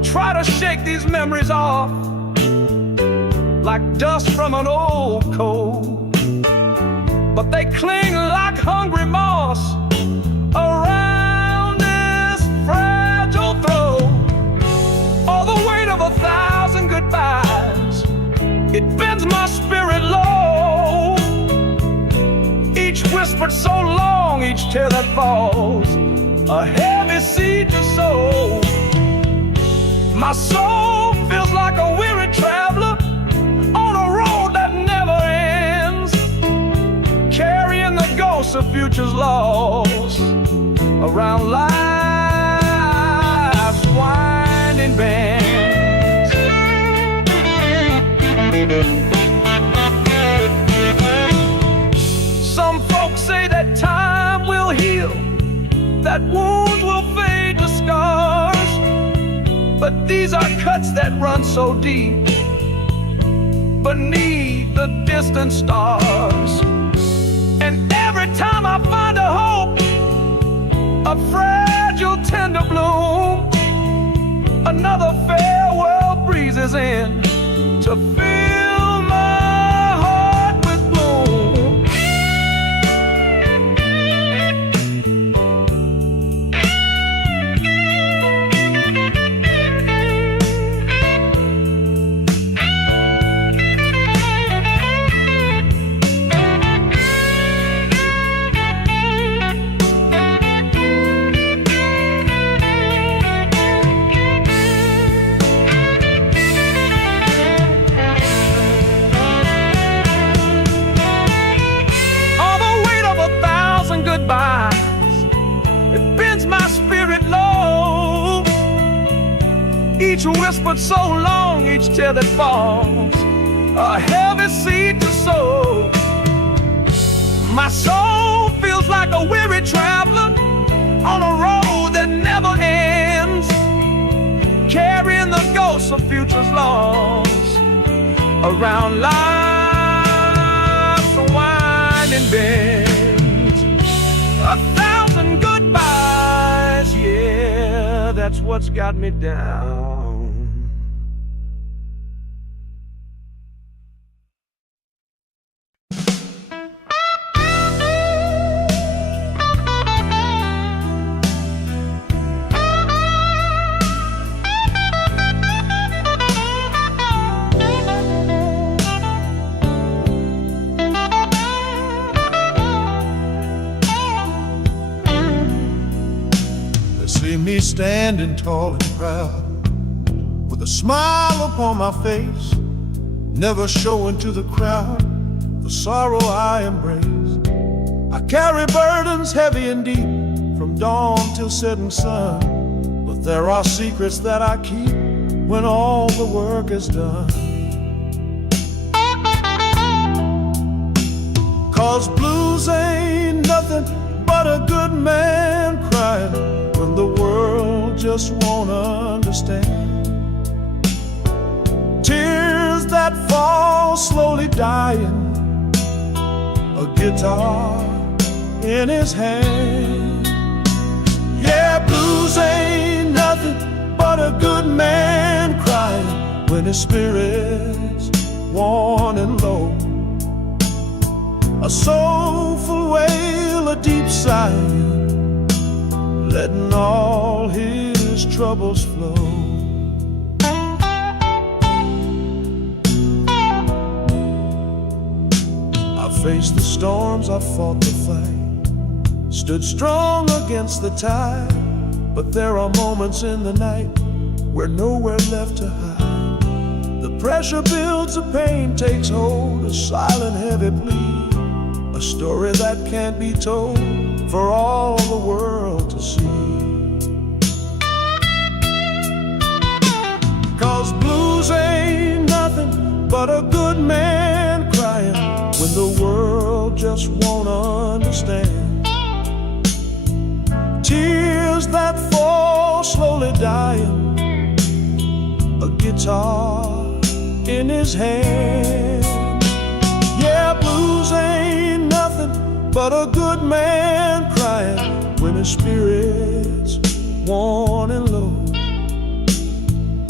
try to shake these memories off like dust from an old coat, but they cling like hungry moss around this fragile throat. All the weight of 1,000 goodbyes, it bends my spirit low. Each whispered so long, each tear that falls, a heavy seed to sow. My soul feels like a weary traveler on a road that never ends, carrying the ghosts of futures lost around life's winding bends. Some folks say that time will heal, that wounds will fade to scars, but these are cuts that run so deep beneath the distant stars. And every time I find a hope, a fragile tender bloom, another farewell breezes in to fill my heart with gloom. It bends my spirit low. Each whispered so long, each tear that falls, a heavy seed to sow. My soul feels like a weary traveler on a road that never ends, carrying the ghosts of futures lost around life's winding bend. 1,000 goodbyes, yeah, that's what's got me down. See me standing tall and proud, with a smile upon my face, never showing to the crowd the sorrow I embrace. I carry burdens heavy and deep, from dawn till setting sun, but there are secrets that I keep when all the work is done. 'Cause blues ain't nothing but a good man crying when the world just won't understand. Tears that fall slowly dying, a guitar in his hand. Yeah, blues ain't nothing but a good man crying when his spirit's worn and low. A soulful wail, a deep sigh, letting all his troubles flow. I faced the storms, I fought the fight, stood strong against the tide, but there are moments in the night where nowhere left to hide. The pressure builds, the pain takes hold, a silent heavy plea, a story that can't be told for all the world to see. 'Cause blues ain't nothing but a good man crying when the world just won't understand. Tears that fall slowly dying, a guitar in his hand. Yeah, blues ain't nothing but a good man crying when his spirit's worn and low.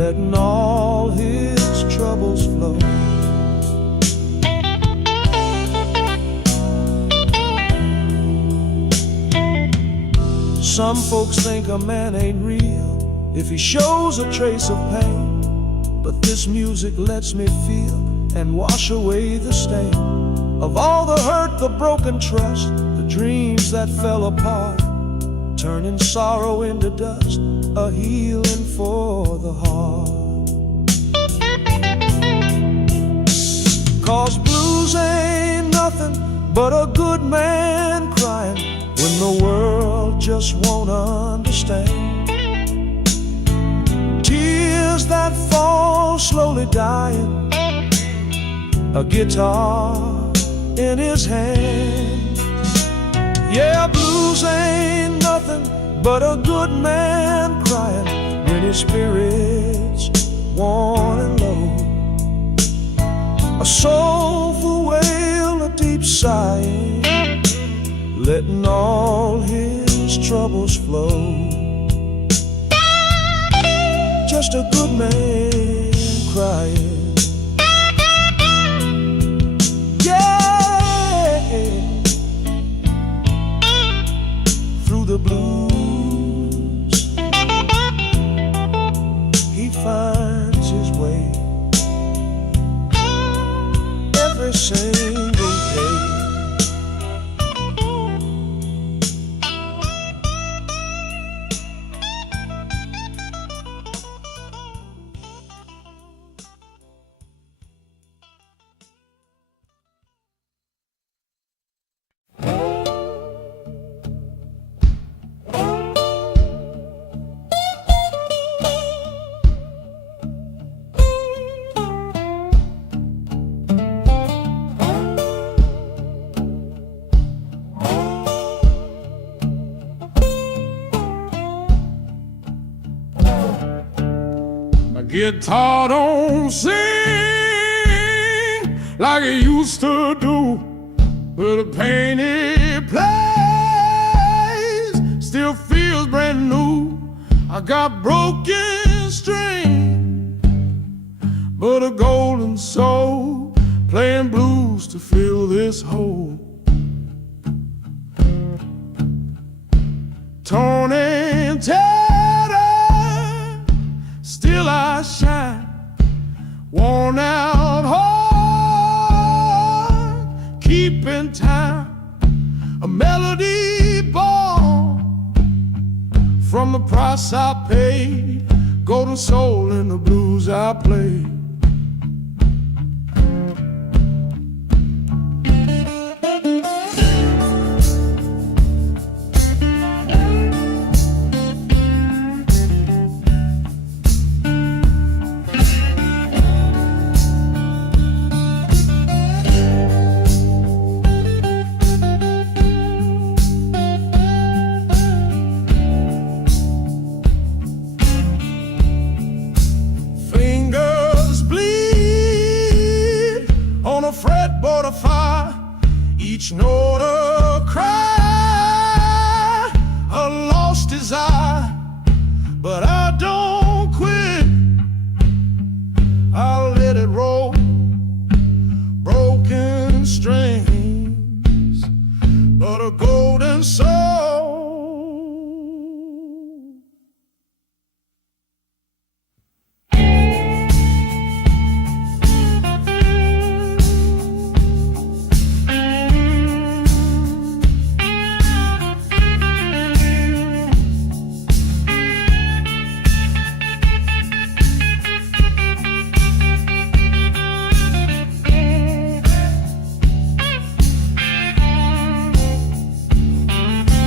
letting all his troubles flow. Some folks think a man ain't real if he shows a trace of pain, but this music lets me feel and wash away the stain of all the hurt, the broken trust, the dreams that fell apart, turning sorrow into dust, a healing for the heart. 'Cause blues ain't nothing but a good man crying when the world just won't understand. Tears that fall slowly dying, a guitar in his hand. Yeah, blues ain't nothing but a good man crying when his spirit's worn and low. A soulful wail, a deep sighing, letting all his troubles flow. Just a good man crying. Through the blues, he finds his way every single day. Guitar don't sing like it used to do, but the pain it plays still feels brand new. I got broken string, but a golden soul playing blues to fill this hole. Torn and tattered, still I shine, worn out heart, keeping time, a melody born from the price I paid, golden soul in the blues I play. Fretboard of fire, each note a cry, a lost desire, but I don't quit. I'll let it roll, broken strings, but a golden soul.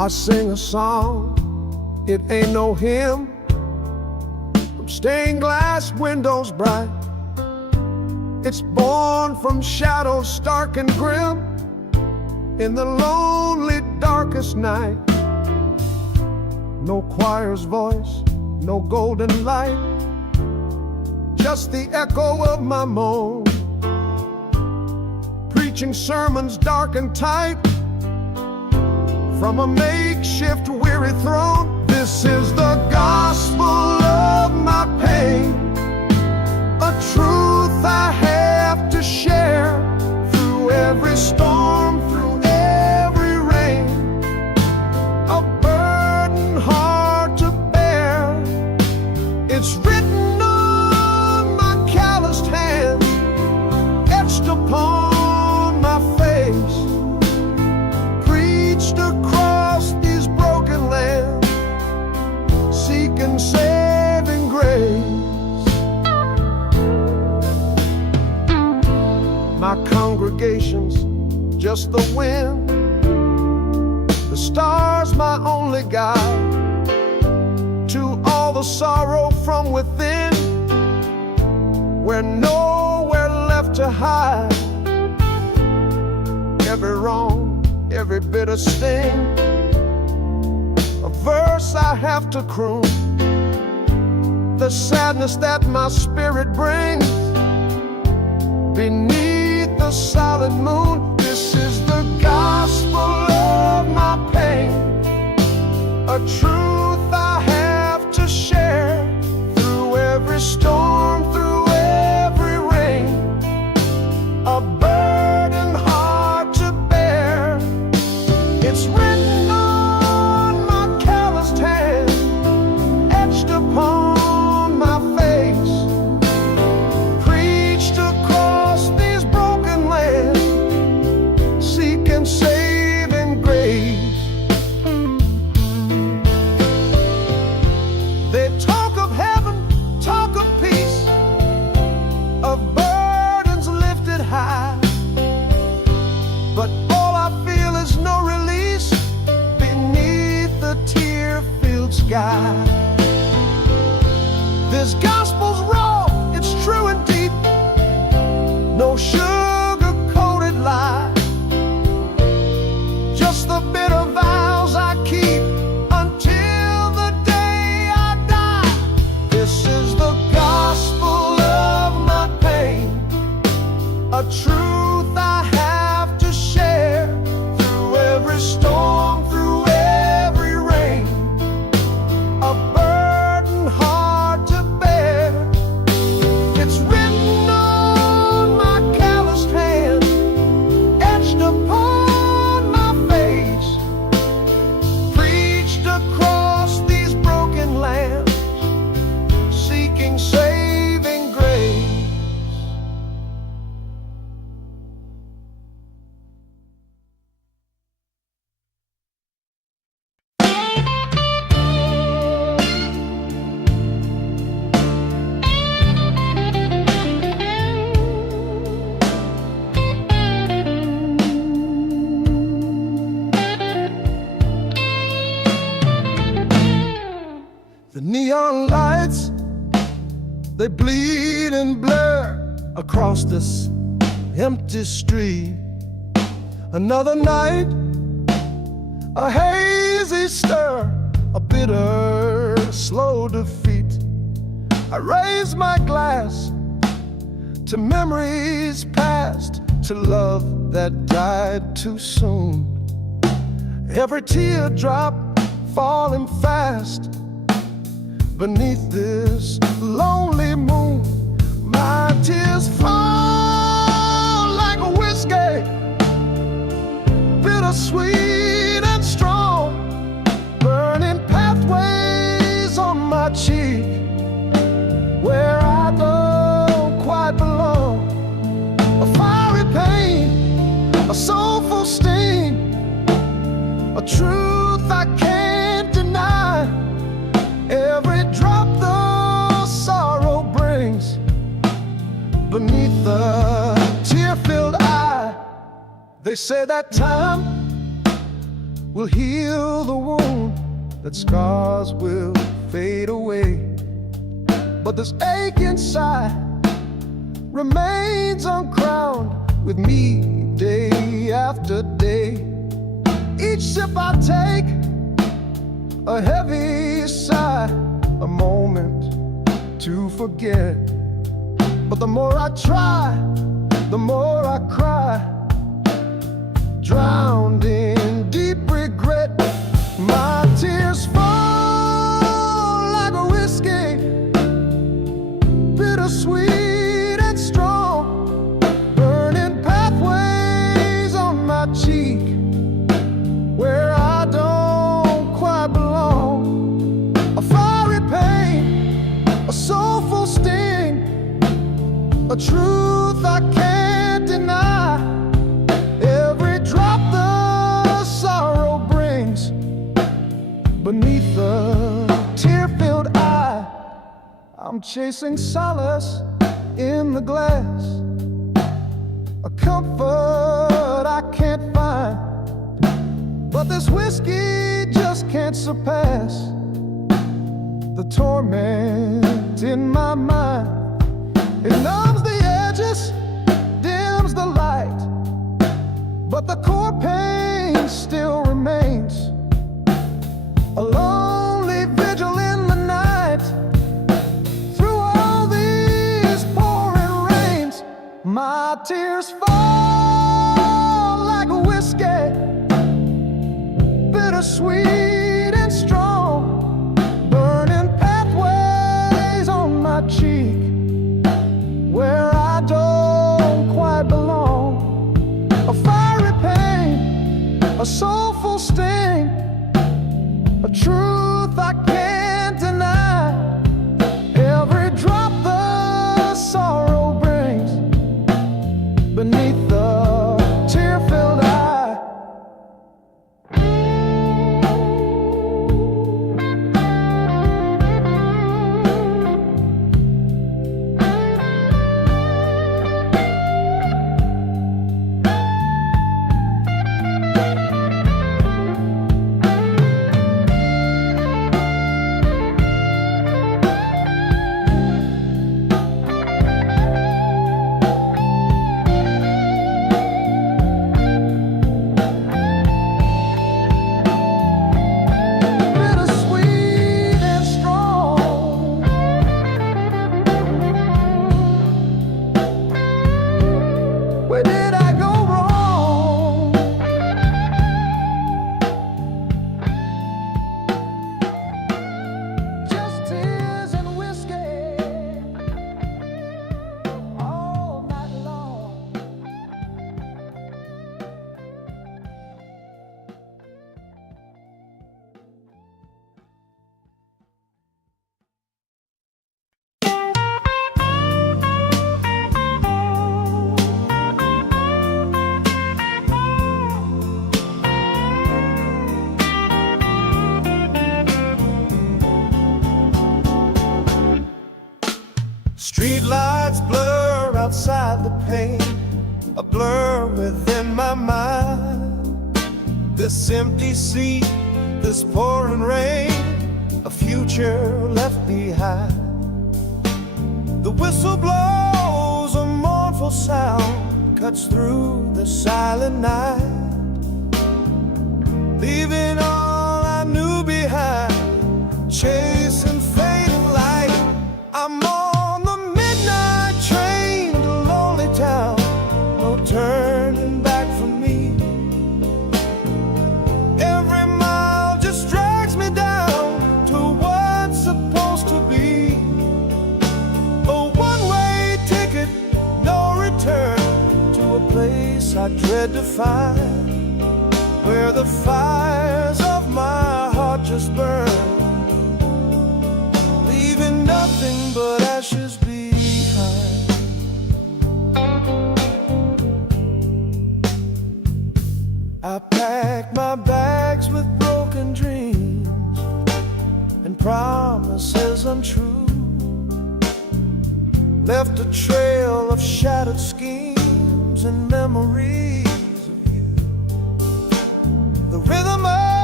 I sing a song, it ain't no hymn, from stained glass windows bright. It's born from shadows stark and grim, in the lonely darkest night. No choir's voice, no golden light, just the echo of my moan, preaching sermons dark and tight from a makeshift weary throne. This is the gospel of my pain, a truth I have to share through every storm, through every rain, a burden hard to bear. It's written on my calloused hands, etched upon my face, preached across these broken lands, seeking saving grace. My congregation's just the wind, the stars my only guide to all the sorrow from within, where nowhere left to hide. Every wrong, every bitter sting, a verse I have to croon, the sadness that my spirit brings beneath the silent moon. This is the gospel of my pain, a truth I have to share through every storm, through every rain, a burden hard to bear. It's written on my calloused hand, etched upon my face, preached across these broken lands, seeking saving grace. They talk of heaven, talk of peace, of burdens lifted high, but all I feel is no release beneath the tear-filled sky. This gospel's raw, it's true and deep, no sugar-coated lie, just the bitter vows I keep until the day I die. This is the gospel of my pain, a truth I have to share through every storm, through every rain, a burden hard to bear. It's written on my calloused hand, etched upon my face, preached across these broken lands, seeking saving grace. The neon lights, they bleed and blur across this empty street. Another night, a hazy stir, a bitter, slow defeat. I raise my glass to memories past, to love that died too soon. Every teardrop falling fast beneath this lonely moon. My tears fall like a whiskey, bittersweet and strong, burning pathways on my cheek where I don't quite belong. A fiery pain, a soulful sting, a truth I can't deny. Every drop the sorrow brings beneath the tear-filled eye. They say that time will heal the wound, that scars will fade away. But this ache inside remains uncrowned with me day after day. Each sip I take, a heavy sigh, a moment to forget. But the more I try, the more I cry, drowned in deep regret. My tears fall like a whiskey, bittersweet and strong, burning pathways on my cheek where I don't quite belong. A fiery pain, a soulful sting, a truth I can't deny. Every drop the sorrow brings beneath the tear-filled eye. I'm chasing solace in the glass, a comfort I can't find. But this whiskey just can't surpass the torment in my mind. It numbs the edges, dims the light, but the core pain still remains. A lonely vigil in the night, through all these pouring rains. My tears fall like a whiskey, bittersweet and strong, burning pathways on my cheek where I don't quite belong. A fiery pain, a soulful sting, a truth I can't deny. Every drop the sorrow brings beneath the tear-filled eye. Street lights blur outside the pane, a blur within my mind. This empty seat, this pouring rain, a future left behind. The whistle blows, a mournful sound cuts through the silent night, leaving all I knew behind, chasing fading light. I'm on the midnight train to lonely town, no turning back for me. Every mile just drags me down to what's supposed to be a one-way ticket, no return, to a place I dread to find, where the fires of my heart just burn, leaving nothing but ashes behind. I packed my bags with broken dreams and promises untrue, left a trail of shattered schemes and memories of you. The rhythm of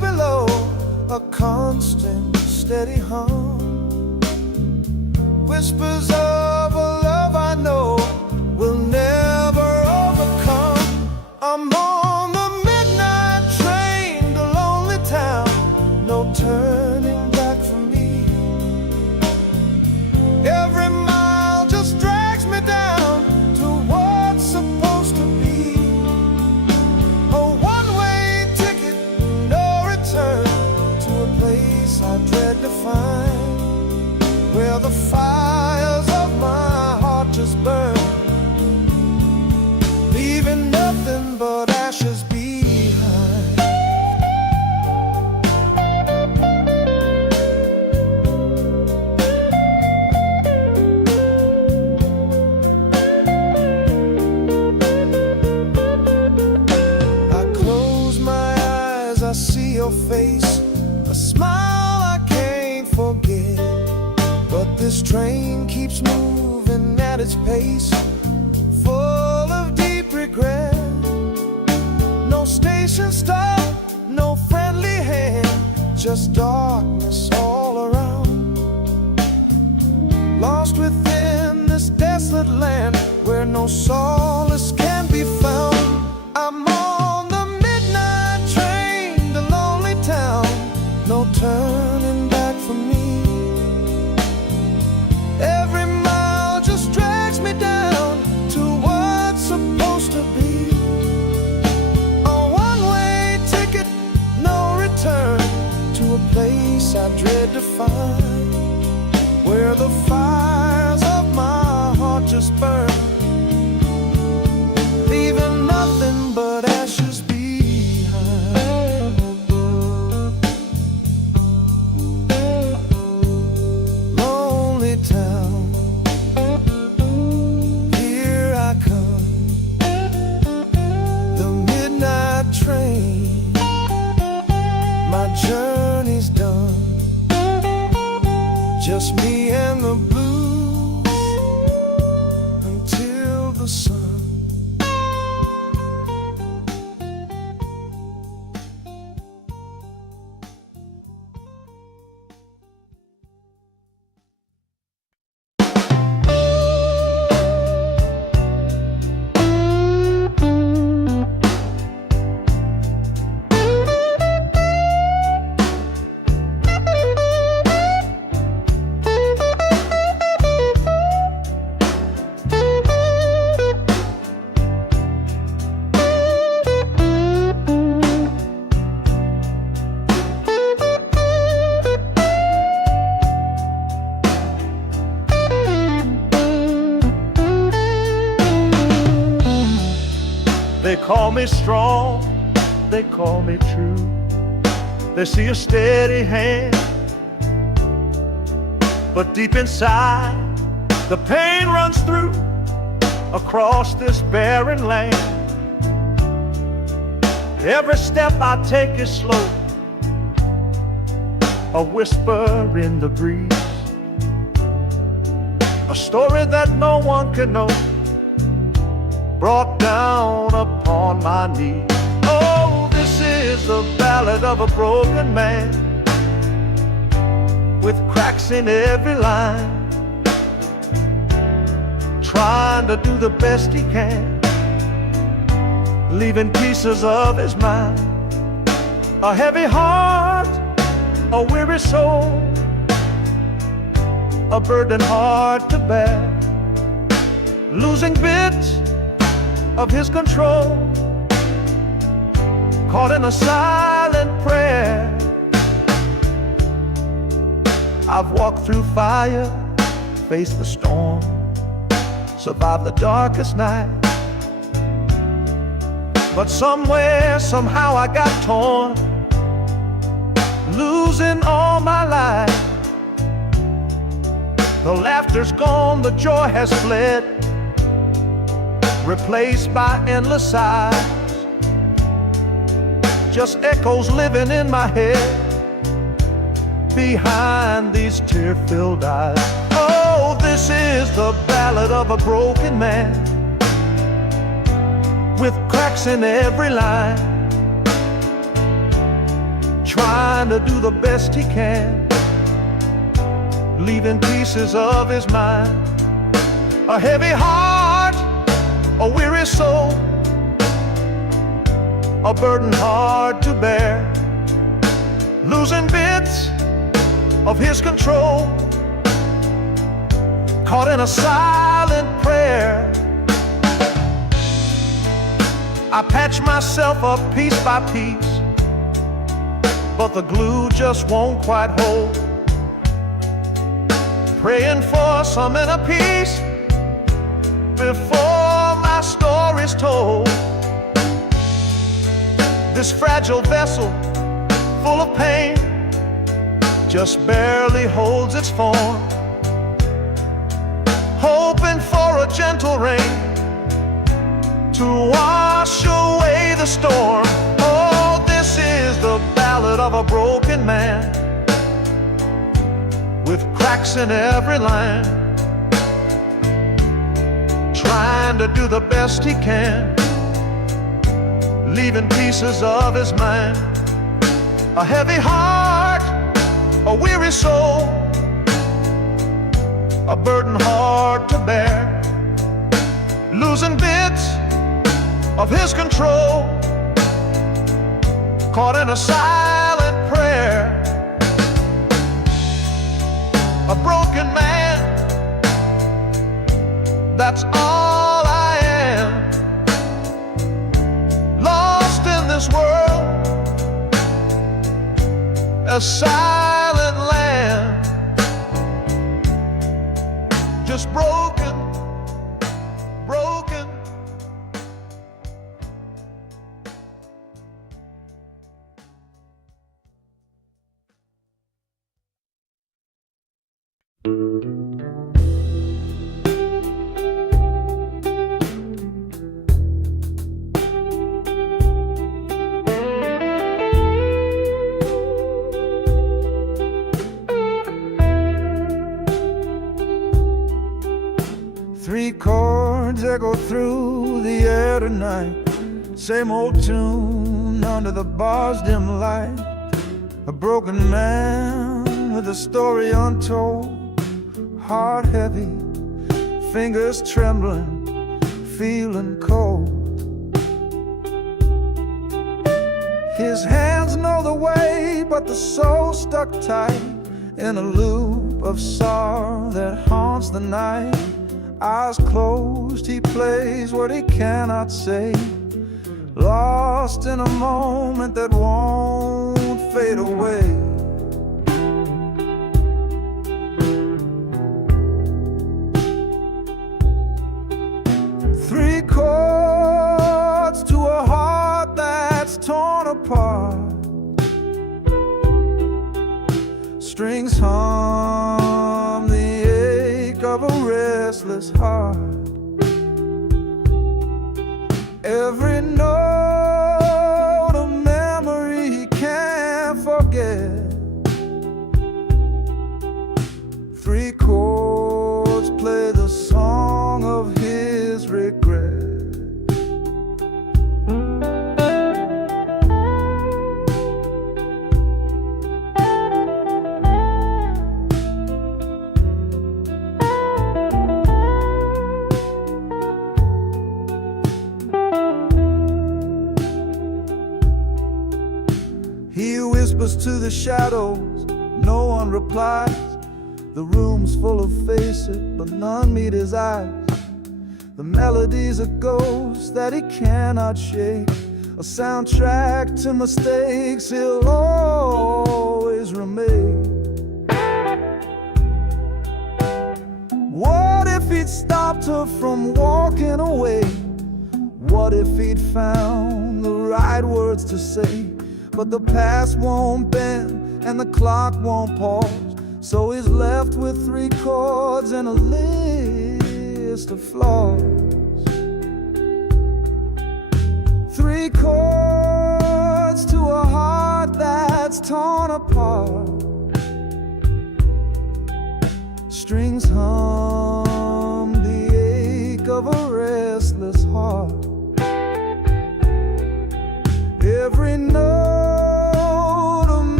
a constant, steady hum. Whispers of a love I know will never overcome. I'm on the midnight train to lonely town, no turning back for me. Every mile just drags me down to what's supposed to be. A one-way ticket, no return, to a place I dread to find, where the fires of my heart just burn, leaving nothing but ashes behind. I close my eyes, I see your face, a smile I can't forget. But this train keeps moving at its pace, full of deep regret. No station stop, no friendly hand, just darkness all around. Lost within this desolate land where no solace can be found. I'm on the midnight train to lonely town, no turning back for me. Every mile just drags me down to what's supposed to be. A one-way ticket, no return, to a place I dread to find, where the fires of my heart just burn, leaving nothing but ashes behind. Lonely town, here I come, the midnight train, my journey's done, just me and the blues until the sun. They call me strong, they call me true. They see a steady hand, but deep inside the pain runs through across this barren land. Every step I take is slow, a whisper in the breeze, a story that no one can know, brought down upon my knees. Oh, this is the ballad of a broken man, with cracks in every line, trying to do the best he can, leaving pieces of his mind. A heavy heart, a weary soul, a burden hard to bear, losing bits of his control, caught in a silent prayer. I've walked through fire, faced the storm, survived the darkest night, but somewhere, somehow I got torn, losing all my life. The laughter's gone, the joy has fled, replaced by endless sighs, just echoes living in my head behind these tear-filled eyes. Oh, this is the ballad of a broken man, with cracks in every line, trying to do the best he can, leaving pieces of his mind. A heavy heart, a weary soul, a burden hard to bear, losing bits of his control, caught in a silent prayer. I patch myself up piece by piece, but the glue just won't quite hold. Praying for some inner peace before my story's told. This fragile vessel, full of pain, just barely holds its form, hoping for a gentle rain to wash away the storm. Oh, this is the ballad of a broken man, with cracks in every line, trying to do the best he can, leaving pieces of his mind. A heavy heart, a weary soul, a burden hard to bear, losing bits of his control, caught in a silent prayer. A broken man, that's all I am, lost in this world, a silent land, just broken, broken. Three chords echo through the air tonight, same old tune under the bar's dim light. A broken man with a story untold, heart heavy, fingers trembling, feeling cold. His hands know the way, but the soul stuck tight in a loop of sorrow that haunts the night. Eyes closed, he plays what he cannot say, lost in a moment that won't fade away. Three chords to a heart that's torn apart, strings hum the ache of a restless heart. Every note a memory he can't forget. Three chords play the song of his regret. He whispers to the shadows, no one replies. The room's full of faces, but none meet his eyes. The melody's a ghost that he cannot shake, a soundtrack to mistakes he'll always remake. What if he'd stopped her from walking away? What if he'd found the right words to say? But the past won't bend and the clock won't pause, so he's left with three chords and a list of flaws. Three chords to a heart that's torn apart, strings hum the ache of a restless heart. Every note a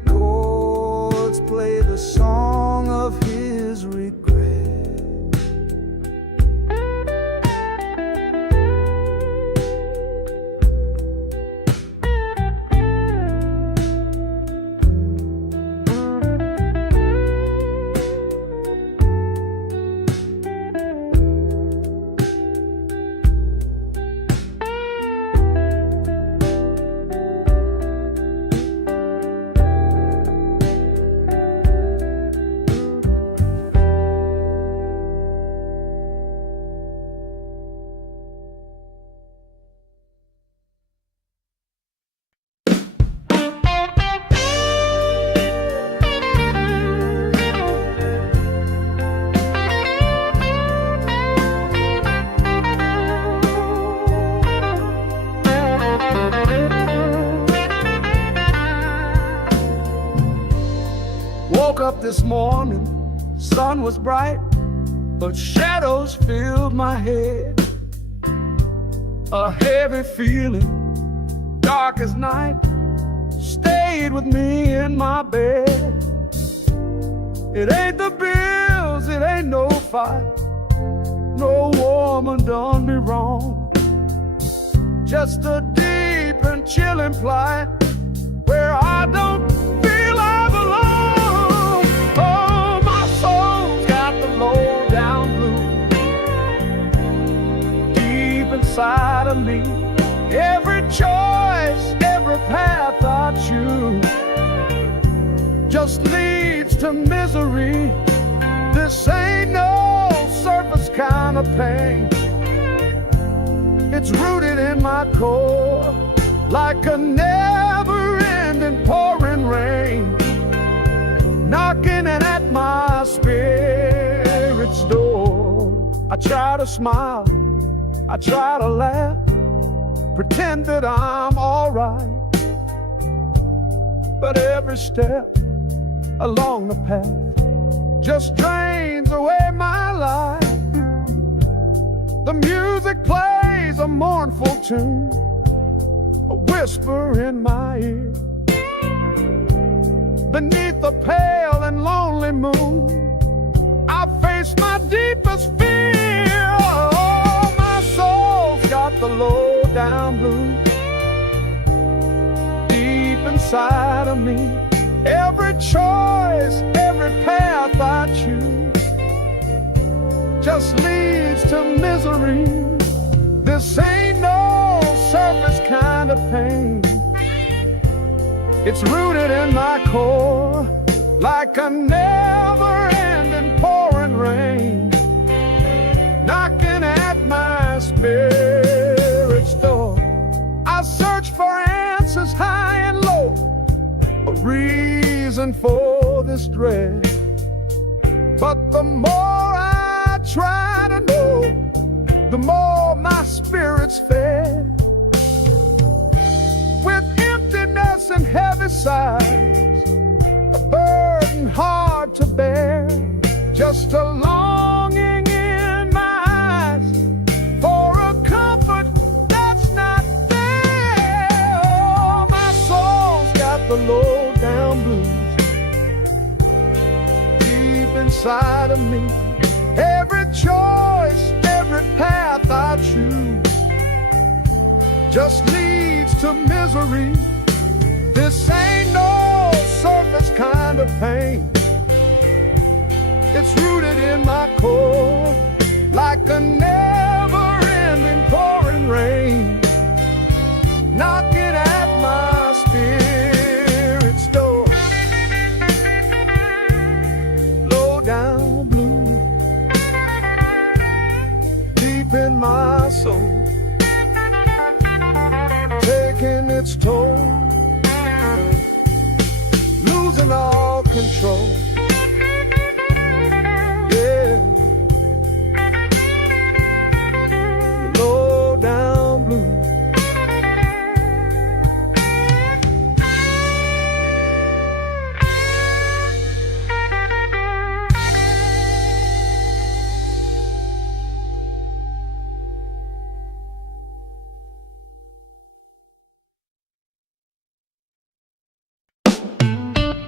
chords play the song of his regret. Woke up this morning, sun was bright, but shadows filled my head. A heavy feeling, dark as night, stayed with me in my bed. It ain't the bills, it ain't no fight, no woman done me wrong. Just a deep and chilling plight where I don't feel I belong. Oh, my soul's got the low down blues deep inside of me. Every choice, every path I choose just leads to misery. This ain't no surface kind of pain. It's rooted in my core like a never-ending pouring rain, knocking at my spirit's door. I try to smile, I try to laugh, pretend that I'm alright, but every step along the path just drains away my life. The music plays a mournful tune, a whisper in my ear. Beneath the pale and lonely moon, I face my deepest fear. Oh, my soul's got the low down blues deep inside of me. Every choice, every path I choose just leads to misery. This ain't no surface kind of pain. It's rooted in my core like a never-ending pouring rain, knocking at my spirit's door. I search for answers high and low, a reason for this dread, but the more I try to know, the more my spirit's fed. With emptiness and heavy sighs, a burden hard to bear, just a longing in my eyes for a comfort that's not there. Oh, my soul's got the low down blues deep inside of me. Every choice, every path I choose just leads to misery. This ain't no surface kind of pain. It's rooted in my core like a never-ending pouring rain, knocking at my spirit's door. Low down blue deep in my soul, taking its toll, losing all control. Yeah, low down blue.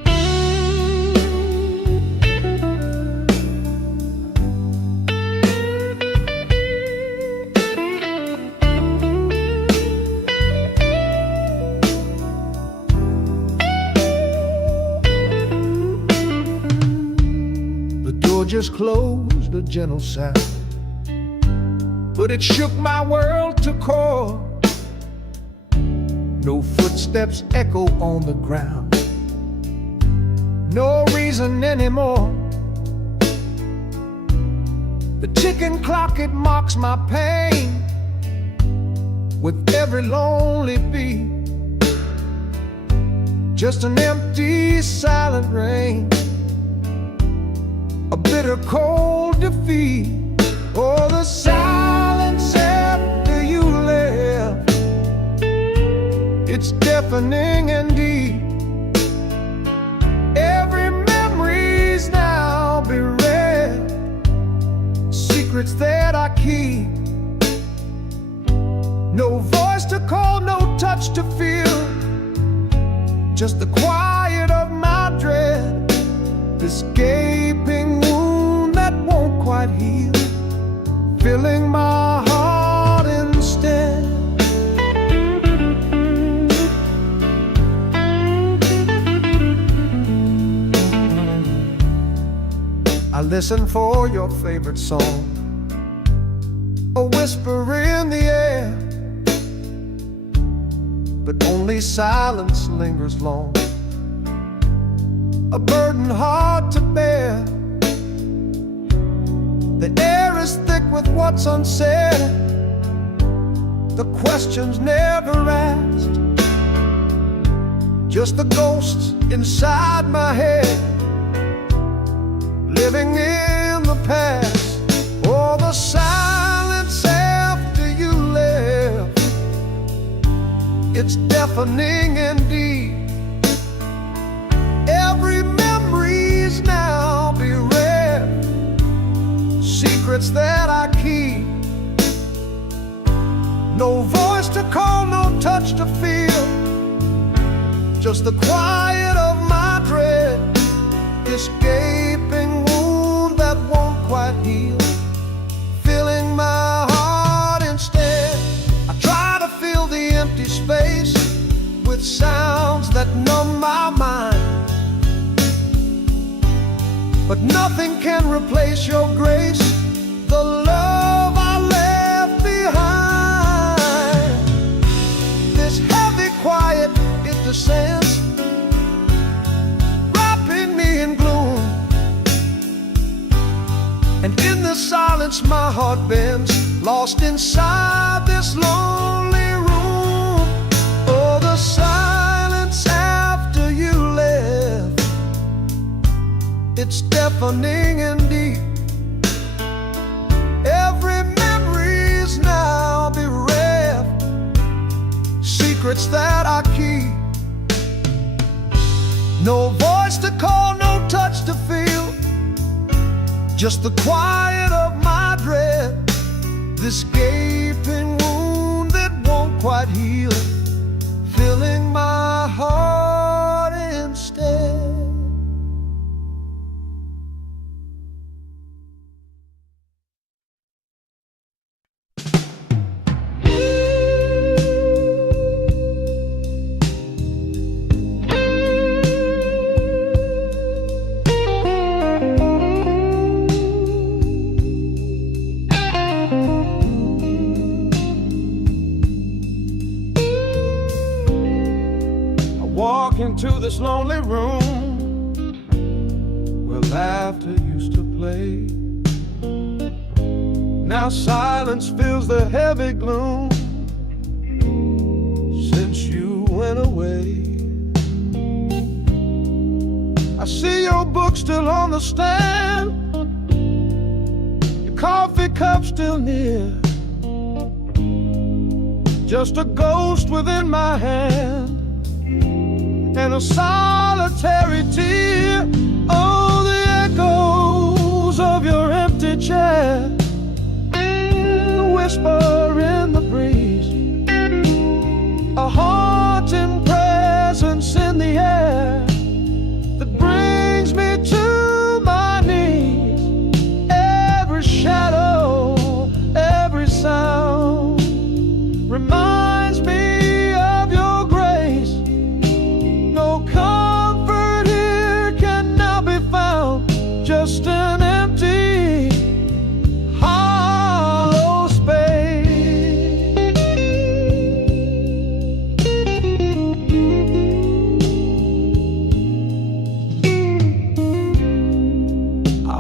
just closed, a gentle sound, but it shook my world to core. No footsteps echo on the ground, no reason anymore. The ticking clock, it mocks my pain with every lonely beat. Just an empty, silent rain, a bitter, cold defeat. Oh, the silence after you left, it's deafening and deep. Every memory's now bereft, secrets that I keep. No voice to call, no touch to feel, just the quiet of my dread. This gaping wound that won't quite heal, filling my heart instead. I listen for your favorite song, a whisper in the air, but only silence lingers long, a burden hard to bear. The air is thick with what's unsaid, the questions never asked, just the ghosts inside my head, living in the past. Oh, the silence after you left, it's deafening and deep. Every memory's now bereft, secrets that I keep. No voice to call, no touch to feel, just the quiet of my dread. This gaping wound that won't quite heal, filling my heart instead. I try to fill the empty space with sounds that numb my mind, but nothing can replace your grace, the love I left behind. This heavy quiet, it descends, wrapping me in gloom, and in the silence my heart bends, lost inside this lonely room. Oh, the silence after you left, it's deafening and deep. Every memory's now bereft, secrets that I keep. No voice to call, no touch to feel, just the quiet of my dread. This gaping wound that won't quite heal, filling my heart instead. Walk into this lonely room where laughter used to play. Now silence fills the heavy gloom since you went away. I see your book still on the stand, your coffee cup still near, just a ghost within my hand and a solitary tear. Oh, the echoes of your empty chair, the whisper in the breeze, a haunting presence in the air that brings me to my knees. Every shadow, every sound reminds me of your grace. No comfort here can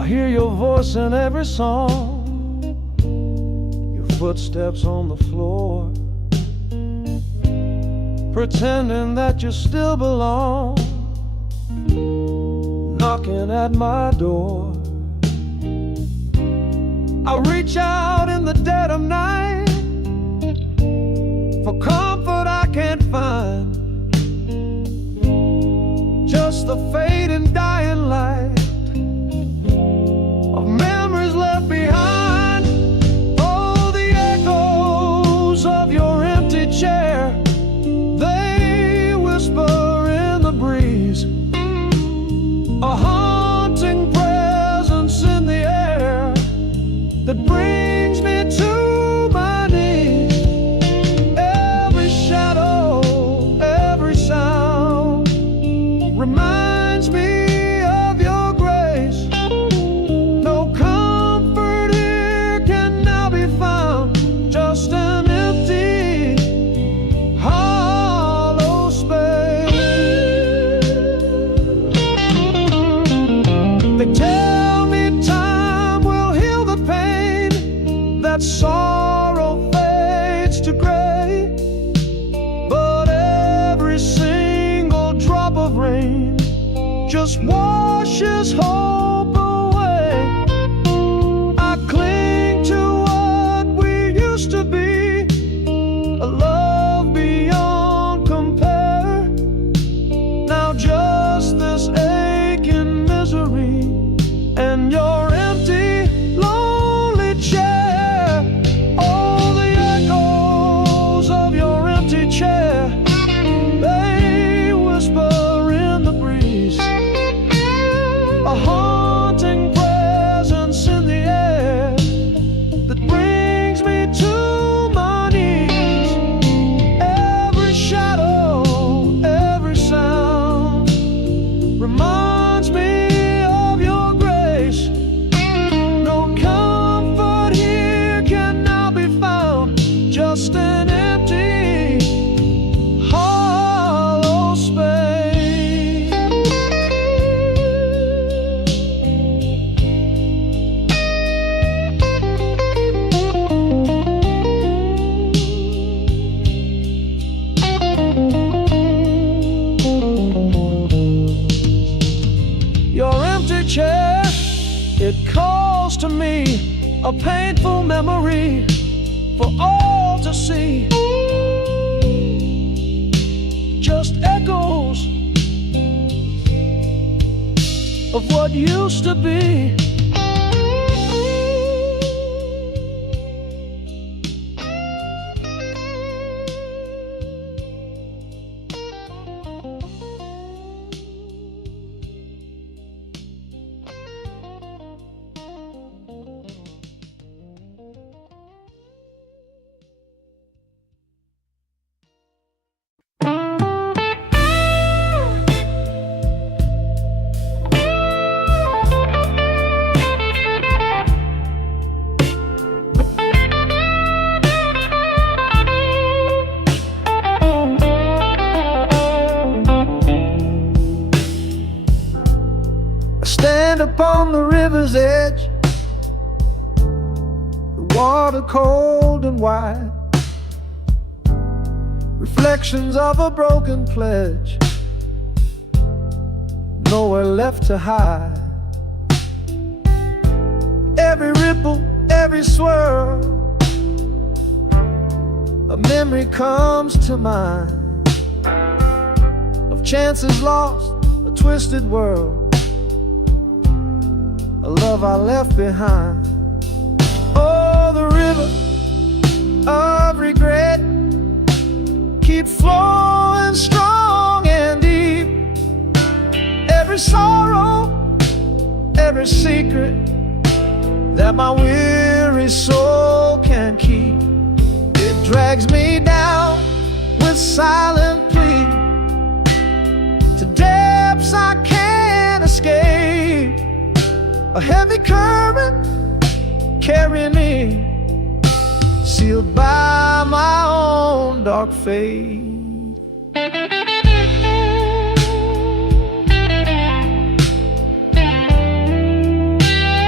I hear your voice in every song, your footsteps on the floor, pretending that you still belong, knocking at my door. I reach out in the dead of night for comfort I can't find, just the fading dying light of memories left behind. Oh, the echoes of your empty chair, they whisper in the breeze, a haunting presence in the air that brings me to my knees. Every shadow, every sound reminds me of your grace. No comfort here can now be found, just an empty, hollow space. They tell me time will heal the pain, that sorrow fades to gray, but every single drop of rain just washes hope away. I cling to what we used to be, a love beyond compare. Now just this aching misery and your empty, lonely chair. Oh, the echoes of your empty chair, they whisper in the breeze, a haunting presence in the air that brings me to my knees. Every shadow, every sound reminds me of your grace. No comfort here can now be found, just an empty, hollow space. Your empty chair, it calls to me, a painful memory for all to see. Just echoes of what used to be. I stand upon the river's edge, the water cold and wide, reflections of a broken pledge, nowhere left to hide. Every ripple, every swirl, a memory comes to mind of chances lost, a twisted world, a love I left behind. Oh, the river of regret keeps flowing strong and deep. Every sorrow, every secret that my weary soul can keep, it drags me down with silent plea to depths I can't escape. A heavy current carrying me, sealed by my own dark fate.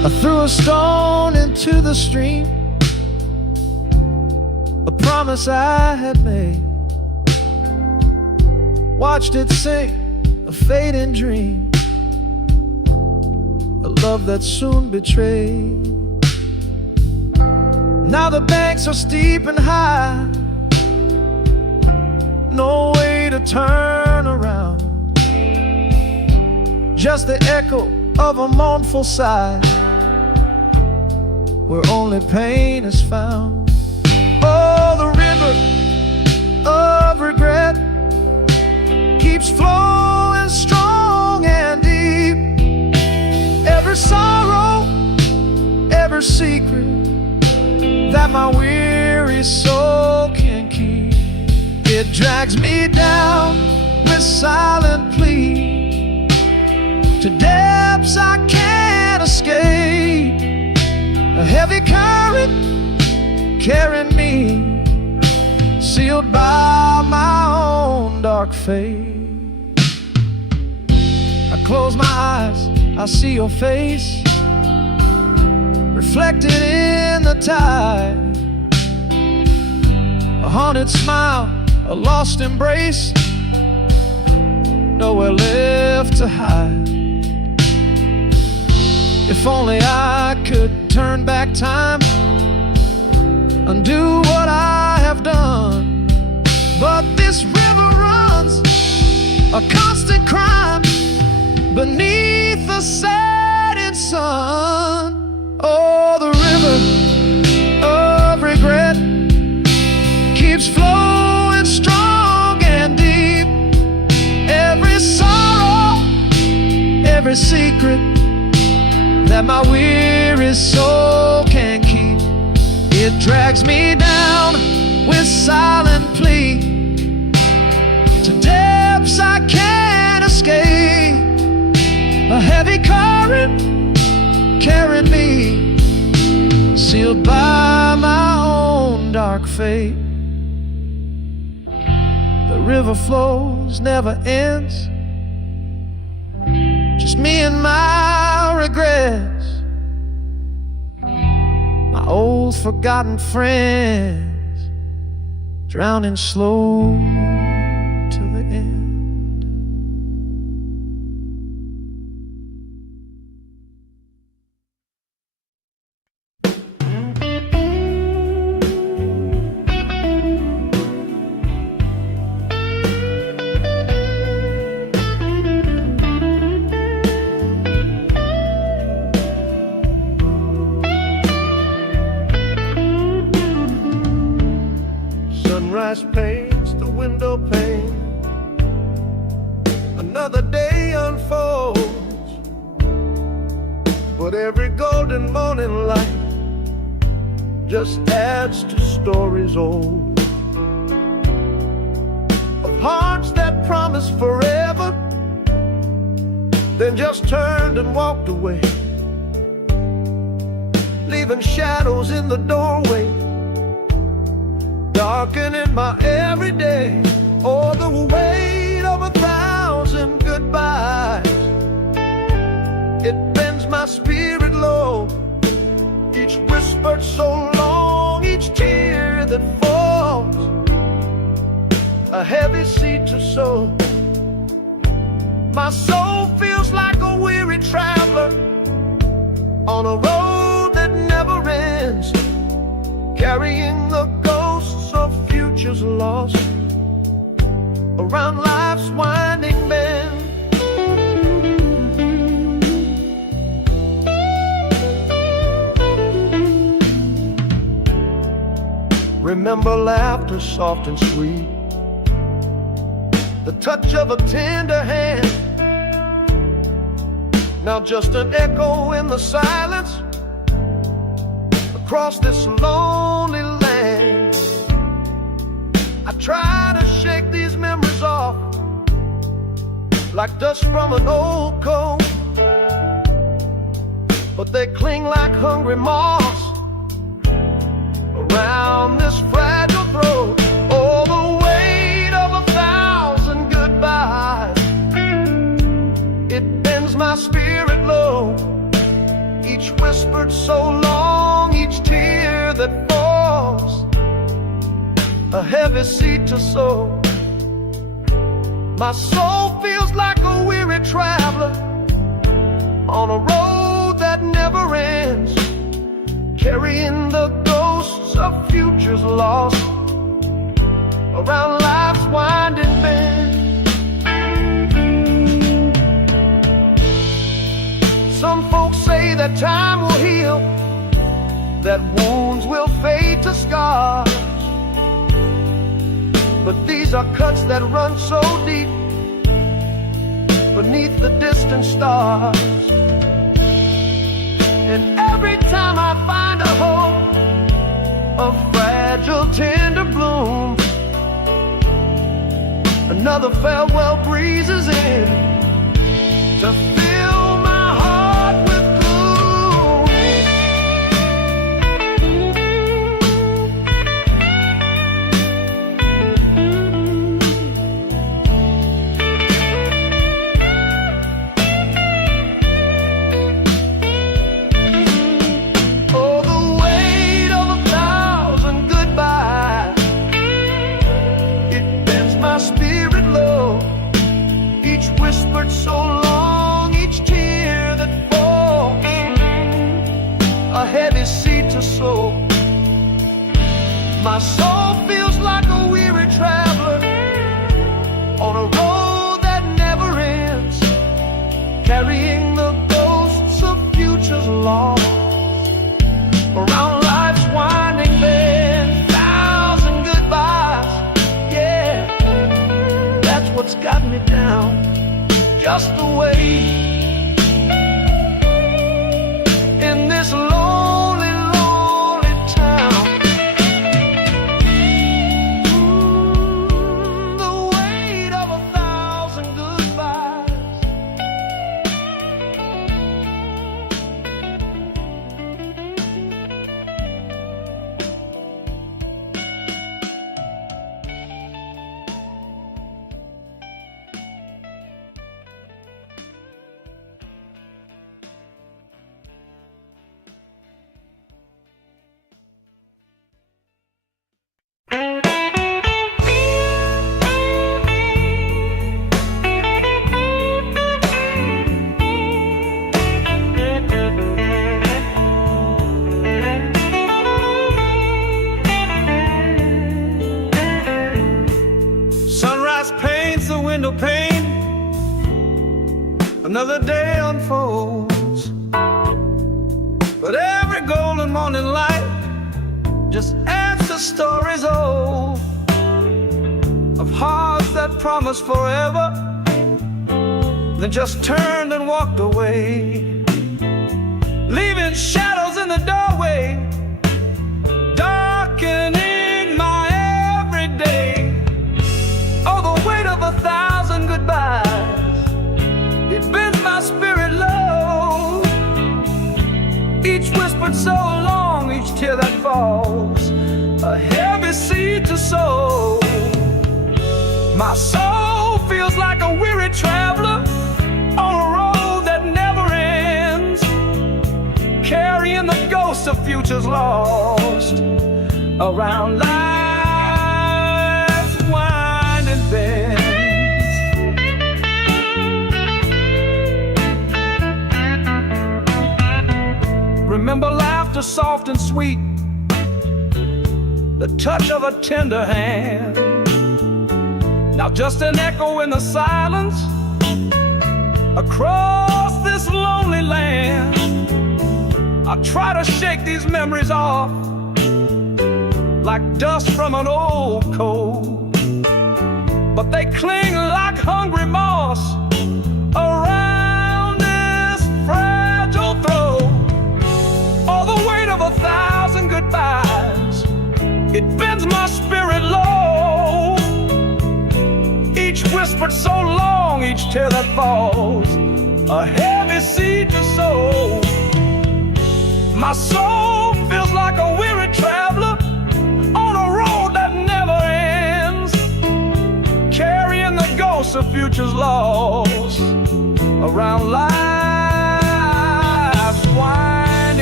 I threw a stone into the stream, a promise I had made. Watched it sink, a fading dream, a love that soon betrayed. Now the banks are steep and high, no way to turn around, just the echo of a mournful sigh, where only pain is found. Oh, the river of regret keeps flowing strong and deep. Every sorrow, every secret that my weary soul can keep, it drags me down with silent plea to depths I can't escape. A heavy current carrying me, sealed by my own dark fate. I close my eyes, I see your face reflected in the tide. A haunted smile, a lost embrace, nowhere left to hide. If only I could turn back time, undo what I have done. But this river runs a constant crime beneath the setting sun. Oh, the river of regret keeps flowing strong and deep. Every sorrow, every secret that my weary soul can keep, it drags me down with silent plea to depths I can't escape. A heavy current carrying me, sealed by my own dark fate. The river flows, never ends, just me and my regrets, my old forgotten friends, drowning slow to the end. Sunrise paints the window pane, another day unfolds, but every golden morning light just adds to stories old, of hearts that promised forever, then just turned and walked away, leaving shadows in the doorway, darkening my everyday. Oh, the weight of 1,000 goodbyes, it bends my spirit low. Each whispered so long, each tear that falls, a heavy seed to sow. My soul feels like a weary traveler on a road that never ends, carrying the ghosts of futures lost around life's winding bend. Remember laughter soft and sweet, the touch of a tender hand, now just an echo in the silence across this lonely land. I try to shake these memories off like dust from an old coat, but they cling like hungry moths around this fragile throat. Oh, the weight of 1,000 goodbyes, it bends my spirit low. Each whispered so long, each tear that falls, a heavy seed to sow. My soul feels like a weary traveler on a road that never ends, carrying the ghosts of futures lost around life's winding bend. Some folks say that time will heal, that wounds will fade to scars, but these are cuts that run so deep beneath the distant stars. And every time I find a hope, a fragile tender bloom, another farewell breezes in to fill my heart with gloom. Oh, the weight of 1,000 goodbyes, it bends my spirit low. Each whispered so long, each tear that falls, a heavy seed to sow. My soul feels like a weary traveler on a road that never ends, carrying the ghosts of futures lost around life's winding bend. 1,000 goodbyes, yeah, that's what's got me down, just the way in this lonely, lonely town. The weight of 1,000 goodbyes. Sunrise paints the window pane, another day unfolds, but every golden morning light just adds to stories old of hearts that promised forever, then just turned and walked away, leaving shadows in the doorway, darkening my everyday. Oh, the weight of 1,000 goodbyes, it bends my spirit low. Each whispered so long, each tear that falls, a heavy seed to sow. My soul feels like a weary traveler on a road that never ends, carrying the ghosts of futures lost around life's winding bends. Remember laughter soft and sweet, the touch of a tender hand. Now just an echo in the silence across this lonely land. I try to shake these memories off like dust from an old coat, but they cling like hungry moss around this fragile throat. All the weight of 1,000 goodbyes, it bends my spirit low. Each whispered so long, each tear that falls, a heavy seed to sow. My soul feels like a weary traveler on a road that never ends, carrying the ghosts of futures lost around life's winding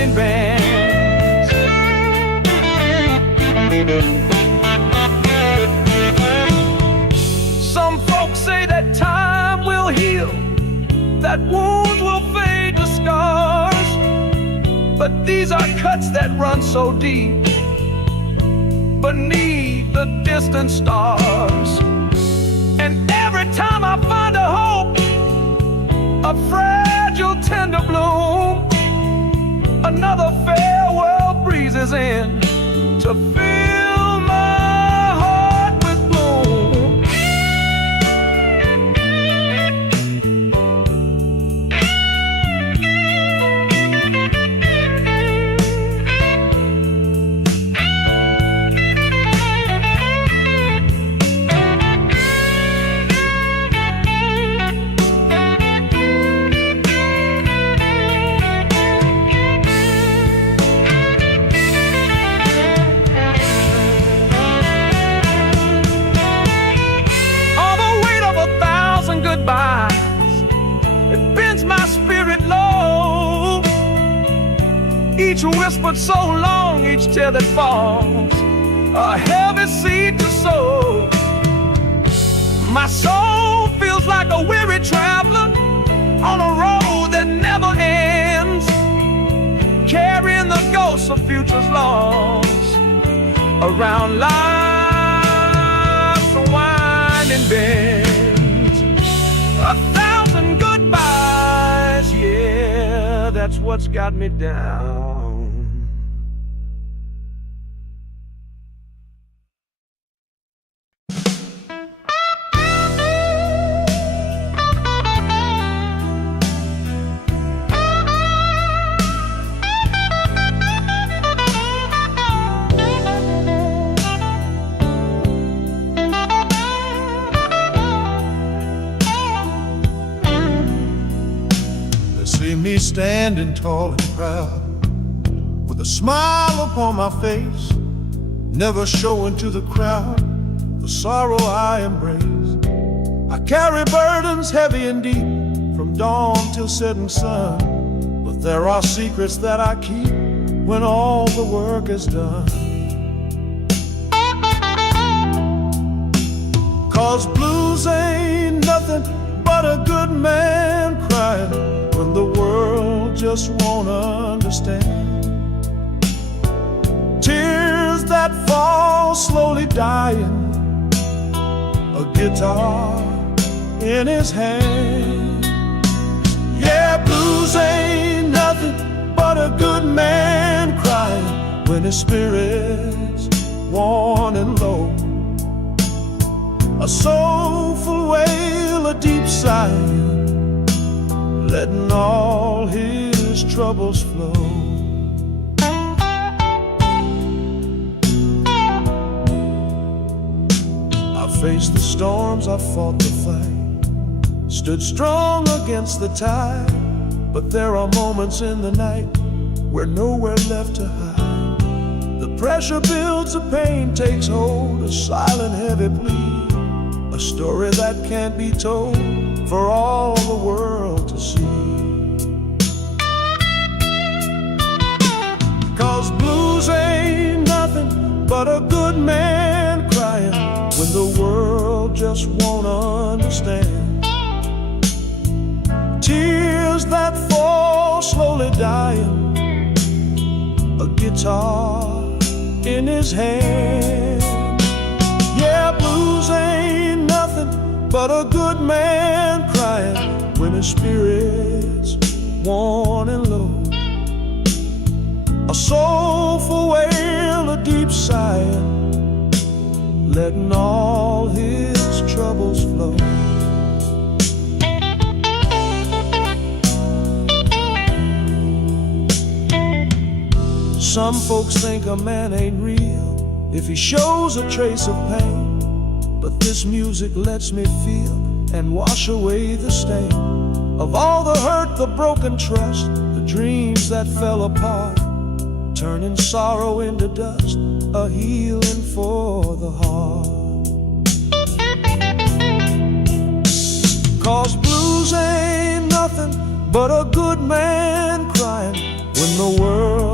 unwinding bands. Some folks say that time will heal, that wounds will fade to scars, but these are cuts that run so deep beneath the distant stars. And every time I find a hope, a fragile tender bloom, another farewell breezes in to fill my heart with gloom. It bends my spirit low. Each whispered so long, each tear that falls, a heavy seed to sow. My soul feels like a weary traveler on a road that never ends, carrying the ghosts of futures lost around life's winding bend. 1,000 goodbyes, yeah, that's what's got me down. See me standing tall and proud, with a smile upon my face, never showing to the crowd the sorrow I embrace. I carry burdens heavy and deep, from dawn till setting sun, but there are secrets that I keep when all the work is done. 'Cause blues ain't nothing but a good man crying when the world just won't understand. Tears that fall slowly dying, a guitar in his hand. Yeah, blues ain't nothing but a good man crying when his spirit's worn and low. A soulful wail, a deep sigh, letting all his troubles flow. I faced the storms, I fought the fight, stood strong against the tide, but there are moments in the night where nowhere left to hide. The pressure builds, the pain takes hold, a silent heavy plea, a story that can't be told for all the world to see. 'Cause blues ain't nothing but a good man crying when the world just won't understand. Tears that fall slowly dying, a guitar in his hand. Yeah, blues ain't nothing but a good man crying when his spirit's worn and low. A soulful wail, a deep sigh, letting all his troubles flow. Some folks think a man ain't real if he shows a trace of pain, but this music lets me feel and wash away the stain of all the hurt, the broken trust, the dreams that fell apart, turning sorrow into dust, a healing for the heart. 'Cause blues ain't nothing but a good man crying when the world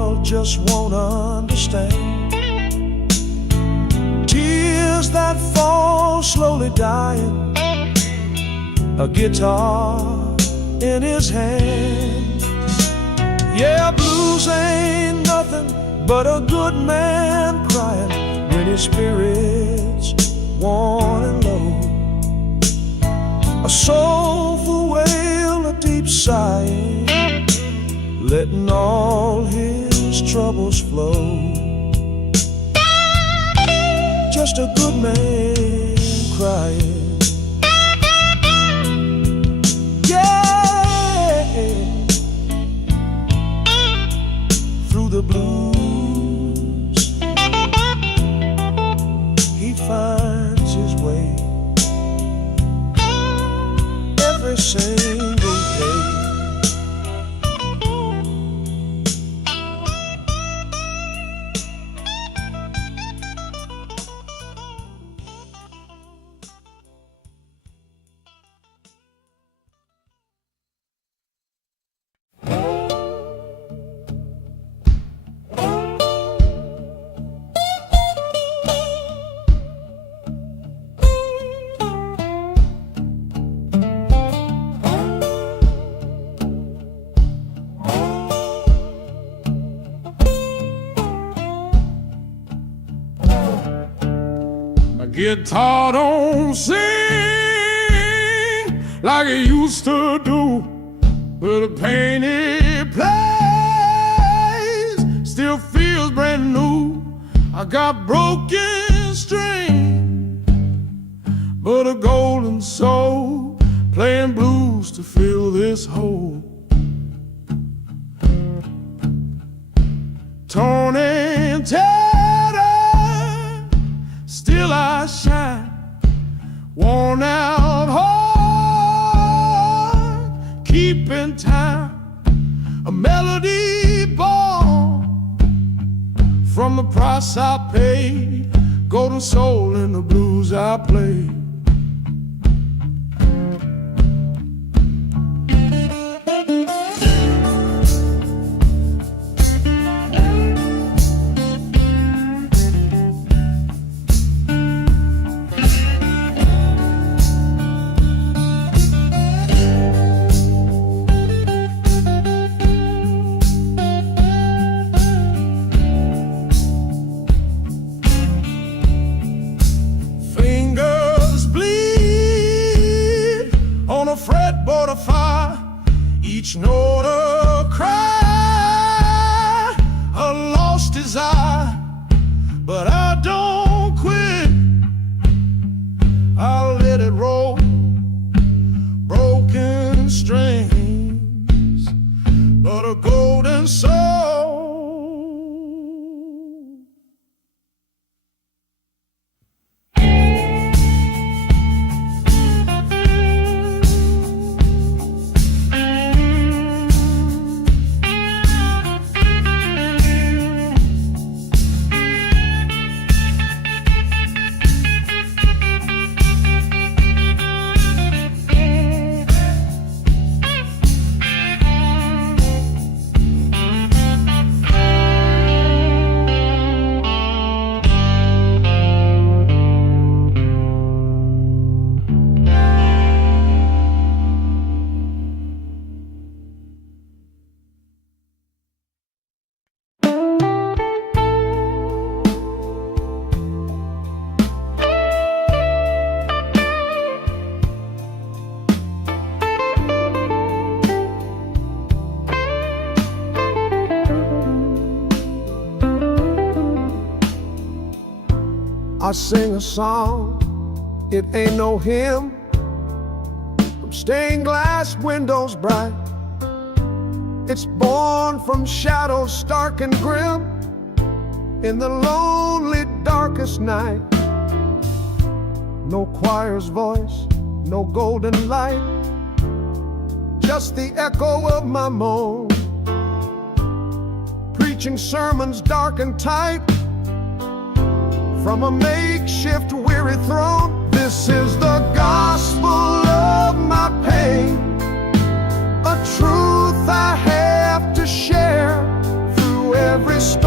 just won't understand. Tears that fall slowly dying, a guitar in his hand. Yeah, blues ain't nothing but a good man crying when his spirit's worn and low. A soulful wail, a deep sighing, letting all his troubles flow. Just a good man crying. Yeah, through the blues he finds his way every single day. Guitar don't sing like it used to do, but the pain it plays still feels brand new. I got broken string, but a golden soul playing blues to fill this hole. Torn and tattered, still I shine, worn out heart, keeping time, a melody born from the price I paid, golden soul in the blues I play. Fretboard of fire, each note a cry, a lost desire, but I don't quit. I'll let it roll, broken strings, but a golden soul. I sing a song, it ain't no hymn, from stained glass windows bright. It's born from shadows stark and grim, in the lonely darkest night. No choir's voice, no golden light, just the echo of my moan, preaching sermons dark and tight, from a makeshift weary throne. This is the gospel of my pain, a truth I have to share through every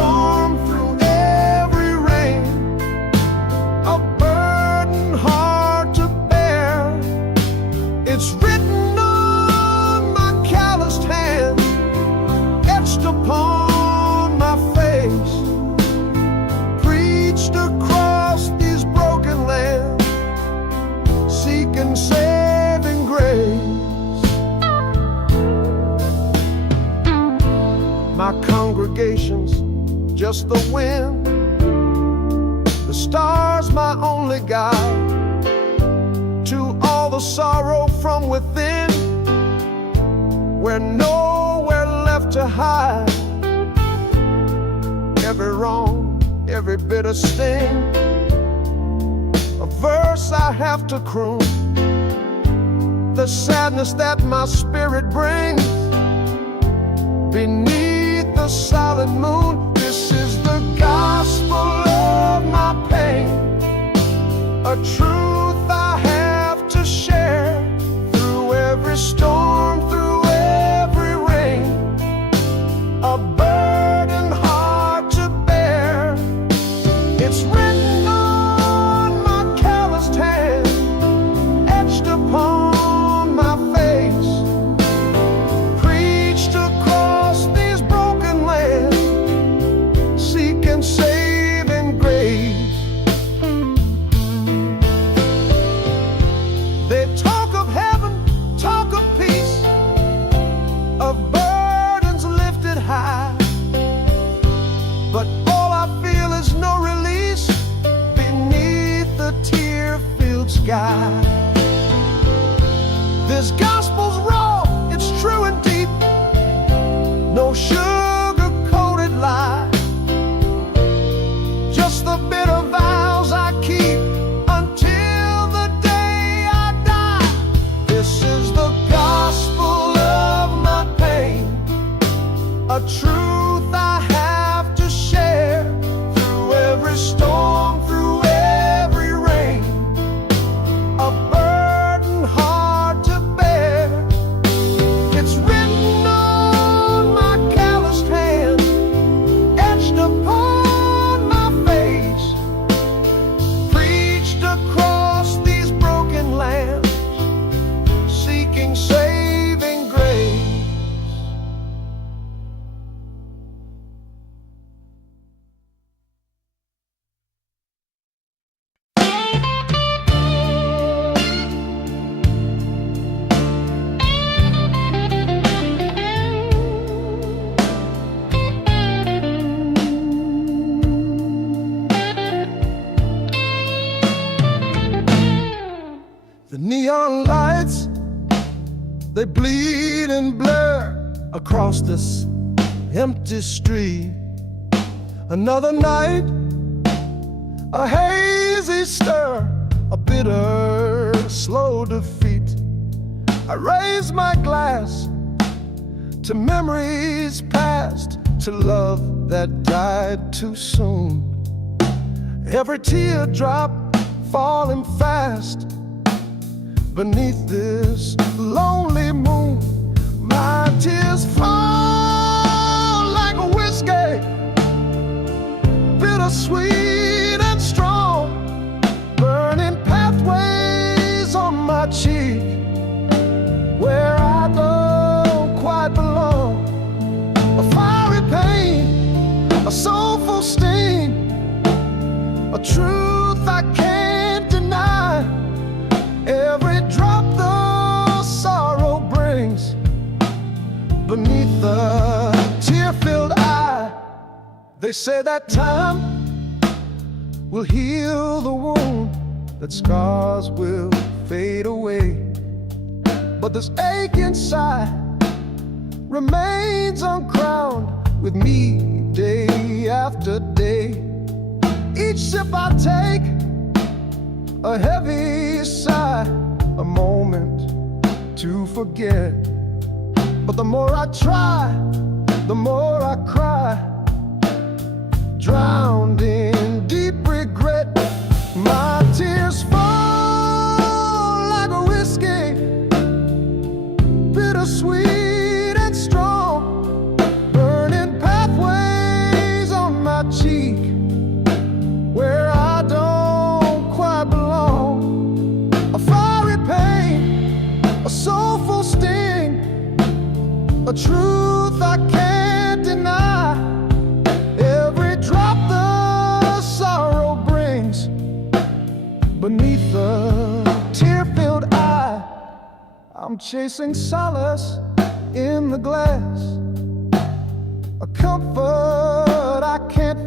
just the wind. The stars my only guide to all the sorrow from within. We're nowhere left to hide. Every wrong, every bitter sting, a verse I have to croon. The sadness that my spirit brings beneath the silent moon. This is the gospel of my pain, a truth I have to share. Through every storm, through every rain, a burden hard to bear. It's written on my calloused hand, etched upon my face, preached across these broken lands, seeking saving grace. They talk of heaven, talk of peace, of burdens lifted high, but all I feel is no release beneath the tear-filled sky. This gospel's raw, it's true and deep, no sugar-coated lie, just the bitter vows I keep until the day I die. This is the gospel of my pain, a truth I have to share. Through every storm, through every rain, a burden hard to bear. It's written on my calloused hand, etched upon my face, preached across these broken lands, seeking saving grace. The neon lights, they bleed and blur across this empty street. Another night, a hazy stir, a bitter, slow defeat. I raise my glass to memories past, to love that died too soon. Every teardrop falling fast beneath this lonely moon. My tears fall like a whiskey, bittersweet and strong, burning pathways on my cheek where I don't quite belong. A fiery pain, a soulful sting, a truth I can't deny. Every drop the sorrow brings beneath the tear-filled eye. They say that time will heal the wound, that scars will fade away, but this ache inside remains uncrowned with me day after day. Each sip I take, a heavy sigh, a moment to forget. But the more I try, the more I cry, drowned in deep regret. My tears fall like a whiskey, bittersweet and strong, burning pathways on my cheek where I don't quite belong. A fiery pain, a soulful sting, a truth I can't deny. Every drop the sorrow brings beneath the tear-filled eye. I'm chasing solace in the glass, a comfort I can't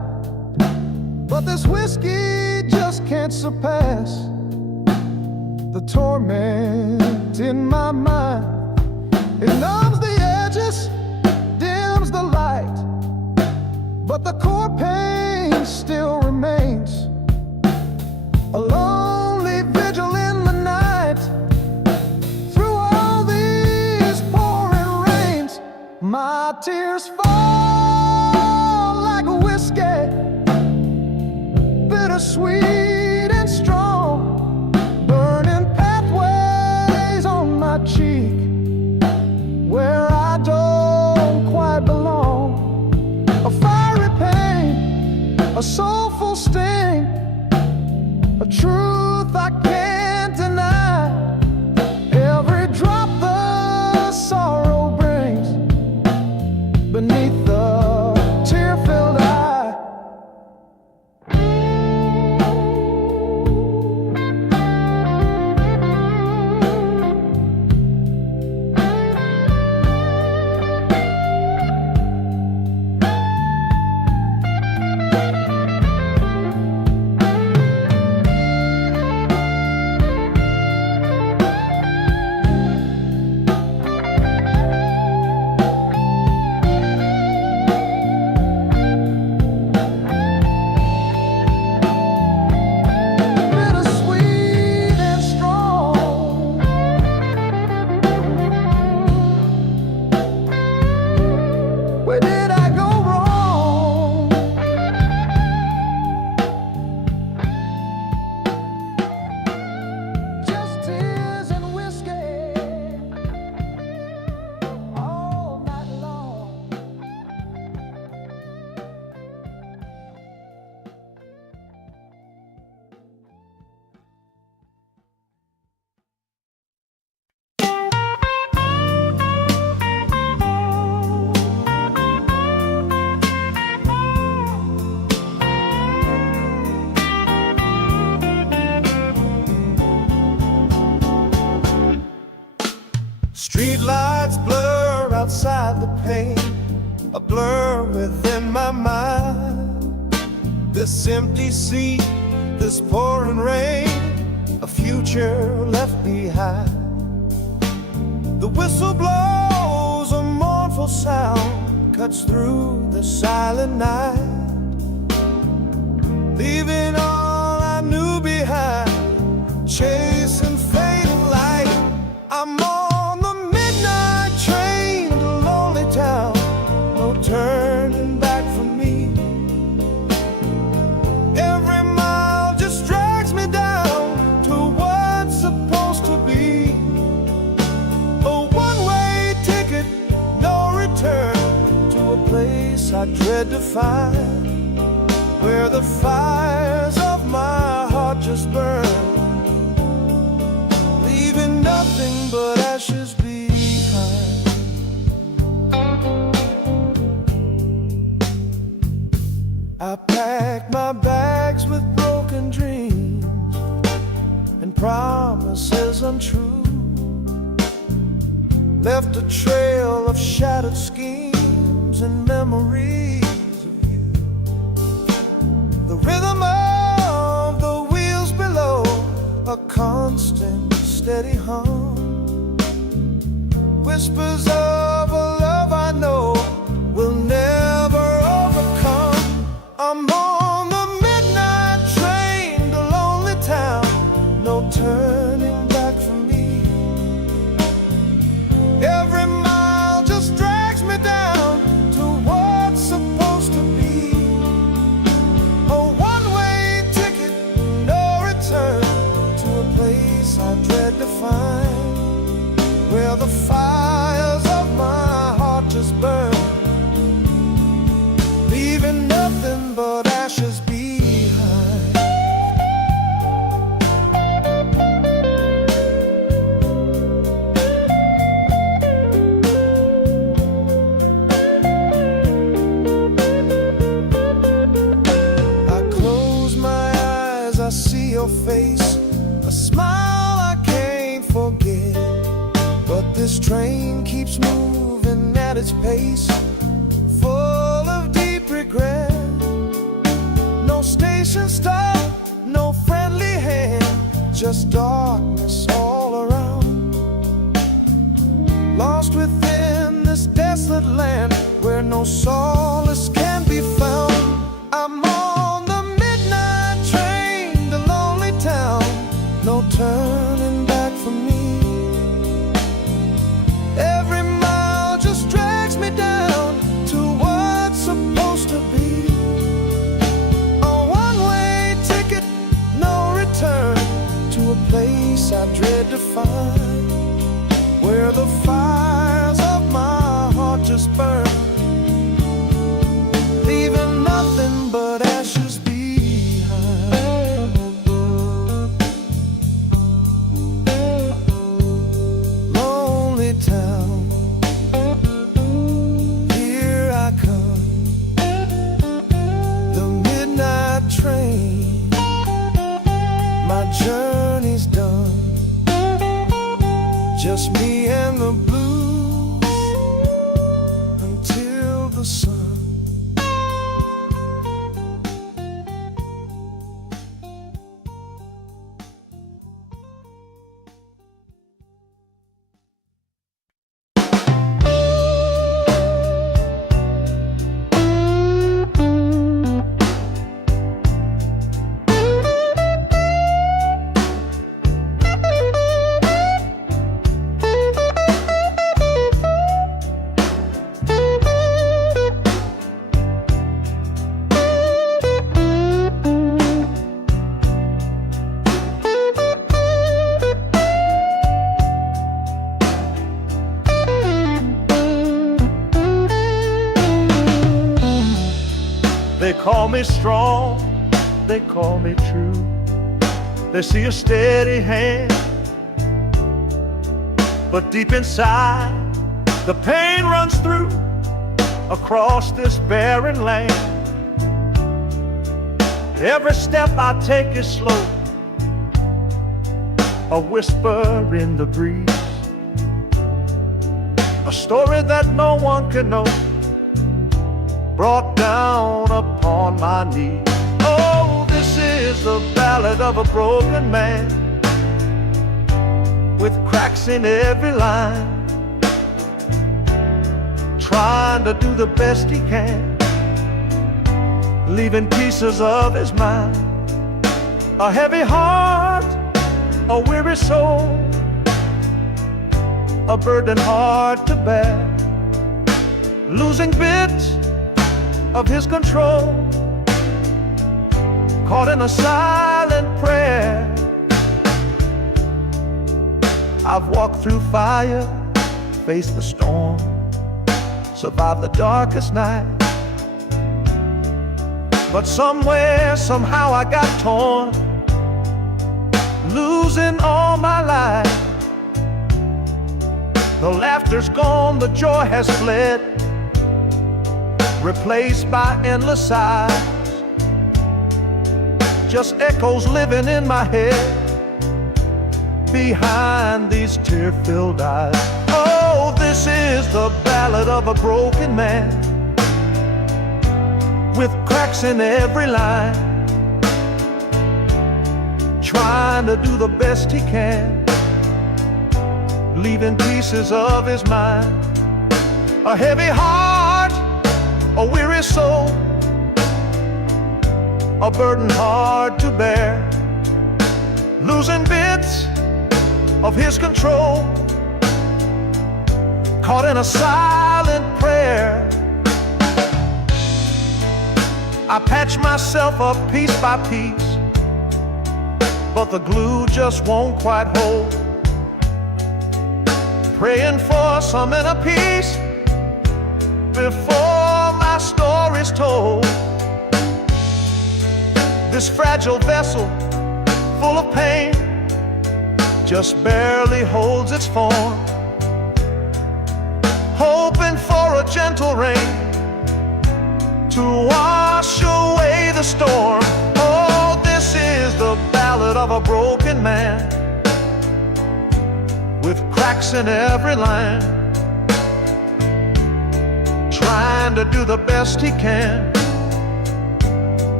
but this whiskey just can't surpass the torment in my mind. It numbs the edges, dims the light, but the core pain still remains. A lonely vigil in the night, through all these pouring rains. My tears fall like a whiskey, bittersweet and strong, burning pathways on my cheek where I don't quite belong. A fiery pain, a soulful sting, a truth I can't deny. Every drop the sorrow brings beneath the tear-filled eye. Where did I go wrong? Just tears and whiskey all night long. Street lights blur outside the pane, a blur within my mind. This empty seat, this pouring rain, a future left behind. The whistle blows, a mournful sound cuts through the silent night, leaving all I knew behind, chasing fading light. I'm on the midnight train to lonely town, no turning back for me. Every mile just drags me down to what's supposed to be. A one-way ticket, no return, to a place I dread to find, where the fires of my heart just burn, leaving nothing but ashes behind. I packed my bags with broken dreams and promises untrue, left a trail of shattered schemes and memories of you. The rhythm of the wheels below, a constant steady hum, whispers of a love I know will never overcome. I'm on the midnight train to lonely town, no turning back for me. Every mile just drags me down to what's supposed to be. A one-way ticket, no return, to a place I dread to find, where the fires of my heart just burn, leaving nothing but ashes behind. I close my eyes, I see your face, a smile I can't forget. But this train keeps moving at its pace, full of deep regret. No station station star, no friendly hand, just darkness all around. Lost within this desolate land where no solace can be found. I'm on the midnight train, the lonely town, no turning back for me. Every mile just drags me down to what's supposed to be. A one-way ticket, no return, to a place I dread to find, where the fires of my heart just burn, leaving nothing but ashes behind. Lonely town, here I come, the midnight train, my journey's done, just me and the blues until the sun. They call me strong, they call me true. They see a steady hand, but deep inside the pain runs through across this barren land. Every step I take is slow, a whisper in the breeze, a story that no one can know, brought down upon my knees. Oh, this is the ballad of a broken man, with cracks in every line, trying to do the best he can, leaving pieces of his mind. A heavy heart, a weary soul, a burden hard to bear, losing bits of his control, caught in a silent prayer. I've walked through fire, faced the storm, survived the darkest night, but somewhere, somehow I got torn, losing all my life. The laughter's gone, the joy has fled, replaced by endless sighs, just echoes living in my head behind these tear-filled eyes. Oh, this is the ballad of a broken man, with cracks in every line, trying to do the best he can, leaving pieces of his mind. A heavy heart, a weary soul, a burden hard to bear, losing bits of his control, caught in a silent prayer. I patch myself up piece by piece, but the glue just won't quite hold, praying for some inner peace before my story's told. This fragile vessel, full of pain, just barely holds its form, hoping for a gentle rain to wash away the storm. Oh, this is the ballad of a broken man, with cracks in every line, trying to do the best he can,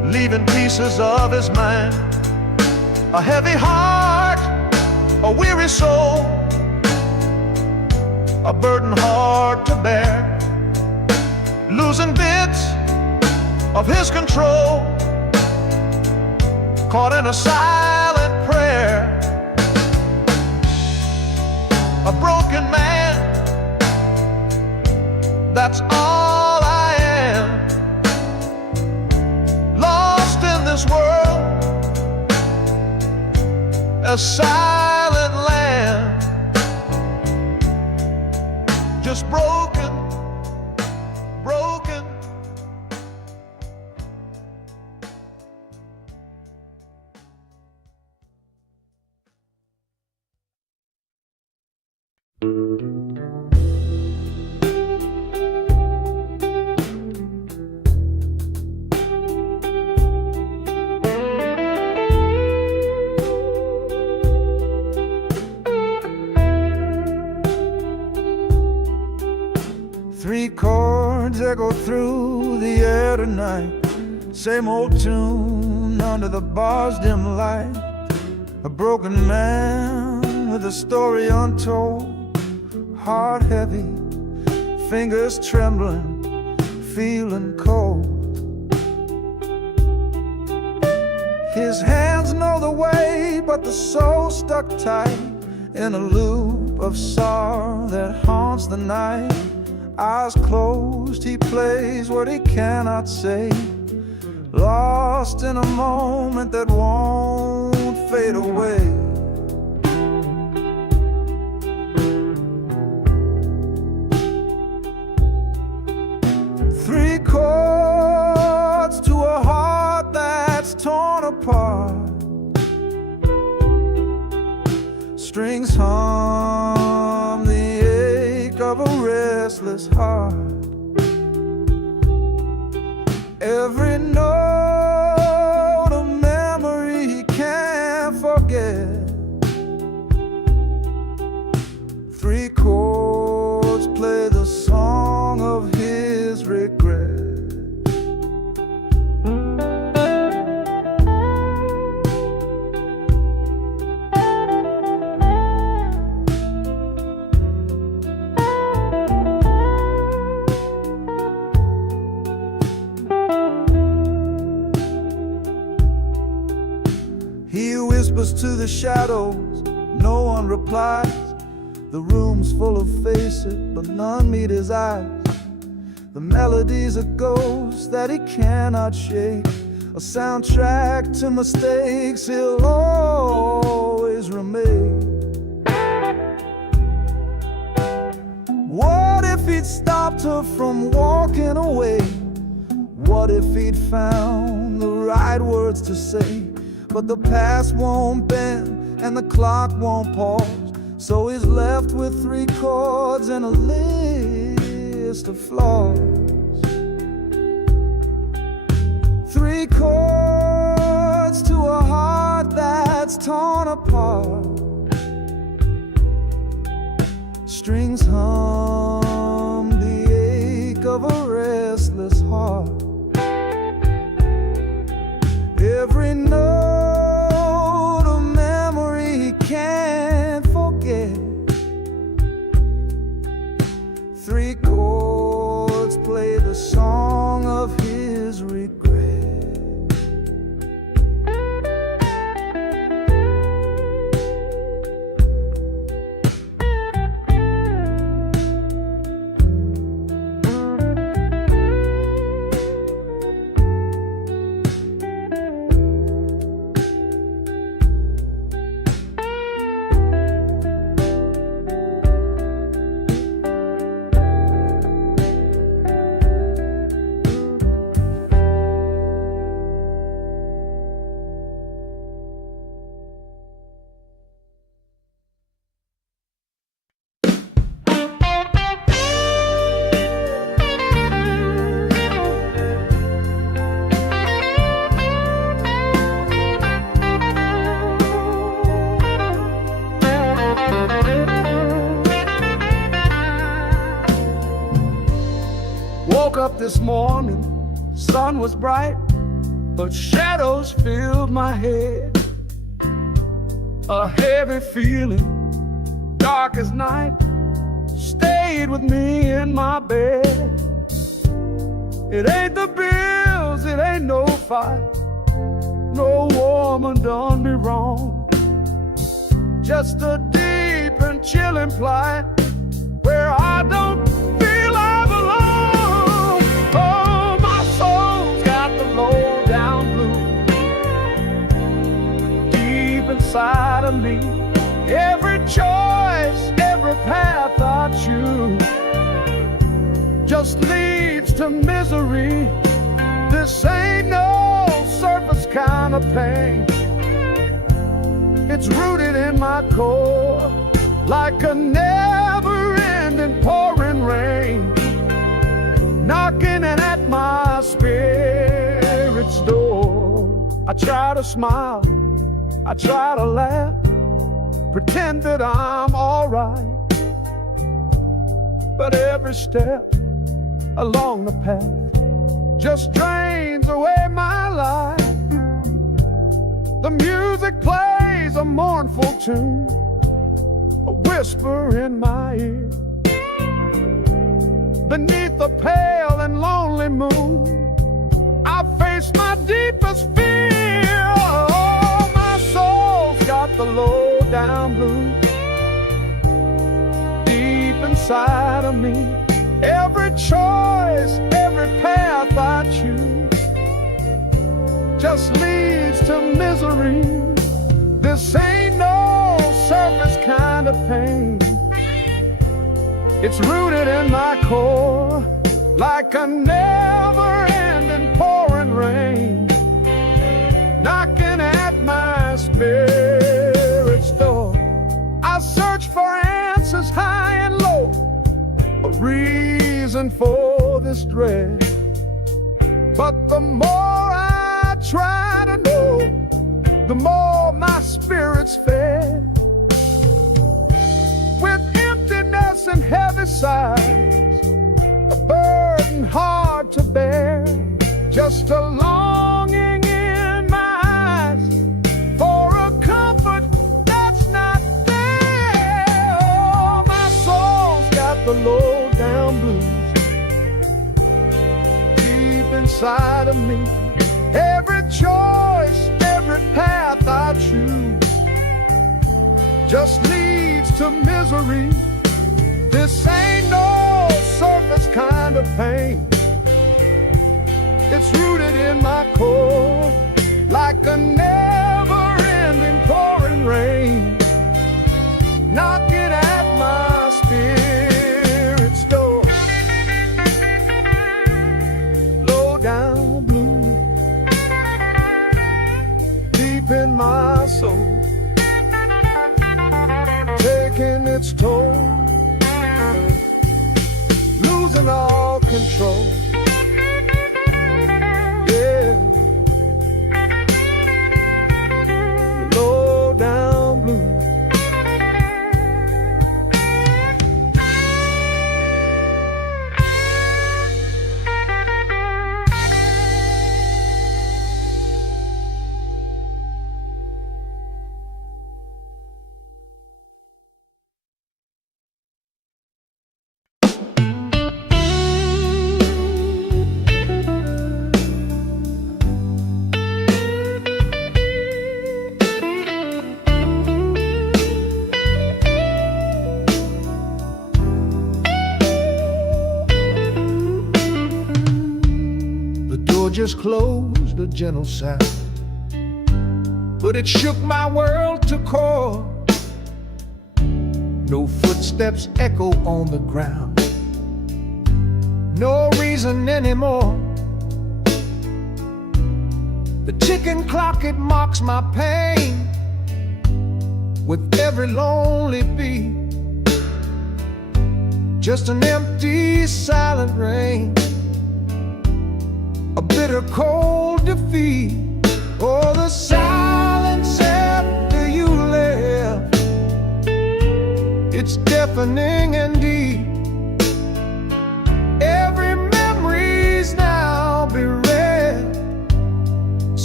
leaving pieces of his mind. A heavy heart, a weary soul, a burden hard to bear, losing bits of his control, caught in a silent prayer. A broken man, that's all I am. Lost in this world, a silent land. Just broken, broken. Three chords echo through the air tonight. Same old tune under the bar's dim light. A broken man with a story untold. Heart heavy, fingers trembling, feeling cold. His hands know the way, but the soul stuck tight in a loop of sorrow that haunts the night. Eyes closed, he plays what he cannot say, lost in a moment that won't fade away. Three chords to a heart that's torn apart. Strings hum the ache of a restless heart. Every note a memory he can't forget. Three chords play the song of his regret. He whispers to the shadows, no one replies. The room's full of faces, but none meet his eyes. The melody's a ghost that he cannot shake, a soundtrack to mistakes he'll always remake. What if he'd stopped her from walking away? What if he'd found the right words to say? But the past won't bend and the clock won't pause, so he's left with three chords and a list of flaws. Three chords to a heart that's torn apart. Strings hum the ache of a restless heart. Every note a memory he can't forget. Three chords play the song of his regret. Woke up this morning, sun was bright, but shadows filled my head. A heavy feeling, dark as night, stayed with me in my bed. It ain't the bills, it ain't no fight, no woman done me wrong. Just a deep and chilling plight where I don't feel I belong. Oh, my soul's got the low down blues deep inside of me. Every choice, every path I choose just leads to misery. This ain't no surface kind of pain. It's rooted in my core like a never-ending pouring rain, knocking at my spirit's door. I try to smile, I try to laugh, pretend that I'm alright, but every step along the path just drains away my life. The music plays a mournful tune, a whisper in my ear. Beneath the pale and lonely moon, I face my deepest fear. Oh, my soul's got the low down blues deep inside of me. Every choice, every path I choose just leads to misery. This ain't no surface kind of pain. It's rooted in my core like a never-ending pouring rain, knocking at my spirit's door. I search for answers high and low, a reason for this dread, but the more I try to know, the more my spirit's fed. With emptiness and heavy sighs, a burden hard to bear, just a longing in my eyes for a comfort that's not there. Oh, my soul's got the low down blues deep inside of me. Every choice, every path I choose just leads to misery. This ain't no surface kind of pain. It's rooted in my core like a never-ending pouring rain, knocking at my spirit's door. Low down blue deep in my soul, taking its toll, losing all control. Yeah, low down blue. Just closed, a gentle sound, but it shook my world to core. No footsteps echo on the ground, no reason anymore. The ticking clock, it mocks my pain with every lonely beat. Just an empty, silent rain, a bitter cold defeat. Oh, the silence after you left, it's deafening and deep. Every memory's now bereft,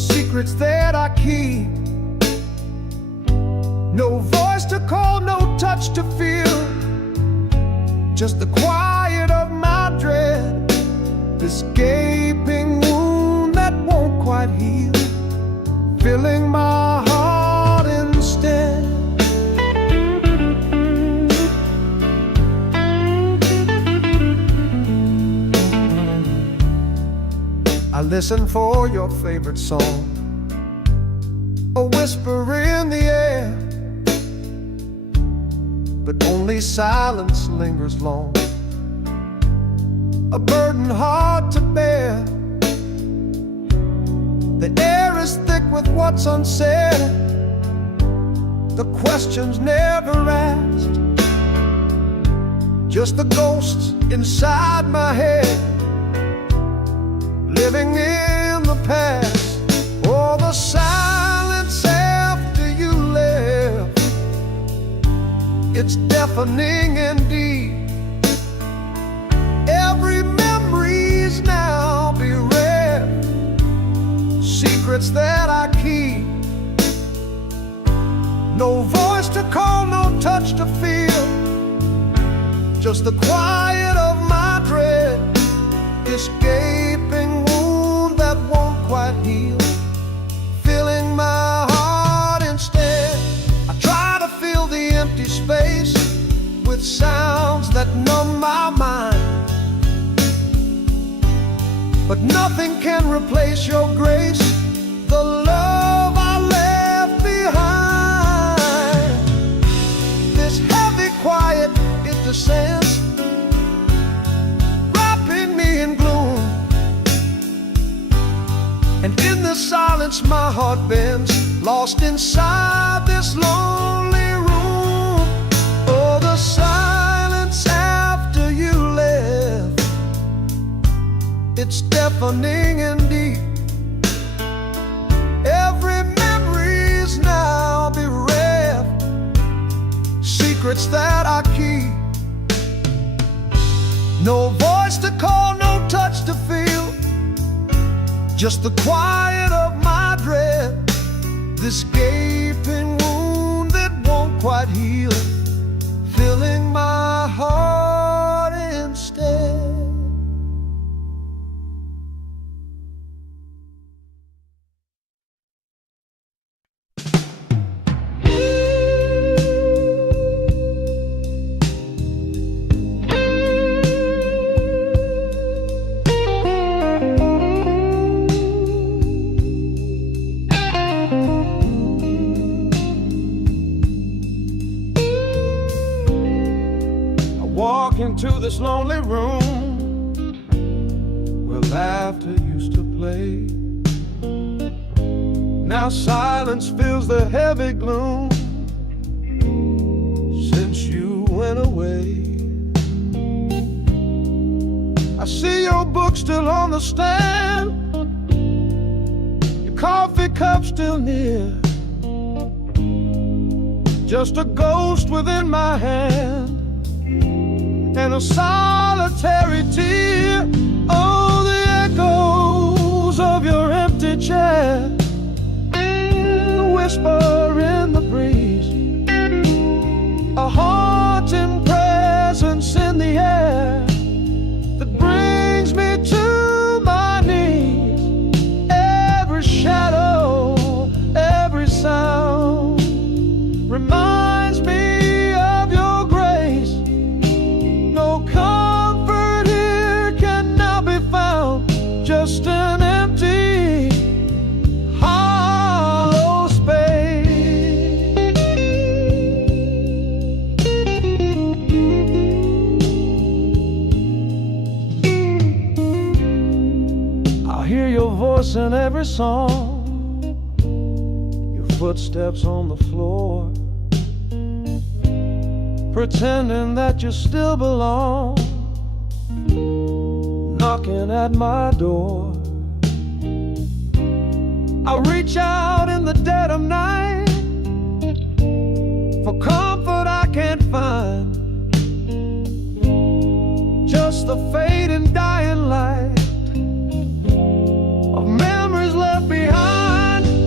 secrets that I keep. No voice to call, no touch to feel, just the quiet of my dread, this gaping wound that won't quite heal, filling my heart instead. I listen for your favorite song, a whisper in the air, but only silence lingers long, a burden hard to bear. The air is thick with what's unsaid, the questions never asked, just the ghosts inside my head, living in the past. Oh, the silence after you left, it's deafening indeed. Every memory's now bereft, secrets that I keep. No voice to call, no touch to feel, just the quiet of my dread, this gaping wound that won't quite heal, filling my heart instead. I try to fill the empty space with sounds that numb my mind, but nothing can replace your grace, the love I left behind. This heavy quiet, it descends, wrapping me in gloom, and in the silence my heart bends, lost inside this lonely room. Oh, the silence after you left, it's deafening indeed. Every memory's now bereft, secrets that I keep. No voice to call, no touch to feel, just the quiet of my dread, this gaping wound that won't quite heal, filling my heart instead. Walk into this lonely room where laughter used to play. Now silence fills the heavy gloom since you went away. I see your book still on the stand, your coffee cup still near, just a ghost within my hand and a solitary tear. Oh, the echoes of your empty chair, the whisper in the breeze, a haunting presence in the air that brings me to my knees. Every shadow, every sound reminds me of your grace. No comfort here can now be found, just an empty, hollow space. I hear your voice in every song, your footsteps on the floor, pretending that you still belong, knocking at my door. I reach out in the dead of night for comfort I can't find, just the fading dying light of memories left behind.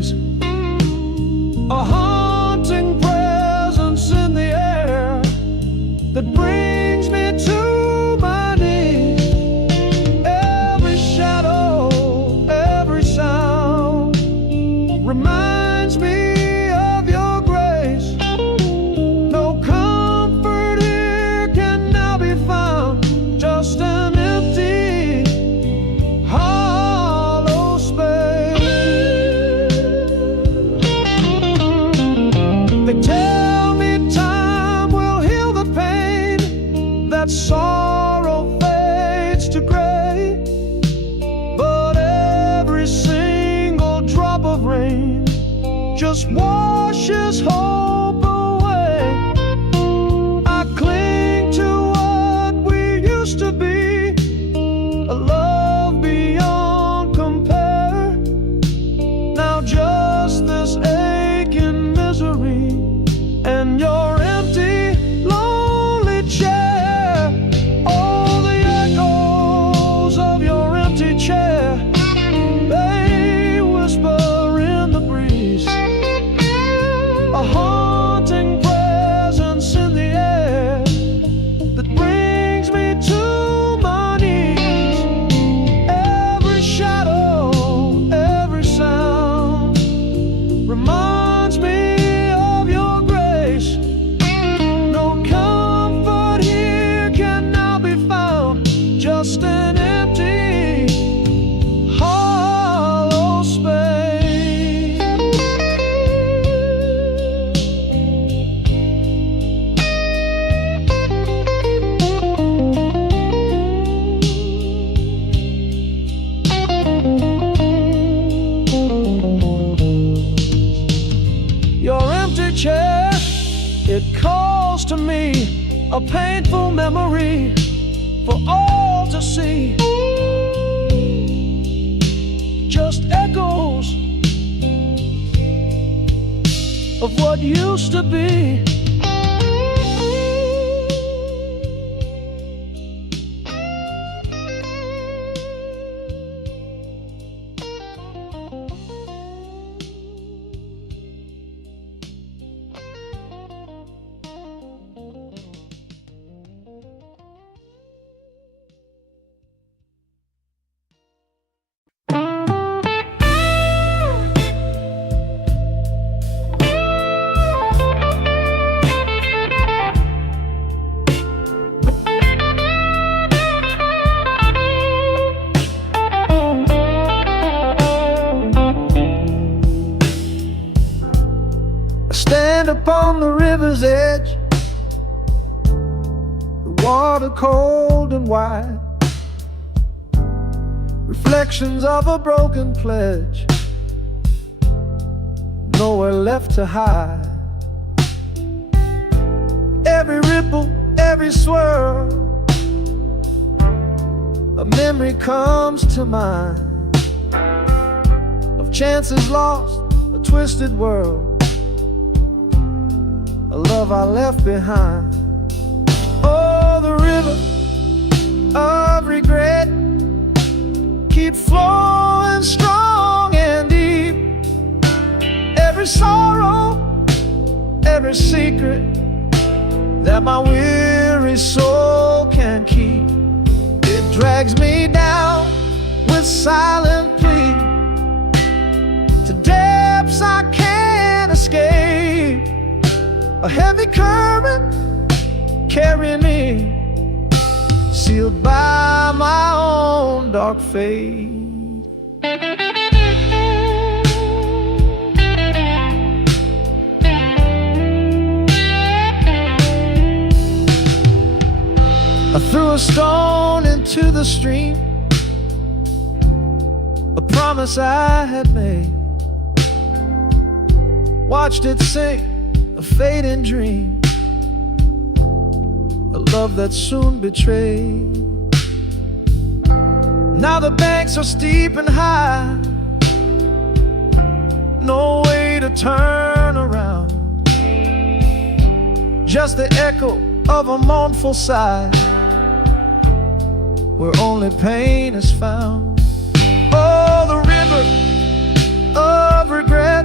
breeze, a haunting presence in the air that brings me to my knees. Every shadow, every sound reminds me of your grace. No comfort here can now be found, just an empty, hollow space. They tell me time will heal the pain, that sorrow fades to gray, but every single drop of rain just washes hope away. I cling to what we used to be, a love beyond compare. Now just this aching misery and your empty, lonely chair. Oh, the echoes of your empty chair, they whisper in the breeze, a haunting presence in the air that brings me to my knees. Every shadow, every sound reminds me of your grace. No comfort here can now be found, just an empty, hollow space. Your empty chair, it calls to me, a painful memory for all to see. Just echoes of what used to be. I stand upon the river's edge, the water cold and wide, reflections of a broken pledge, nowhere left to hide. Every ripple, every swirl, a memory comes to mind of chances lost, a twisted world, a love I left behind. Oh, the river of regret keep flowing strong and deep. Every sorrow, every secret that my weary soul can keep, it drags me down with silent plea to depths I can't escape. A heavy current carrying me, sealed by my own dark fate. I threw a stone into the stream, a promise I had made, watched it sink, a fading dream, a love that soon betrayed. Now the banks are steep and high, no way to turn around, just the echo of a mournful sigh, where only pain is found. Oh, the river of regret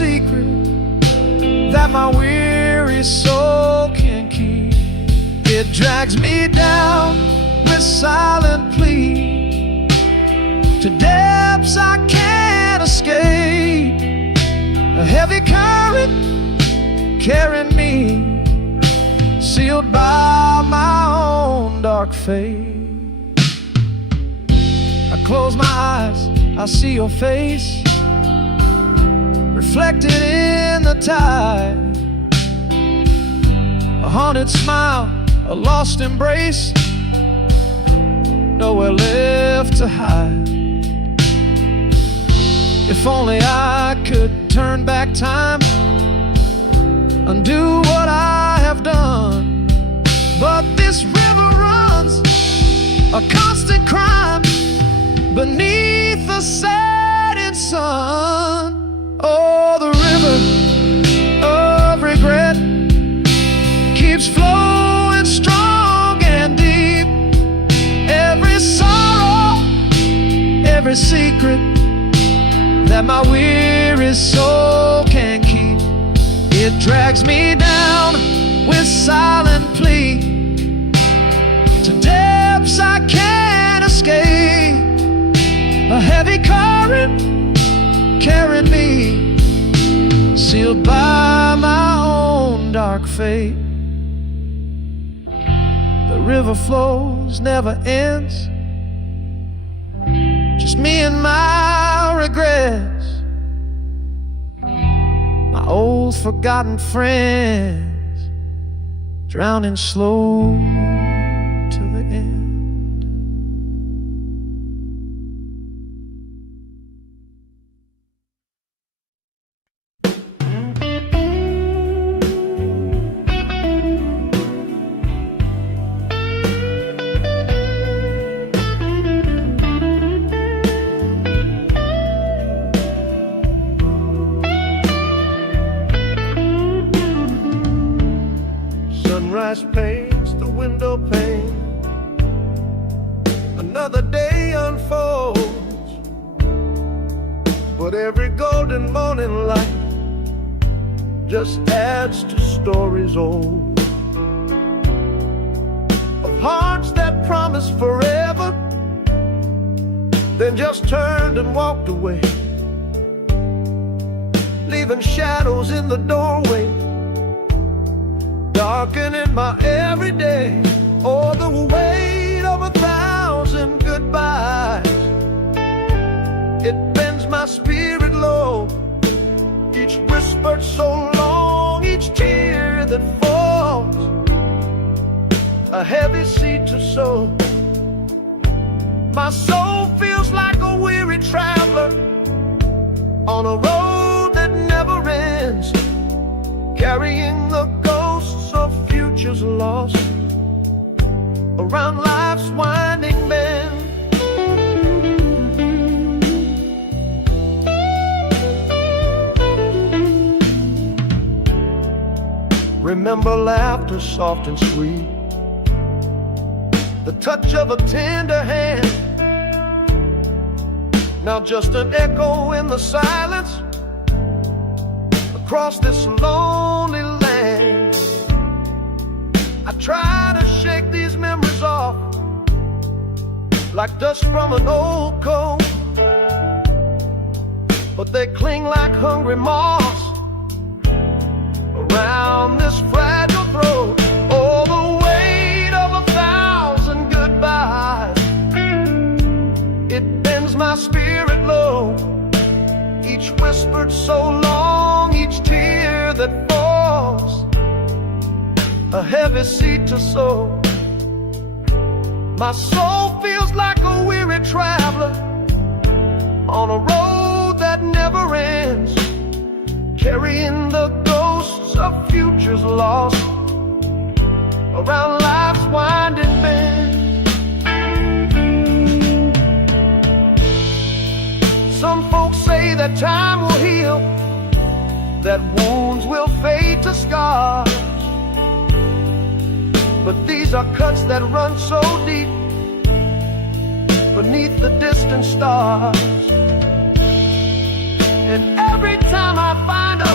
secret that my weary soul can keep. It drags me down with silent plea to depths I can't escape. A heavy current carrying me, sealed by my own dark fate. I close my eyes, I see your face reflected in the tide. A haunted smile, a lost embrace, nowhere left to hide. If only I could turn back time, undo what I have done. But this river runs a constant crime beneath the setting sun. Oh, the river of regret keeps flowing strong and deep. Every sorrow, every secret that my weary soul can keep, it drags me down with silent plea to depths I can't escape. A heavy current carrying me, sealed by my own dark fate. The river flows, never ends, just me and my regrets, my old forgotten friends, drowning slow to the end. Sunrise paints the window pane, another day unfolds, but every golden morning light just adds to stories old, of hearts that promised forever, then just turned and walked away, leaving shadows in the doorway, darkening my everyday. Oh, the weight of 1,000 goodbyes, it bends my spirit low. Each whispered so long, each tear that falls, a heavy seed to sow. My soul feels like a weary traveler on a road that never ends, carrying the ghosts of futures lost around life's winding bend. Remember laughter soft and sweet, the touch of a tender hand, now just an echo in the silence across this lonely land. I try to shake these memories off like dust from an old coat, but they cling like hungry moths around this fragile throat. Oh, the weight of 1,000 goodbyes, it bends my spirit low. Each whispered so long, each tear that falls, a heavy seed to sow. My soul feels like a weary traveler on a road that never ends, carrying the ghosts of futures lost around life's winding bend. Some folks say that time will heal, that wounds will fade to scars, but these are cuts that run so deep beneath the distant stars. And every time I find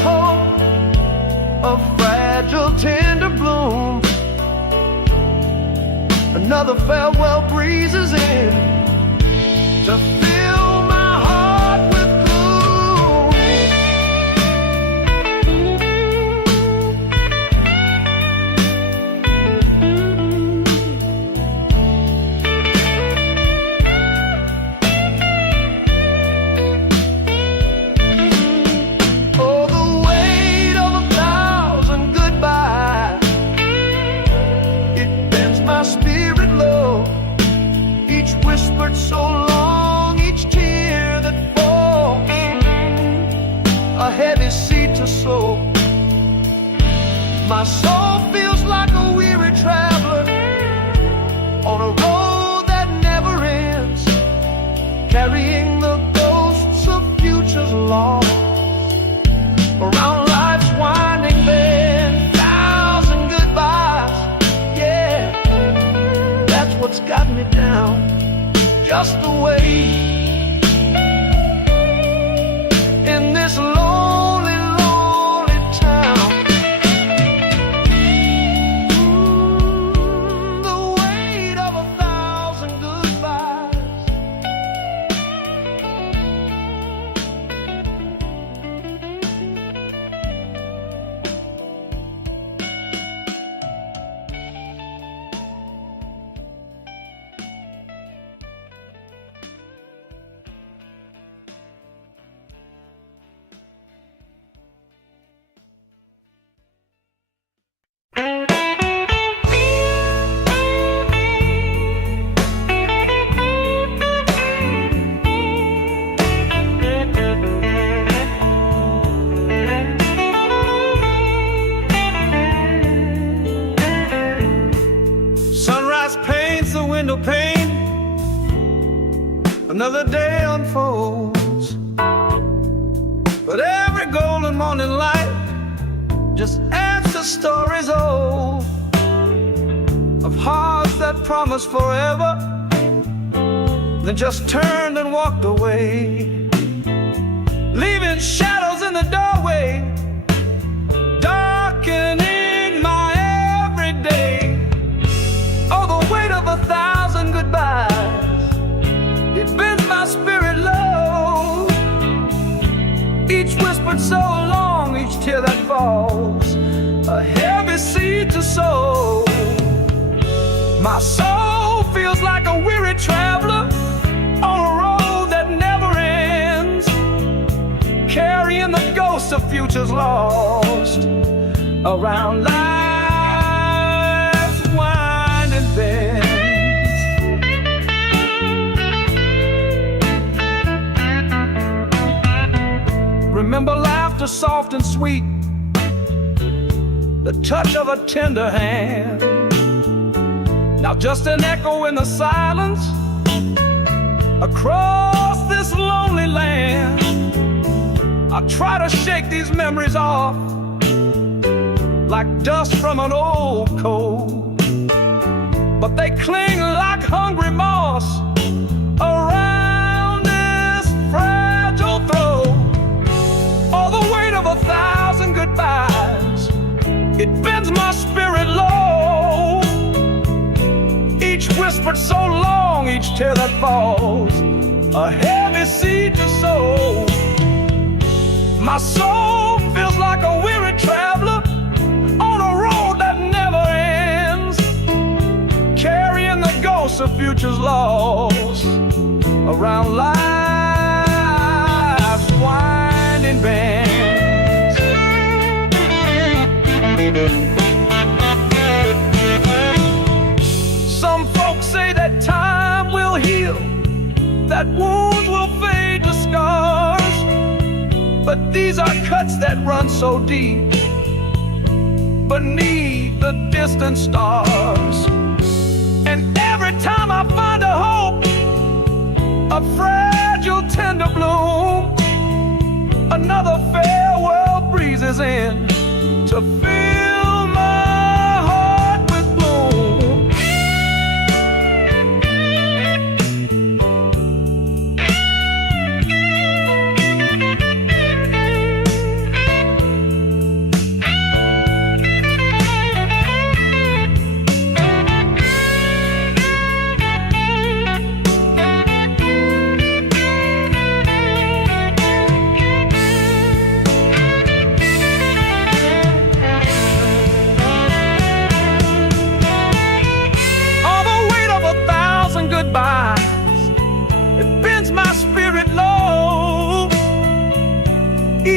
a fragile, tender bloom. Another farewell breezes in to fill my heart with gloom. Oh, the weight of 1,000 goodbyes, it bends my spirit low. Each whispered so long, each tear that falls, a heavy seed to sow. My soul feels like a weary traveler on a road that never ends, carrying the ghosts of futures lost around life's winding bend. 1,000 goodbyes, yeah, that's what's got me down. Just the way in this lonely, lonely town. The weight of 1,000 goodbyes. Sunrise paints the window pane, another day unfolds, but every golden morning light just adds to stories old of hearts that promised forever, then just turned and walked away, leaving shadows in the doorway, darkening my everyday. Oh, the weight of 1,000 goodbyes, it bends my spirit low. Each whispered so long, each tear that falls, a heavy seed to sow. My soul feels like a weary traveler on a road that never ends, carrying the ghosts of futures lost around life's winding bends. Remember laughter soft and sweet, the touch of a tender hand. Now just an echo in the silence across this lonely land. I try to shake these memories off like dust from an old coat, but they cling like hungry moss around this fragile throat. All the weight of 1,000 goodbyes, it bends my spirit low. Each whispered so long, each tear that falls, a heavy seed to sow. My soul feels like a weary traveler on a road that never ends, carrying the ghosts of futures lost around life's winding bends. Some folks say that time will heal, that wounds will fade to scars, but these are cuts that run so deep beneath the distant stars. And every time I find a hope, a fragile tender bloom, another farewell breezes in to fill my heart with gloom.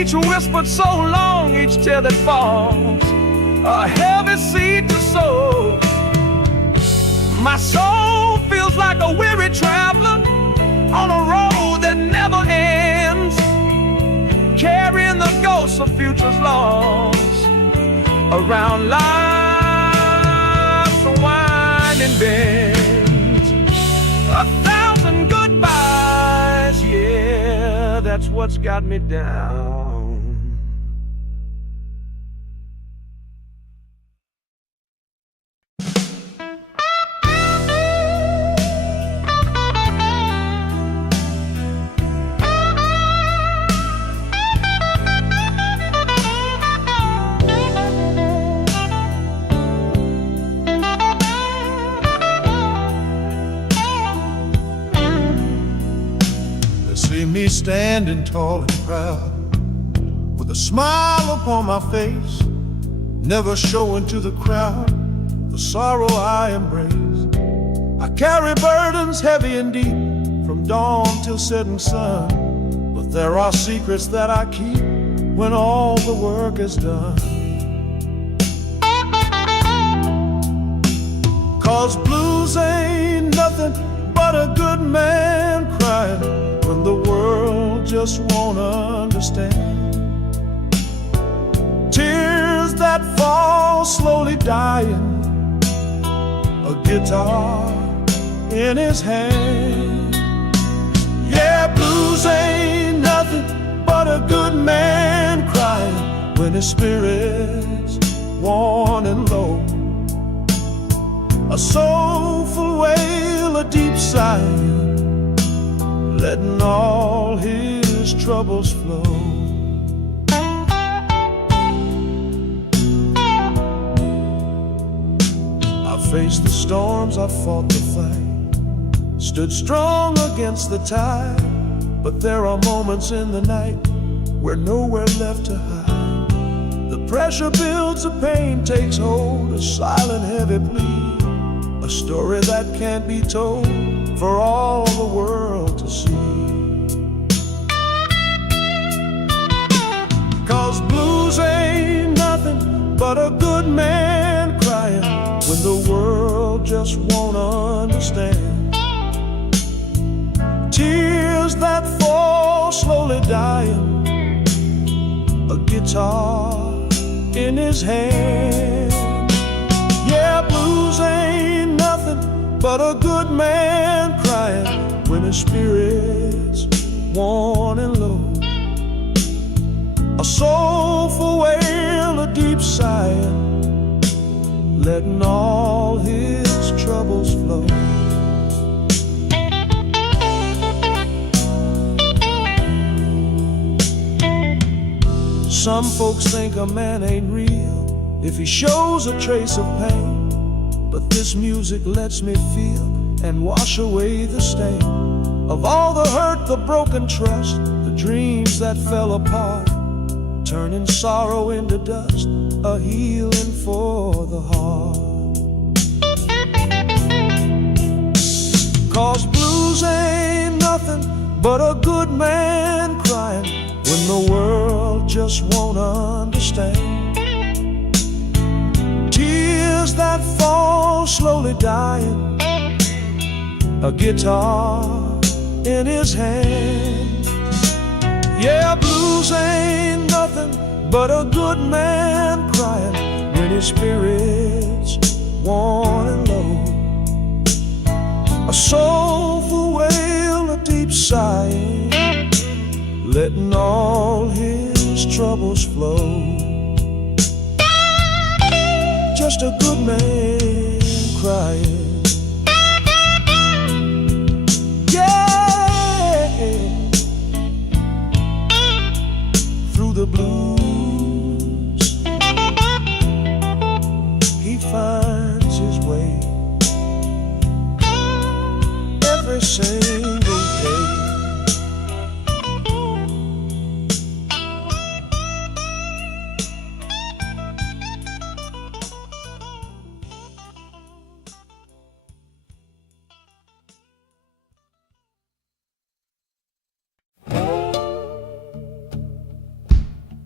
Each whispered so long, each tear that falls, a heavy seed to sow. My soul feels like a weary traveler on a road that never ends, carrying the ghosts of futures lost around life's winding bends. 1,000 goodbyes, yeah, that's what's got me down. See me standing tall and proud, with a smile upon my face, never showing to the crowd the sorrow I embrace. I carry burdens heavy and deep, from dawn till setting sun, but there are secrets that I keep when all the work is done. 'Cause blues ain't nothing but a good man crying when the world just won't understand. Tears that fall slowly dying, a guitar in his hand. Yeah, blues ain't nothing but a good man crying when his spirit's worn and low. A soulful wail, a deep sigh, letting all his troubles flow. I faced the storms, I fought the fight, stood strong against the tide, but there are moments in the night where nowhere left to hide. The pressure builds, the pain takes hold, a silent heavy plea, a story that can't be told for all the world to see. 'Cause blues ain't nothing but a good man crying when the world just won't understand. Tears that fall slowly dying, a guitar in his hand. Yeah, blues ain't nothing but a good man crying when his spirit's worn and low. A soulful wail, a deep sigh, letting all his troubles flow. Some folks think a man ain't real if he shows a trace of pain, but this music lets me feel and wash away the stain of all the hurt, the broken trust, the dreams that fell apart, turning sorrow into dust, a healing for the heart. 'Cause blues ain't nothing but a good man crying when the world just won't understand. Tears that fall slowly dying, a guitar in his hand. Yeah, blues ain't nothing but a good man crying when his spirit's worn and low. A soulful wail, a deep sigh, letting all his troubles flow. Just a good man crying. Yeah, through the blues he finds his way every single day.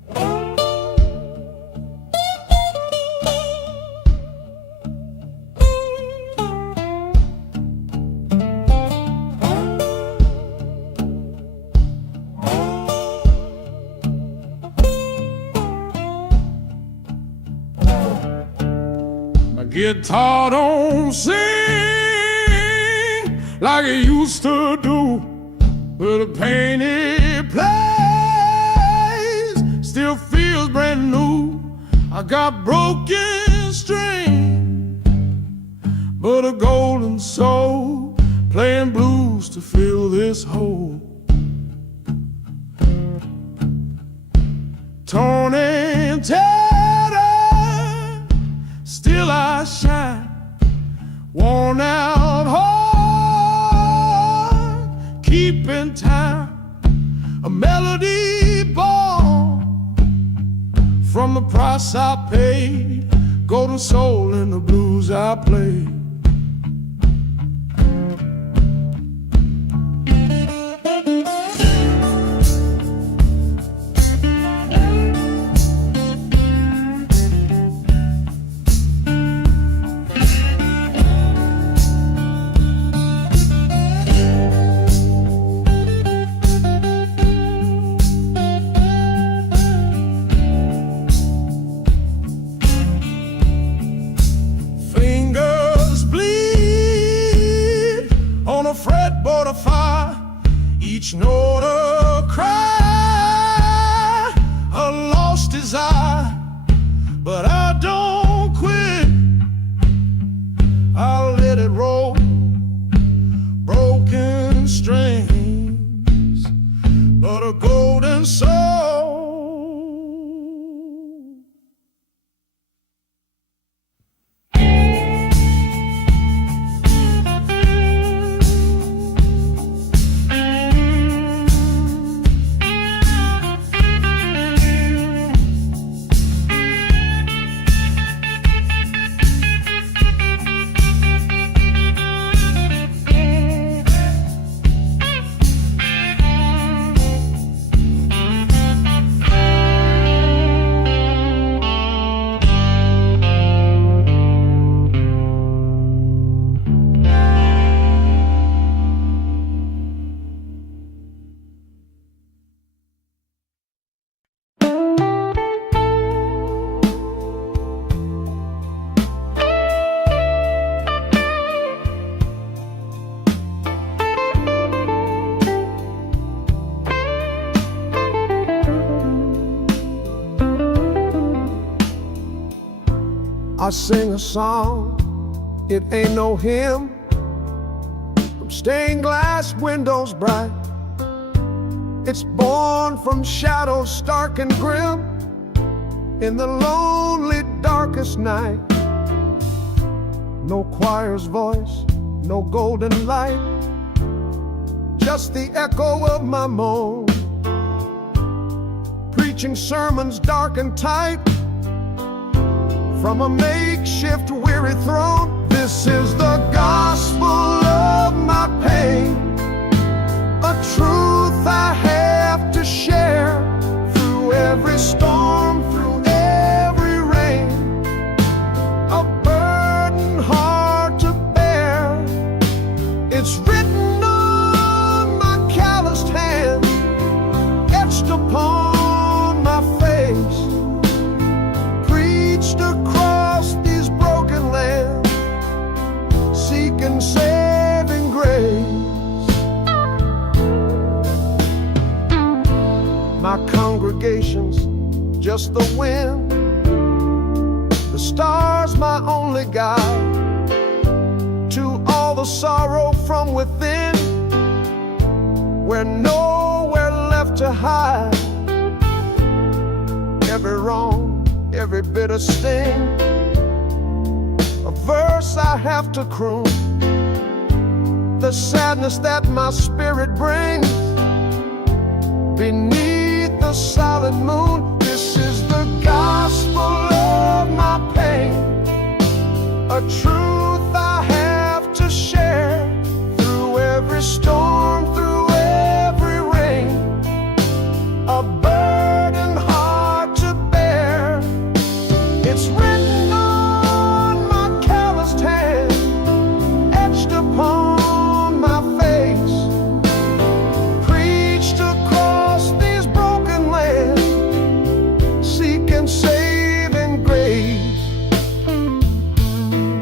guitar don't sing like it used to do, but the pain it plays still feels brand new. I got broken strings, but a golden soul playing blues to fill this hole. Torn and tattered, still I shine. Worn out heart, keeping time. A melody born from the price I paid. Golden soul in the blues I play. Fretboard of fire, each note a cry, a lost desire. But I don't quit, I'll let it roll. Broken strings, but a golden soul. I sing a song, it ain't no hymn, from stained glass windows bright. It's born from shadows stark and grim, in the lonely darkest night. No choir's voice, no golden light, just the echo of my moan, preaching sermons dark and tight from a makeshift weary throne. This is the gospel of my pain, a truth I have to share through every storm, through every rain, a burden hard to bear. It's written on my calloused hand, etched upon my face, preached across these broken lands, seeking saving grace. My congregation's just the wind, the stars my only guide to all the sorrow from within, where nowhere left to hide. Every wrong, every bitter sting, a verse I have to croon, the sadness that my spirit brings beneath the silent moon. This is the gospel of my pain, a truth I have to share through every storm, through every rain, a burden hard to bear. It's written on my calloused hand, etched upon my face, preached across these broken lands, seeking saving grace.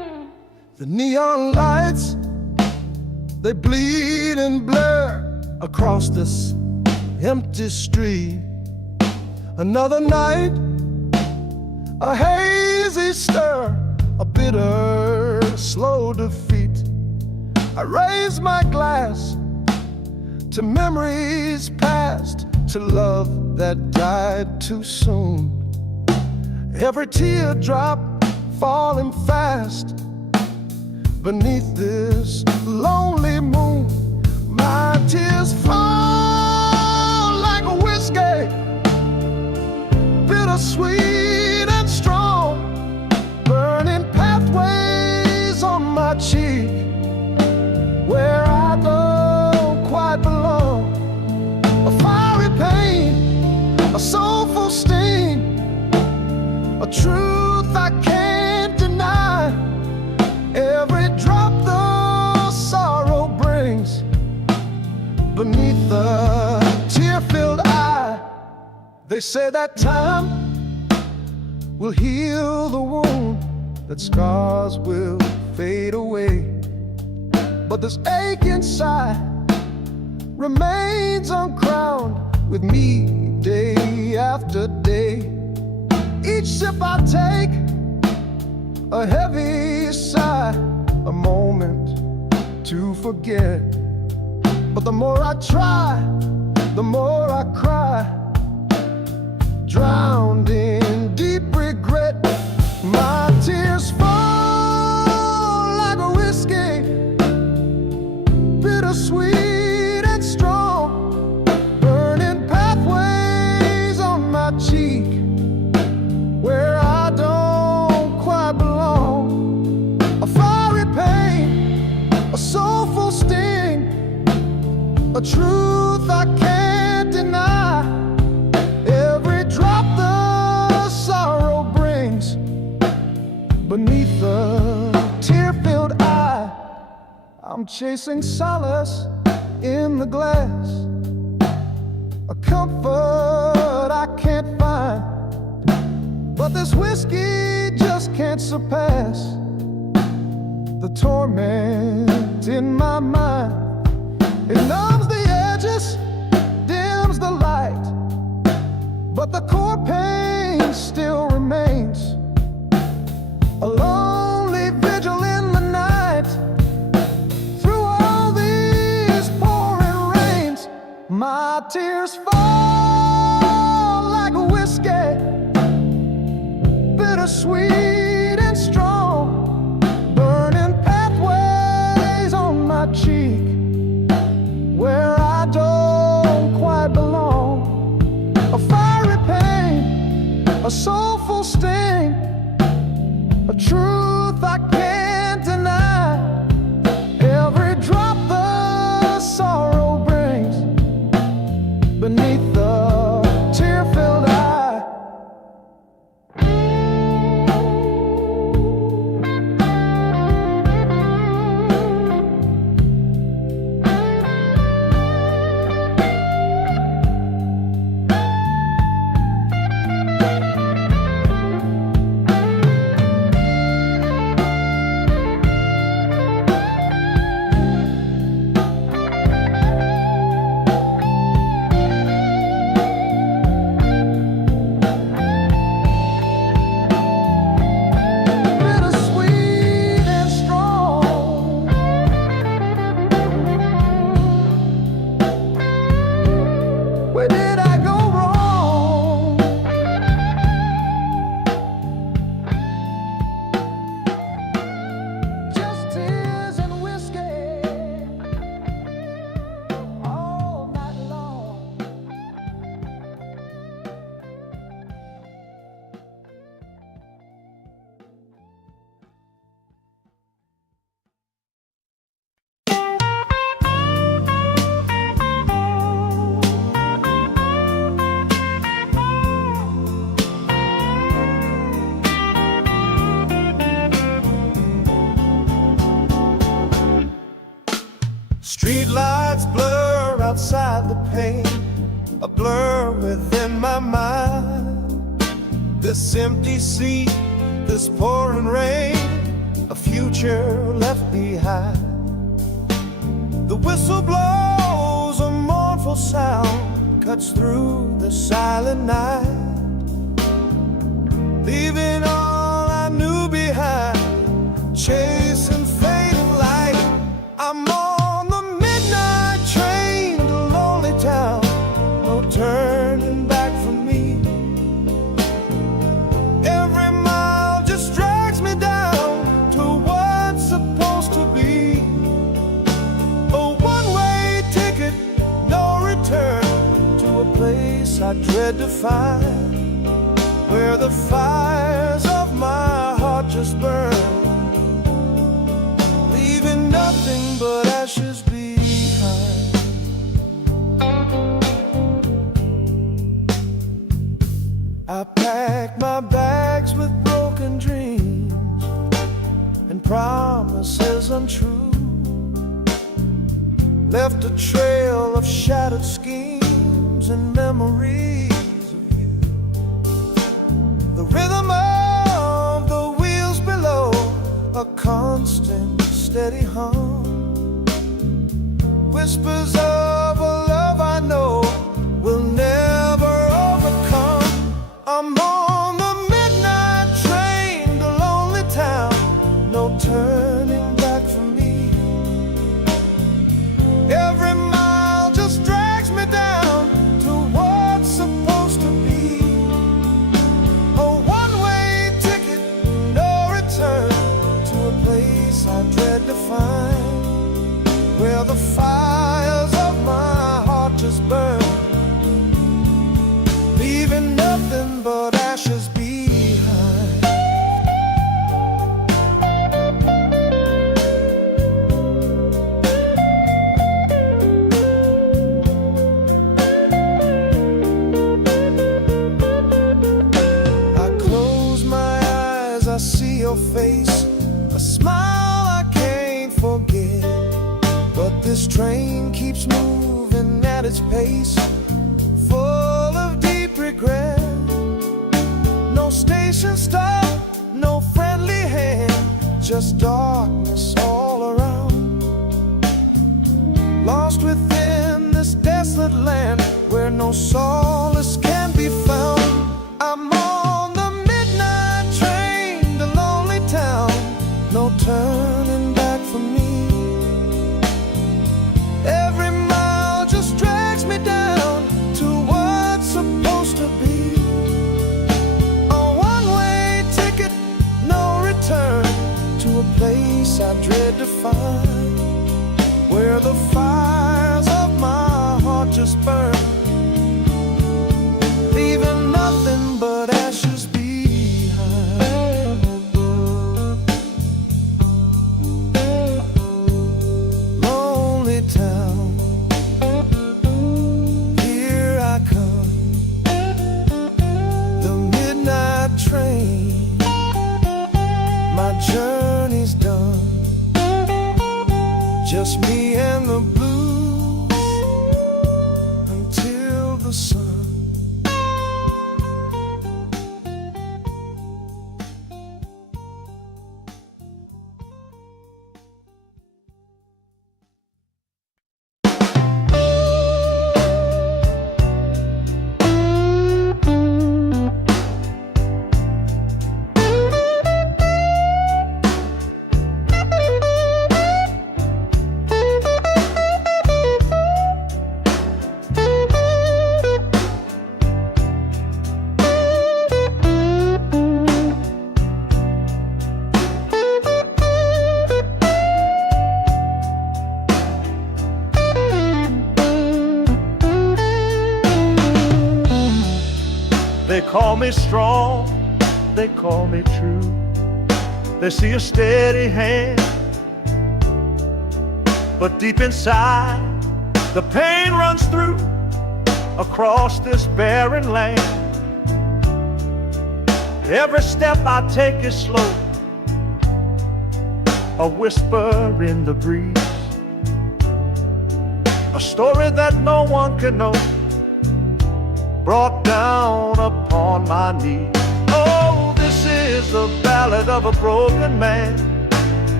neon lights, they bleed and blur across this empty street. Another night, a hazy stir, a bitter, slow defeat. I raise my glass to memories past, to love that died too soon. Every teardrop falling fast beneath this lonely moon. My tears fall like a whiskey, bittersweet and strong, burning pathways on my cheek where I don't quite belong. A fiery pain, a soulful sting, a truth I can't deny. Every drop the sorrow brings beneath the tear-filled eye. They say that time will heal the wound, that scars will fade away, but this ache inside remains uncrowned with me day after day. Each sip I take, a heavy sigh, a moment to forget. But the more I try, the more I cry, drowned in deep regret. My tears fall like a whiskey, bittersweet and strong, burning pathways on my cheek where I don't quite belong. A fiery pain, a soulful sting, a truth I can't deny. Every drop the sorrow brings beneath the tear-filled eye. I'm chasing solace in the glass, a comfort I can't find, but this whiskey just can't surpass the torment in my mind. It numbs the edges, dims the light, but the core pain still remains. A lonely vigil in the night, through all these pouring rains. My tears fall like a whiskey, bittersweet and strong, burning pathways on my cheek where I don't quite belong. A fiery pain, a soulful sting, a truth I can't deny. Every drop the sorrow brings beneath the tear-filled eye. Street lights blur outside the pane, a blur within my mind. This empty sea, this pouring rain, a few future left behind. The whistle blows, a mournful sound cuts through the silent night, leaving all I knew behind, chasing fading light. I'm on the midnight train to lonely town, no turning back for me. Every mile just drags me down to what's supposed to be. A one-way ticket, no return, to a place I dread to find, where the fires of my heart just burn, leaving nothing but ashes behind. I packed my bags with broken dreams and promises untrue, left a trail of shattered schemes and memories of you. The rhythm of the wheels below, a constant steady hum, whispers of a love I know will never overcome. I'm on the midnight train to lonely town, no turning back for me. Every mile just drags me down to what's supposed to be. A one-way ticket, no return, to a place I dread to find, where the fires of my heart just burn, leaving nothing but ashes behind. I close my eyes, I see your face, a smile I can't forget. But this train keeps moving at its pace, full of deep regret. No station stop, no friendly hand, just darkness all around. Lost within this desolate land, where no solace can be found. I'm on the midnight train to lonely town, no turning back for me. Every mile just drags me down to what's supposed to be. A one-way ticket, no return, to a place I dread to find, where the fires of my heart just burn, leaving nothing but ashes behind. Lonely town, here I come, the midnight train, my journey's done, just me and the blues until the sun. They call me strong, they call me true. They see a steady hand, but deep inside the pain runs through across this barren land. Every step I take is slow, a whisper in the breeze, a story that no one can know, brought down upon my knees. Oh, this is the ballad of a broken man,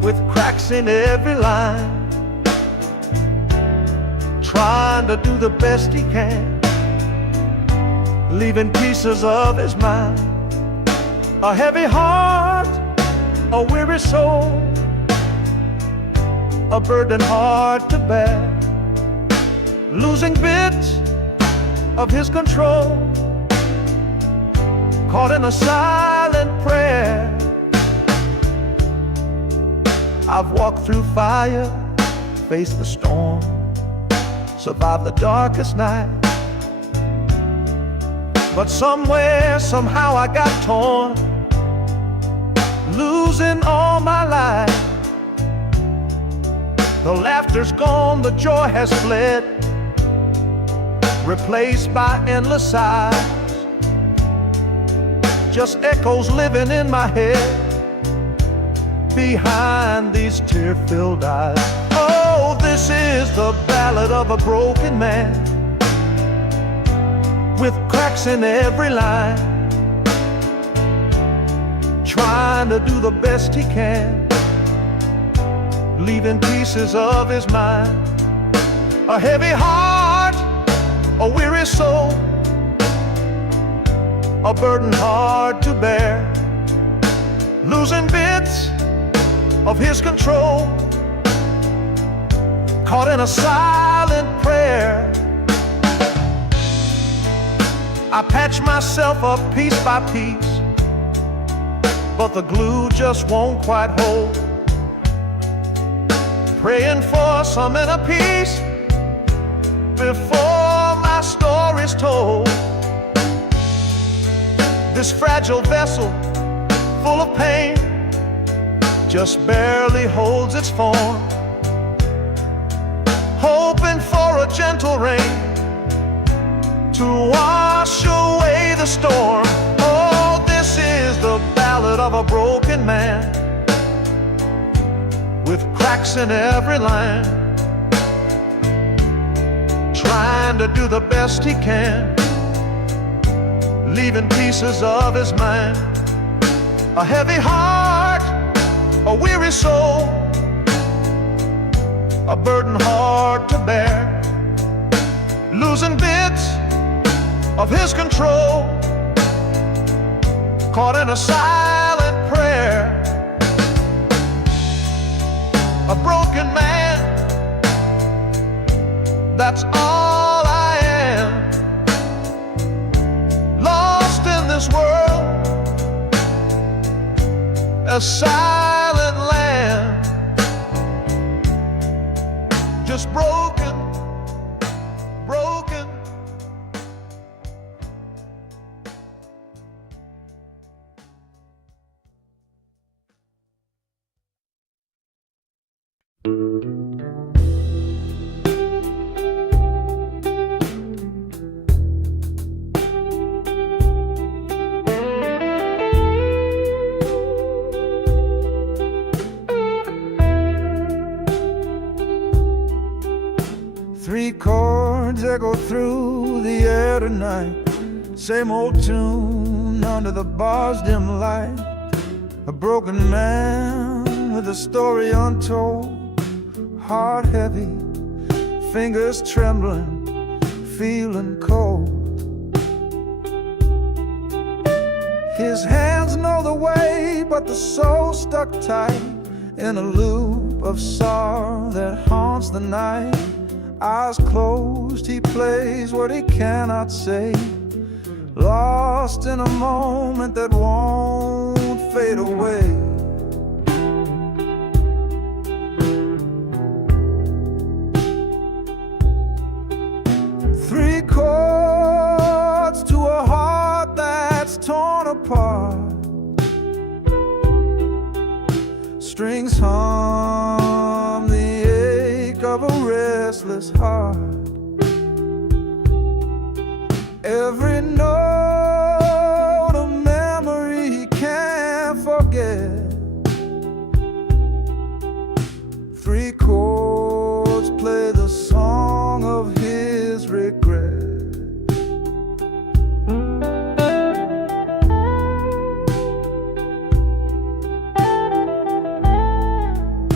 with cracks in every line, trying to do the best he can, leaving pieces of his mind. A heavy heart, a weary soul, a burden hard to bear, losing bits of his control, caught in a silent prayer. I've walked through fire, faced the storm, survived the darkest night, but somewhere, somehow I got torn, losing all my life. The laughter's gone, the joy has fled, replaced by endless sighs, just echoes living in my head behind these tear-filled eyes. Oh, this is the ballad of a broken man, with cracks in every line, trying to do the best he can, leaving pieces of his mind. A heavy heart, a weary soul, a burden hard to bear, losing bits of his control, caught in a silent prayer. I patch myself up piece by piece, but the glue just won't quite hold, praying for some inner peace before my story's told. This fragile vessel, full of pain, just barely holds its form, hoping for a gentle rain to wash away the storm. Oh, this is the ballad of a broken man, with cracks in every line, trying to do the best he can, leaving pieces of his mind. A heavy heart, a weary soul, a burden hard to bear, losing bits of his control, caught in a silent prayer. A broken man, that's all I am, lost in this world, a silent land, just broken, broken. Three chords echo through the air tonight, same old tune under the bar's dim light. A broken man with a story untold, heart heavy, fingers trembling, feeling cold. His hands know the way, but the soul stuck tight in a loop of sorrow that haunts the night. Eyes closed, he plays what he cannot say, lost in a moment that won't fade away. Three chords to a heart that's torn apart, strings hum the ache of a restless heart. Every note a memory he can't forget. Three chords play the song of his regret.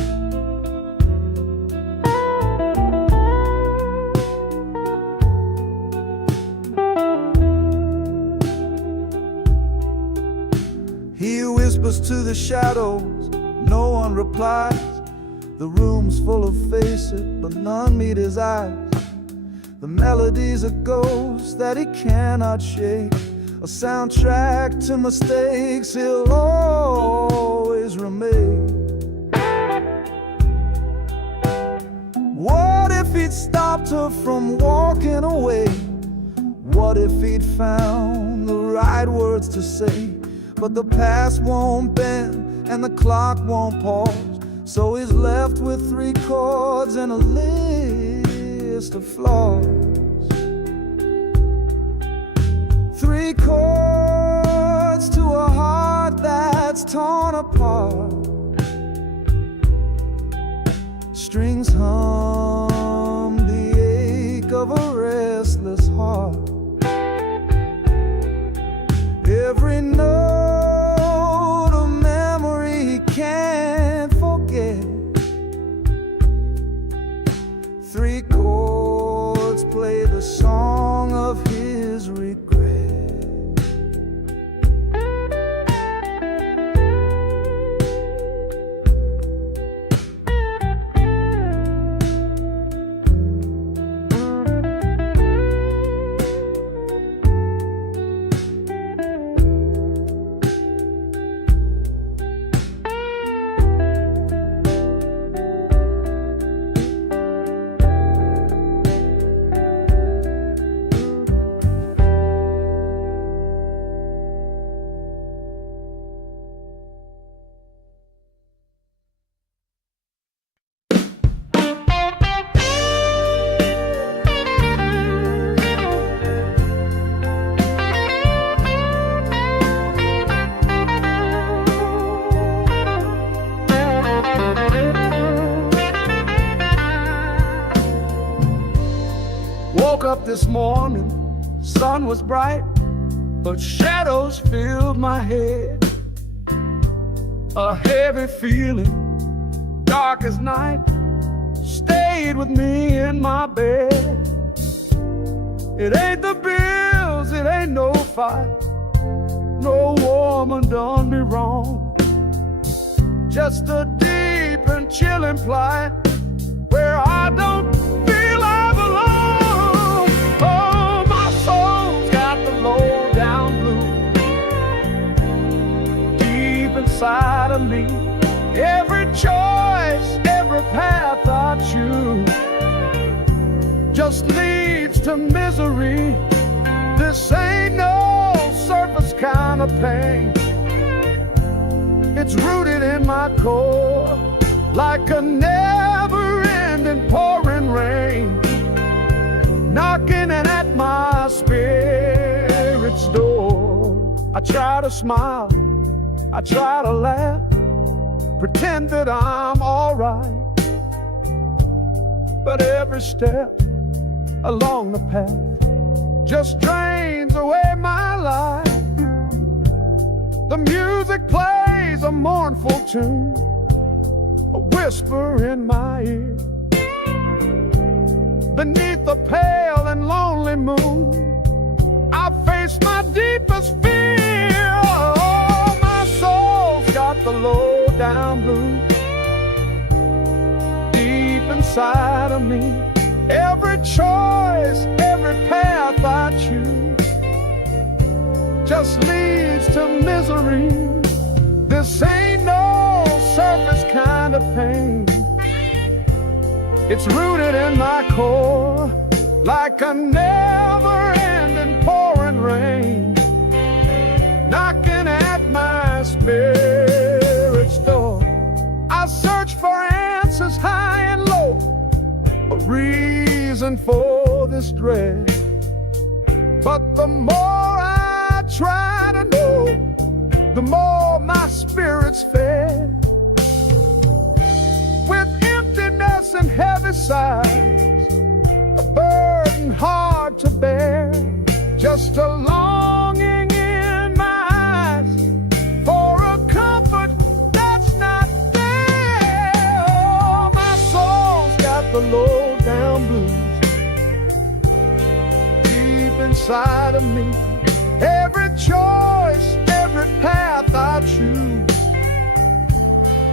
the shadows, no one replies. The room's full of faces, but none meet his eyes. The melody's a ghost that he cannot shake, a soundtrack to mistakes he'll always remake. What if he'd stopped her from walking away? What if he'd found the right words to say? But the past won't bend and the clock won't pause, so he's left with 3 chords and a list of flaws. 3 chords to a heart that's torn apart. Strings hum the ache of a restless heart. Every note a memory he can't forget. 3 chords play the song of his regret. Woke up this morning, sun was bright, but shadows filled my head. A heavy feeling, dark as night, stayed with me in my bed. It ain't the bills, it ain't no fight, no woman done me wrong. Just a deep and chilling plight where I don't feel I belong. Oh, my soul's got the low down blues deep inside of me. Every choice, every path I choose just leads to misery. This ain't no surface kind of pain. It's rooted in my core like a never-ending pouring rain, knocking at my spirit's door. I try to smile, I try to laugh, pretend that I'm alright, but every step along the path just drains away my life. The music plays a mournful tune, a whisper in my ear. Beneath the pale and lonely moon, I face my deepest fear. Oh, my soul's got the low down blues deep inside of me. Every choice, every path I choose just leads to misery. This ain't no surface kind of pain. It's rooted in my core like a never-ending pouring rain, knocking at my spirit's door. I search for answers high and low, a reason for this dread, but the more I try to know, the more my spirit's fed. With emptiness and heavy sighs, a burden hard to bear, just a longing in my eyes for a comfort that's not there. Oh, my soul's got the low down blues deep inside of me. Every choice, every path I choose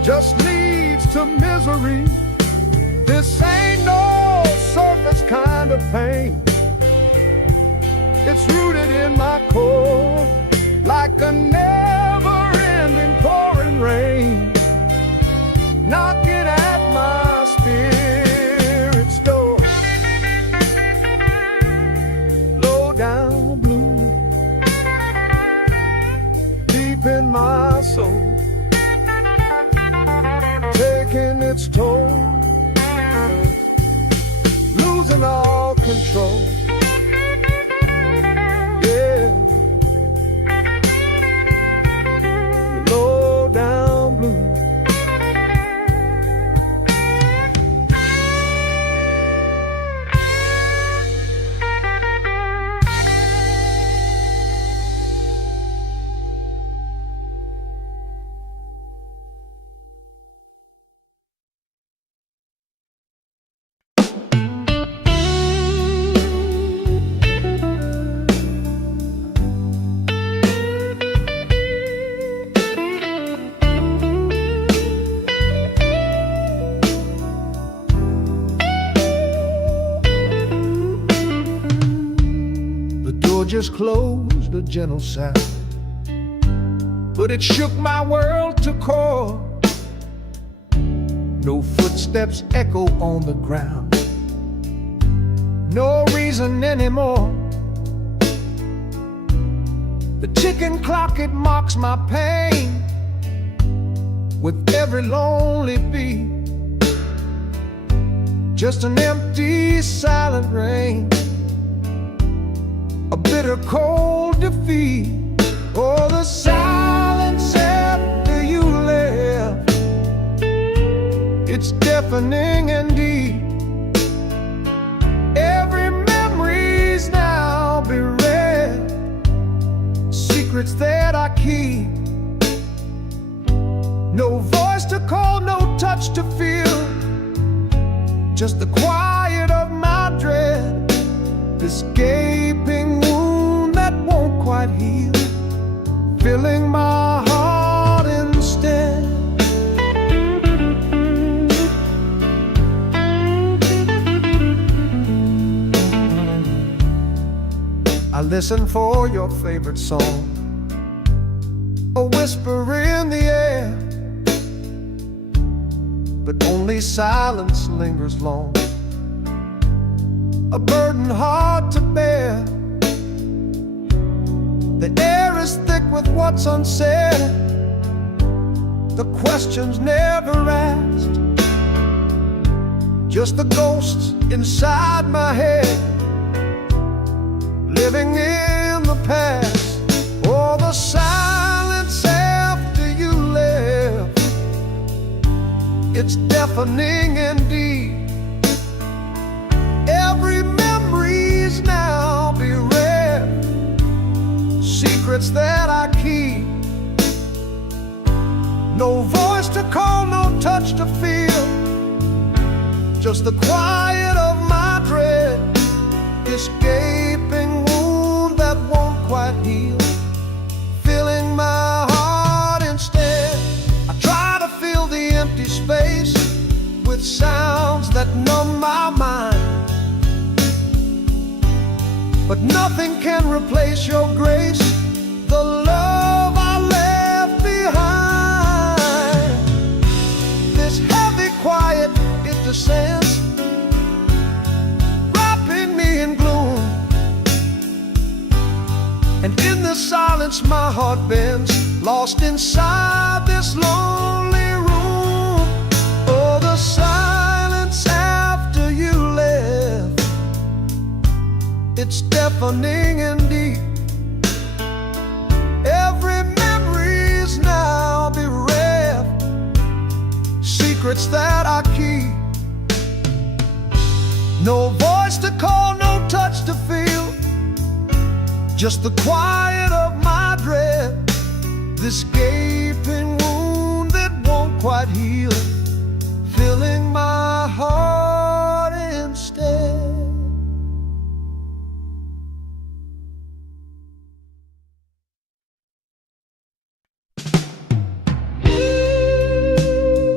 just leads to misery. This ain't no surface kind of pain. It's rooted in my core, like a never-ending pouring rain, knocking at my spirit's door. Low down blue, deep in my soul, taking its toll, losing all control. Yeah, low down blue. Just closed, a gentle sound, but it shook my world to core. No footsteps echo on the ground, no reason anymore. The ticking clock, it mocks my pain with every lonely beat. Just an empty, silent rain, a bitter cold defeat. Oh, the silence after you left, it's deafening and deep. Every memory's now bereft, secrets that I keep. No voice to call, no touch to feel, just the quiet of my dread. This gaping wound that won't quite heal, filling my heart instead. I listen for your favorite song, a whisper in the air, but only silence lingers long, a burden hard to bear. The air is thick with what's unsaid, the questions never asked, just the ghosts inside my head, living in the past. Oh, the silence after you left, it's deafening indeed. Every memory's now bereft, secrets that I keep. No voice to call, no touch to feel, just the quiet of my dread. This gaping wound that won't quite heal, filling my heart instead. I try to fill the empty space with sounds that numb my mind, but nothing can replace your grace, the love I left behind. This heavy quiet, it descends, wrapping me in gloom, and in the silence my heart bends, lost inside this lonely room. Oh, the silence after you left, it's deafening and deep. Every memory's now bereft, secrets that I keep. No voice to call, no touch to feel, just the quiet of my dread. This gaping wound that won't quite heal, filling my heart instead.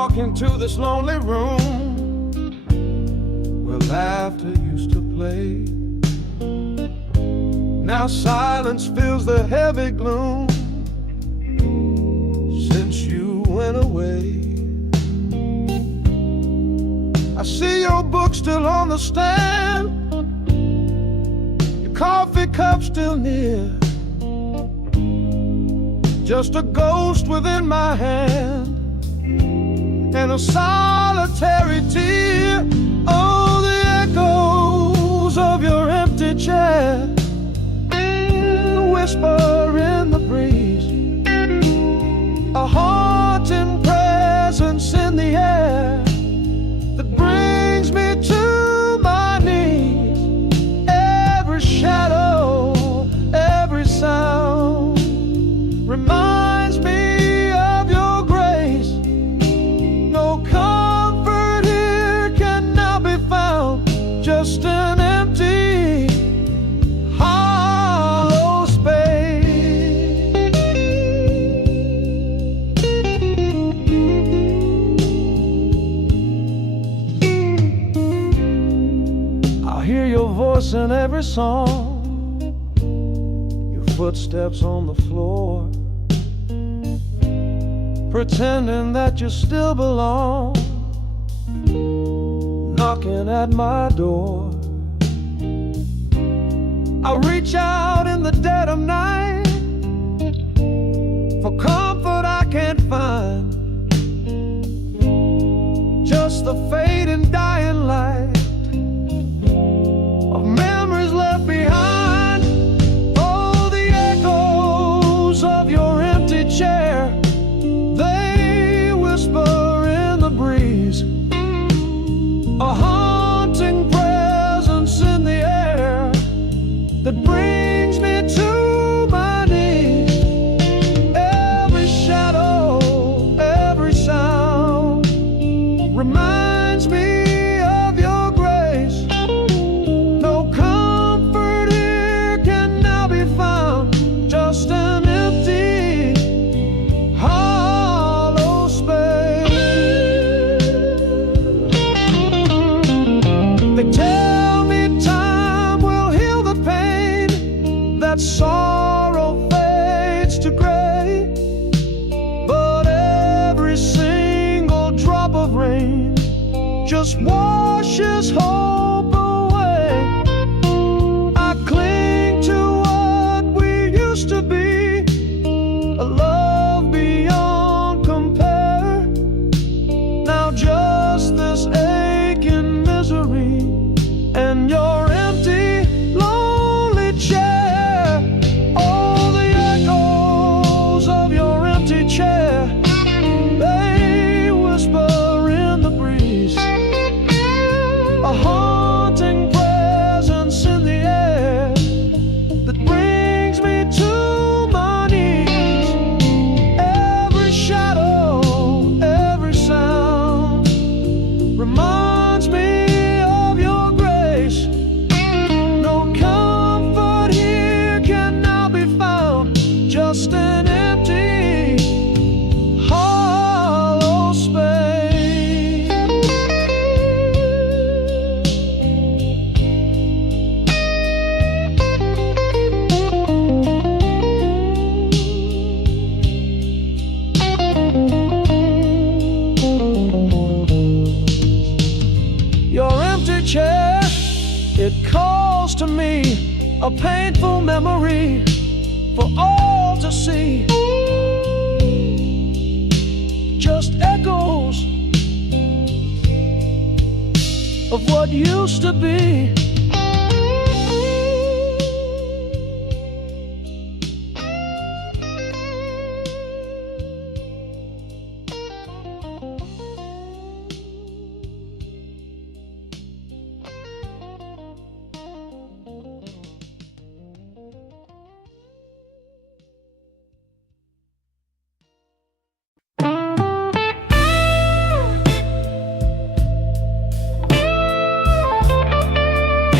walk into this lonely room where laughter used to play. Now silence fills the heavy gloom since you went away. I see your book still on the stand, your coffee cup still near, just a ghost within my hand and a solitary tear. Oh, the echoes of your empty chair, the whisper in the breeze, a haunting presence in the air that brings me to my knees. Every shadow, every sound reminds me of your grace. No comfort here can now be found, just an empty, hollow space. I hear your voice in every song, your footsteps on the floor, pretending that you still belong, knocking at my door. I reach out in the dead of night for comfort I can't find, just the fading dying light of memories left behind. Oh, the echoes of your empty chair, they whisper in the breeze, a haunting presence in the air that brings me to my knees. Every shadow, every sound reminds me of your grace. No comfort here can now be found, just an empty, hollow space. They tell me time will heal the pain, that sorrow fades to gray, but every single drop of rain just washes hope away. I cling to what we used to be, a love beyond compare. Now just this aching misery and your empty, lonely chair. Oh, the echoes of your empty chair, they whisper in the breeze, a haunting presence in the air that brings me to my knees. Every shadow, every sound reminds me of your grace. No comfort here can now be found, just an empty, hollow space. Your empty chair, it calls to me, a painful memory for all to see. Just echoes of what used to be.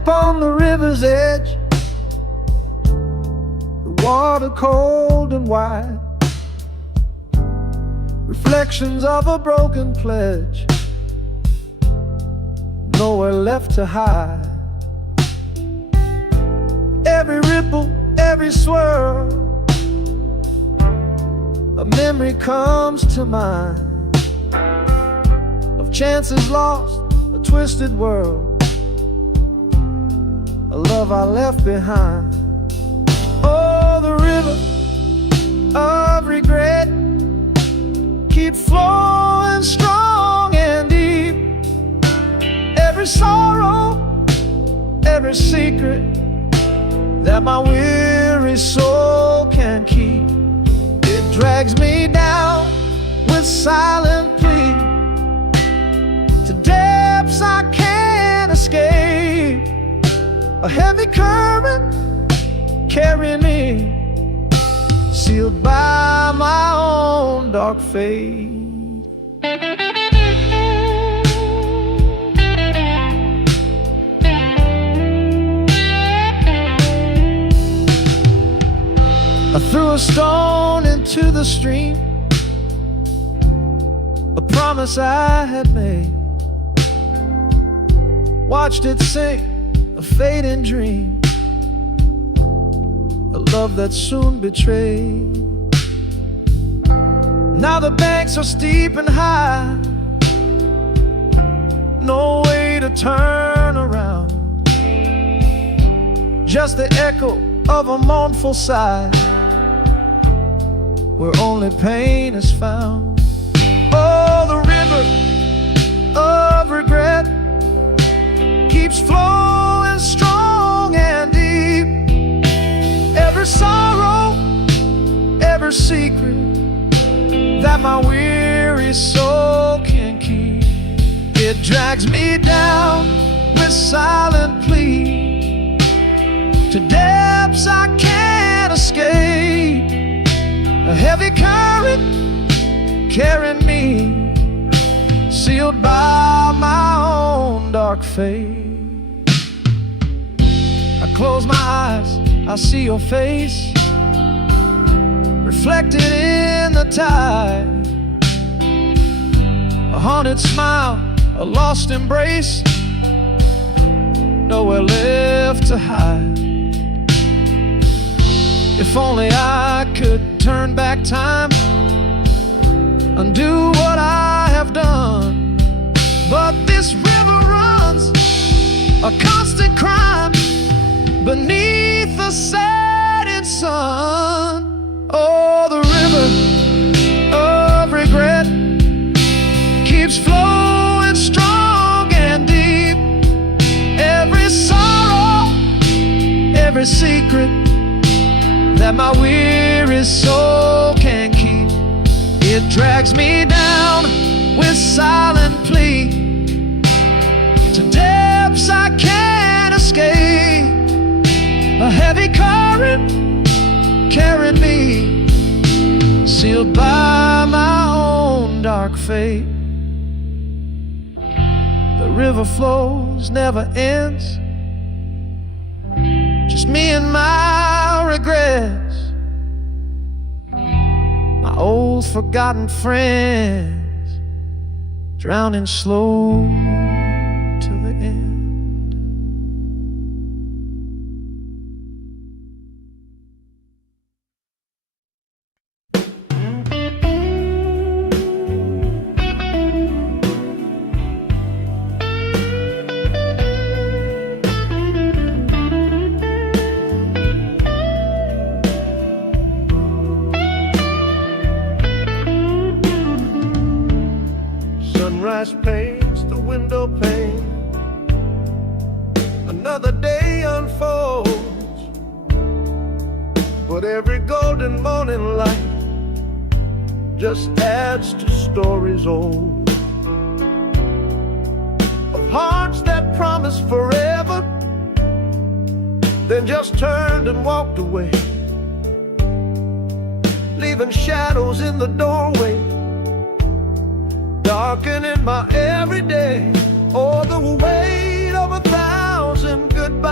upon the river's edge, the water cold and wide, reflections of a broken pledge, nowhere left to hide. Every ripple, every swirl, a memory comes to mind of chances lost, a twisted world, a love I left behind. Oh, the river of regret keeps flowing strong and deep. Every sorrow, every secret that my weary soul can keep, it drags me down with silent plea to depths I can't escape. A heavy current carrying me, sealed by my own dark fate. I threw a stone into the stream, a promise I had made, watched it sink, a fading dream, a love that soon betrayed. Now the banks are steep and high, no way to turn around, just the echo of a mournful sigh, where only pain is found. Oh, the river of regret keeps flowing strong and deep. Every sorrow, every secret that my weary soul can keep, it drags me down with silent plea to depths I can't escape. A heavy current carrying me, sealed by my own dark fate. I close my eyes, I see your face reflected in the tide, a haunted smile, a lost embrace, nowhere left to hide. If only I could turn back time, undo what I have done, but this river runs a constant crime beneath the setting sun. Oh, the river of regret keeps flowing strong and deep. Every sorrow, every secret that my weary soul can keep, it drags me down with silent plea to depths I can't escape. A heavy current carrying me, sealed by my own dark fate. The river flows, never ends, just me and my regrets, my old forgotten friends, drowning slow till the end. Sunrise paints the window pane, another day unfolds, but every golden morning light just adds to stories old, of hearts that promised forever, then just turned and walked away, leaving shadows in the doorway, darkening my everyday. Oh, the weight of 1,000 goodbyes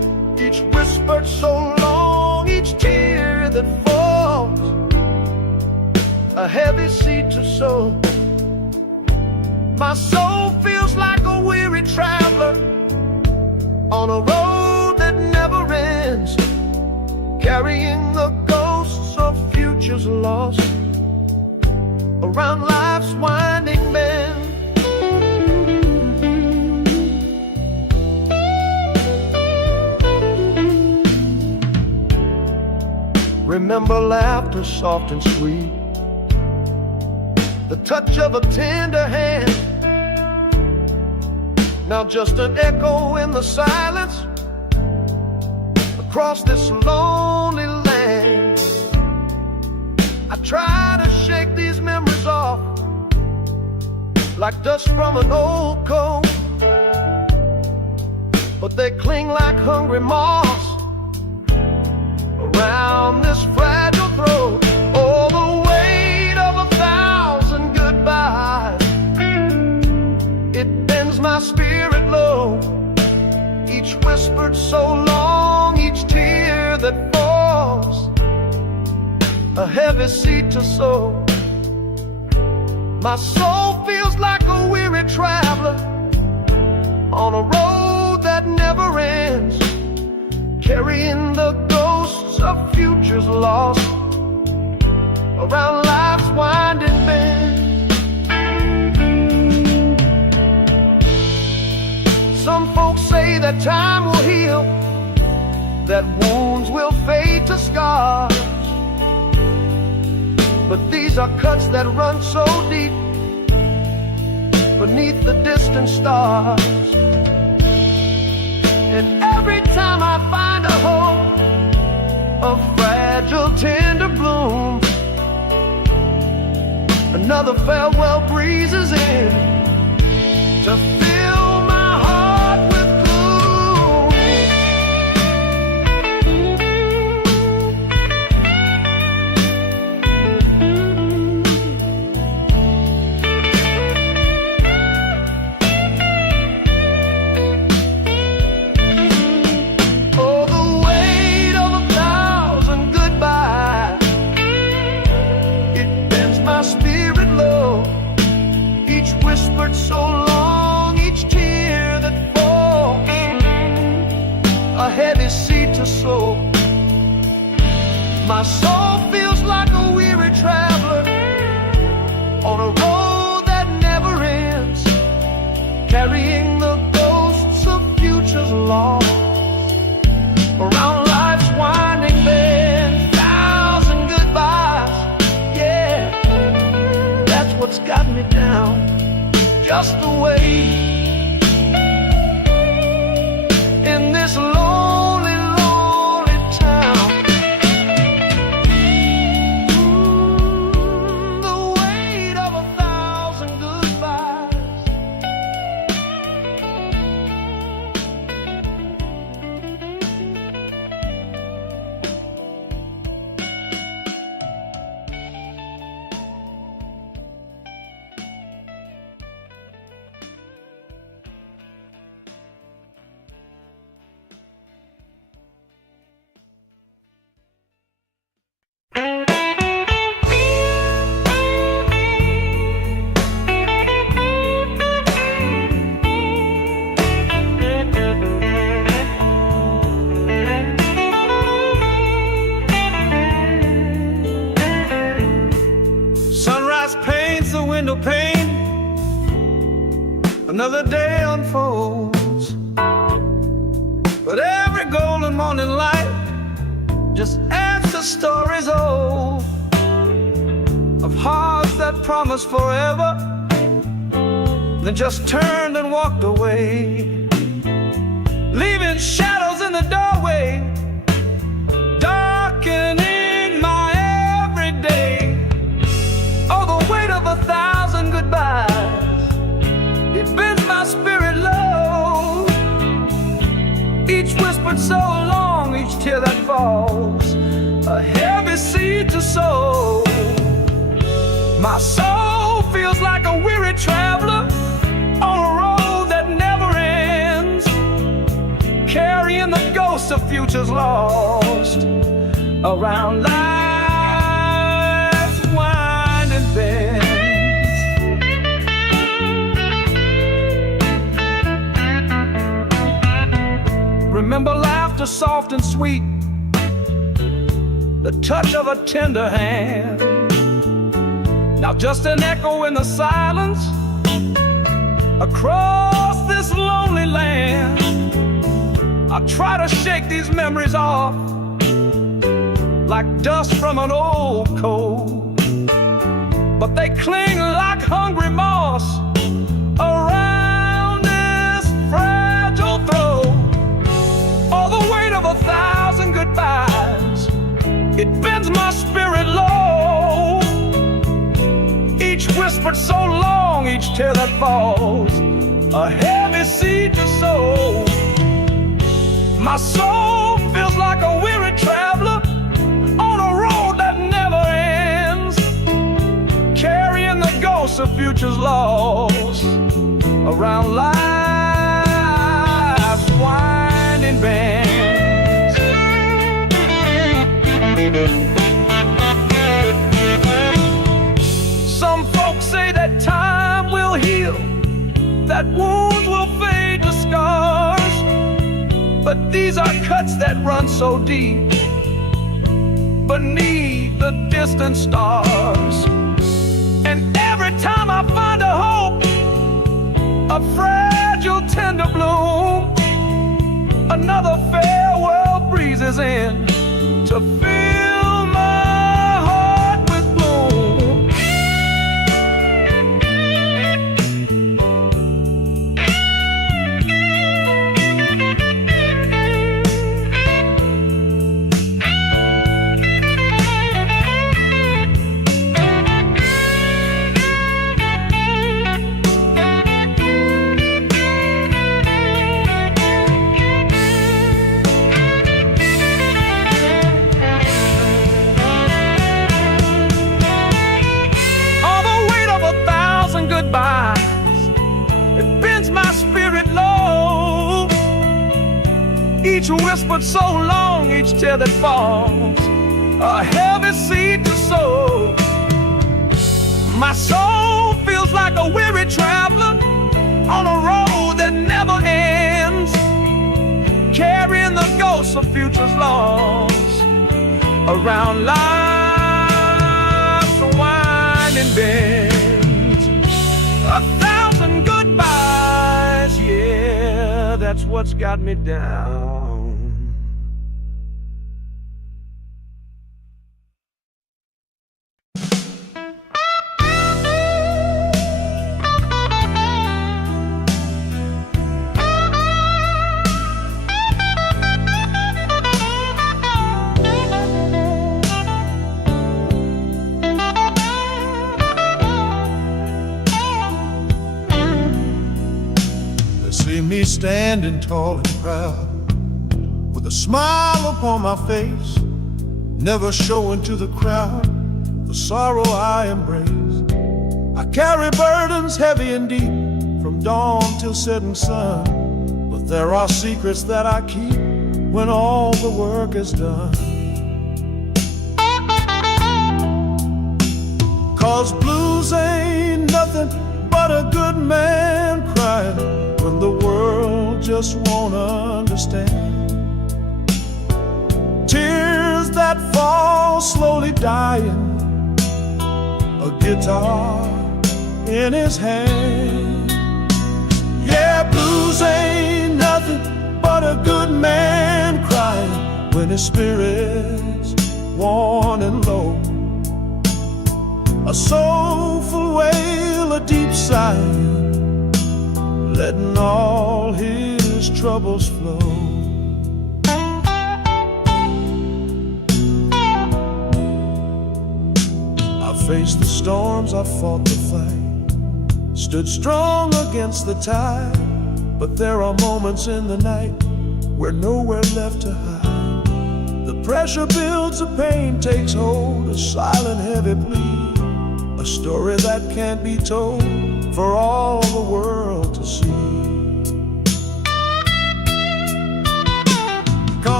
whispered so long, each tear that falls, a heavy seed to sow. My soul feels like a weary traveler on a road that never ends, carrying the ghosts of futures lost around life's winding bend. Remember laughter soft and sweet, the touch of a tender hand. Now just an echo in the silence across this lonely land. I try to shake these memories off like dust from an old coat, but they cling like hungry moths around this fragile throat. Oh, the weight of 1,000 goodbyes, it bends my spirit low. Each whispered so long, each tear that falls, a heavy seed to sow. My soul feels like a weary traveler on a road that never ends, carrying the ghosts of futures lost around life's winding bend. Some folks say that time will heal, that wounds will fade to scars, but these are cuts that run so deep beneath the distant stars. And every time I find a hope, a fragile tender bloom, another farewell breezes in to fill my heart with so long, each tear that falls, a heavy seed to sow. My soul feels like a weary traveler on a road that never ends, carrying the ghosts of futures lost around life's winding bend. 1,000 goodbyes, yeah, that's what's got me down. Just the way in this lonely, lonely town. The weight of 1,000 goodbyes. Window pane, another day unfolds, but every golden morning light just adds to stories old of hearts that promised forever, then just turned and walked away, leaving shadows in the doorway, darkening my everyday. Oh, the weight of 1,000 goodbyes, it bends my spirit low. Each whispered so long, each tear that falls, a heavy seed to sow. My soul feels like a weary traveler on a road that never ends, carrying the ghosts of future future's lost around life's winding bend. Remember laughter soft and sweet, the touch of a tender hand. Now just an echo in the silence across this lonely land. I try to shake these memories off like dust from an old coat, but they cling like hungry moss around this fragile throat. All the weight of 1,000 goodbyes, it bends my spirit low. Each whispered so long, each tear that falls, a heavy seed to sow. My soul feels like a weary traveler on a road that never ends, carrying the ghosts of futures lost around life's winding bends. Some folks say that time will heal, that wounds will fade to scars, but these are cuts that run so deep beneath the distant stars. And every time I find a hope, a fragile tender bloom, another farewell breezes in to fill my heart with gloom. It bends my spirit low. Each whispered so long, each tear that falls, a heavy seed to sow. My soul feels like a weary traveler on a road that never ends, carrying the ghosts of futures lost around life's winding bend. 1,000 goodbyes, yeah, that's what's got me down. See me standing tall and proud, with a smile upon my face, never showing to the crowd the sorrow I embrace. I carry burdens heavy and deep, from dawn till setting sun, but there are secrets that I keep when all the work is done. 'Cause blues ain't nothing but a good man crying when the world just won't understand. Tears that fall slowly dying, a guitar in his hand. Yeah, blues ain't nothing but a good man crying when his spirit's worn and low. A soulful wail, a deep sigh, letting all his troubles flow. I faced the storms, I fought the fight, stood strong against the tide, but there are moments in the night where nowhere left to hide. The pressure builds, the pain takes hold, a silent heavy plea, a story that can't be told for all the world to see. 'Cause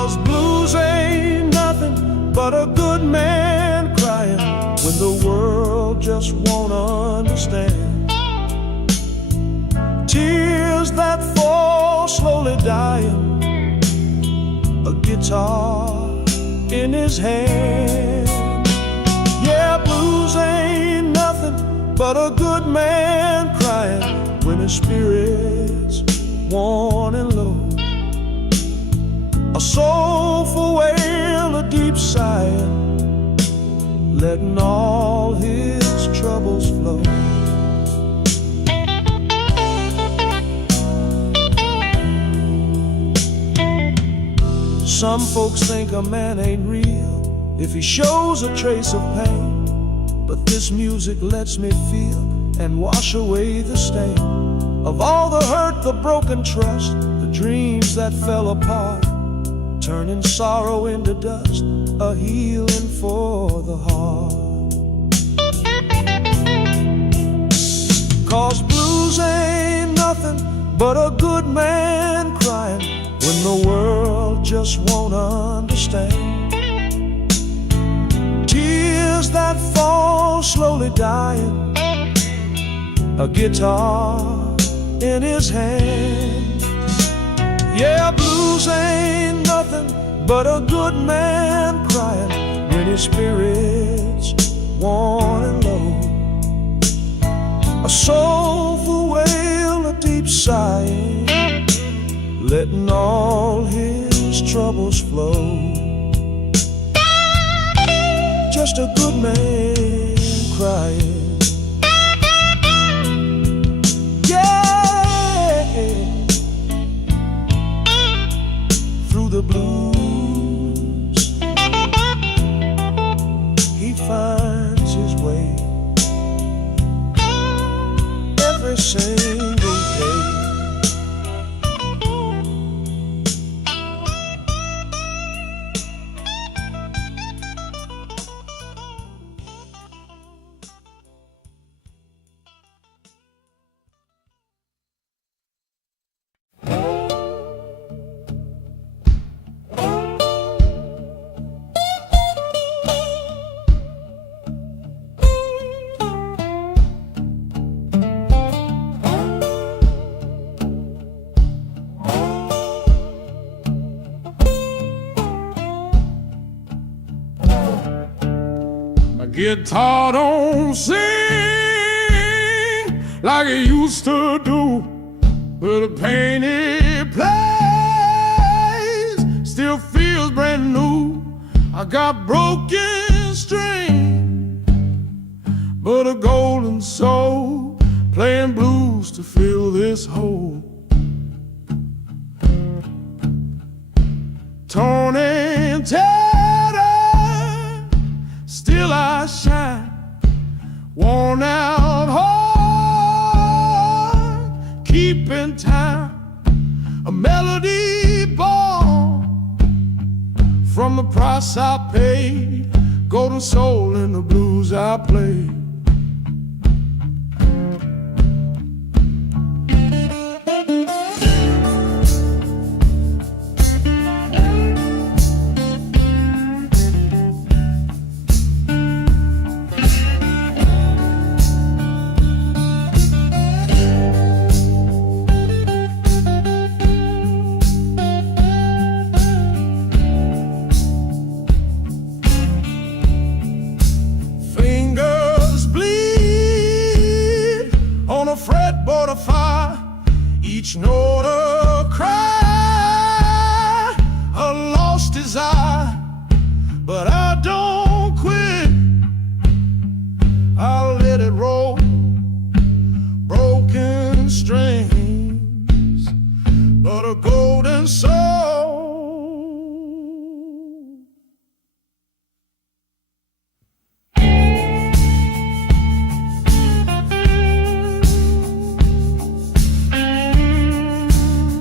'Cause blues ain't nothing but a good man crying when the world just won't understand. Tears that fall slowly dying, a guitar in his hand. Yeah, blues ain't nothing but a good man crying when his spirit's worn and low. A soulful wail, a deep sigh, letting all his troubles flow. Some folks think a man ain't real if he shows a trace of pain, but this music lets me feel and wash away the stain of all the hurt, the broken trust, the dreams that fell apart, turning sorrow into dust, a healing for the heart. 'Cause blues ain't nothing but a good man crying when the world just won't understand. Tears that fall slowly dying, a guitar in his hand. Yeah, blues ain't nothing but a good man crying when his spirit's worn and low. A soulful wail, a deep sigh, letting all his troubles flow. Just a good man crying. Yeah, through the blues he finds his way every single day. Guitar don't sing like it used to do, but the pain it plays still feels brand new. I got broken string, but a golden soul playing blues to fill this hole. Torn and tattered, still I shine, worn out heart, keeping time, a melody born from the price I paid, golden soul in the blues I play. Fretboard of fire, each note a cry, a lost desire, but I don't quit. I'll let it roll, broken strings, but a golden soul.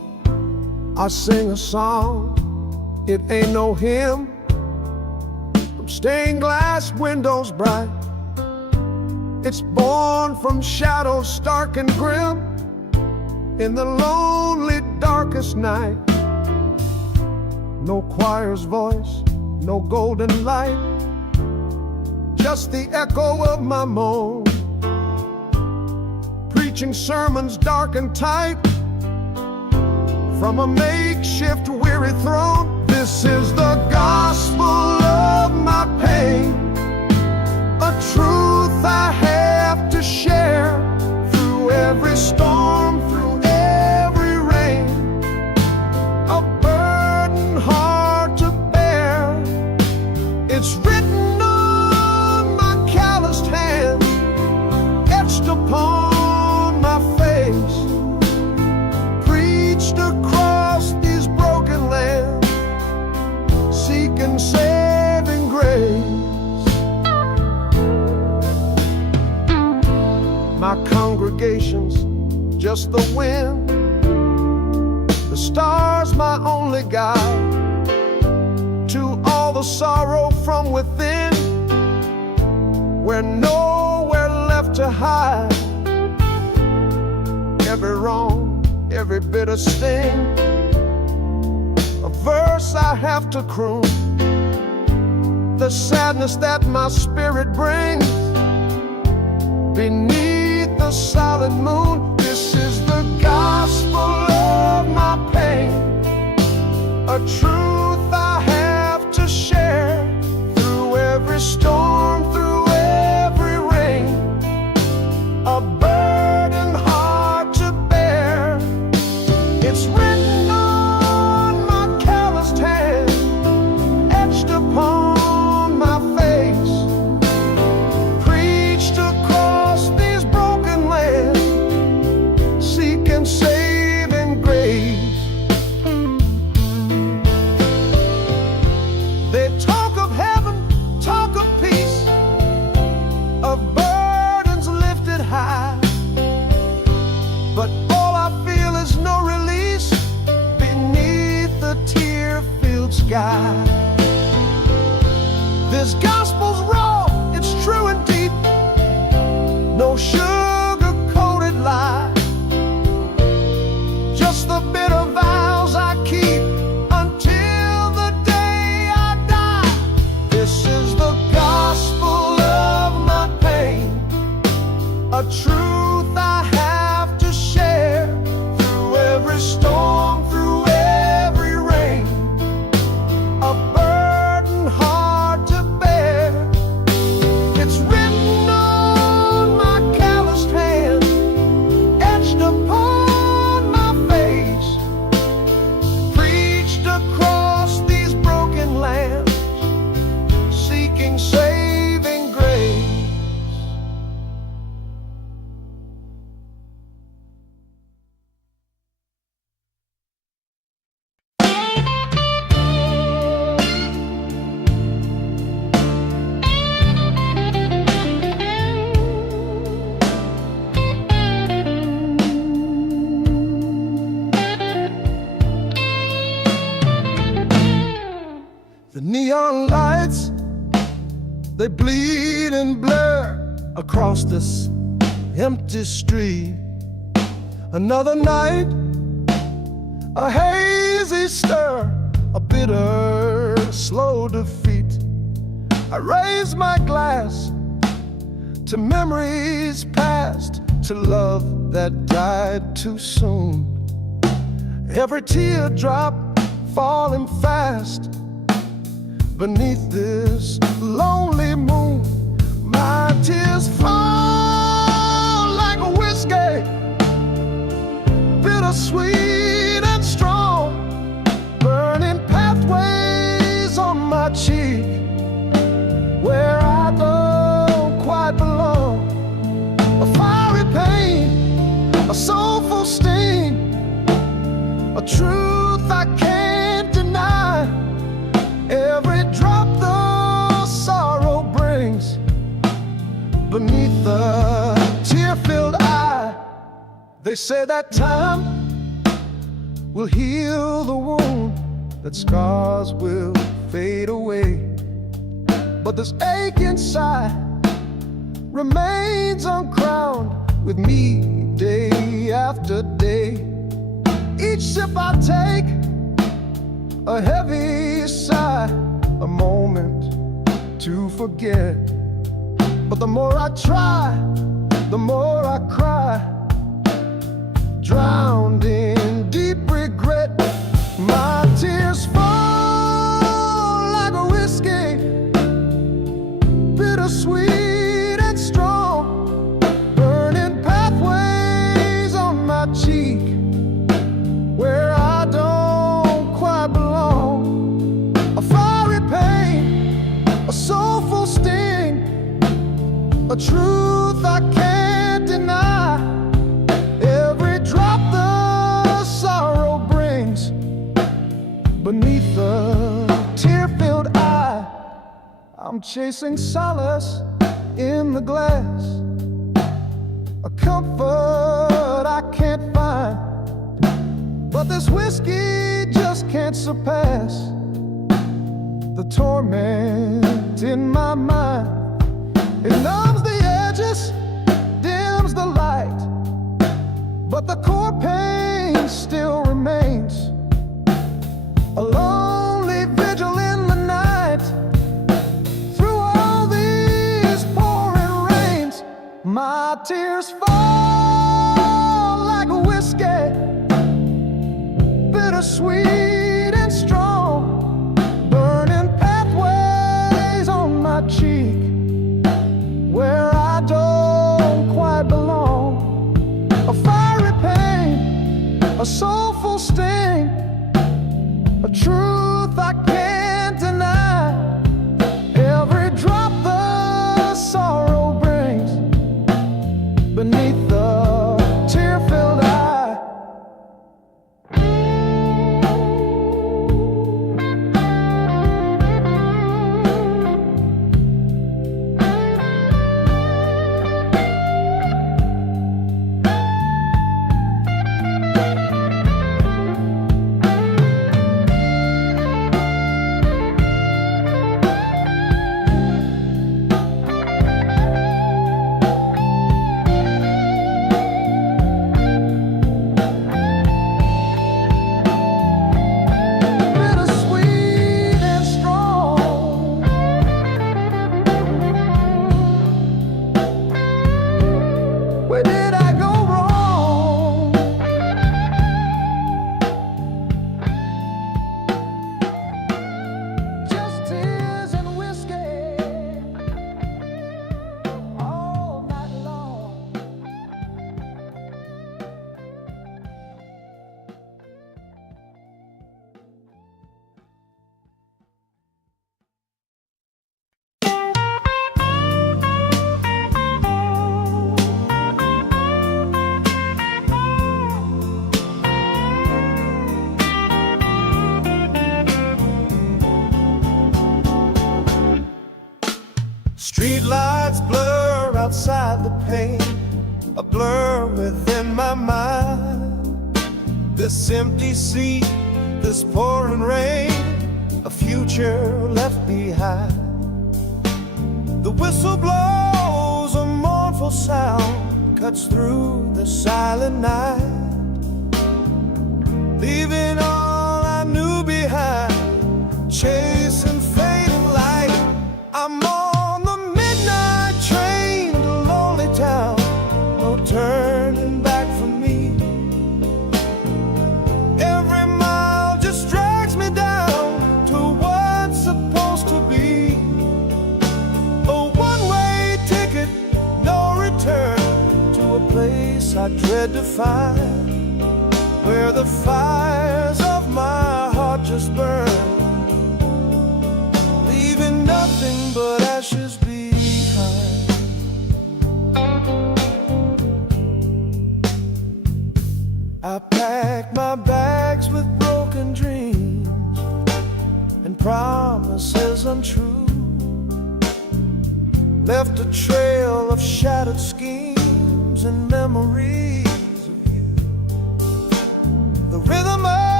I sing a song, it ain't no hymn, from stained glass windows bright. It's born from shadows stark and grim, in the lonely darkest night. No choir's voice, no golden light, just the echo of my moan, preaching sermons dark and tight from a makeshift weary throne. This is the gospel of my pain, a truth I have to share through every storm, through every rain, a burden hard to bear. It's written on my calloused hand, etched upon my face, preached across these broken lands, seeking saving grace. My congregation's just the wind, the stars my only guide to all the sorrow from within, where nowhere left to hide. Every wrong, every bitter sting, a verse I have to croon, the sadness that my spirit brings beneath the silent moon. This is the gospel of my pain, a truth I have to share through every storm, through every rain, a burden hard to bear. It's written on my calloused hand, etched upon my face, preached across these broken lands, seeking saving grace. They talk of heaven, talk of peace, of burdens lifted high, but all I feel is no release beneath the tear-filled sky. This gospel's raw, it's true and deep, no sugar-coated lie, just the bitter vows I keep until the day I die. This is the gospel of my pain, a truth I have to share through every storm, through every rain, a burden hard to bear. It's written on my calloused hand, etched upon my face, preached across these broken lands, seeking saving grace. The neon lights, they bleed and blur across this empty street. Another night, a hazy stir, a bitter, slow defeat. I raise my glass to memories past, to love that died too soon. Every teardrop falling fast beneath this lonely moon. My tears fall like a whiskey, bittersweet and strong, burning pathways on my cheek where I don't quite belong. A fiery pain, a soulful sting, a truth I can't deny. Every drop the sorrow brings beneath the tear-filled eye. They say that time will heal the wound, that scars will fade away. But this ache inside remains uncrowned with me day after day. Each sip I take, a heavy sigh, a moment to forget. But the more I try, the more I cry, drowned in deep regret. My tears fall like a whiskey, bittersweet and strong, burning pathways on my cheek where I don't quite belong. A fiery pain, a soulful sting, a truth I can't deny. Every drop the sorrow brings beneath the tear-filled eye. I'm chasing solace in the glass, a comfort I can't find. But this whiskey just can't surpass the torment in my mind. It numbs the edges, dims the light, but the core pain still remains. A lonely vigil in the night, through all these pouring rains. My tears fall like a whiskey, bittersweet and strong, burning pathways on my cheek where I don't quite belong. A fiery pain, a soulful sting, a truth I can't deny. Every drop the sorrow brings beneath the tear-filled eye. Where did I go wrong? Just tears and whiskey all night long. Street lights blur outside the pane, a blur within my mind. This empty seat, this pouring rain, a future left behind. The whistle blows, a mournful sound cuts through the silent night, leaving all I knew behind, chasing fading light. I'm on the midnight train to lonely town, no turning back for me. Every mile just drags me down to what's supposed to be a one-way ticket, no return, to a place I dread to find, where the fires of my heart just burn, leaving nothing but ashes behind. I packed my bags with broken dreams and promises untrue, left a trail of shattered schemes and memories of you. The rhythm of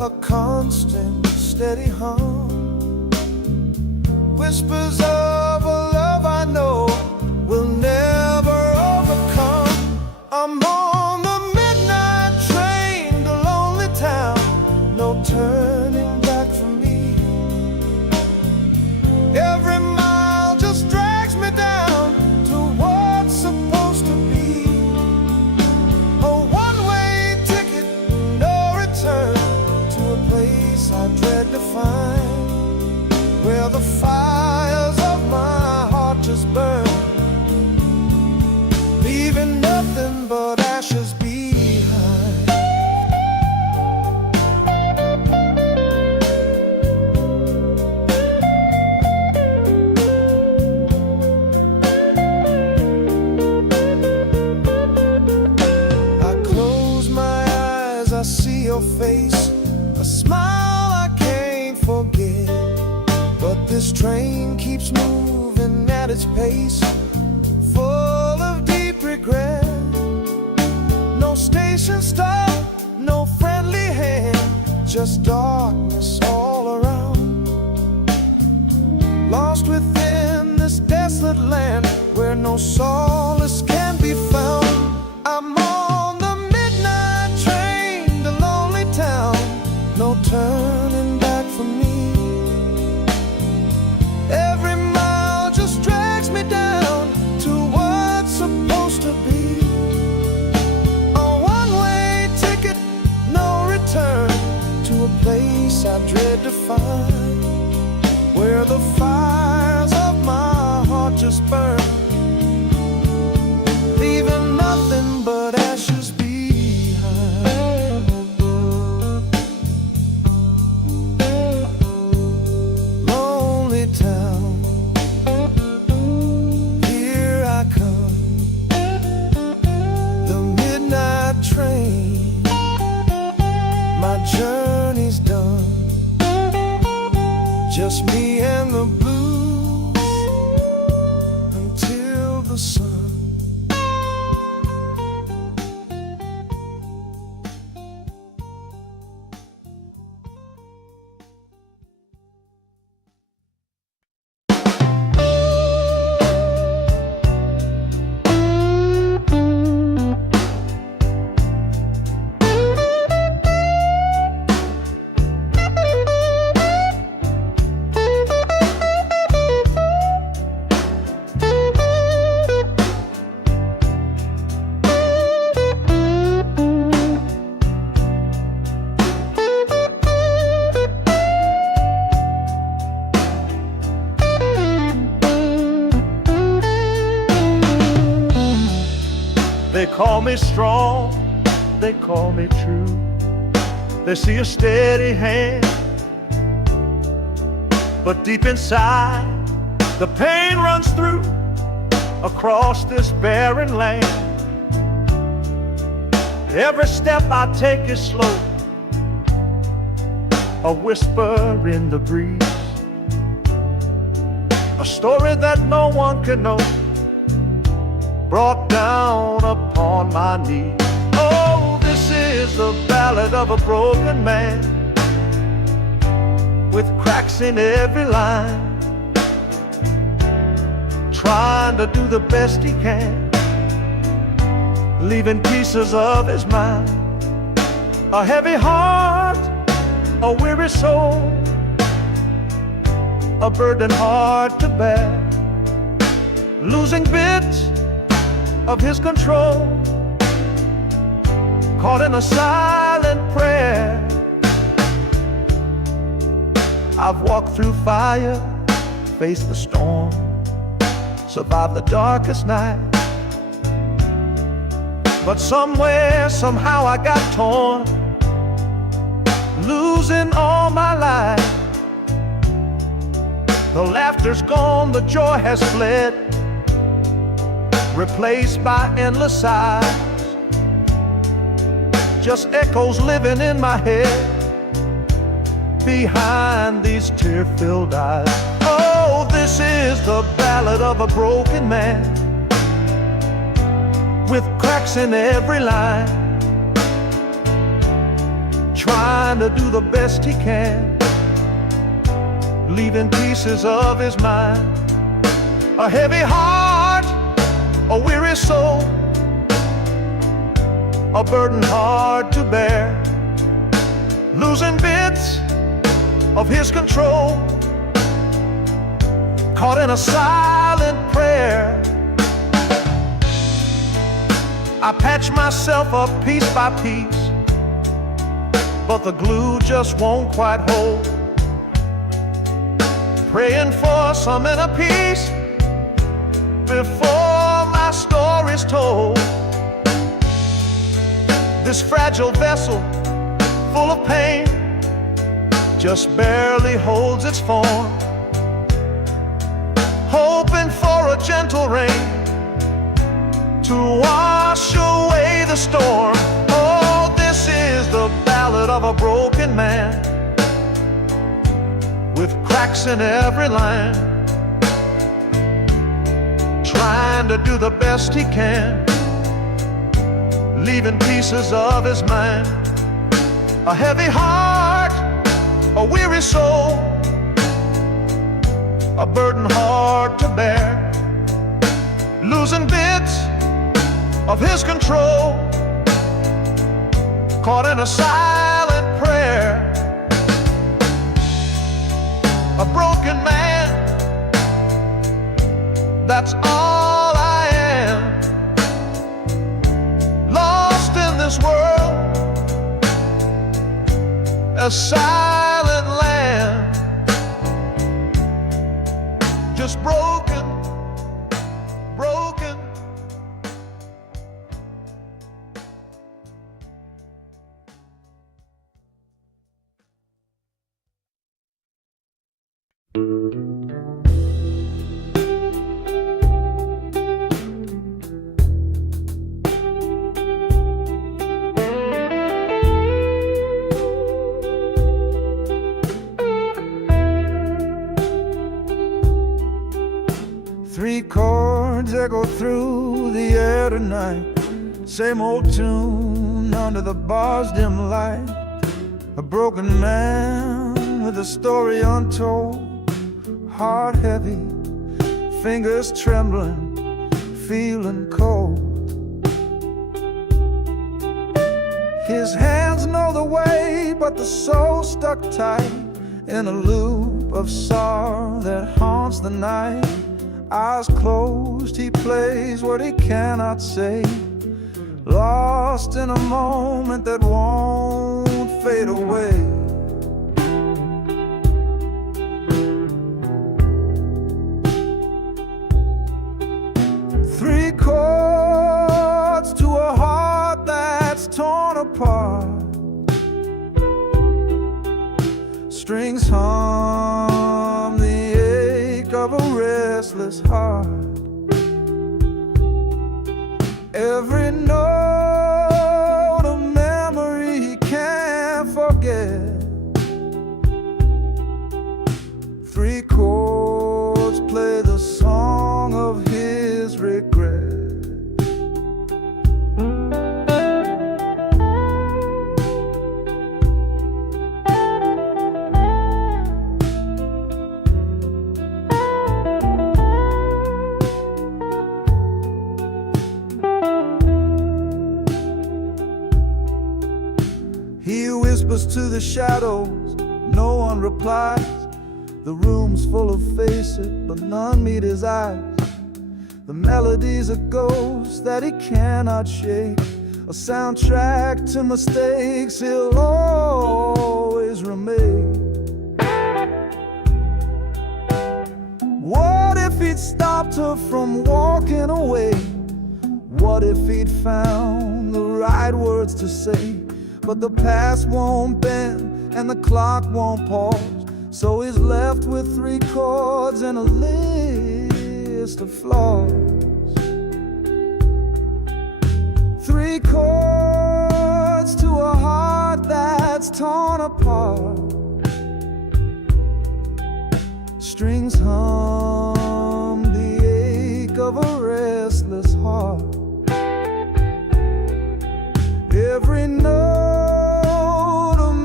a constant, steady hum. Whispers of a love I know will never overcome. I'm on the midnight train to lonely town, no turning back for me. Every mile just drags me down to what's supposed to be. A one-way ticket, no return, to a place I dread to find, where the fires of my heart just burn, leaving nothing but ashes behind. I close my eyes, I see your face, a smile I can't forget. But this train keeps moving at its pace, full of deep regret. No station stop, no friendly hand, just darkness all around. Lost within this desolate land where no solace can be found. I'm on the midnight train to lonely town, no turning back for me. Every mile just drags me down to what's supposed to be. A one-way ticket, no return, to a place I dread to find, where the fires of my heart just burn, leaving nothing but ashes behind. Lonely town, here I come, the midnight train, my journey's done, just me and the blues until the sun. They call me strong, they call me true. They see a steady hand, but deep inside the pain runs through across this barren land. Every step I take is slow, a whisper in the breeze, a story that no one can know, brought down upon my knees. Oh, this is the ballad of a broken man, with cracks in every line, trying to do the best he can, leaving pieces of his mind. A heavy heart, a weary soul, a burden hard to bear, losing bits of his control, caught in a silent prayer. I've walked through fire, faced the storm, survived the darkest night, but somewhere, somehow I got torn, losing all my life. The laughter's gone, the joy has fled, replaced by endless sighs, just echoes living in my head behind these tear-filled eyes. Oh, this is the ballad of a broken man, with cracks in every line, trying to do the best he can, leaving pieces of his mind. A heavy heart, a weary soul, a burden hard to bear, losing bits of his control, caught in a silent prayer. I patch myself up piece by piece, but the glue just won't quite hold. Praying for some inner peace before my story's told. This fragile vessel, full of pain, just barely holds its form, hoping for a gentle rain to wash away the storm. Oh, this is the ballad of a broken man, with cracks in every line, trying to do the best he can, leaving pieces of his mind. A heavy heart, a weary soul, a burden hard to bear, losing bits of his control, caught in a silent prayer. A broken man, that's all I am, lost in this world, a silent land, just broken, broken. Three chords echo through the air tonight, same old tune under the bar's dim light. A broken man with a story untold, heart heavy, fingers trembling, feeling cold. His hands know the way, but the soul stuck tight in a loop of sorrow that haunts the night. Eyes closed, he plays what he cannot say, lost in a moment that won't fade away. Three chords to a heart that's torn apart, strings hum the ache of a restless heart. Every note a memory he can't forget. Three chords play the song of his regret. He whispers to the shadows, no one replies. The room's full of faces, but none meet his eyes. The melody's a ghost that he cannot shake, a soundtrack to mistakes he'll always remake. What if he'd stopped her from walking away? What if he'd found the right words to say? But the past won't bend and the clock won't pause, so he's left with three chords and a list of flaws. Three chords to a heart that's torn apart, strings hum the ache of a restless heart. Every note a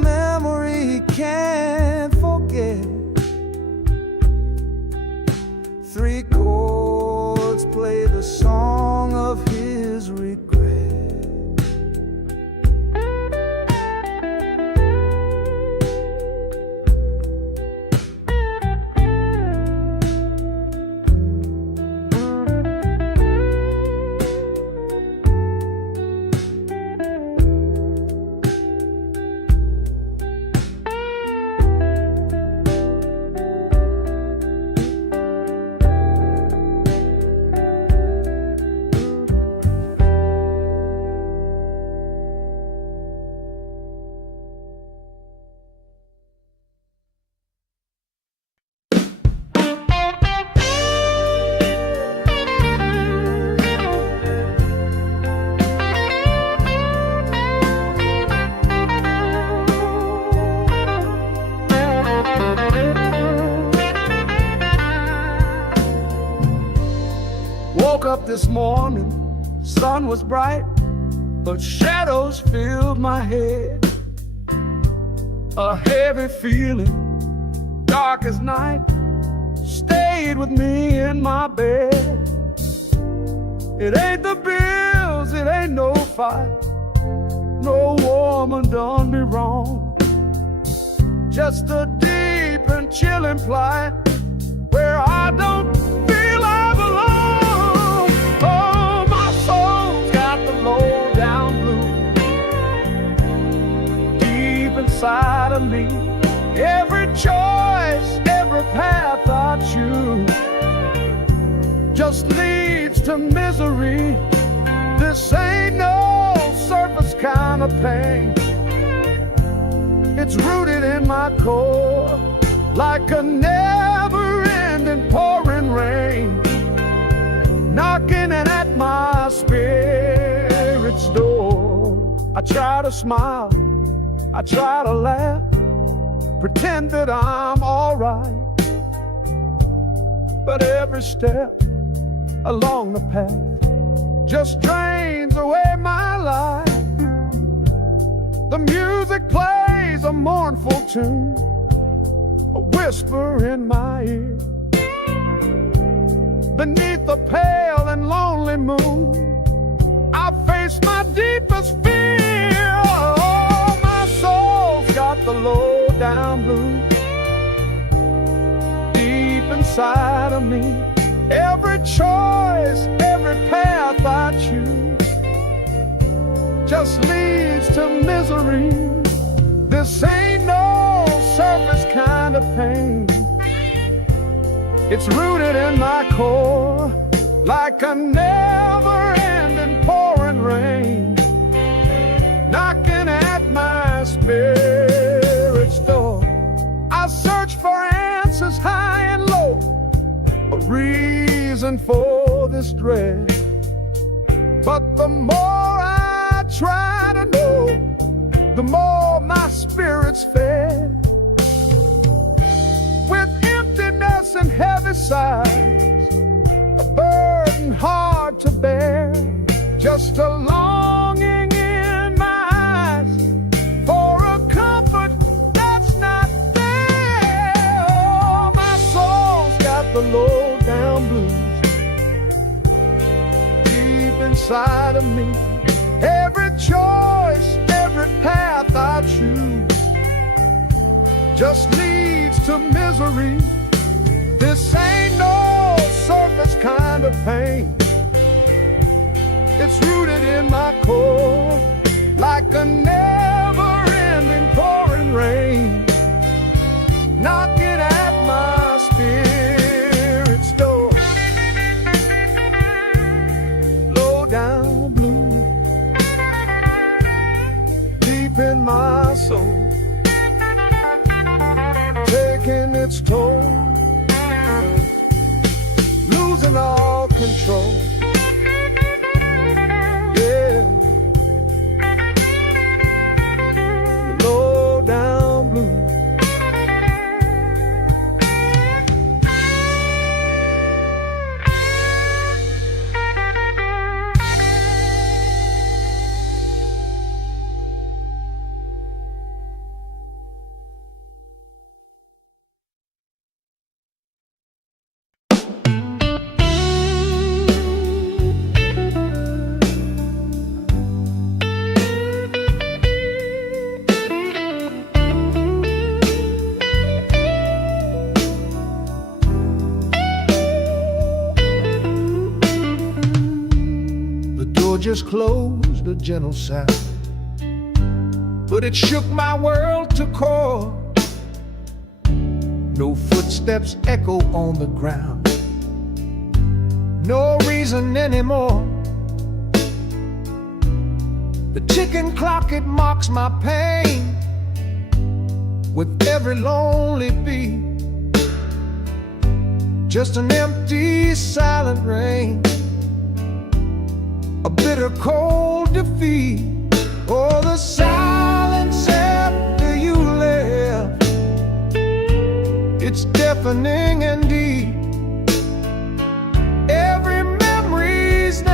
this morning, sun was bright, but shadows filled my head. A heavy feeling, dark as night, stayed with me in my bed. It ain't the bills, it ain't no fight, no woman done me wrong. Just a deep and chilling plight where I don't feel I belong. Oh, my soul's got the low down blues deep inside of me. Every choice, every path I choose just leads to misery. This ain't no surface kind of pain. It's rooted in my core like a never-ending pouring rain, knocking at my spirit's door. I try to smile, I try to laugh, pretend that I'm alright, but every step along the path just drains away my life. The music plays a mournful tune, a whisper in my ear. Beneath the pale and lonely moon, I face my deepest fear. Oh, my soul's got the low down blues deep inside of me. Every choice, every path I choose just leads to misery. This ain't no surface kind of pain. It's rooted in my core like a never-ending pouring rain, knocking at my spirit's door. I search for answers high and low, a reason for this dread, but the more I try to know, the more my spirit's fed. With emptiness and heavy sighs, a burden hard to bear, just a longing in my eyes for a comfort that's not there. Oh, my soul's got the low down blues deep inside of me. Every choice, every path I choose just leads to misery. This ain't no surface kind of pain. It's rooted in my core like a never-ending pouring rain, knocking at my spirit's door. Low down blue deep in my soul, taking its toll, losing all control. Yeah, low down blue. Just closed, a gentle sound, but it shook my world to core. No footsteps echo on the ground, no reason anymore. The ticking clock, it mocks my pain with every lonely beat. Just an empty, silent rain, a bitter cold defeat. Oh, the silence after you left, it's deafening and deep. Every memory's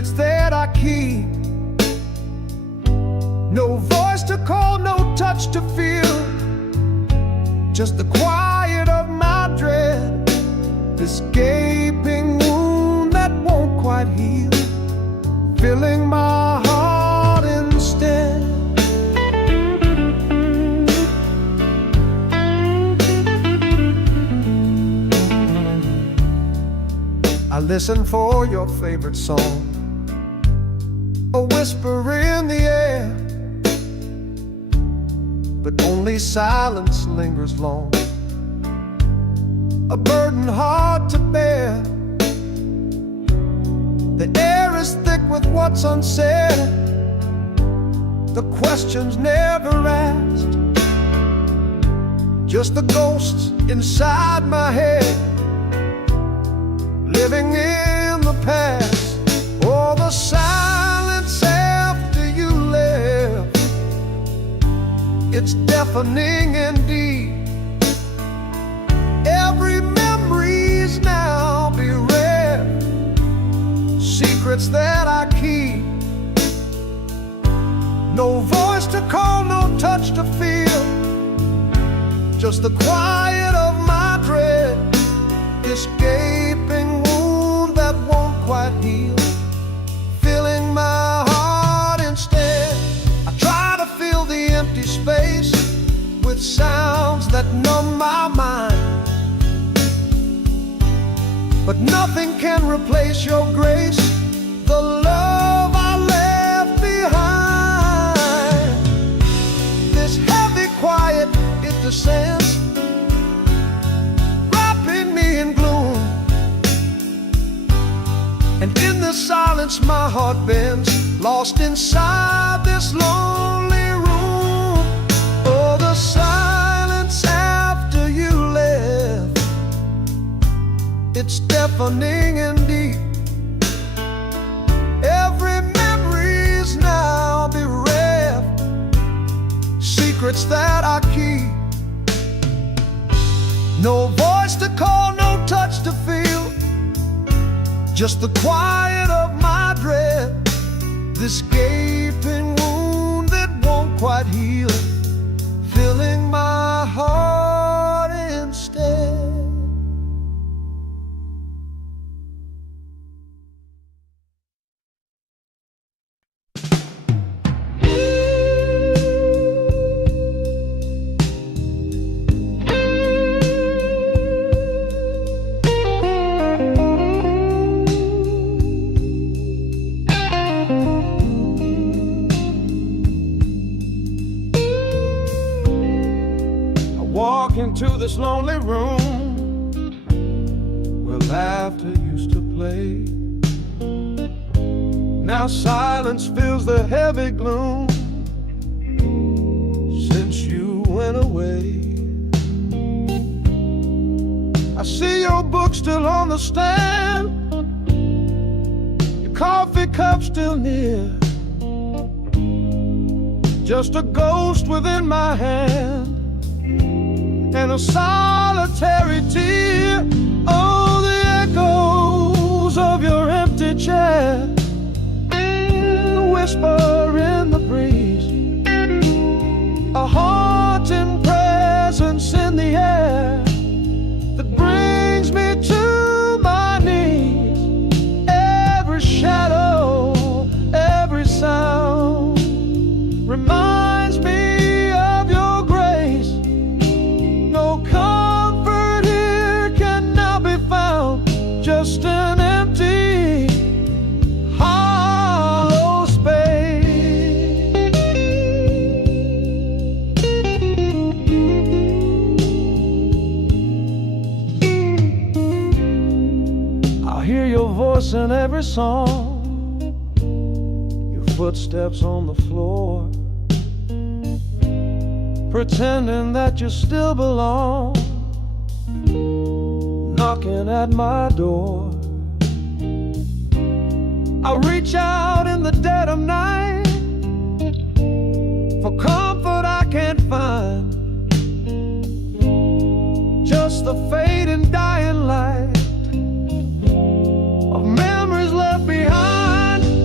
secrets that I keep. No voice to call, no touch to feel, just the quiet of my dread, this gaping wound that won't quite heal, filling my heart instead. I listen for your favorite song, a whisper in the air, but only silence lingers long, a burden hard to bear. The air is thick with what's unsaid, the questions never asked, just the ghosts inside my head, living in the past. Oh, the silence after you left, it's deafening indeed. Every memory's now bereft, secrets that I keep. No voice to call, no touch to feel, just the quiet of my dread, this gaping wound that won't quite heal, filling my heart instead. I try to fill the empty space with sounds that numb my mind, but nothing can replace your grace, the love I left behind. This heavy quiet, it descends, wrapping me in gloom, and in the silence my heart bends, lost inside this lonely room. Oh, the silence after you left, it's deafening and deep. Every memory's now bereft, secrets that I keep. No voice to call, no touch to feel, just the quiet of my dread, this gaping wound that won't quite heal, filling my heart instead. Walk into this lonely room where laughter used to play. Now silence fills the heavy gloom since you went away. I see your book still on the stand, your coffee cup still near, just a ghost within my hand and a solitary tear. Oh, the echoes of your empty chair, the whisper in the breeze, a haunting presence in the air that brings me to my knees. Every shadow, every sound reminds me of your grace. No comfort here can now be found, just an empty, hollow space. I hear your voice in every song, your footsteps on the floor, pretending that you still belong, knocking at my door. I reach out in the dead of night for comfort I can't find, just the fading dying light of memories left behind.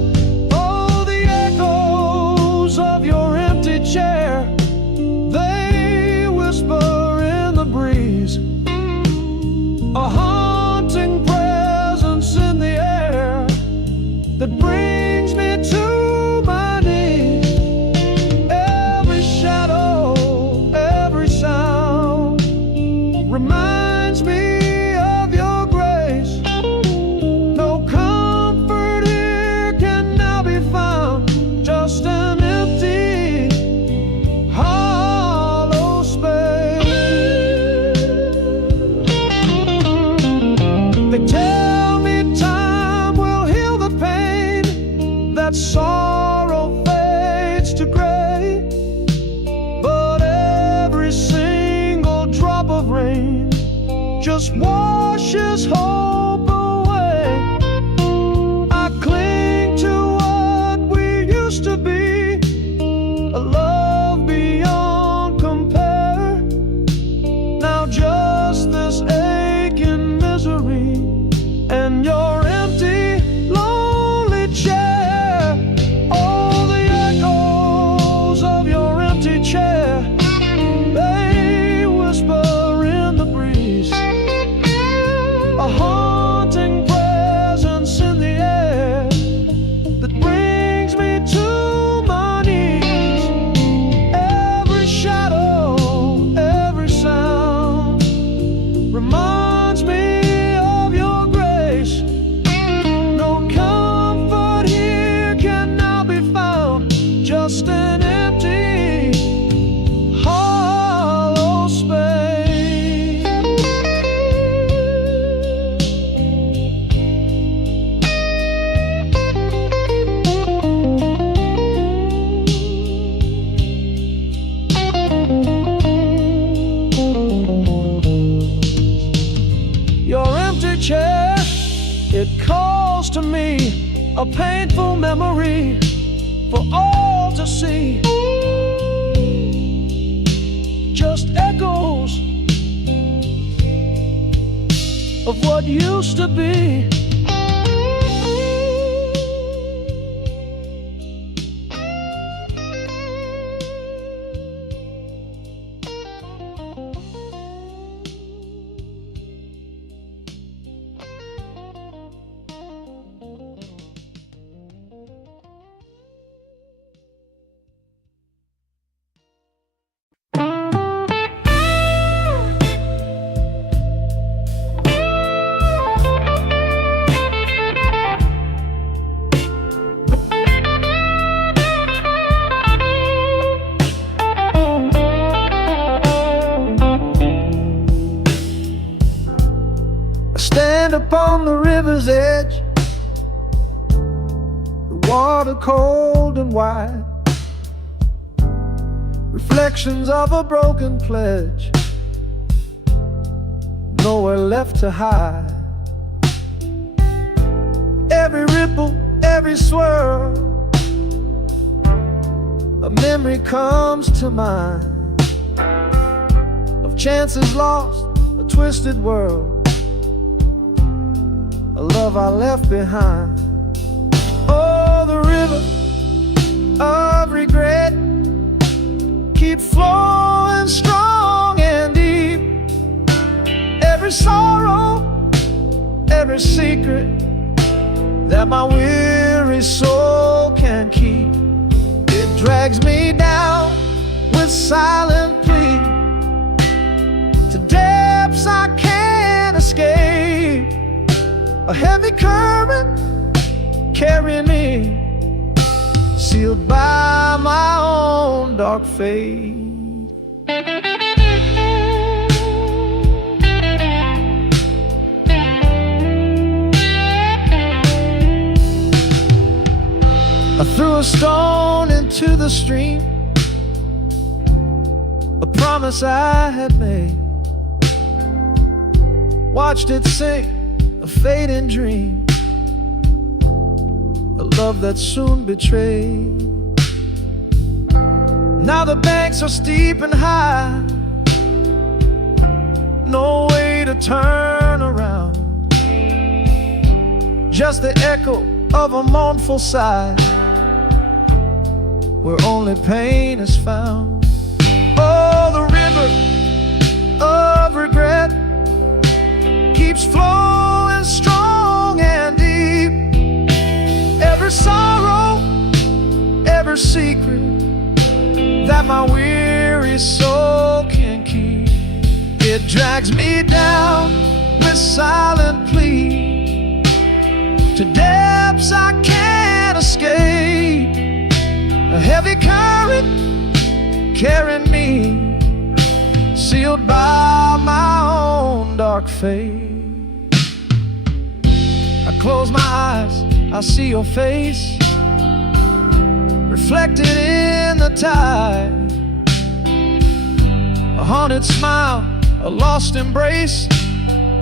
just washes hope away. I cling to what we used to be, a love beyond compare. Now just this aching misery and your empty, lonely chair. All the echoes of your empty chair, they whisper in the breeze, a haunting presence in the air that brings me to my knees. Every shadow, every sound reminds me of your grace. No comfort here can now be found, just an empty, hollow space. Your empty chair, it calls to me, a painful memory for all to see. Just echoes of what used to be. I stand upon the river's edge, the water cold and wide, reflections of a broken pledge, nowhere left to hide. Every ripple, every swirl, a memory comes to mind of chances lost, a twisted world, a love I left behind. Oh, the river of regret keeps flowing strong and deep. Every sorrow, every secret that my weary soul can keep, it drags me down with silent plea to depths I can't escape. A heavy current carrying me, sealed by my own dark fate. I threw a stone into the stream, a promise I had made, watched it sink, a fading dream, a love that soon betrayed. Now the banks are steep and high, no way to turn around, just the echo of a mournful sigh, where only pain is found. Oh, the river of regret keeps flowing strong and deep. Every sorrow, every secret that my weary soul can keep, it drags me down with silent plea to depths I can't escape. A heavy current carrying me, sealed by my own dark fate. I close my eyes, I see your face reflected in the tide, a haunted smile, a lost embrace,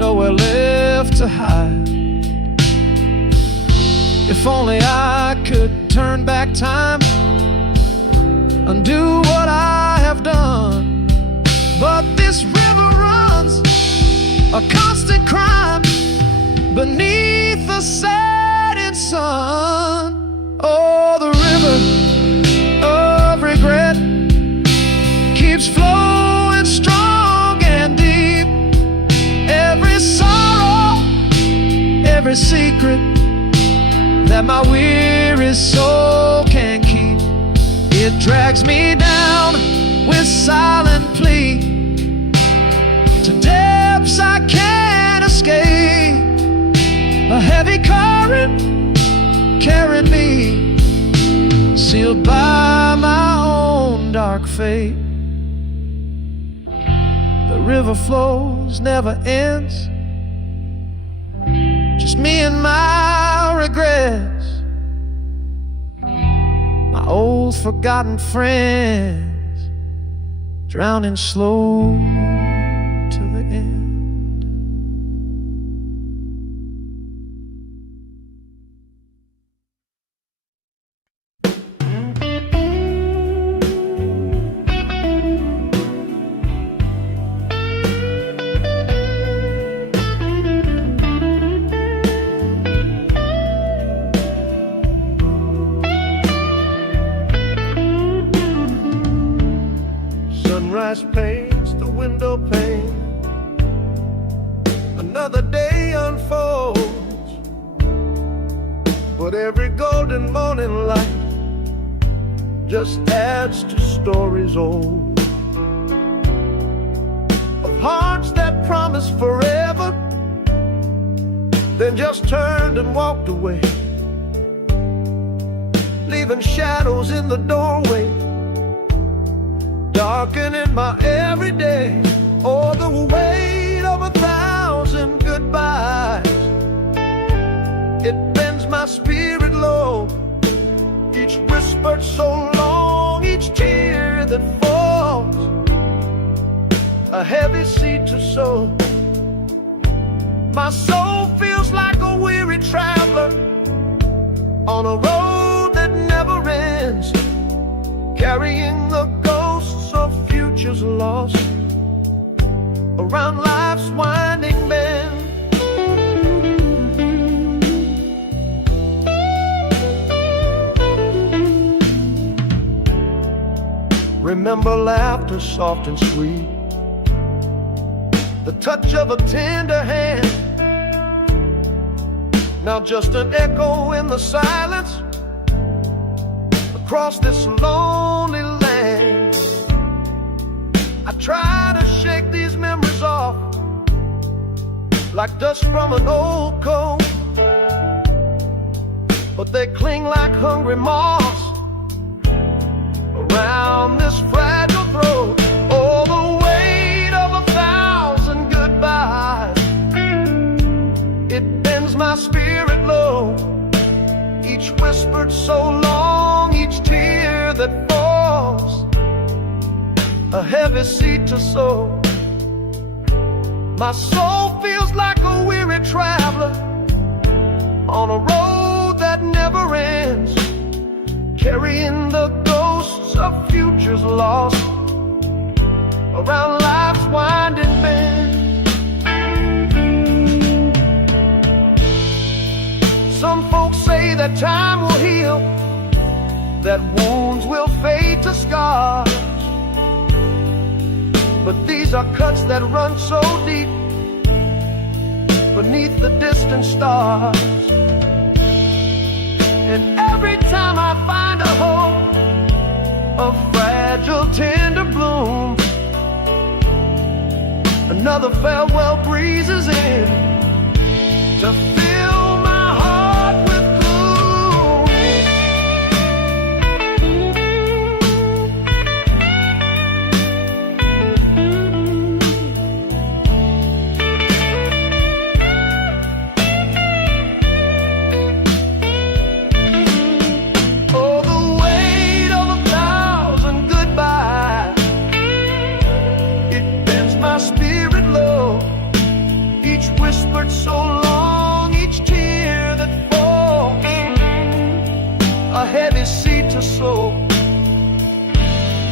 nowhere left to hide. If only I could turn back time, undo what I have done. But this river runs a constant crime beneath the setting sun. Oh, the river of regret keeps flowing strong and deep. Every sorrow, every secret that my weary soul can keep, it drags me down with silent plea to depths I can't escape. A heavy current carrying me, sealed by my own dark fate. The river flows, never ends, just me and my regrets, my old forgotten friends, drowning slow to the end. Sunrise paints the window pane, another day unfolds, but every golden morning light just adds to stories old, of hearts that promised forever, then just turned and walked away, leaving shadows in the doorway, darkening my everyday. Oh, the weight of 1,000 goodbyes, it bends my spirit low. Each whispered so long, each tear that falls, a heavy seed to sow. My soul feels like a weary traveler on a road that never ends, carrying the ghosts of futures lost around life's winding bend. Remember laughter soft and sweet, the touch of a tender hand, now just an echo in the silence across this lonely land. I try to shake these memories off like dust from an old coat, but they cling like hungry moths around this fragile throat. Oh, the weight of 1,000 goodbyes, it bends my spirit low. Each whispered so long, each tear that falls, a heavy seed to sow. My soul feels like a weary traveler on a road that never ends, carrying the ghosts of futures lost around life's winding bend. Some folks say that time will heal, that wounds will fade to scars, but these are cuts that run so deep beneath the distant stars. And every time I find a hope, a fragile tender bloom, another farewell breezes in to fill my heart with each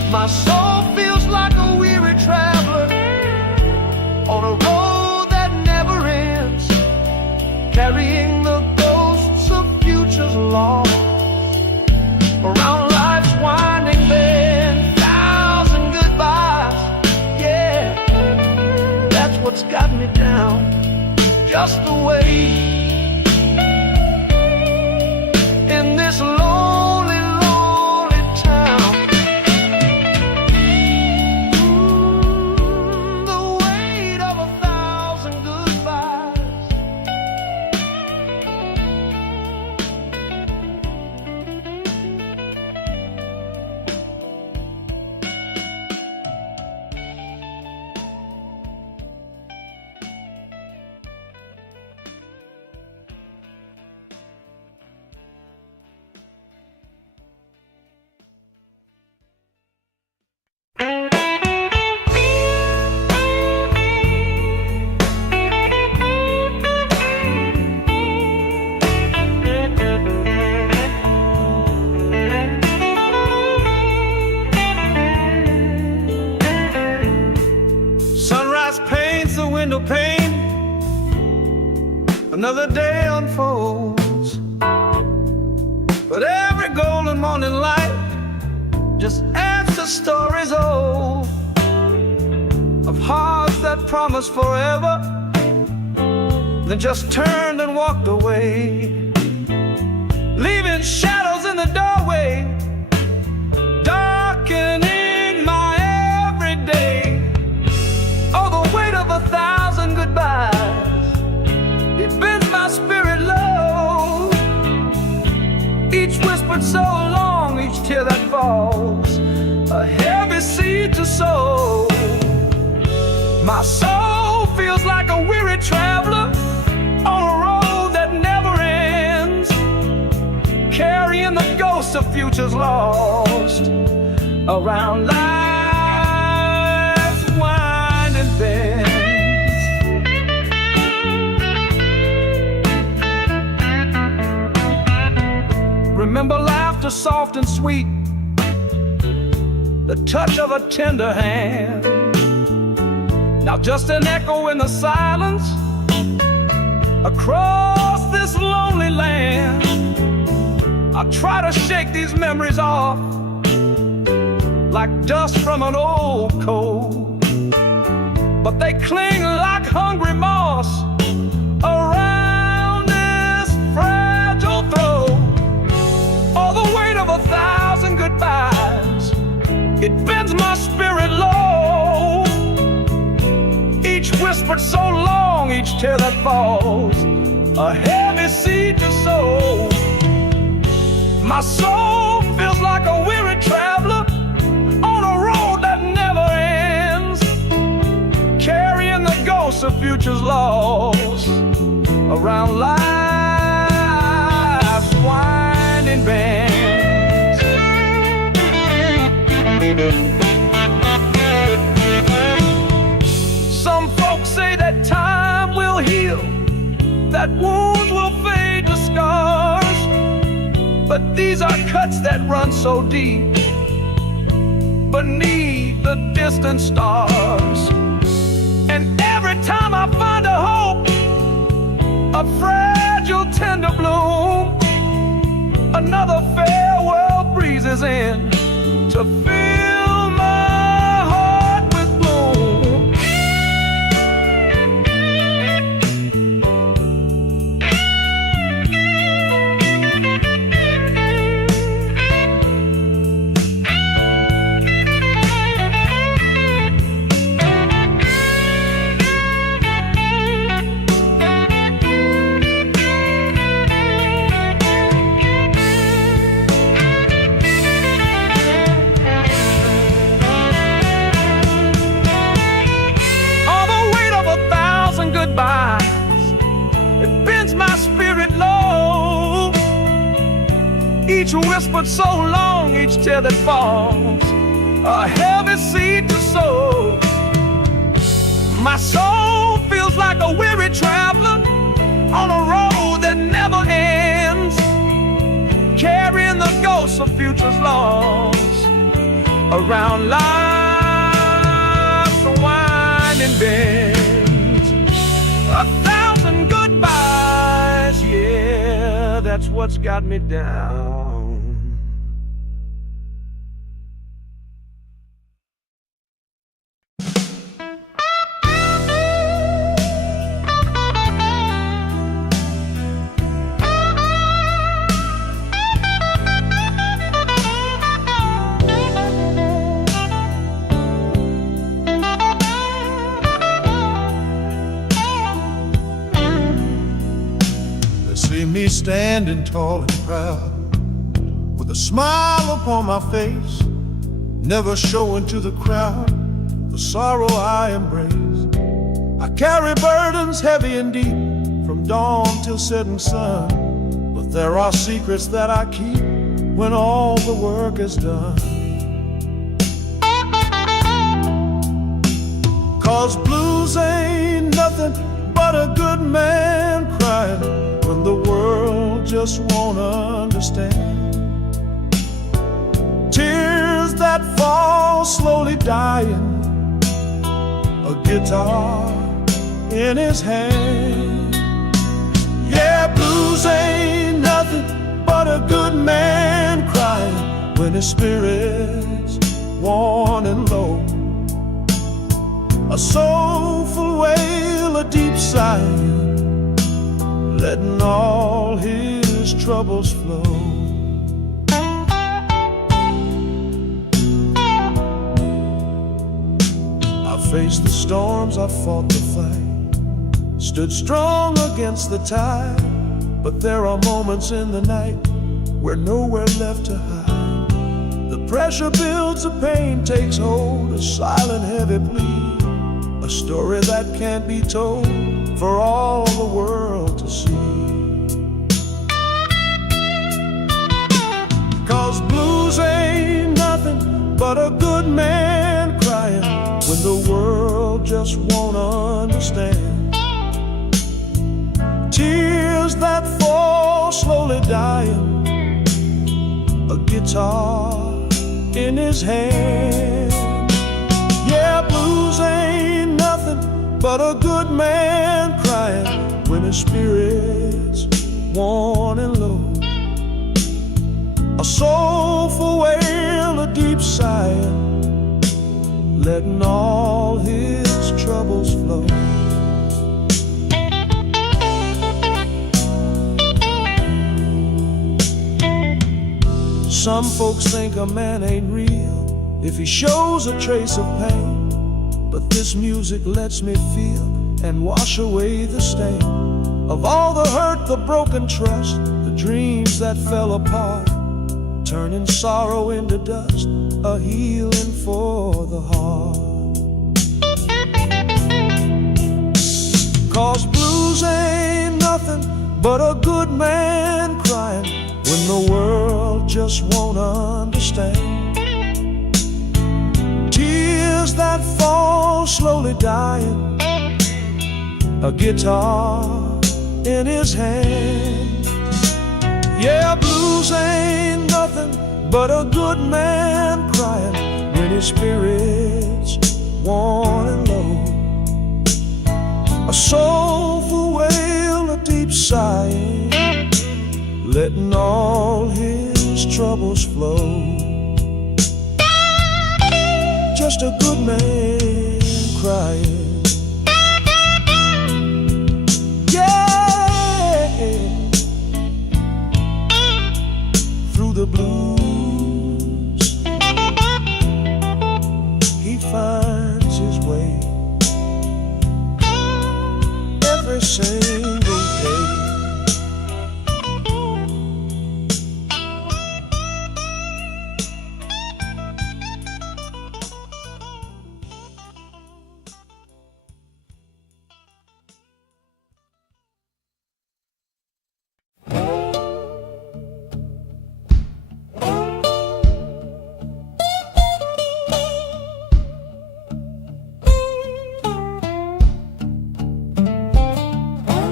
My soul feels like a weary traveler on a road that never ends, carrying the ghosts of futures lost around life's winding bend. Thousand goodbyes, yeah, that's what's got me down. Just the way in this lonely, lonely town. The weight of 1,000 goodbyes. Sunrise paints the window pane, another day unfolds, but every golden morning light just adds to stories old of hearts that promised forever, then just turned and walked away, leaving shadows in the doorway, darkening my everyday. Oh, the weight of 1,000 goodbyes, it bends my spirit low. Each whispered so long, each tear that falls, a heavy seed to sow. My soul feels like a weary traveler on a road that never ends, carrying the ghosts of futures lost around life's winding bends. Remember laughter soft and sweet, the touch of a tender hand. Now just an echo in the silence across this lonely land. I try to shake these memories off like dust from an old coat, but they cling like hungry moss around this fragile throat. All the weight of 1,000 goodbyes, it bends my spirit low. Each whispered so long, each tear that falls, a heavy seed to sow. My soul feels like a weary traveler on a road that never ends, carrying the ghosts of futures lost around life's winding bends. Some folks say that time will heal, that wounds will fade to scars, but these are cuts that run so deep beneath the distant stars. And every time I find a hope, a fragile tender bloom, another farewell breezes in to fill my heart with gloom. It bends my spirit low. Each whispered so long, each tear that falls, a heavy seed to sow. My soul feels like a weary traveler on a road that never ends, carrying the ghosts of futures lost around life's winding bends. 1,000 goodbyes, yeah, that's what's got me down. See me standing tall and proud, with a smile upon my face, never showing to the crowd the sorrow I embrace. I carry burdens heavy and deep, from dawn till setting sun, but there are secrets that I keep when all the work is done. 'Cause blues ain't nothing but a good man crying when the world just won't understand. Tears that fall slowly dying, a guitar in his hand. Yeah, blues ain't nothing but a good man crying when his spirit's worn and low. A soulful wail, a deep sigh, letting all his troubles flow. I faced the storms, I fought the fight, stood strong against the tide, but there are moments in the night where nowhere left to hide. The pressure builds, the pain takes hold, a silent heavy plea, a story that can't be told for all the world to see. 'Cause blues ain't nothing but a good man crying when the world just won't understand. Tears that fall slowly dying, a guitar in his hand. Yeah, blues ain't nothing but a good man crying when his spirit's worn and low. A soulful wail, a deep sigh, letting all his troubles flow. Some folks think a man ain't real if he shows a trace of pain, but this music lets me feel and wash away the stain of all the hurt, the broken trust, the dreams that fell apart, turning sorrow into dust, a healing for the heart. 'Cause blues ain't nothing but a good man crying when the world just won't understand. Tears that fall slowly dying, a guitar in his hand. Yeah, blues ain't nothing but a good man crying when his spirit's worn and low. A soulful wail, a deep sigh, letting all his troubles flow. Just a good man crying. Yeah, through the blues he finds his way every single day.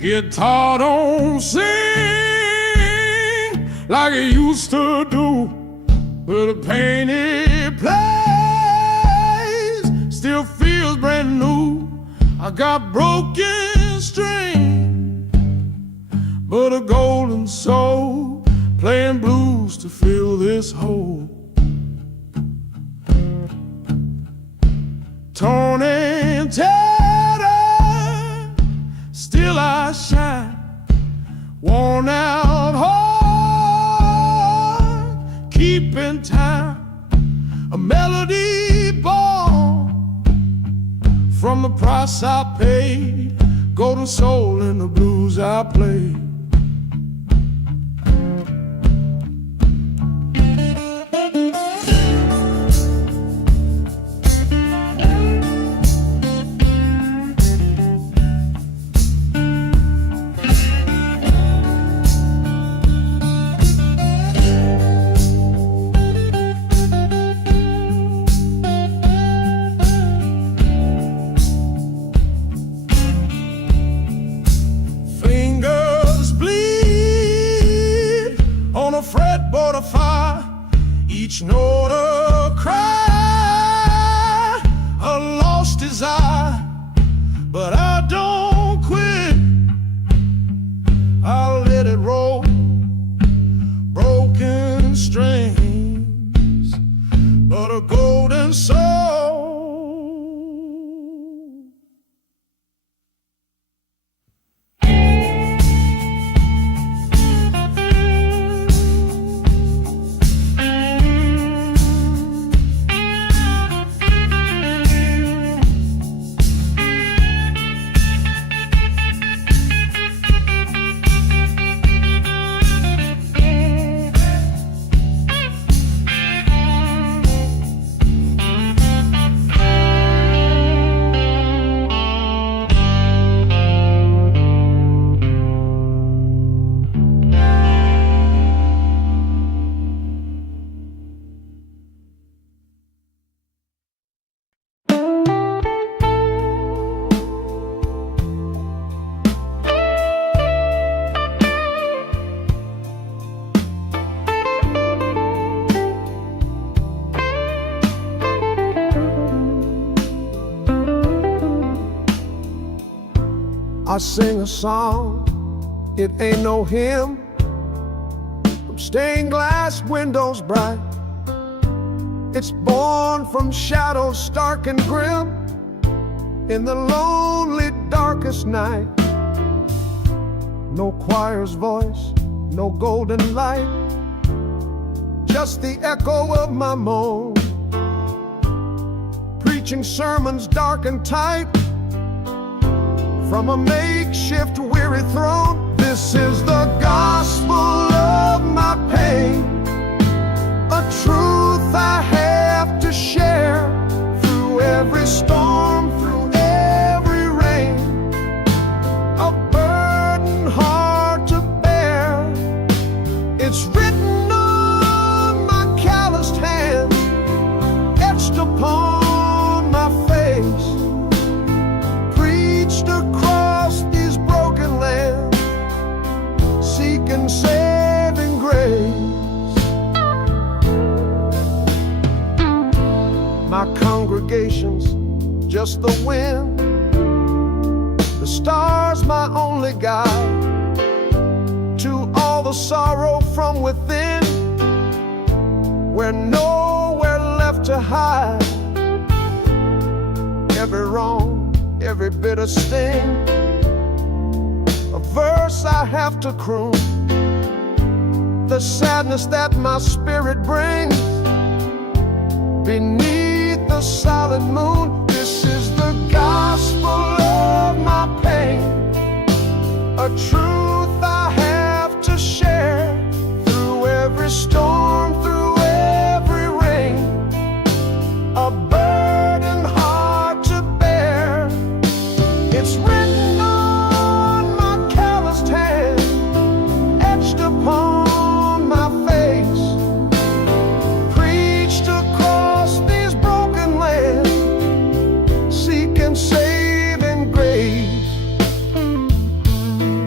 guitar don't sing like it used to do, but the pain it plays still feels brand new. I got broken strings, but a golden soul playing blues to fill this hole. Torn and tattered, still I shine. Worn out heart, keeping time. A melody born from the price I paid. Golden soul in the blues I play. Fretboard of fire, each note a cry, a lost desire. But I don't quit, I'll let it roll. Broken strings, but a golden soul. I sing a song, it ain't no hymn, from stained glass windows bright. It's born from shadows stark and grim, in the lonely darkest night. No choir's voice, no golden light, just the echo of my moan, preaching sermons dark and tight, from a makeshift weary throne. This is the gospel of my pain, a truth I have to share. Through every storm, through every rain, a burden hard to bear. It's written on my calloused hands, etched upon my face, across these broken lands, seeking saving grace. My congregation's just the wind, the stars my only guide, to all the sorrow from within, we're nowhere left to hide. Every wrong, every bitter sting, a verse I have to croon, the sadness that my spirit brings beneath the silent moon. This is the gospel of my pain, a truth I have to share. Through every storm, through every rain, a burden hard to bear. It's written on my calloused hand, etched upon my face, preached across these broken lands, seeking saving grace.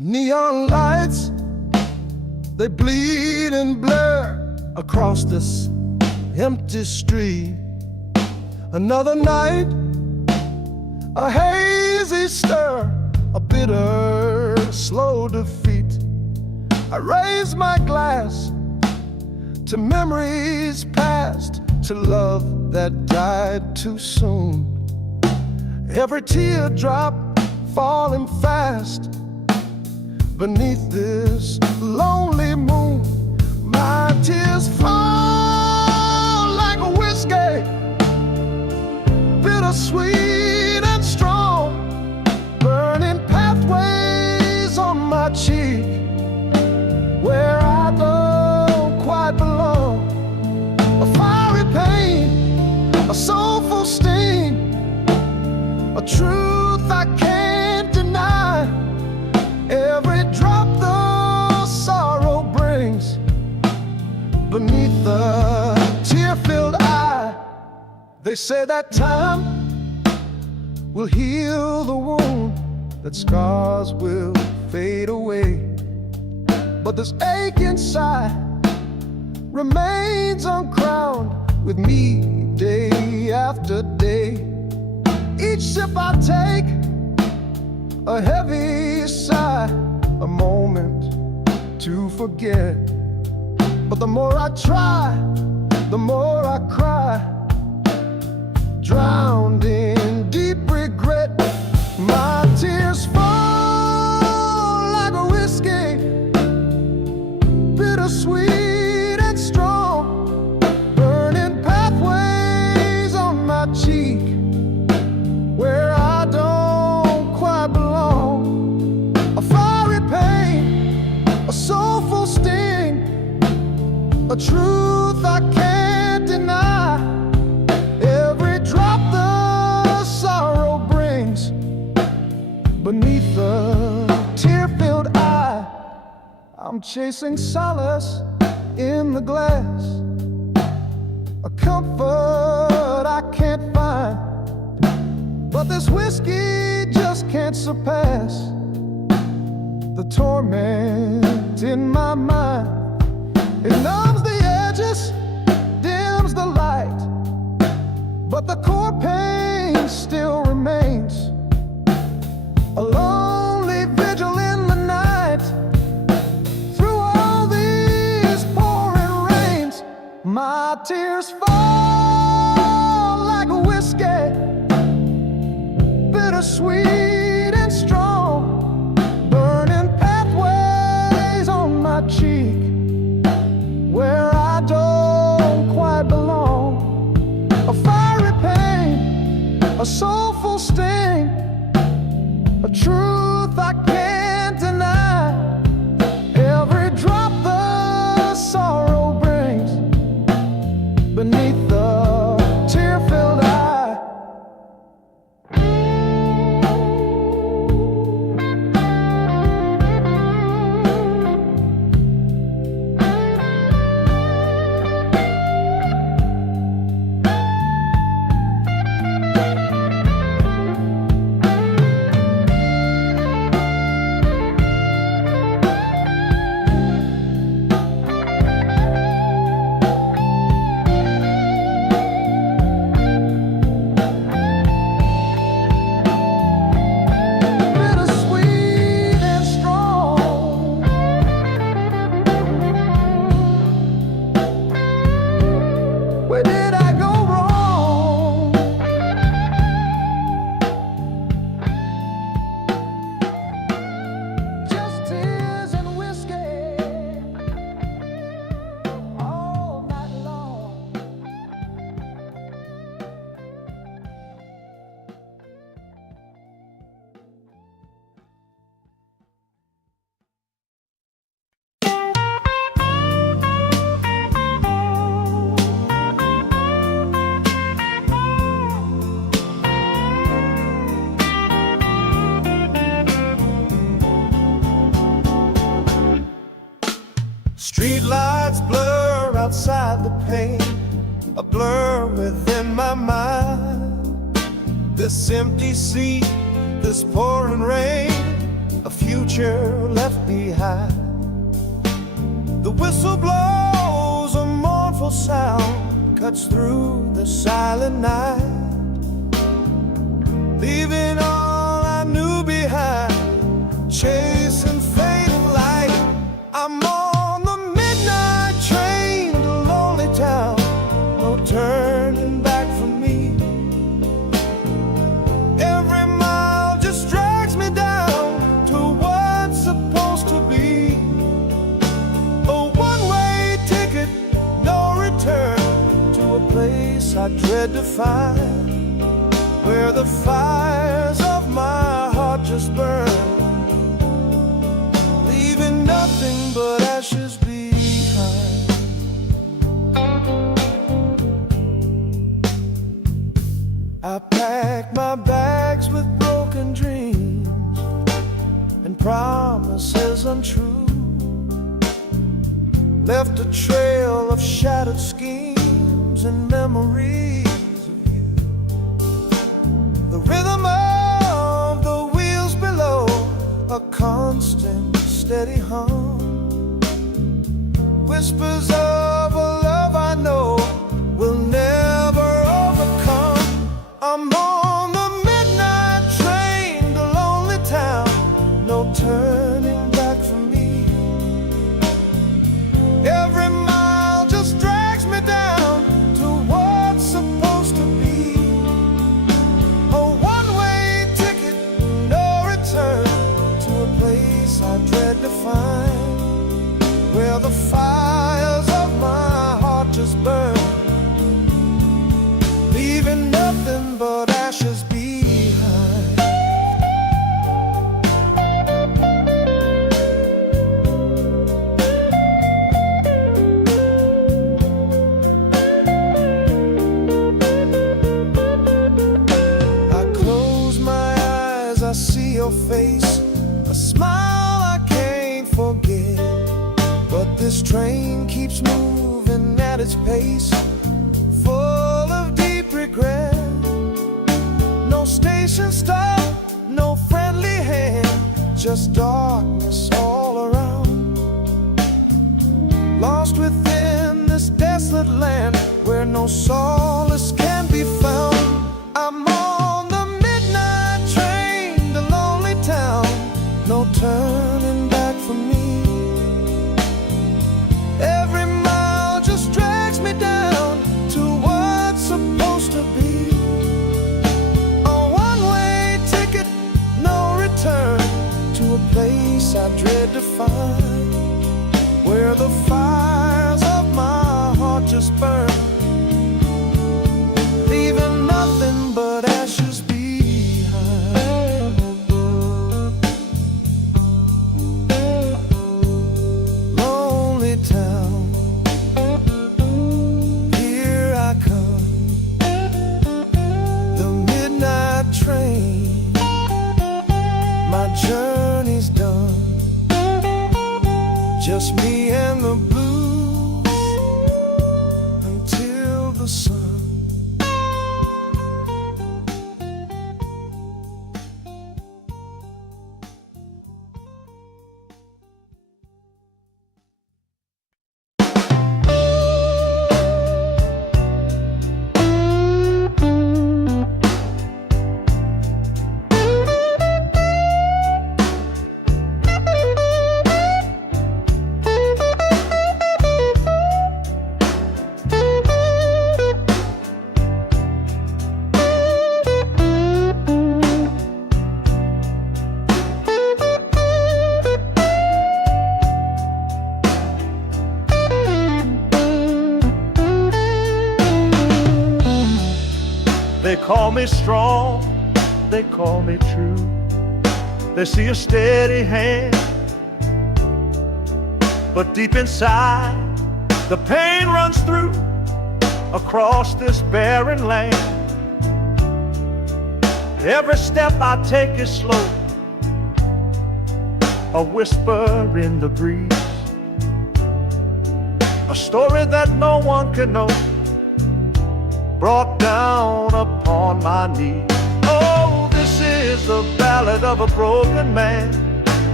The neon lights, they bleed and blur across this empty street. Another night, a hazy stir, a bitter, slow defeat. I raise my glass to memories past, to love that died too soon. Every teardrop falling fast beneath this lonely moon. My tears fall like a whiskey, bittersweet and strong, burning pathways on my cheek where I don't quite belong. A fiery pain, a soulful sting, a truth I can't deny. Every drop the sorrow brings beneath the tear-filled eye. They say that time will heal the wound, that scars will fade away, but this ache inside remains uncrowned with me day after day. Each sip I take, a heavy sigh, a moment to forget. But the more I try, the more I cry, drowned in deep regret. My tears fall like a whiskey, bittersweet and strong, burning pathways on my cheek where I don't quite belong. A fiery pain, a soulful sting, a truth I can't deny. Every drop the sorrow brings beneath the tear-filled eye. I'm chasing solace in the glass, a comfort I can't find, but this whiskey just can't surpass the torment in my mind. It numbs the edges, dims the light, but the core pain still remains. A lonely vigil in the night, through all these pouring rains. My tears fall like a whiskey, bittersweet and strong, burning pathways on my cheek where I don't quite belong. A fiery pain, a soulful sting, a truth I can't deny. Every drop the sorrow brings beneath the tear-filled eye. Street lights blur outside the pane, a blur within my mind. This empty sea, this pouring rain, a future left behind. The whistle blows, a mournful sound cuts through the silent night, leaving all I knew behind, chasing fading light. I'm on the midnight train to lonely town, no turning back for me. Every mile just drags me down to what's supposed to be a one-way ticket, no return, to a place I dread to find, where the fires of my heart just burn, leaving nothing but ashes behind. I packed my bags with broken dreams and promises untrue, left a trail of shattered schemes and memories of you. The rhythm of the wheels below, a constant steady hum, whispers of a love I know will never overcome. I'm on the midnight train to lonely town, no turning back for me. Every mile just drags me down to what's supposed to be a one-way ticket, no return, to a place I dread to find, where the fires of my heart just burn, leaving nothing but ashes behind. I close my eyes, I see your face, a smile I can't forget. But this train keeps moving at its pace, full of deep regret. No station stop, no friendly hand, just darkness all around. Lost within this desolate land where no solace can be found. I'm on the midnight train to lonely town, no turning back for me. Every mile just drags me down to what's supposed to be a one-way ticket, no return, to a place I dread to find, where the fires of my heart just burn, leaving nothing but ashes behind. Lonely town, here I come, the midnight train, my journey's done, just me and the blues until the sun. They call me strong, they call me true. They see a steady hand, but deep inside the pain runs through across this barren land. Every step I take is slow, a whisper in the breeze, a story that no one can know, brought down upon my knees. Oh, this is the ballad of a broken man,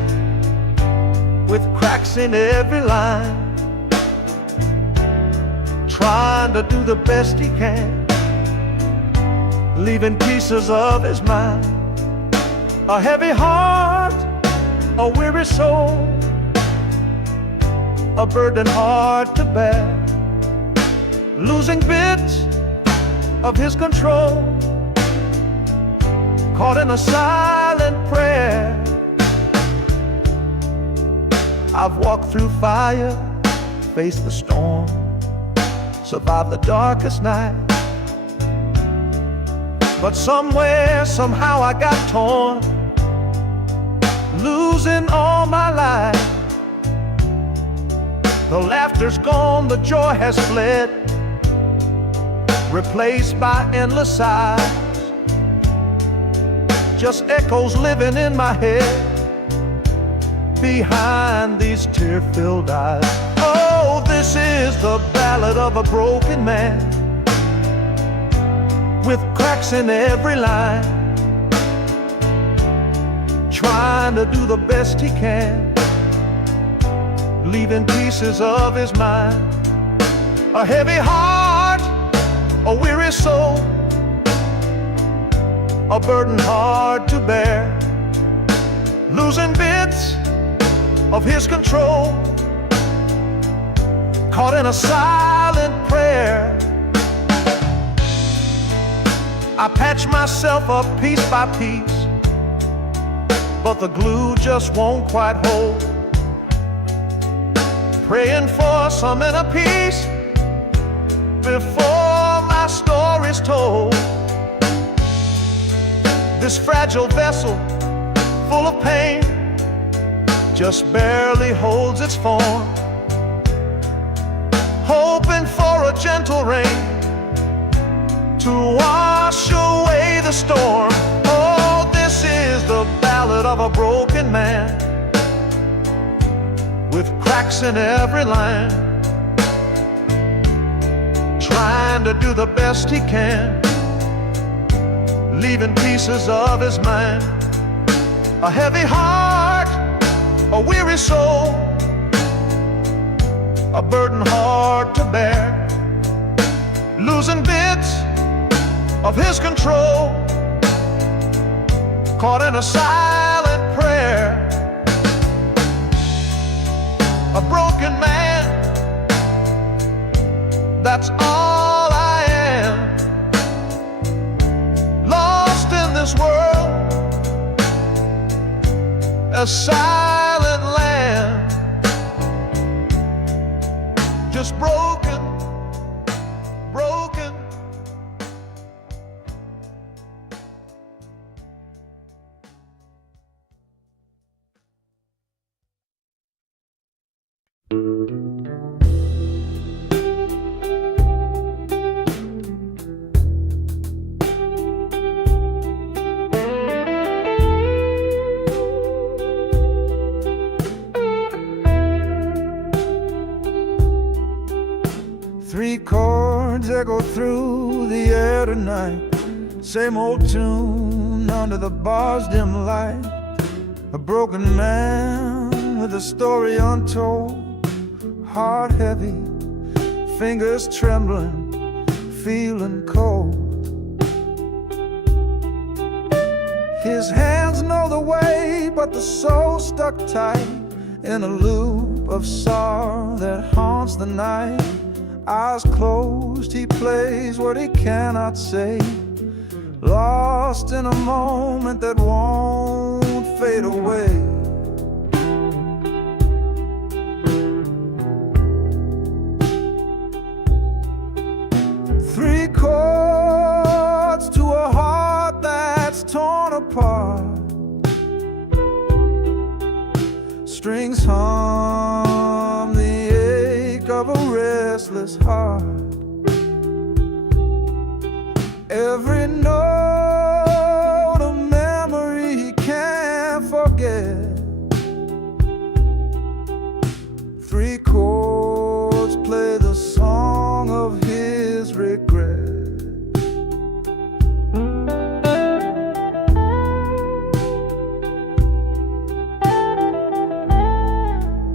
with cracks in every line, trying to do the best he can, leaving pieces of his mind. A heavy heart, a weary soul, a burden hard to bear, losing bits of his control, caught in a silent prayer. I've walked through fire, faced the storm, survived the darkest night, but somewhere, somehow I got torn, losing all my life. The laughter's gone, the joy has fled, replaced by endless sighs, just echoes living in my head behind these tear-filled eyes. Oh, this is the ballad of a broken man, with cracks in every line, trying to do the best he can, leaving pieces of his mind. A heavy heart, a weary soul, a burden hard to bear, losing bits of his control, caught in a silent prayer. I patch myself up piece by piece, but the glue just won't quite hold, praying for some inner peace before my story's told. This fragile vessel, full of pain, just barely holds its form, hoping for a gentle rain to wash away the storm. Oh, this is the ballad of a broken man, with cracks in every line, trying to do the best he can, leaving pieces of his mind. A heavy heart, a weary soul, a burden hard to bear, losing bits of his control, caught in a silent prayer. A broken man, that's all I am, lost in this world, a silent land, just broken, broken. Three chords echo through the air tonight, same old tune under the bar's dim light. A broken man with a story untold, heart heavy, fingers trembling, feeling cold. His hands know the way, but the soul stuck tight in a loop of sorrow that haunts the night. Eyes closed, he plays what he cannot say, lost in a moment that won't fade away. Three chords to a heart that's torn apart, strings hum the ache of a restless heart. Every note a memory he can't forget. Three chords play the song of his regret.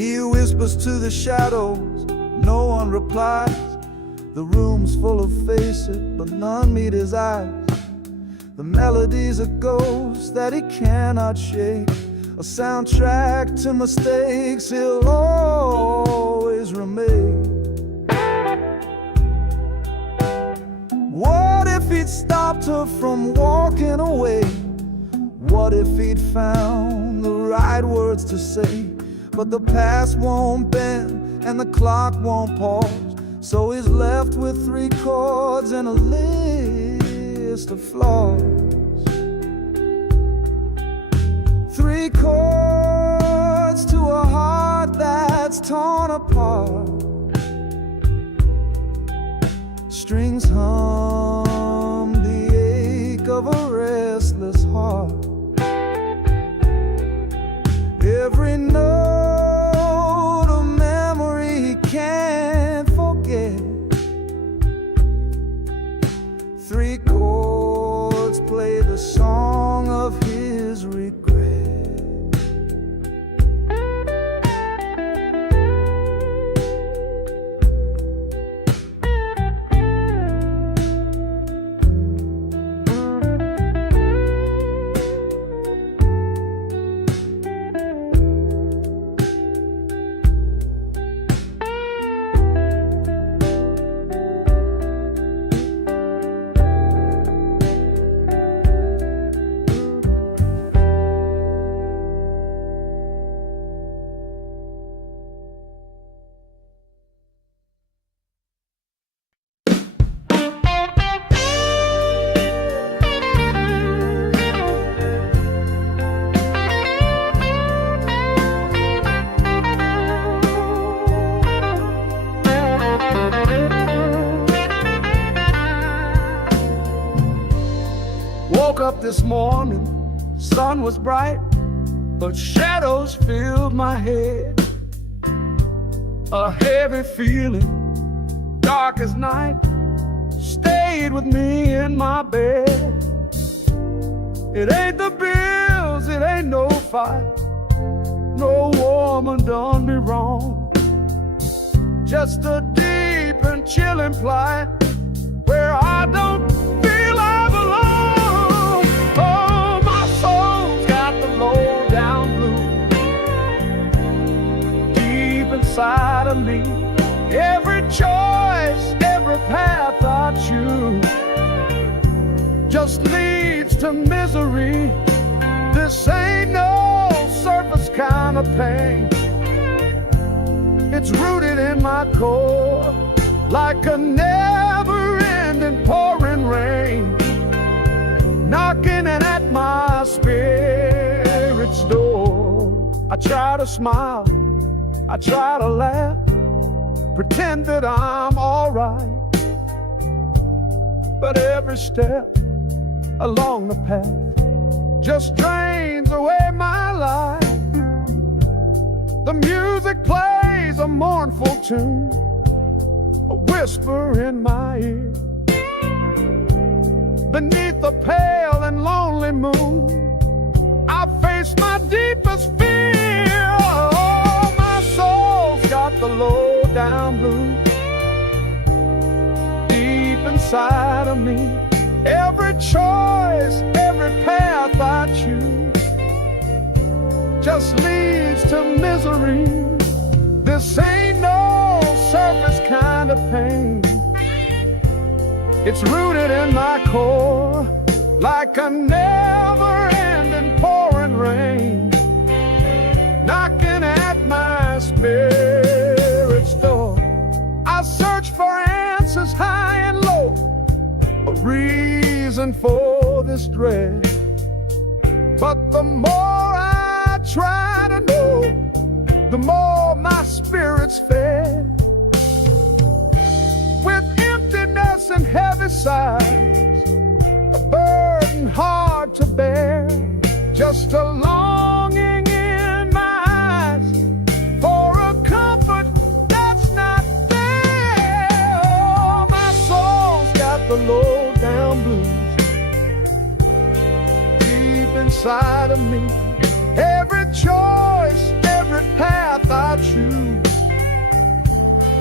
He whispers to the shadows, no one replies. The room's full of faces, but none meet his eyes. The melody's a ghost that he cannot shake, a soundtrack to mistakes he'll always remake. What if he'd stopped her from walking away? What if he'd found the right words to say? But the past won't bend and the clock won't pause, so he's left with 3 chords and a list of flaws. 3 chords to a heart that's torn apart. Strings hum the ache of a restless heart. Every note of memory he can't forget. 3 chords play the song of his regret. Woke up this morning, sun was bright, but shadows filled my head. A heavy feeling, dark as night, stayed with me in my bed. It ain't the bills, it ain't no fight, no woman done me wrong. Just a deep and chilling plight where I don't feel I belong. Oh, my soul's got the low down blues deep inside of me. Every choice, every path I choose just leads to misery. This ain't no surface kind of pain. It's rooted in my core like a never-ending pouring rain, knocking at my spirit's door. I try to smile, I try to laugh, pretend that I'm alright, but every step along the path just drains away my life. The music plays a mournful tune, a whisper in my ear. Beneath the pale and lonely moon, I face my deepest fear. Oh, my soul's got the low down blues deep inside of me. Every choice, every path I choose just leads to misery. This ain't no surface kind of pain. It's rooted in my core like a never-ending pouring rain, knocking at my spirit's door. I search for answers high and low, a reason for this dread, but the more I try to know, the more my spirit's fed. With emptiness and heavy sighs, a burden hard to bear, just a longing in my eyes for a comfort that's not there. Oh, my soul's got the low down blues deep inside of me. Every choice, every path I choose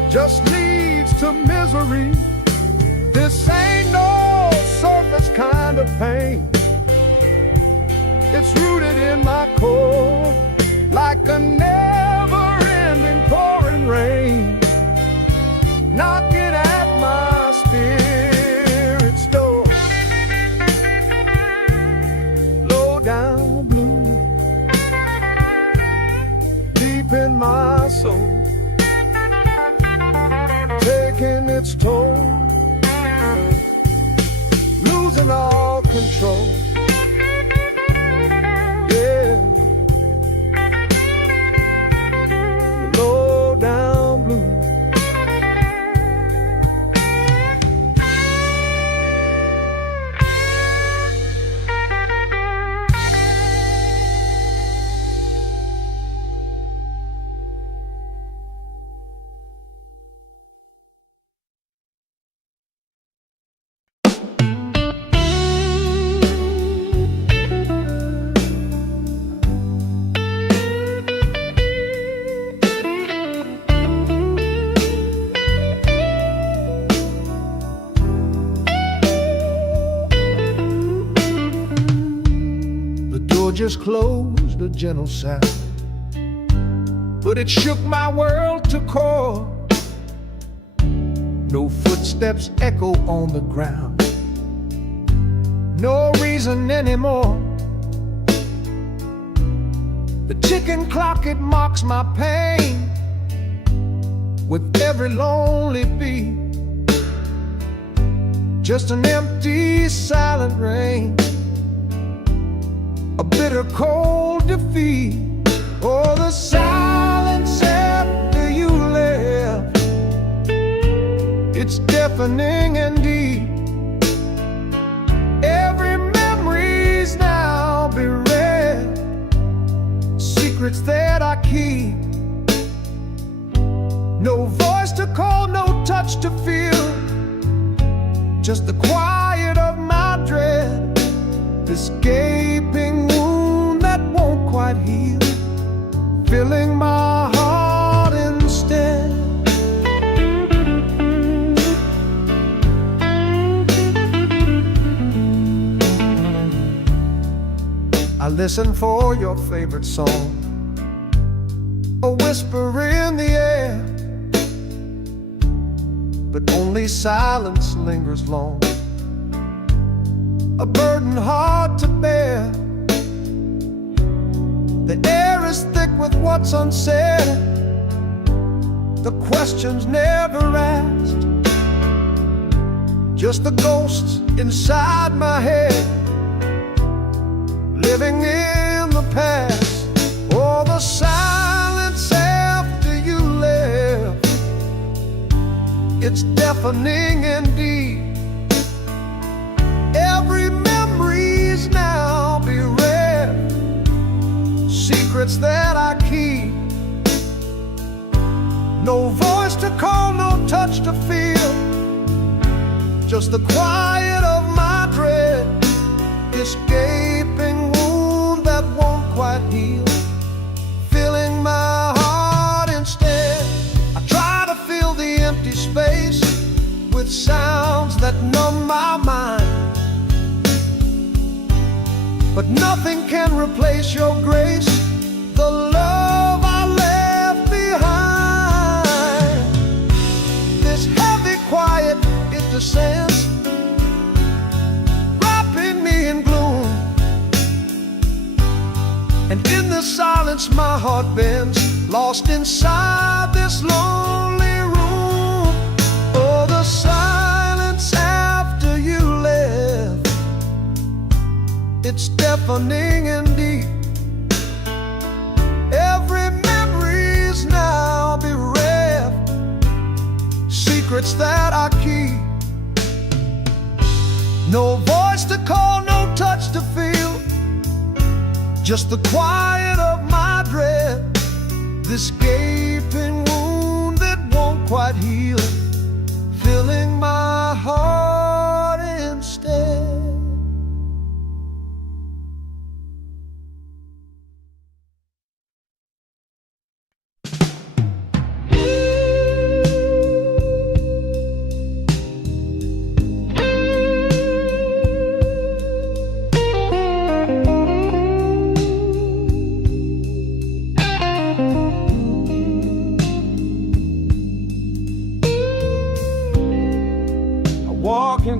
just leads to misery. This ain't no surface kind of pain. It's rooted in my core, like a never-ending pouring rain, knocking at my spirit's door. Low down blue, deep in my soul, taking its toll, losing all control. Yeah, low down blue. Just closed, a gentle sound, but it shook my world to core. No footsteps echo on the ground, no reason anymore. The ticking clock, it mocks my pain with every lonely beat. Just an empty, silent rain, a bitter cold defeat. Oh, the silence after you left, it's deafening and deep. Every memory's now bereft, secrets that I keep. No voice to call, no touch to feel, just the quiet of my dread. This gaping wound that won't quite heal, filling my heart instead. I listen for your favorite song, a whisper in the air, but only silence lingers long, a burden hard to bear. The air is thick with what's unsaid, the questions never asked, just the ghosts inside my head, living in the past. Oh, the silence after you left, it's deafening indeed. Every memory's now bereft, secrets that I keep. No voice to call, no touch to feel, just the quiet of my dread. This gaping wound that won't quite heal, filling my heart instead. I try to fill the empty space with sounds that numb my mind, but nothing can replace your grace, the love I left behind. This heavy quiet, it descends, wrapping me in gloom, and in the silence my heart bends, lost inside this lonely room. Oh, the silence after you left, it's deafening and deep. Every memory's now bereft, secrets that I keep. No voice to call, no touch to feel, just the quiet of my dread. This gaping wound that won't quite heal, filling my heart instead.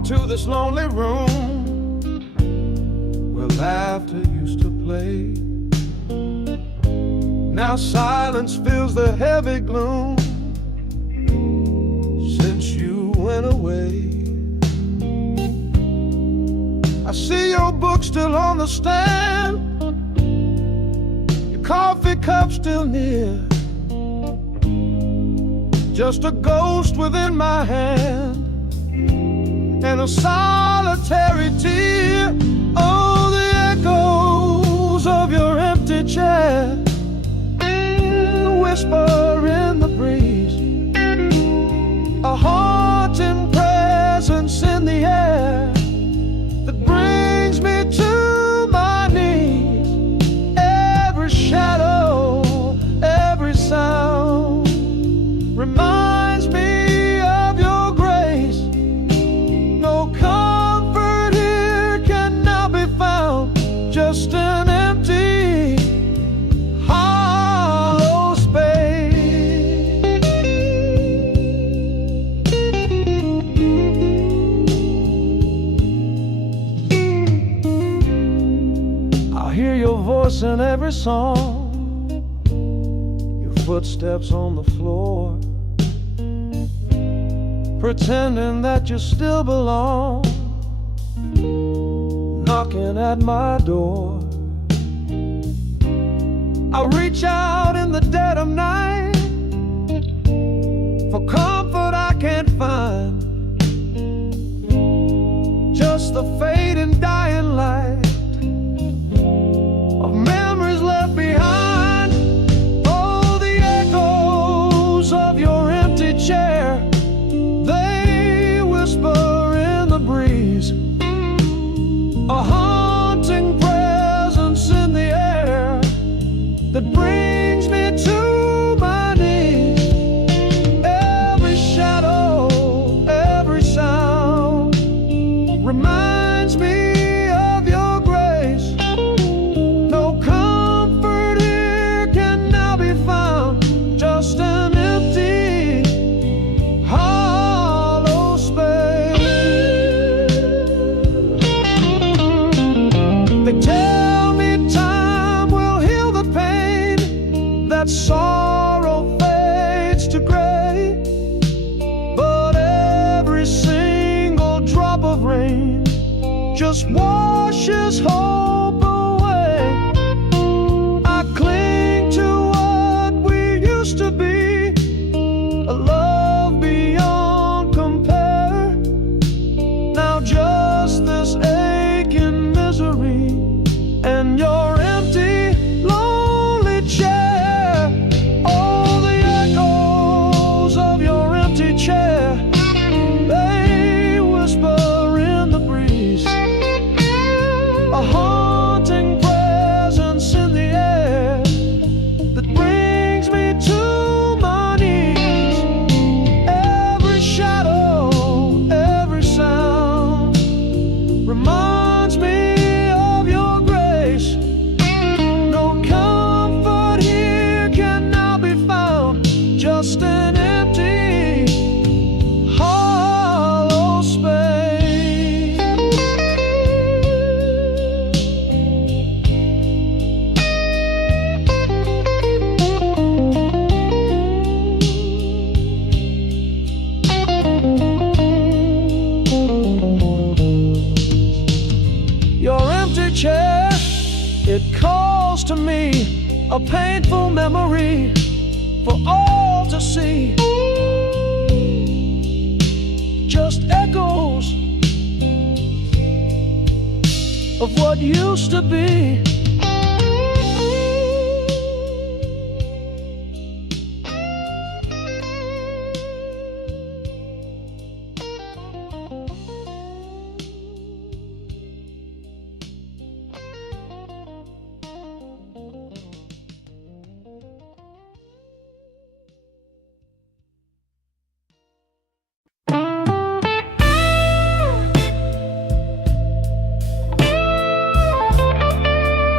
to this lonely room where laughter used to play. Now silence fills the heavy gloom since you went away. I see your book still on the stand, your coffee cup still near, just a ghost within my hand and a solitary tear. Oh, the echoes of your empty chair, the whisper in the breeze, a haunting presence in the air that brings me to my knees. Every shadow, every sound reminds me of your grace. No comfort here can now be found, just an empty, hollow space. I hear your voice in every song, your footsteps on the floor, pretending that you still belong, knocking at my door. I reach out in the dead of night for comfort I can't find, just the fading dying light of memories left behind. Oh, the echoes of your empty chair, they whisper in the breeze, a haunting presence in the air that brings me to my knees. Every shadow, every sound reminds me of your grace. No comfort here can now be found, just an empty, hollow space. They tell me time will heal the pain, that sorrow fades to gray, but every single drop of rain just washes hope away. I cling to what we used to be, a love beyond compare. Now just this aching misery and your empty, lonely chair. Oh, the echoes of your empty chair, they whisper in the breeze, a haunting presence in the air that brings me to my knees. Every shadow, every sound reminds me of your grace. No comfort here can now be found, just an empty, hollow space. Your empty chair, it calls to me, a painful memory for all to see. Just echoes of what used to be.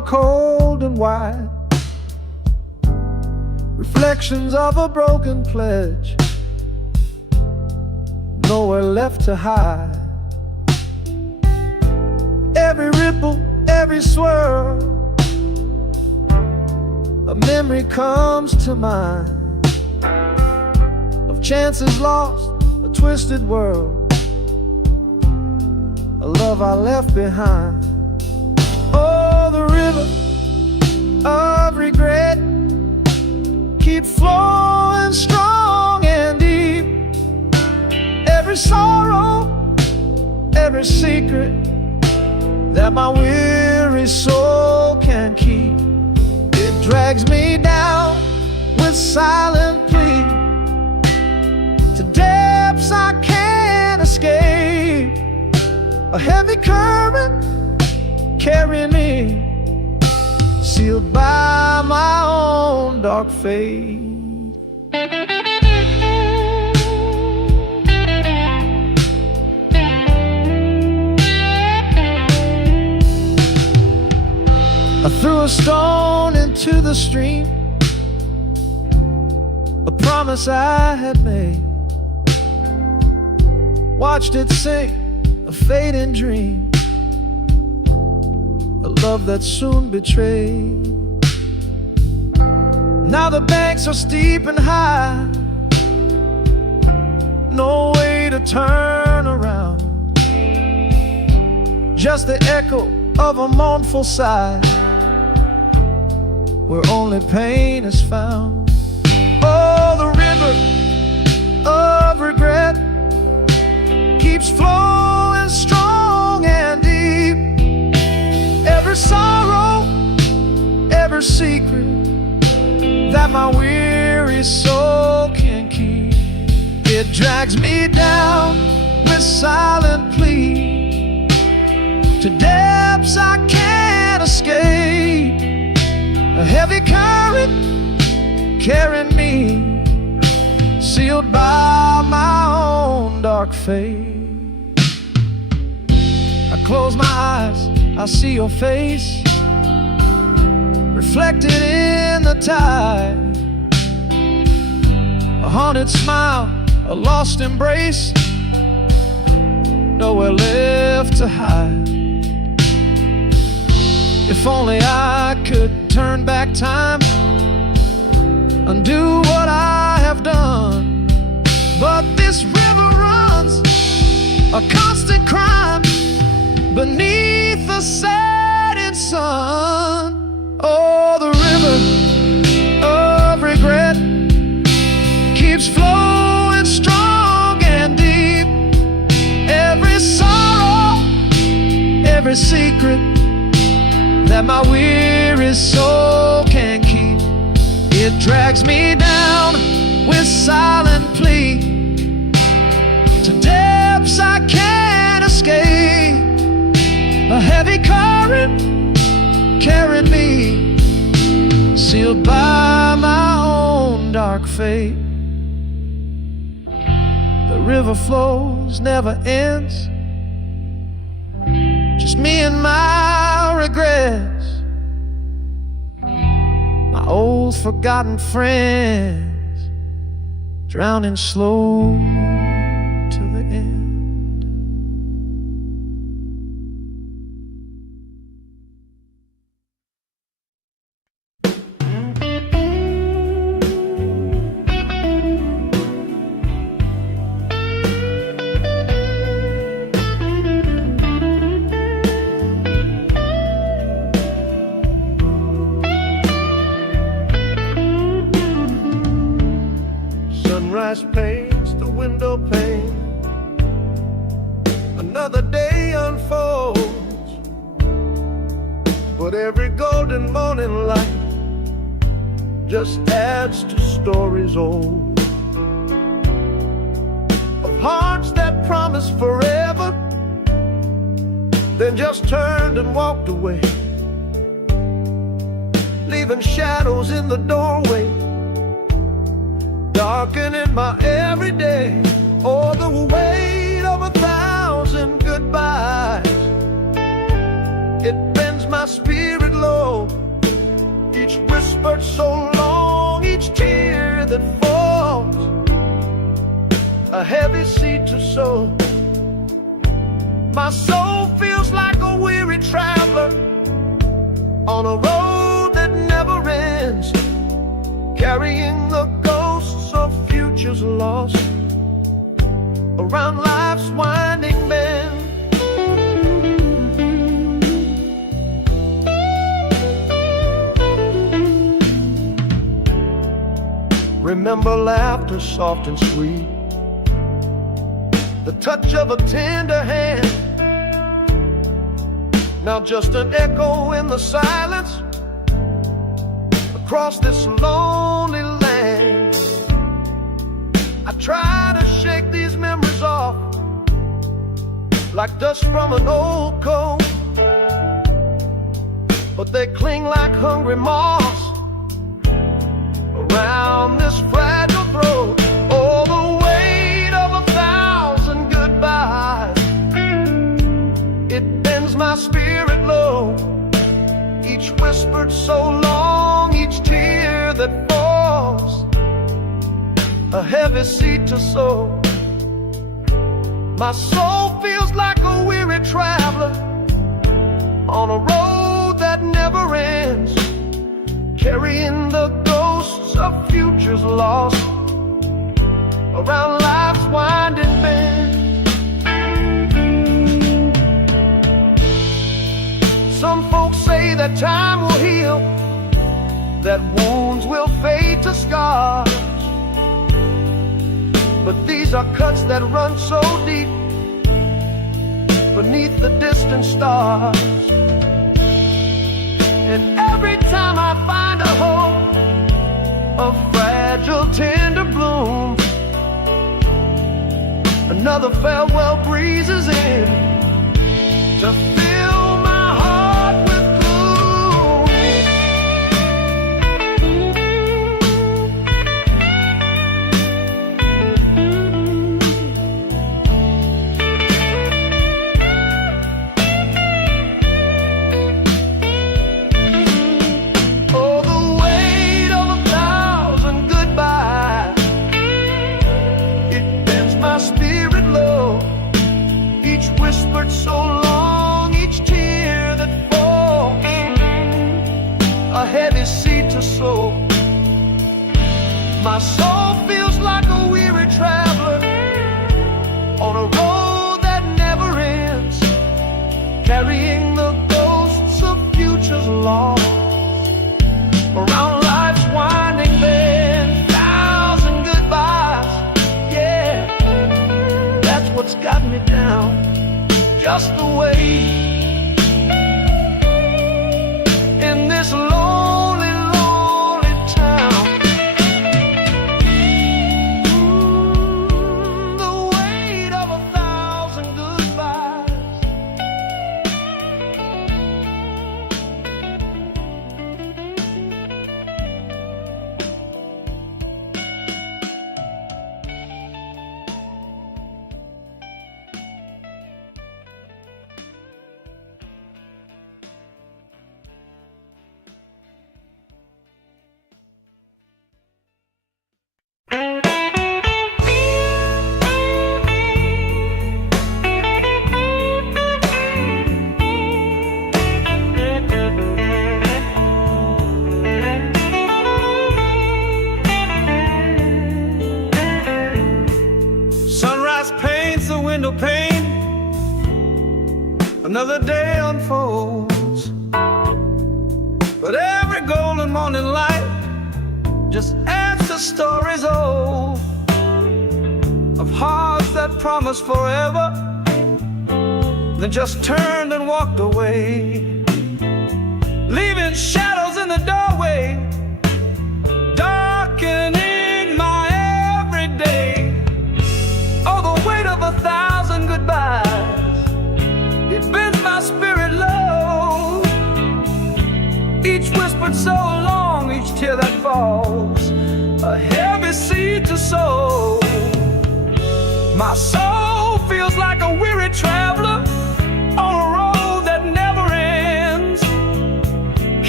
cold and white, reflections of a broken pledge, nowhere left to hide. Every ripple, every swirl, a memory comes to mind of chances lost, a twisted world, a love I left behind. Oh, the river of regret keeps flowing strong and deep. Every sorrow, every secret that my weary soul can keep, it drags me down with silent plea to depths I can't escape. A heavy current carrying me, sealed by my own dark fate. I threw a stone into the stream, a promise I had made. Watched it sink, a fading dream, a love that soon betrayed. Now the banks are steep and high, no way to turn around, just the echo of a mournful sigh, where only pain is found. Oh, the river of regret keeps flowing strong and deep. Every sorrow, every secret that my weary soul can keep, it drags me down with silent plea to depths I can't escape. A heavy current carrying me, sealed by my own dark fate. I close my eyes, I see your face reflected in the tide. A haunted smile, a lost embrace, nowhere left to hide. If only I could turn back time, undo what I have done. But this river runs a constant crime beneath the setting sun. Oh, the river of regret keeps flowing strong and deep. Every sorrow, every secret that my weary soul can keep, it drags me down with silent plea to depths I can't escape. A heavy current carrying me, sealed by my own dark fate. The river flows, never ends, just me and my regrets, my old forgotten friends, drowning slow to the end. Sunrise paints the window pane, another day unfolds, but every golden morning light just adds to stories old, of hearts that promised forever, then just turned and walked away, leaving shadows in the doorway, darkening my everyday. Oh, the weight of 1,000 goodbyes, it bends my spirit low, each whispered so long, each tear that falls, a heavy seed to sow. My soul feels like a weary traveler on a road that never ends, carrying the ghosts of futures lost around life's winding bend. Remember laughter soft and sweet, the touch of a tender hand. Now just an echo in the silence across this lonely land. I try to shake these memories off like dust from an old coat, but they cling like hungry moths around this fragile throat. Oh, the weight of 1,000 goodbyes, it bends my spirit low, each whispered so long, each tear that falls, a heavy seed to sow. My soul feels like a weary traveler on a road that never ends, carrying the ghosts of futures lost around life's winding bend. Some folks say that time will heal, that wounds will fade to scars, but these are cuts that run so deep beneath the distant stars. And every time I find a hope, a fragile tender bloom, another farewell breezes in to fill my heart with so long, each tear that falls, a heavy seed to sow. My soul feels like a weary traveler on a road that never ends, carrying the ghosts of futures lost around life's winding bend. 1,000 goodbyes, yeah, that's what's got me down. Just the way in this lonely, lonely town. The weight of 1,000 goodbyes. Window pane, another day unfolds, but every golden morning light just adds to stories old of hearts that promised forever, then just turned and walked away, leaving shadows in the doorway, darkening my everyday. Oh, the weight of 1,000 goodbyes, it bends my spirit low, each whispered so long, each tear that falls, a heavy seed to sow. My soul feels like a weary traveler on a road that never ends,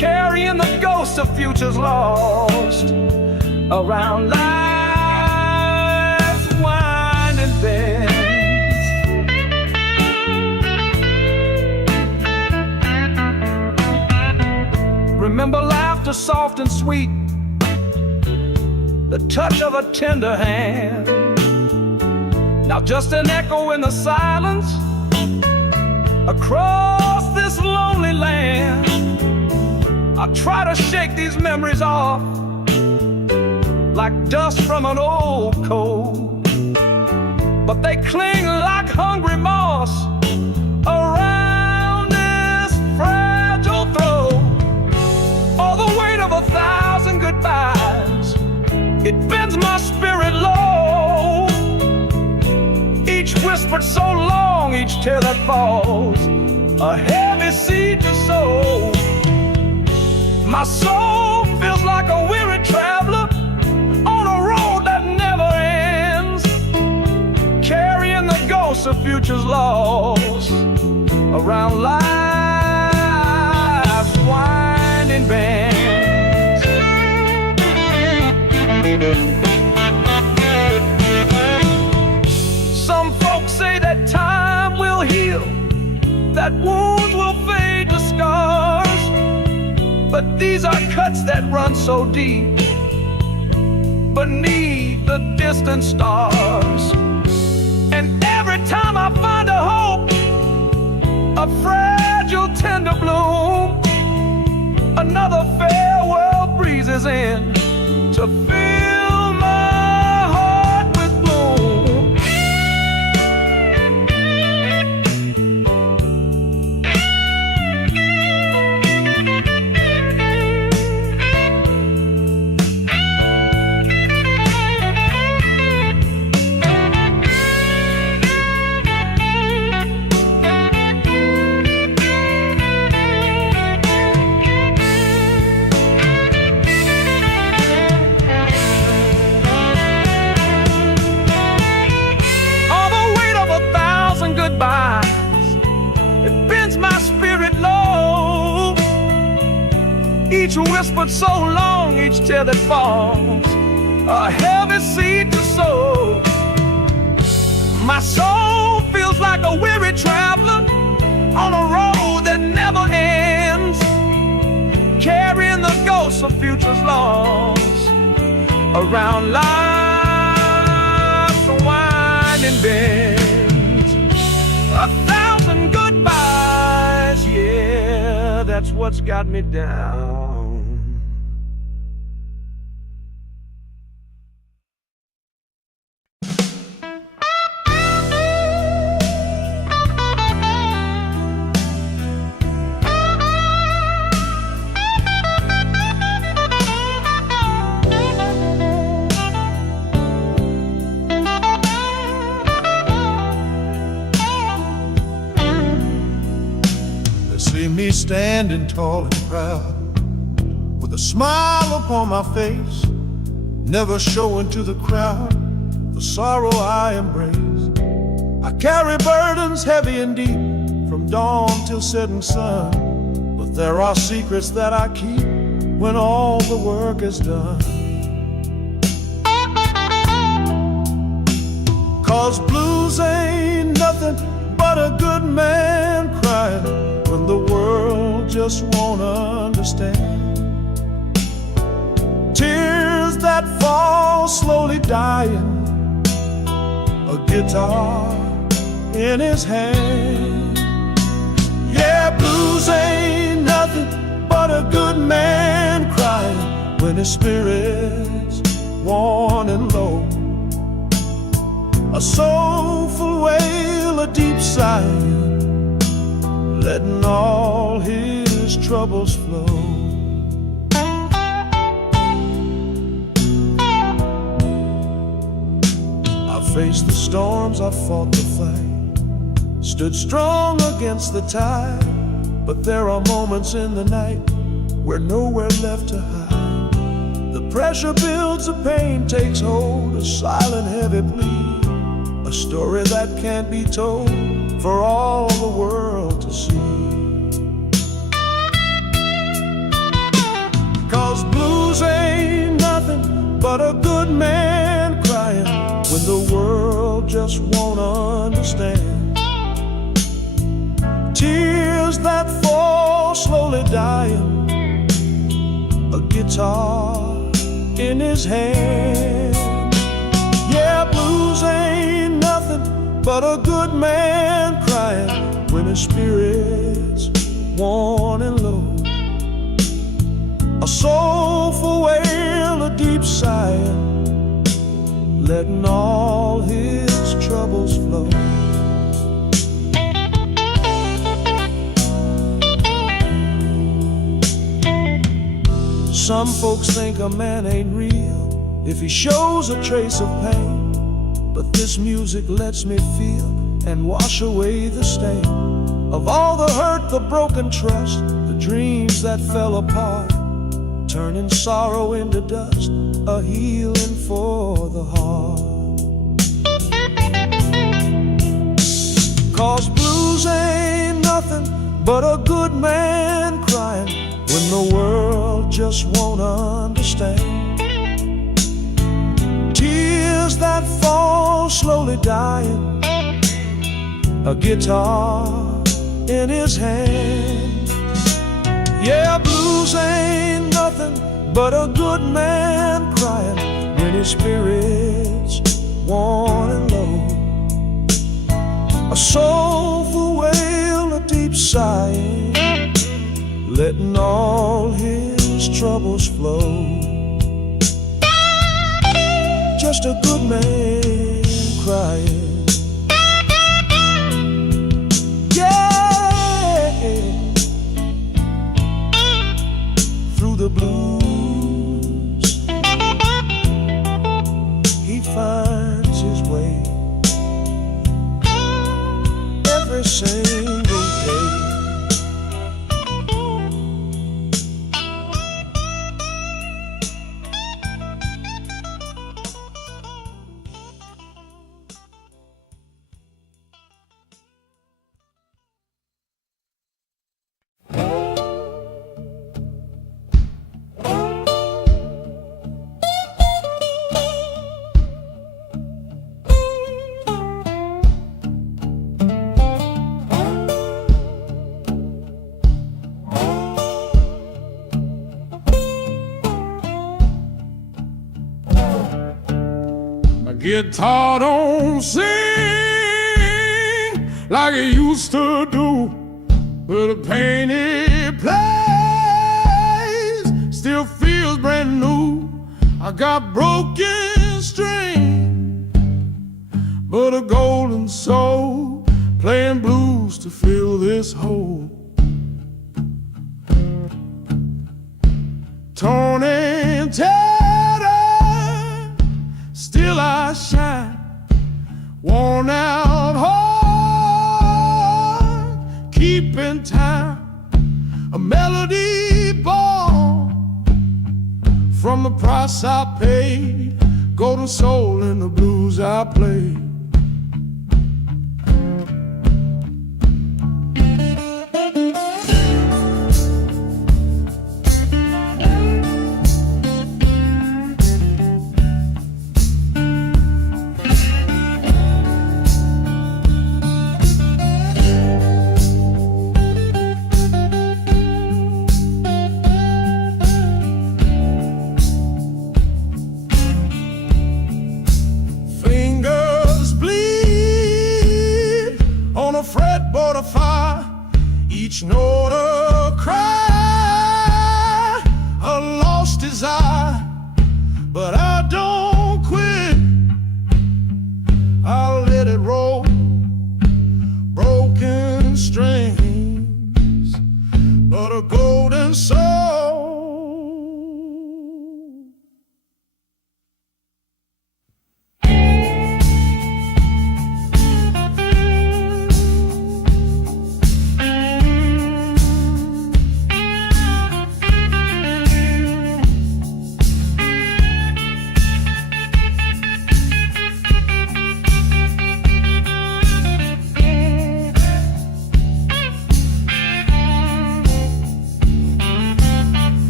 ghosts of futures lost around life's winding bends. Remember laughter soft and sweet, the touch of a tender hand. Now just an echo in the silence across this lonely land. I try to shake these memories off like dust from an old coat, but they cling like hungry moss around this fragile throat. All the weight of 1,000 goodbyes, it bends my spirit low. Each whispered so long, each tear that falls, a heavy seed to sow. My soul feels like a weary traveler on a road that never ends, carrying the ghosts of futures lost around life's winding bends. Some folks say that time will heal, that wounds will fade to scars, but these are cuts that run so deep beneath the distant stars. And every time I find a hope, a fragile tender bloom, another farewell breezes in to fill my heart with gloom. It bends my spirit low. Each whispered so long, each tear that falls, a heavy seed to sow. My soul feels like a weary traveler on a road that never ends, carrying the ghosts of futures lost around life's winding bends. 1,000 goodbyes, yeah, that's what's got me down. See me standing tall and proud, with a smile upon my face, never showing to the crowd the sorrow I embrace. I carry burdens heavy and deep, from dawn till setting sun, but there are secrets that I keep when all the work is done. 'Cause blues ain't nothing but a good man crying when the world just won't understand. Tears that fall slowly dying, a guitar in his hand. Yeah, blues ain't nothing but a good man crying when his spirit's worn and low. A soulful wail, a deep sigh, letting all his troubles flow. I faced the storms, I fought the fight, stood strong against the tide, but there are moments in the night where nowhere left to hide. The pressure builds, the pain takes hold, a silent heavy plea, a story that can't be told for all the world to see. 'Cause blues ain't nothing but a good man crying when the world just won't understand. Tears that fall slowly dying, a guitar in his hand. Yeah, blues ain't nothing but a good man crying when his spirit's worn and low. A soulful wail, a deep sigh, letting all his troubles flow. Some folks think a man ain't real if he shows a trace of pain, but this music lets me feel and wash away the stain of all the hurt, the broken trust, the dreams that fell apart, turning sorrow into dust, a healing for the heart. 'Cause blues ain't nothing but a good man crying when the world just won't understand. Tears that fall slowly dying, a guitar in his hand. Yeah, blues ain't nothing but a good man crying when his spirit's worn and low. A soulful wail, a deep sigh, letting all his troubles flow. Just a good man crying. Yeah, through the blues he finds his way every single day. Guitar don't sing like it used to do, but the pain it plays still feels brand new. I got broken string, but a golden soul playing blues to fill this hole. Torn and tattered, still I shine, worn out heart, keeping time, a melody born from the price I paid, golden soul in the blues I play. Fretboard of fire, each note a cry, a lost desire, but I don't quit. I'll let it roll, broken strings, but a golden soul.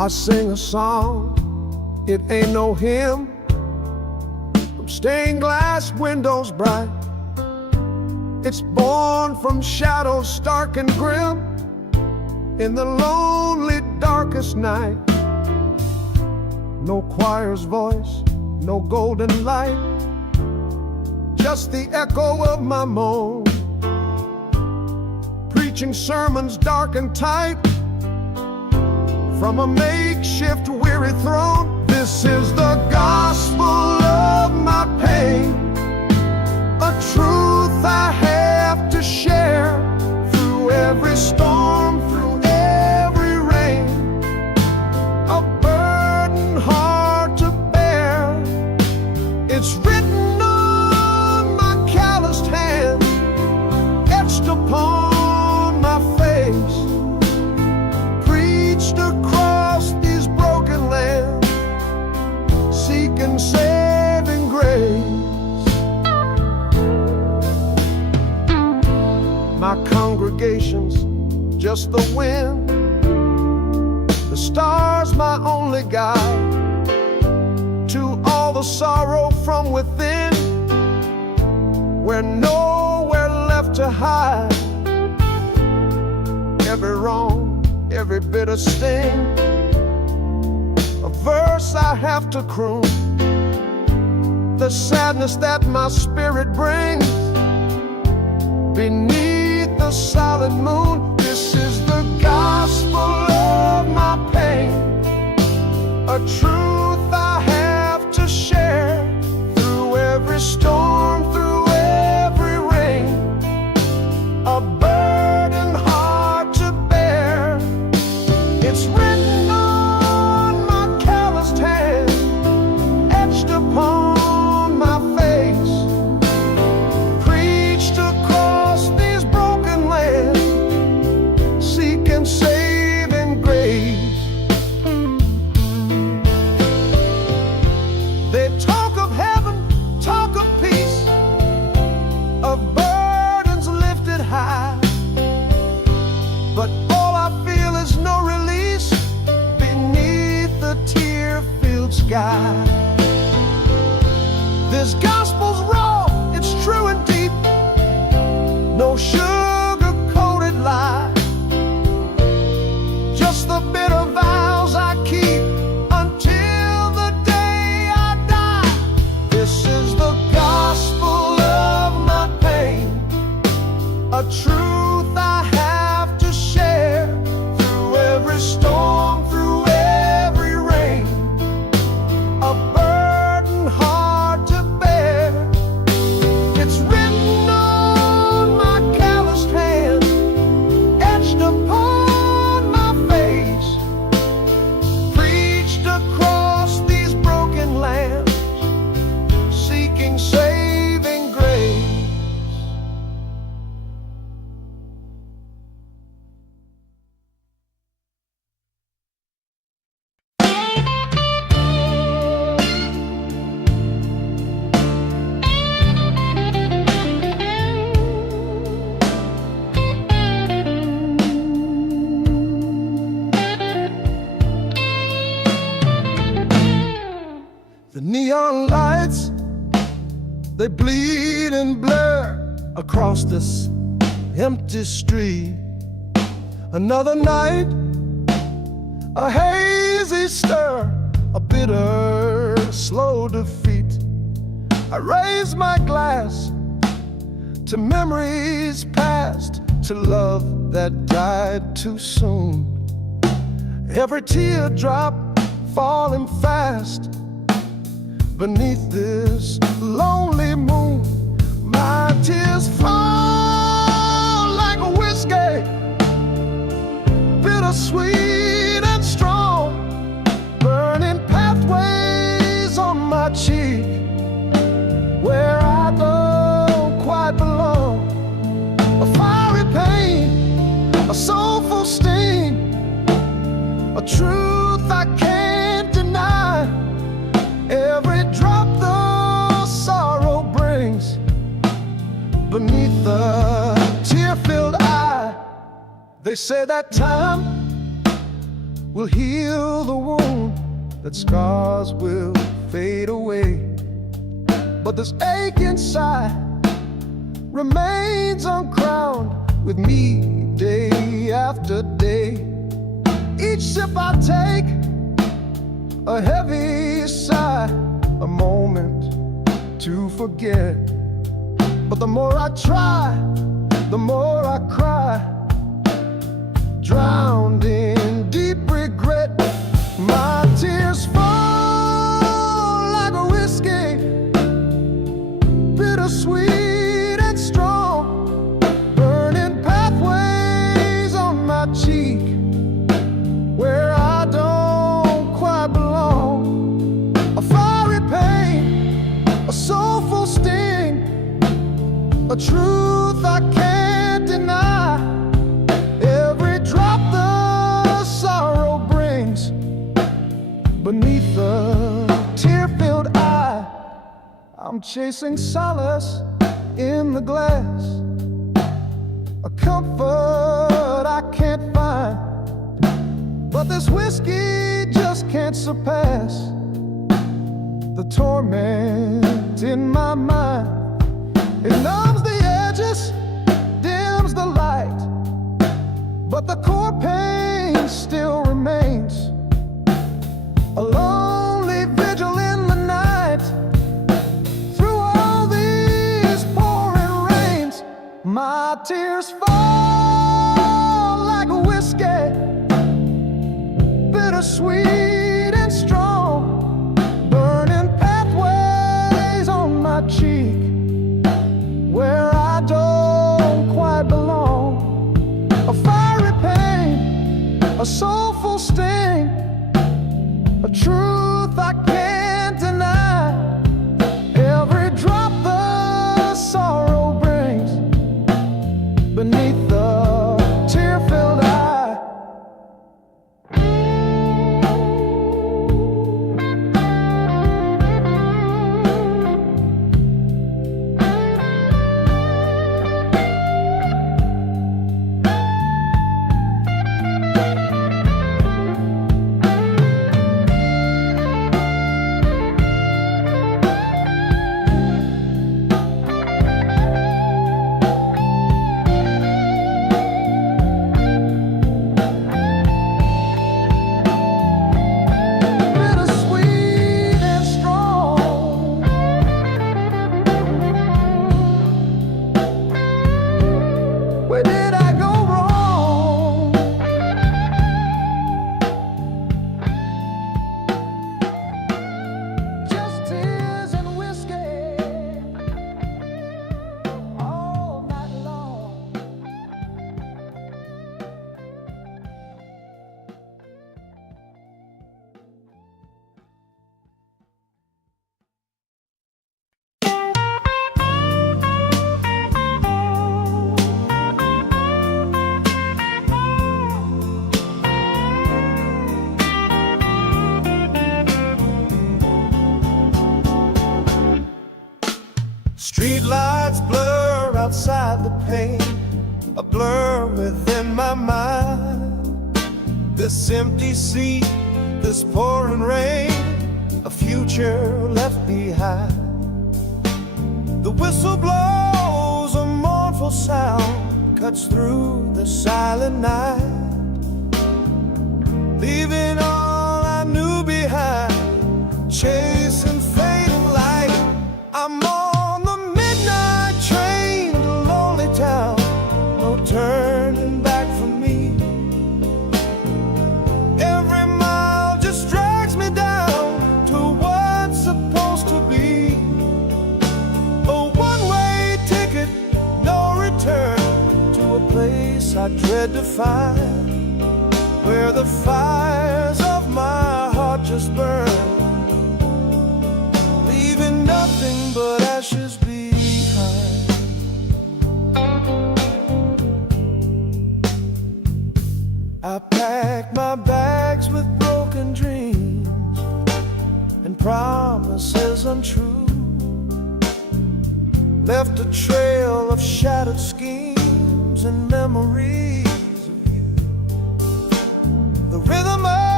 I sing a song, it ain't no hymn, from stained glass windows bright. It's born from shadows stark and grim, in the lonely darkest night. No choir's voice, no golden light, just the echo of my moan, preaching sermons dark and tight from a makeshift weary throne. This is the gospel of my pain, a truth I have to share through every storm, through every rain, a burden hard to bear. It's written on my calloused hand, etched upon my face, preached across these broken lands, seeking saving grace. My congregation's just the wind, the stars my only guide to all the sorrow from within, where nowhere left to hide. Every wrong, every bitter sting, a verse I have to croon, the sadness that my spirit brings beneath the silent moon. This is the gospel of my pain, a truth I have to share through every storm, through every rain, a burden hard to bear. It's written on my calloused hand, etched upon my face, preached across these broken lands, seeking saving grace. They talk of heaven, talk of peace, of burdens lifted high, but all I feel is no release beneath the tear-filled sky. This gospel's raw, it's true and deep, no sugar-coated lie, just the bitter vows I keep until the day I die. This is the gospel of my pain, a truth I have to share through every storm, through every rain, a burden hard to bear. It's written on my calloused hand, etched upon my face, preached across these broken lands, seeking saving grace. The neon lights, they bleed and blur across this empty street. Another night, a hazy stir, a bitter, slow defeat. I raise my glass to memories past, to love that died too soon. Every teardrop falling fast beneath this lonely moon. My tears fall like a whiskey, bittersweet and strong, burning pathways on my cheek where I don't quite belong. A fiery pain, a soulful sting, a truth I can't deny. Every drop the sorrow brings beneath the tear-filled eye. They say that time will heal the wound, that scars will fade away. But this ache inside remains uncrowned with me day after day. Each sip I take, a heavy sigh, a moment to forget. But the more I try, the more I cry, drowned in deep regret. My tears fall like a whiskey, bittersweet and strong, burning pathways on my cheek where I don't quite belong. A fiery pain, a soulful sting, a truth I can't deny. Every drop the sorrow brings beneath the tear-filled eye. I'm chasing solace in the glass, a comfort I can't find. But this whiskey just can't surpass the torment in my mind. It numbs the edges, dims the light, but the core pain still remains. A lonely vigil in the night, through all these pouring rains. My tears fall like a whiskey, bittersweet and strong, burning pathways on my cheek where I don't quite belong. A fiery pain, a soulful sting, a truth I can't deny. Every drop the sorrow brings beneath the tear-filled eye. Where did I go wrong? Just tears and whiskey all night long. Street lights blur outside the pane, a blur within my mind. This empty seat, this pouring rain, a future left behind. The whistle blows, a mournful sound cuts through the silent night, leaving all I knew behind, chasing fading light. I'm on the midnight train to lonely town, no turning back for me. Every mile just drags me down to what's supposed to be a one-way ticket, no return, to a place I dread to find, where the fires of my heart just burn, leaving nothing but ashes behind. I packed my bags with broken dreams and promises untrue, left a trail of shattered schemes and memories of you. The rhythm of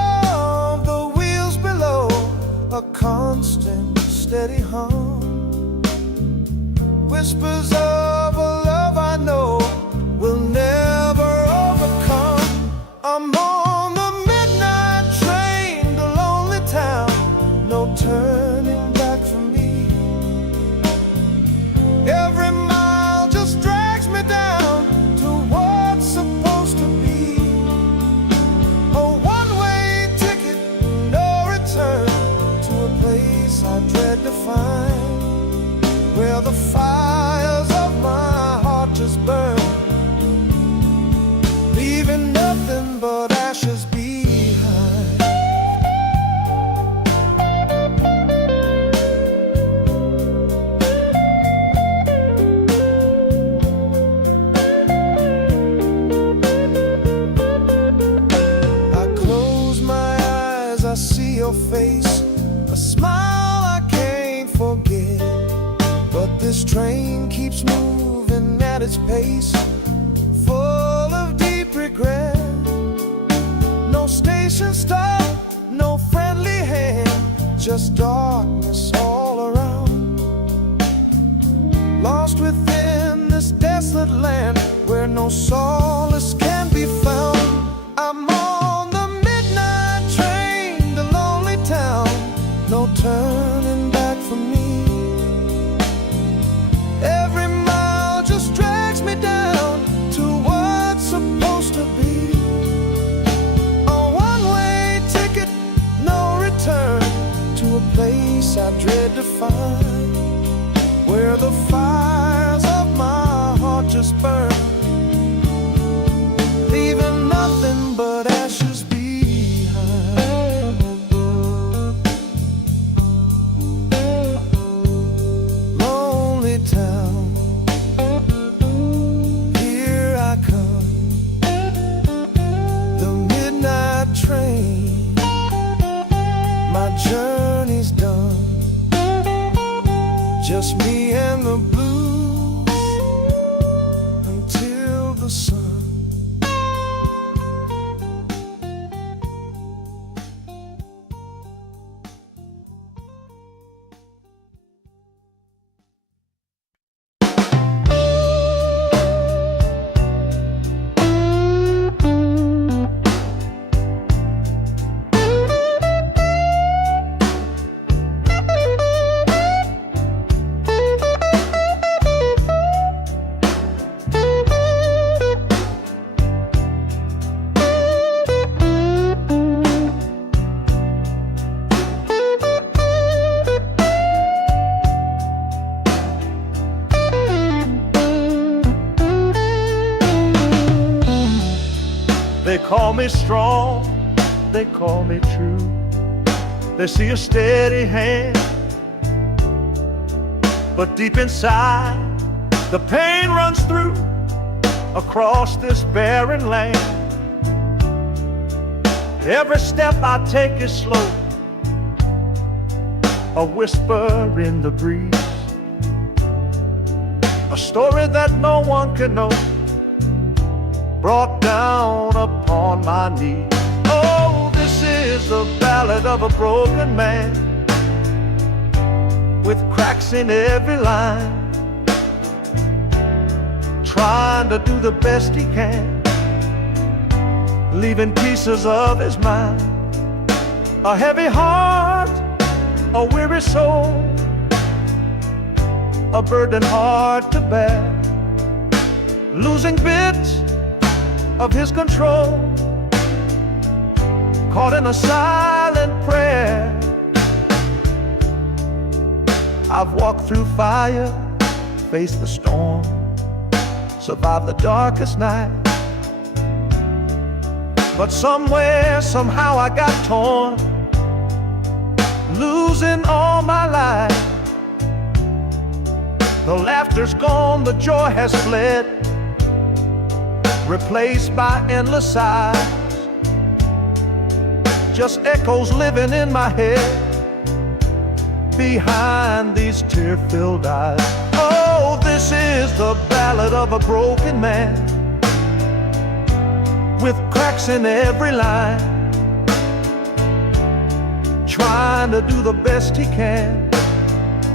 steady hum. Whispers of a love I know will never overcome. I'm on the midnight train to lonely town, no turning back for me. Every mile just drags me down to what's supposed to be. A one-way ticket, no return, to a place I dread to find, where the fires of my heart just burn, leaving nothing but ashes behind. I close my eyes, I see your face, a smile I can't forget. But this train keeps moving at its pace, full of deep regret. No station stop, no friendly hand, just darkness all around. Lost within this desolate land where no solace can be found. I'm on the midnight train to lonely town, no turning back for me. Every mile just drags me down to what's supposed to be. A one-way ticket, no return, to a place I dread to find, where the fires of my heart just burn, leaving nothing but ashes behind. Lonely town, here I come, the midnight train, my journey's done, just me and the blues until the sun. They call me strong, they call me true. They see a steady hand, but deep inside the pain runs through across this barren land. Every step I take is slow, a whisper in the breeze, a story that no one can know, brought down upon my knees. Oh, this is the ballad of a broken man, with cracks in every line, trying to do the best he can, leaving pieces of his mind. A heavy heart, a weary soul, a burden hard to bear, losing bits of his control, caught in a silent prayer. I've walked through fire, faced the storm, survived the darkest night, but somewhere, somehow I got torn, losing all my life. The laughter's gone, the joy has fled, replaced by endless sighs, just echoes living in my head behind these tear-filled eyes. Oh, this is the ballad of a broken man, with cracks in every line, trying to do the best he can,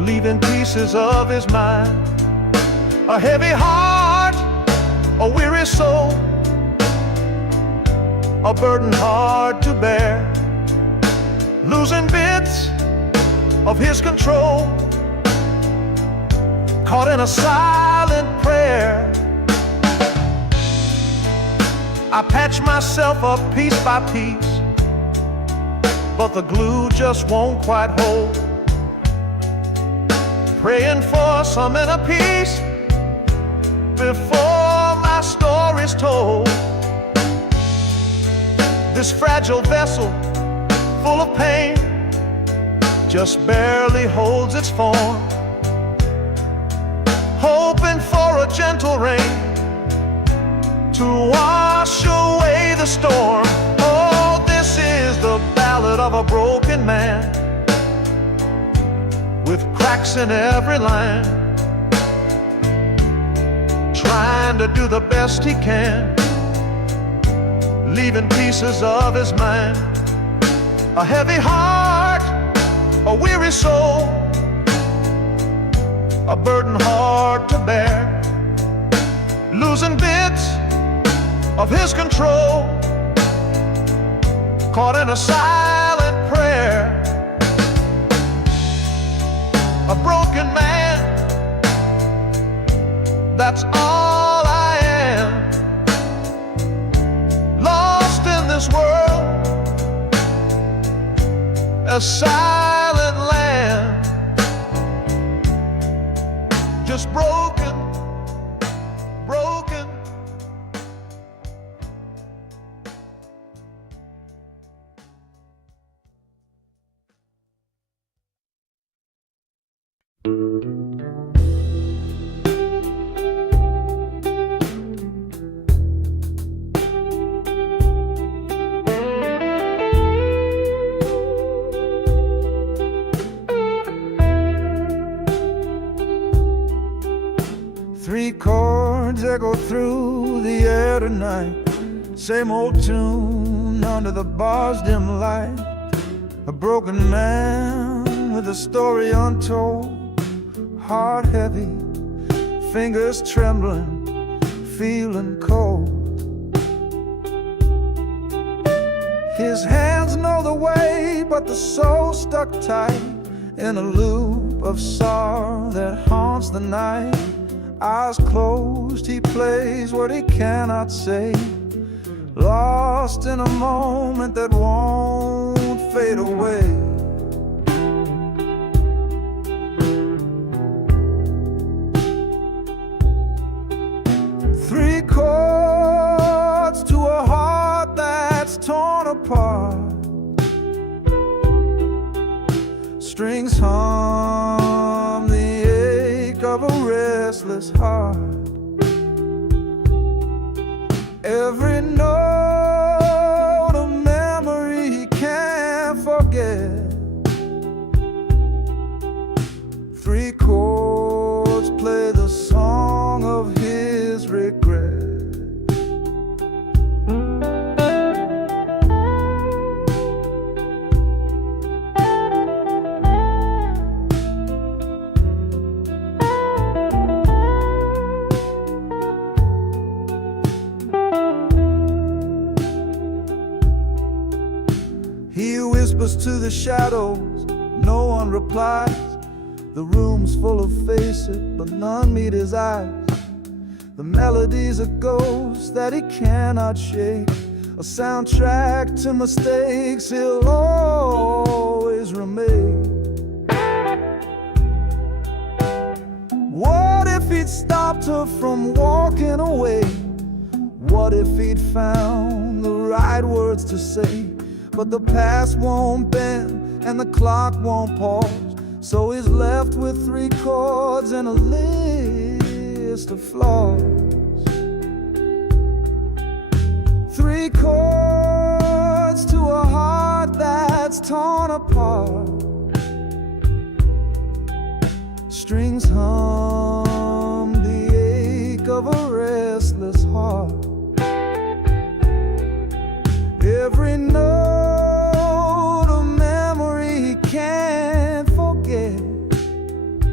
leaving pieces of his mind. A heavy heart, a weary soul, a burden hard to bear, losing bits of his control, caught in a silent prayer. I patch myself up piece by piece, but the glue just won't quite hold. Praying for some inner peace before my story's told. This fragile vessel, full of pain, just barely holds its form, hoping for a gentle rain to wash away the storm. Oh, this is the ballad of a broken man, with cracks in every line, trying to do the best he can, leaving pieces of his mind. A heavy heart, a weary soul, a burden hard to bear, losing bits of his control, caught in a silent prayer. A broken man, that's all I am, lost in this world, a silent land, just broken, broken. Three chords echo through the air tonight, same old tune under the bar's dim light. A broken man with a story untold, heart heavy, fingers trembling, feeling cold. His hands know the way, but the soul stuck tight in a loop of sorrow that haunts the night. Eyes closed, he plays what he cannot say, lost in a moment that won't fade away. Three chords to a heart that's torn apart, strings hum the ache of a restless heart. Every note a memory he can't forget. Three chords play the song of his regret. He whispers to the shadows, no one replies. The room's full of faces, but none meet his eyes. The melody's a ghost that he cannot shake, a soundtrack to mistakes he'll always remake. What if he'd stopped her from walking away? What if he'd found the right words to say? But the past won't bend and the clock won't pause, so he's left with three chords and a list of flaws. Three chords to a heart that's torn apart, strings hum the ache of a restless heart. Every note a memory he can't forget.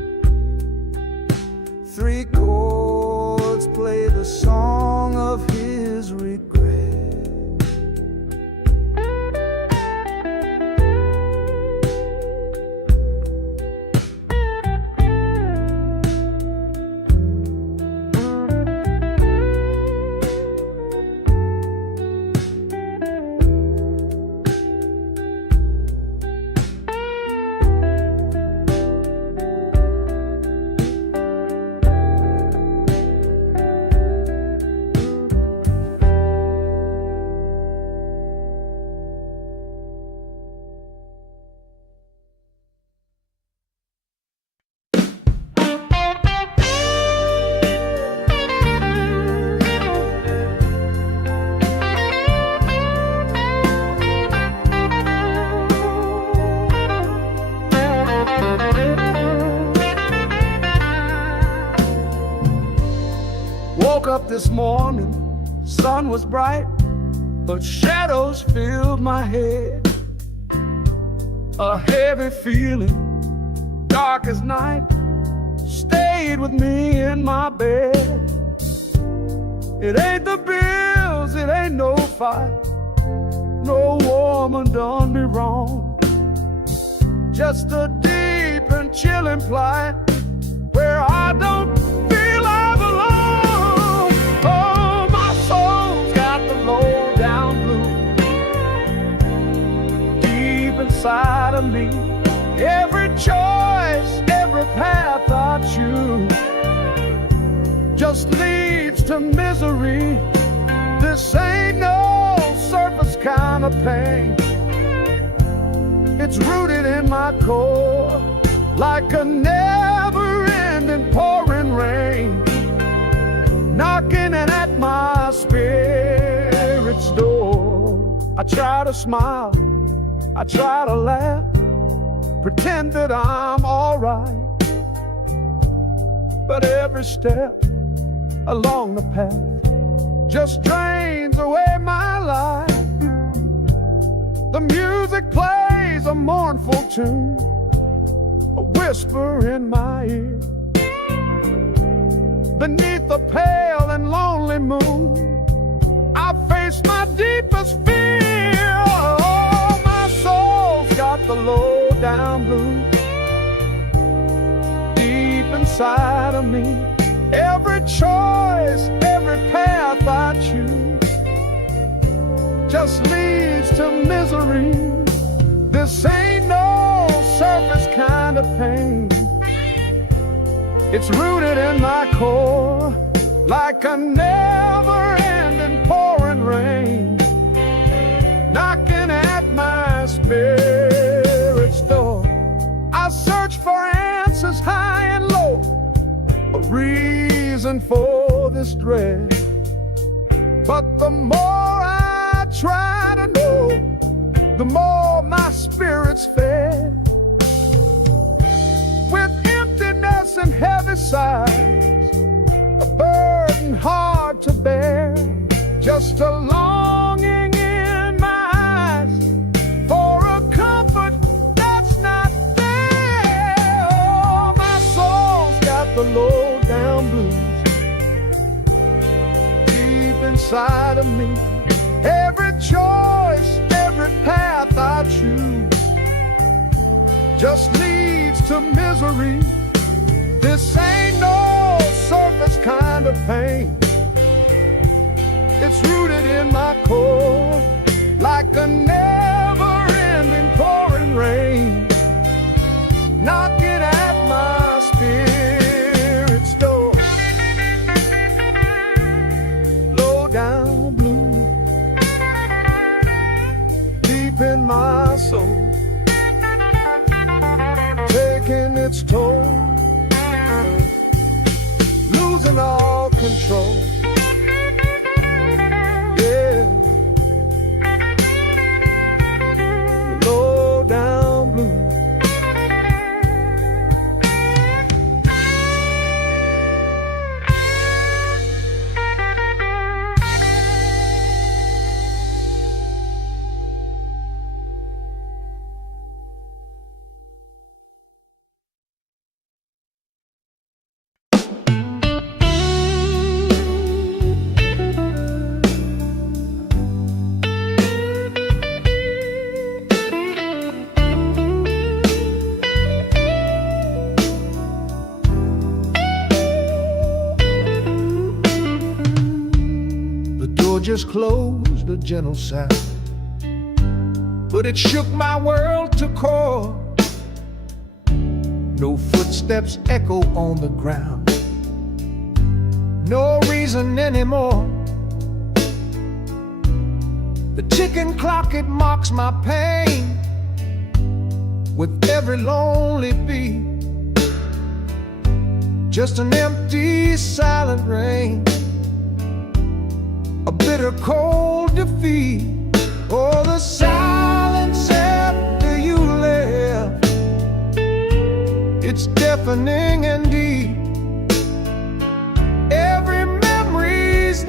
this morning, sun was bright, but shadows filled my head. A heavy feeling, dark as night, stayed with me in my bed. It ain't the bills, it ain't no fight, no woman done me wrong. Just a deep and chilling plight where I don't feel I belong. Oh, my soul's got the low down blues deep inside of me. Every choice, every path I choose just leads to misery. This ain't no surface kind of pain. It's rooted in my core like a never-ending pouring rain, knocking at my spirit's door. I try to smile, I try to laugh, pretend that I'm alright, but every step along the path just drains away my life. The music plays a mournful tune, a whisper in my ear. Beneath the pale and lonely moon, I face my deepest fear. Oh, my soul's got the low down blues deep inside of me. Every choice, every path I choose just leads to misery. This ain't no surface kind of pain. It's rooted in my core like a never-ending pouring rain, knocking at my spirit's door. I search for answers high and low, a reason for this dread, but the more I try to know, the more my spirit's fed. With emptiness and heavy sighs, a burden hard to bear, just a longing in my eyes for a comfort that's not there. Oh, my soul's got the low down blues deep inside of me. Every choice, every path I choose just leads to misery. This ain't no surface kind of pain. It's rooted in my core like a never-ending pouring rain, knocking at my spirit's door. Low down blue deep in my soul, taking its toll, losing all control. Yeah, low down blue. Just closed, a gentle sound, but it shook my world to core. No footsteps echo on the ground, no reason anymore. The ticking clock, it mocks my pain with every lonely beat. Just an empty, silent rain, a bitter cold defeat. Oh, the silence after you left, deafening and deep. Every memory's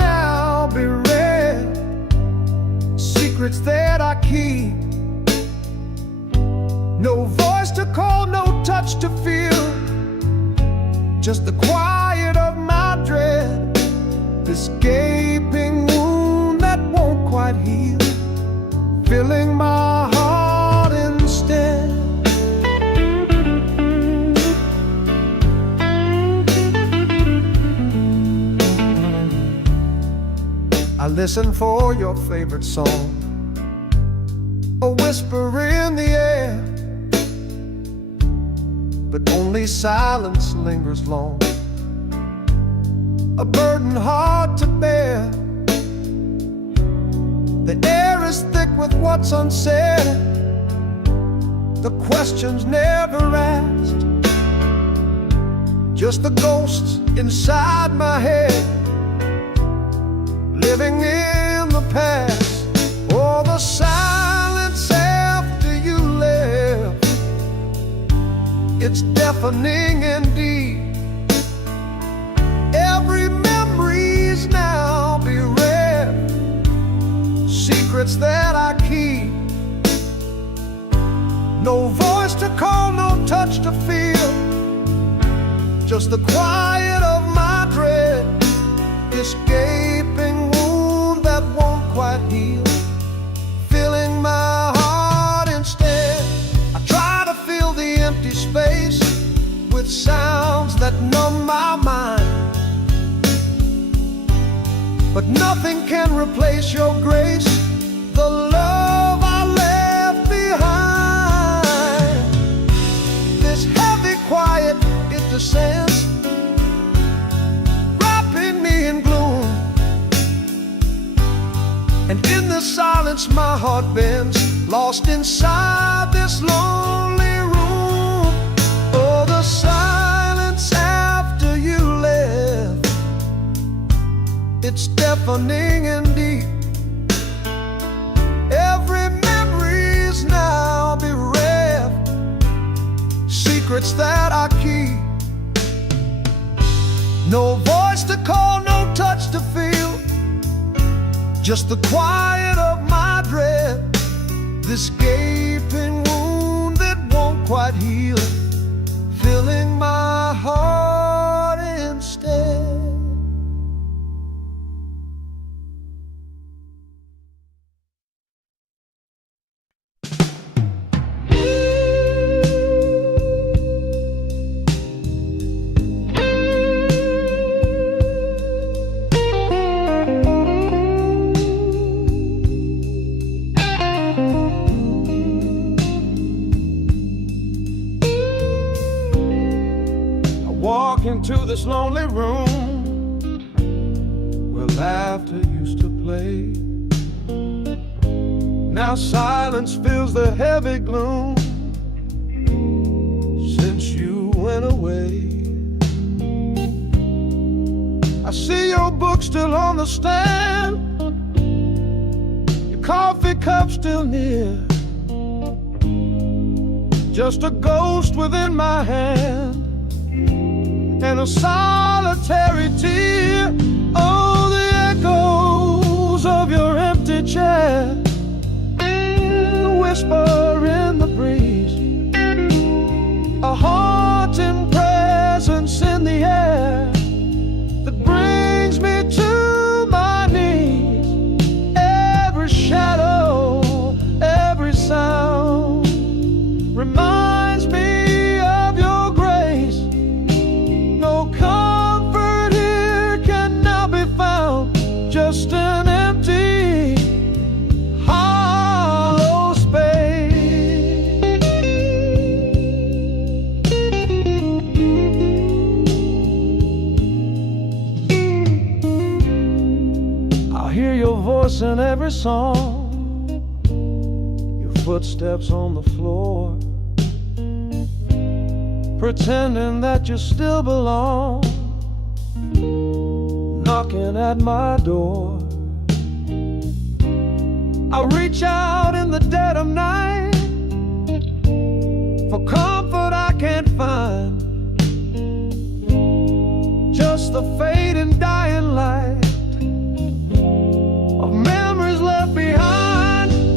secrets that I keep. No voice to call, no touch to feel, just the quiet of my dread, this gaping wound that won't quite heal, filling my heart instead. I listen for your favorite song, a whisper in the air, but only silence lingers long, a burden hard to bear. The air is thick with what's unsaid, the questions never asked, just the ghosts inside my head, living in the past. Oh, the silence after you left, it's deafening indeed. Every memory's now bereft, secrets that I keep. No voice to call, no touch to feel, just the quiet of my dread, this gaping wound that won't quite heal, filling my heart instead. I try to fill the empty space with sounds that numb my mind, but nothing can replace your grace, the love I left behind. This heavy quiet, it descends, wrapping me in gloom, and in the silence my heart bends, lost inside this lonely room. Oh, the silence after you left, it's deafening and deep. Every memory's now bereft, secrets that I keep. No voice to call, no touch to feel, just the quiet of my dread, this gaping wound that won't quite heal, filling my heart instead. Walk into this lonely room where laughter used to play. Now silence fills the heavy gloom since you went away. I see your book still on the stand, your coffee cup still near, just a ghost within my hand and a solitary tear. Oh, the echoes of your empty chair, the whisper in the breeze, a haunting presence in the air that brings me to my knees. Every shadow, every sound reminds me of your grace. No comfort here can now be found, just an empty, hollow space. I hear your voice in every song, your footsteps on the floor, pretending that you still belong, knocking at my door. I reach out in the dead of night for comfort I can't find, just the fading dying light of memories left behind.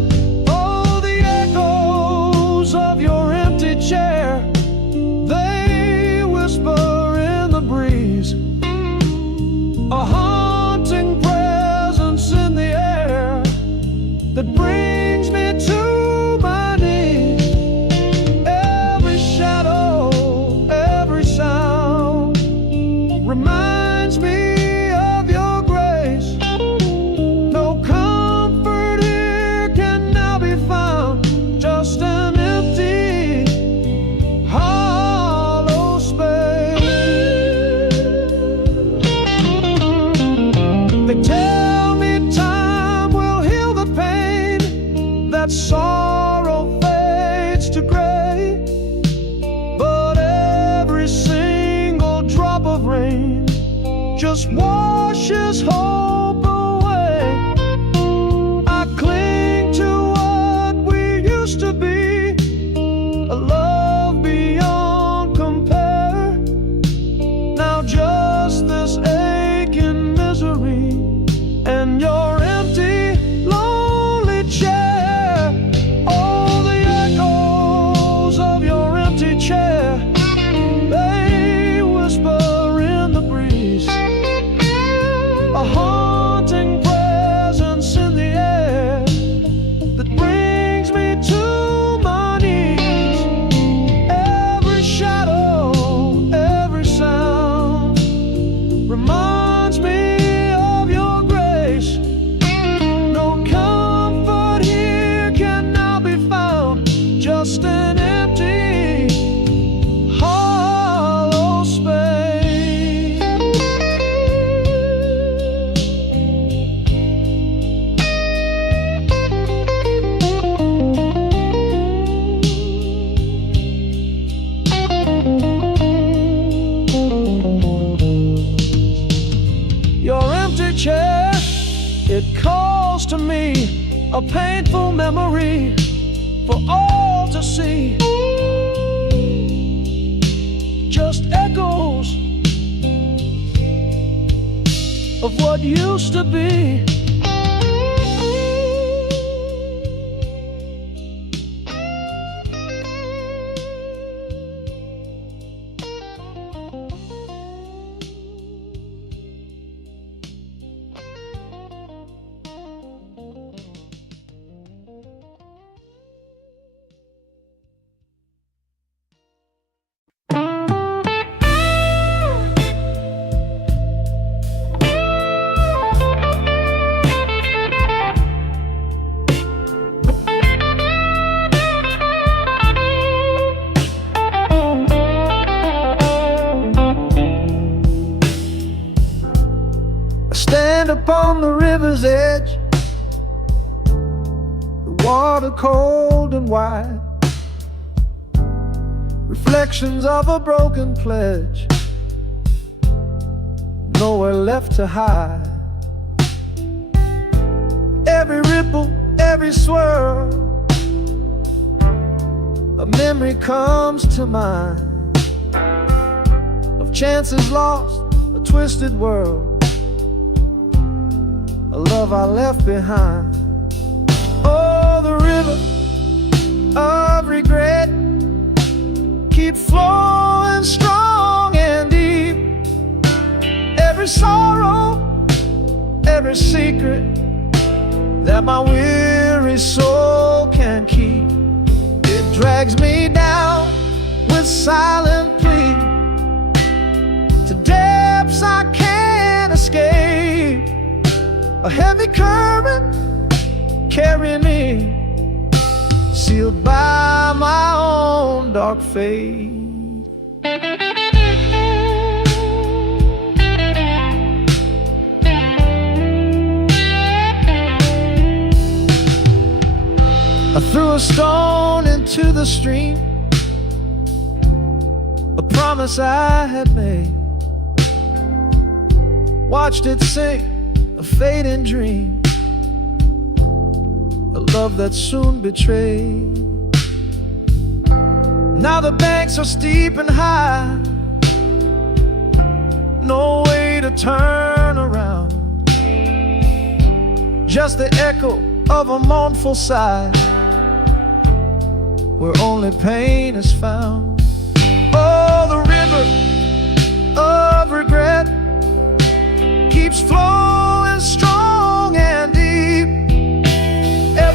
that brings me to my knees. Every shadow, every sound reminds me of your grace. No comfort here can now be found, just an empty, hollow space. They tell me time will heal the pain, that sorrow fades to gray, but every single drop of rain just washes hope away. I cling to what we used to be, a love beyond compare. Now just this aching misery and your empty, lonely chair. Oh, the echoes of your empty chair, they whisper in the breeze, a haunting presence in the air that brings me to my knees. Every shadow, every sound reminds me of your grace. No comfort here can now be found, just an empty, hollow space. Your empty chair, it calls to me, a painful memory for all to see. Just echoes of what used to be. I stand upon the river's edge, the water cold and wide, reflections of a broken pledge, nowhere left to hide. Every ripple, every swirl, a memory comes to mind, of chances lost, a twisted world, a love I left behind. Oh, the river of regret keeps flowing strong and deep. Every sorrow, every secret that my weary soul can keep, it drags me down with silent plea to depths I can't escape. A heavy current carrying me, sealed by my own dark fate. I threw a stone into the stream, a promise I had made, watched it sink, a fading dream, a love that soon betrayed. Now the banks are steep and high, no way to turn around, just the echo of a mournful sigh, where only pain is found. Oh, the river of regret keeps flowing strong and deep.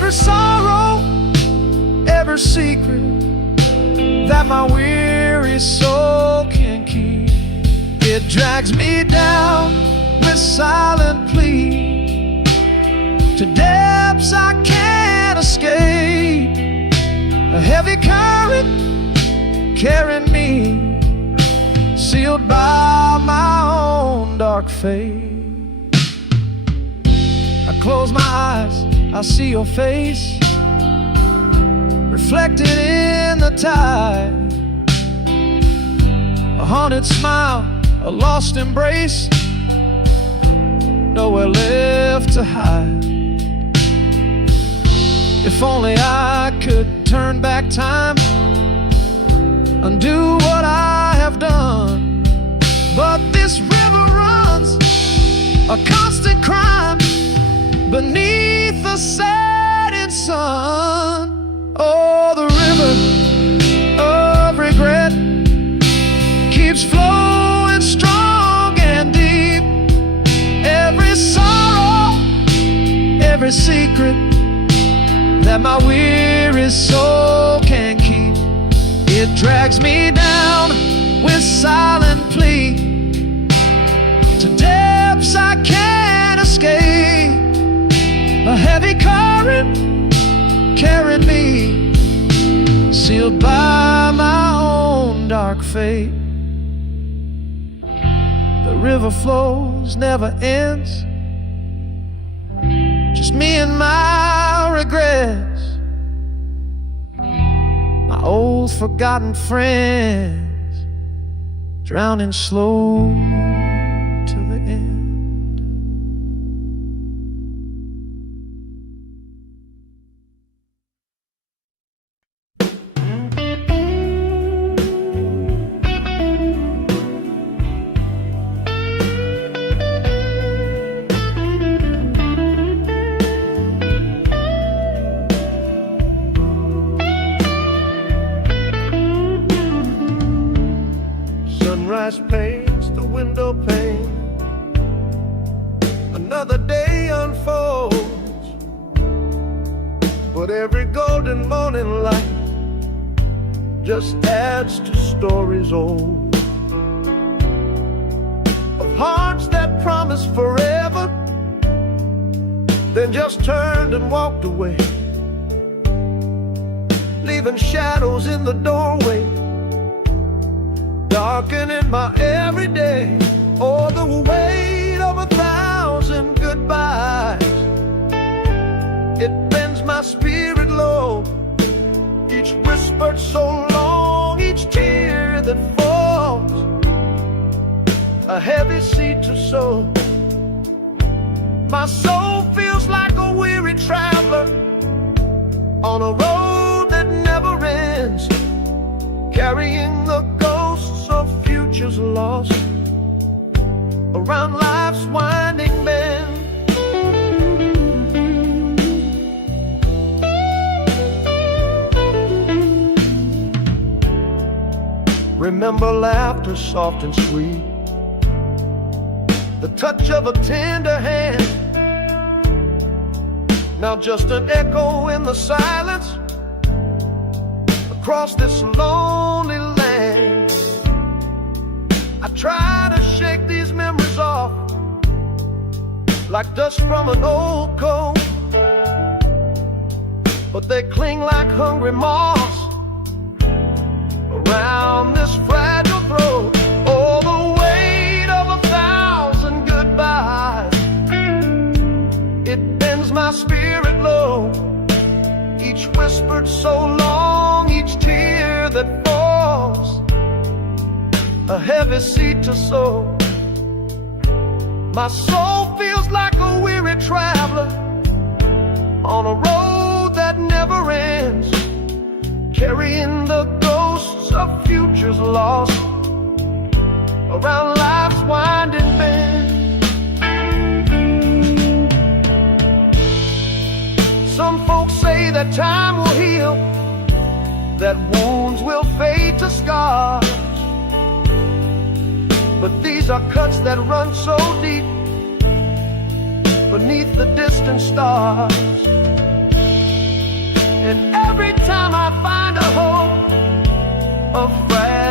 every sorrow, every secret that my weary soul can keep. It drags me down with silent plea to depths I can't escape. A heavy current carrying me, sealed by my own dark fate. I close my eyes, I see your face reflected in the tide. A haunted smile, a lost embrace, nowhere left to hide. If only I could turn back time, undo what I have done. But this river runs a constant crime beneath the setting sun. Oh, the river of regret keeps flowing strong and deep. Every sorrow, every secret that my weary soul can keep, it drags me down with silent plea to depths I can't escape. A heavy current carried me, sealed by my own dark fate. The river flows, never ends, just me and my regrets, my old forgotten friends, drowning slow to the end. Sunrise paints the window pane, another day unfolds, but every golden morning light just adds to stories old, of hearts that promised forever, then just turned and walked away, leaving shadows in the doorway, darkening my everyday. Oh, the weight of 1,000 goodbyes, it bends my spirit low. Each whispered so long, each tear that falls, a heavy seed to sow. My soul feels like a weary traveler on a road that never ends, carrying the ghosts of futures lost around life's winding bend. Remember laughter soft and sweet, the touch of a tender hand, now just an echo in the silence across this lonely land. I try to shake these memories off like dust from an old coat, but they cling like hungry moths around this fragile throat. Oh, the weight of 1,000 goodbyes, it bends my spirit low. Each whispered so long, each tear that falls, a heavy seed to sow. My soul feels like a weary traveler on a road that never ends, carrying the ghosts of futures lost around life's winding bend. Some folks say that time will heal, that wounds will fade to scars, but these are cuts that run so deep beneath the distant stars.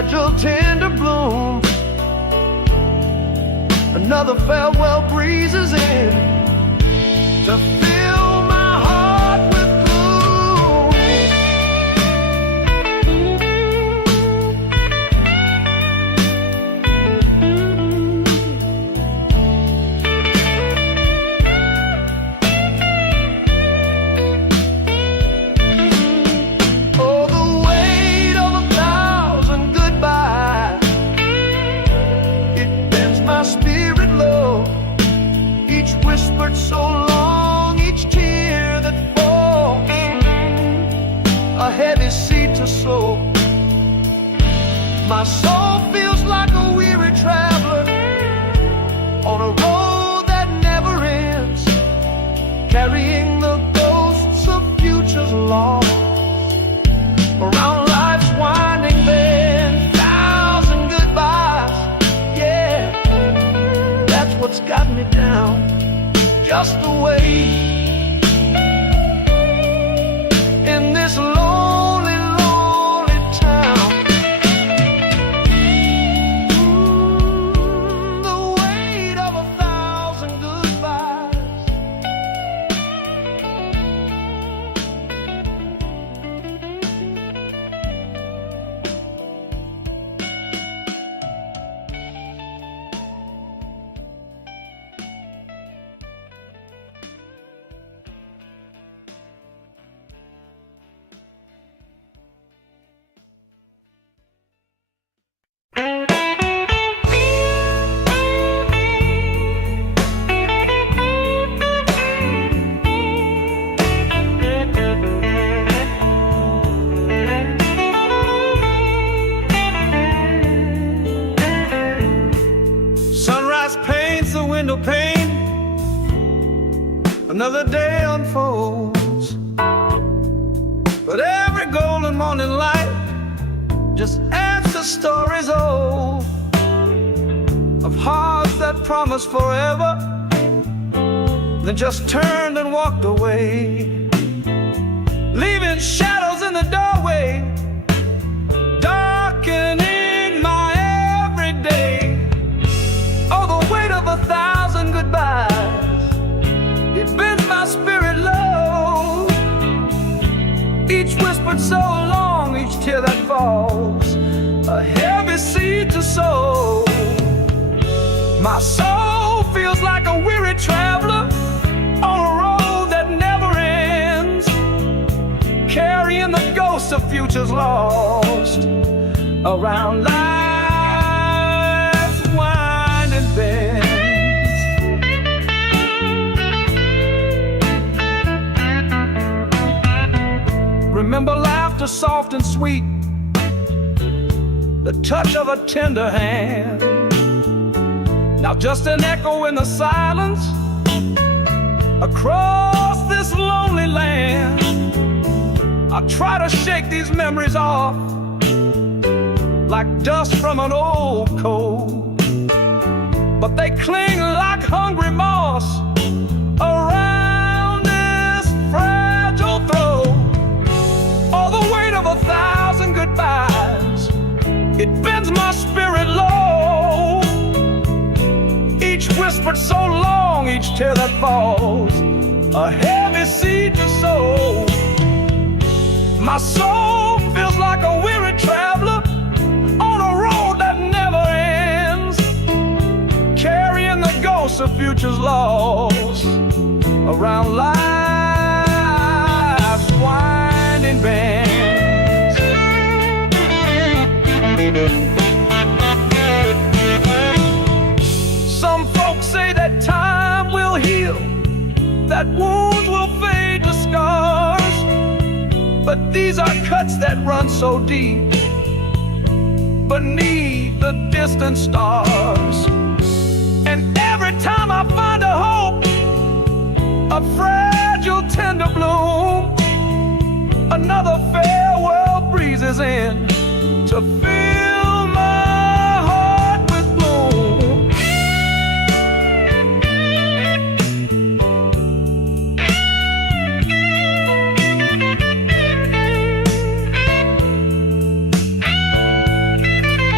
fragile, tender bloom. Another farewell breezes in to fill my heart with gloom. Oh, the weight of 1,000 goodbyes, it bends my spirit low. Each whispered so long, each tear that falls, a heavy seed to sow. My soul feels like a weary traveler on a road that never ends, carrying the ghosts of futures lost around life's winding bend. 1,000 goodbyes, yeah, that's what's got me down. Just the way in this lonely, lonely town. The weight of 1,000 goodbyes. Sunrise paints the window pane, another day unfolds, but every golden morning light just adds to stories old of hearts that promised forever, then just turned and walked away, leaving shadows in the doorway, darkening my everyday. Oh, the weight of 1,000 goodbyes, it bends my spirit low. Each whispered so long, each tear that falls, a heavy seed to sow. My soul feels like a weary traveler on a road that never ends, carrying the ghosts of futures lost around life's winding bends. Remember laughter soft and sweet, the touch of a tender hand. Now just an echo in the silence across this lonely land. I try to shake these memories off like dust from an old coat, but they cling like hungry moss around this fragile throat. All the weight of 1,000 goodbyes, it bends my spirit low. Each whispered so long, each tear that falls, a heavy seed to sow. My soul feels like a weary traveler on a road that never ends, carrying the ghosts of futures lost around life's winding bends. Some folks say that time will heal, that wounds will fade to scars, but these are cuts that run so deep beneath the distant stars. And every time I find a hope, a fragile tender bloom, another farewell breezes in to fill my heart with gloom.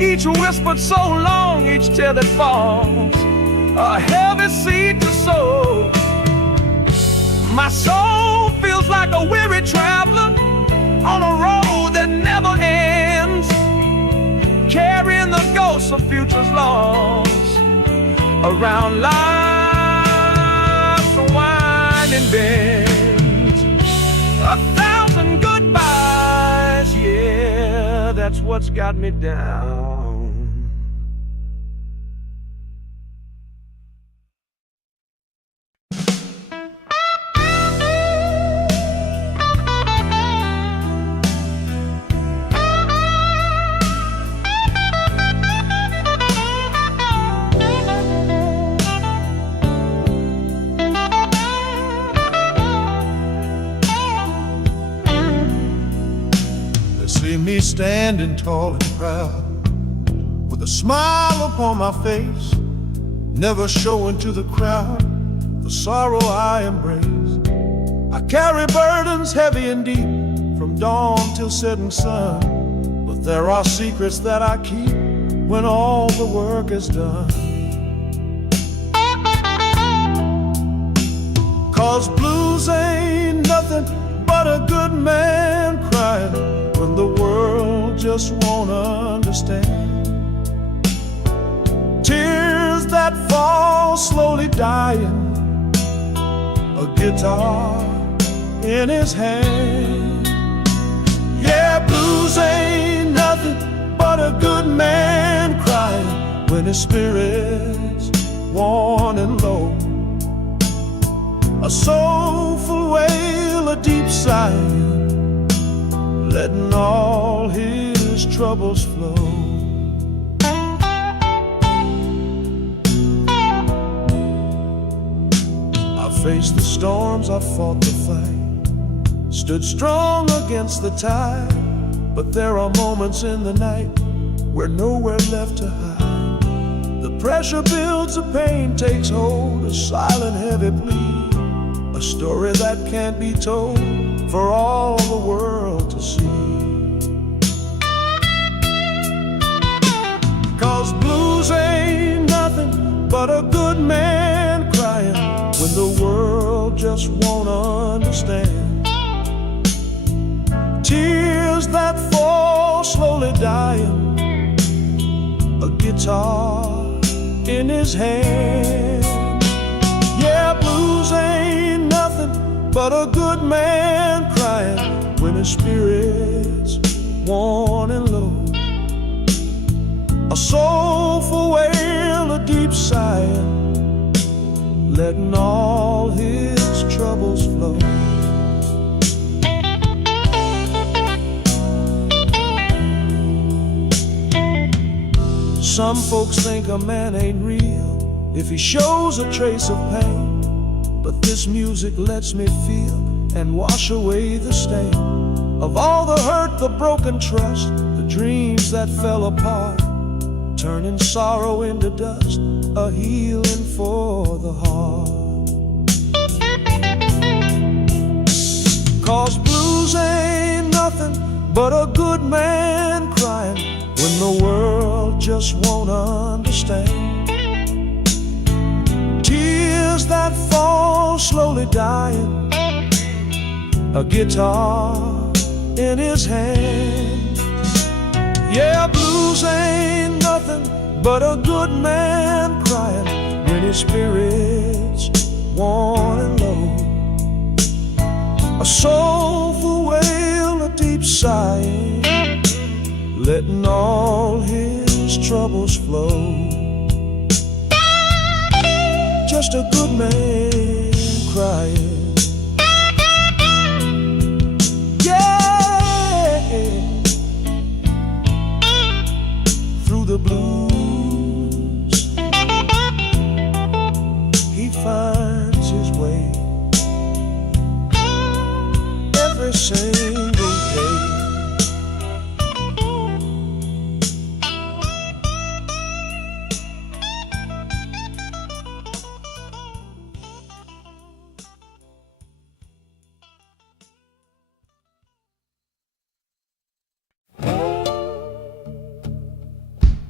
Each whispered so long, each tear that falls, a heavy seed to sow. My soul feels like a weary traveler on a road that never ends, carrying the ghosts of futures lost around life's winding bends. 1,000 goodbyes, yeah, that's what's got me down. See me standing tall and proud, with a smile upon my face, never showing to the crowd the sorrow I embrace. I carry burdens heavy and deep, from dawn till setting sun, but there are secrets that I keep when all the work is done. 'Cause blues ain't nothing but a good man crying when the world just won't understand. Tears that fall slowly dying, a guitar in his hand. Yeah, blues ain't nothing but a good man crying when his spirit's worn and low. A soulful wail, a deep sigh, letting all his troubles flow. I faced the storms, I fought the fight, stood strong against the tide, but there are moments in the night where nowhere left to hide. The pressure builds, the pain takes hold, a silent heavy plea, a story that can't be told for all the world to see. 'Cause blues ain't nothing but a good man crying when the world just won't understand. Tears that fall slowly dying, a guitar in his hand. Yeah, blues ain't nothing but a good man crying when his spirit's worn and low. A soulful wail, a deep sigh, letting all his troubles flow. Some folks think a man ain't real if he shows a trace of pain, but this music lets me feel and wash away the stain of all the hurt, the broken trust, the dreams that fell apart, turning sorrow into dust, a healing for the heart. 'Cause blues ain't nothing but a good man crying when the world just won't understand. Tears that fall slowly dying, a guitar in his hand. Yeah, blues ain't nothing but a good man crying when his spirit's worn and low. A soulful wail, a deep sigh, letting all his troubles flow. Just a good man crying. Yeah, through the blues he finds his way every single day.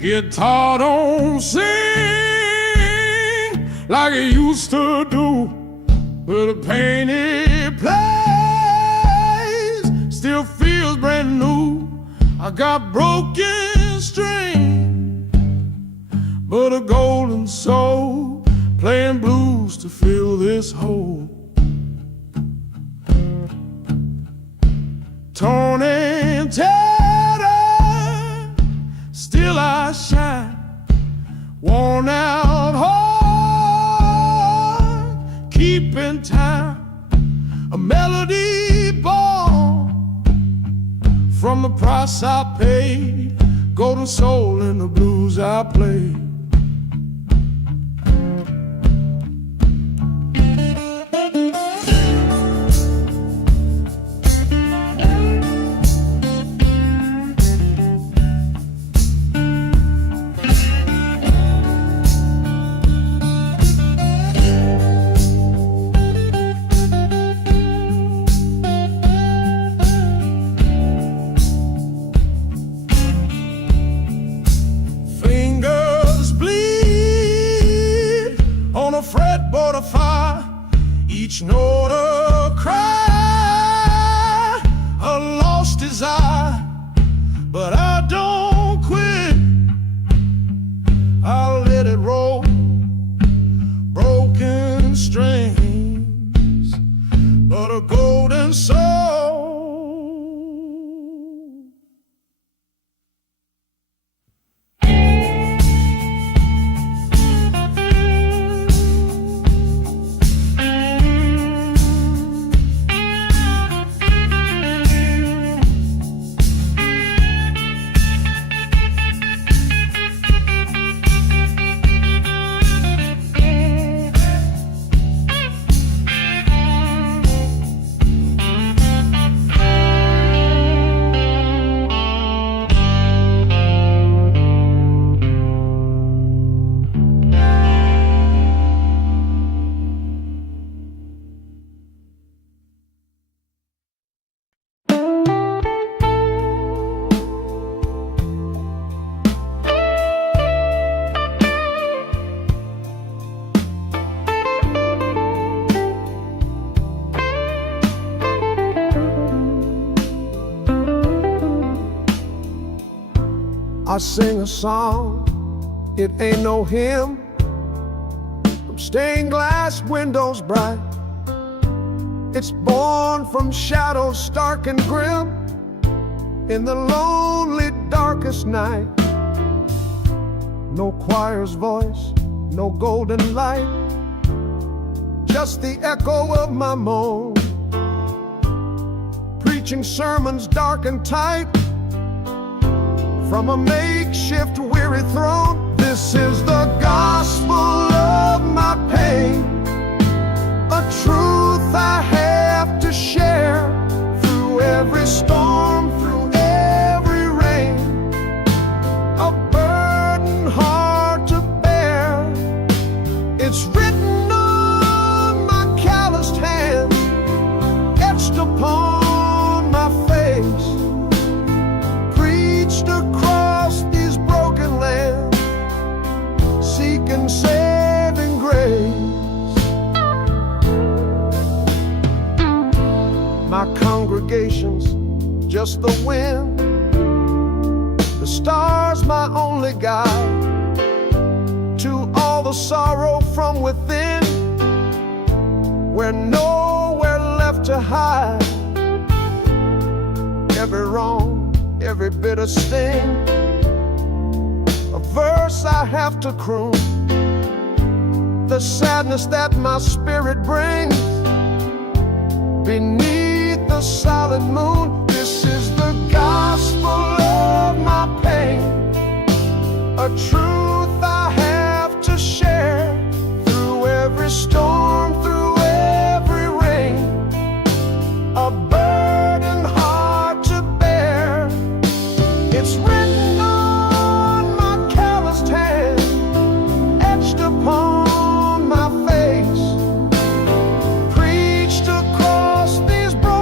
guitar don't sing like it used to do, but the pain it plays still feels brand new. I got broken strings, but a golden soul playing blues to fill this hole. Torn and tattered, still I shine. Worn out heart, keeping time. A melody born from the price I paid. Golden soul in the blues I play. Fretboard of fire, each note a cry, a lost desire. But I don't quit, I'll let it roll. Broken strings, but a golden soul. I sing a song, it ain't no hymn, from stained glass windows bright. It's born from shadows stark and grim, in the lonely darkest night. No choir's voice, no golden light, just the echo of my moan, preaching sermons dark and tight from a makeshift weary throne. This is the gospel of my pain, a truth I have to share through every storm, through every rain, a burden hard to bear. It's written on my calloused hands, etched upon my face, preached across these broken lands, seeking saving grace. My congregation's just the wind, the stars my only guide, to all the sorrow from within, we're nowhere left to hide. Every wrong, every bitter sting, a verse I have to croon, the sadness that my spirit brings beneath the solid moon. This is the gospel of my pain, a truth I have to share through every storm, through every rain, a burden hard to bear. It's written on my calloused hand, etched upon my face, preached across these broken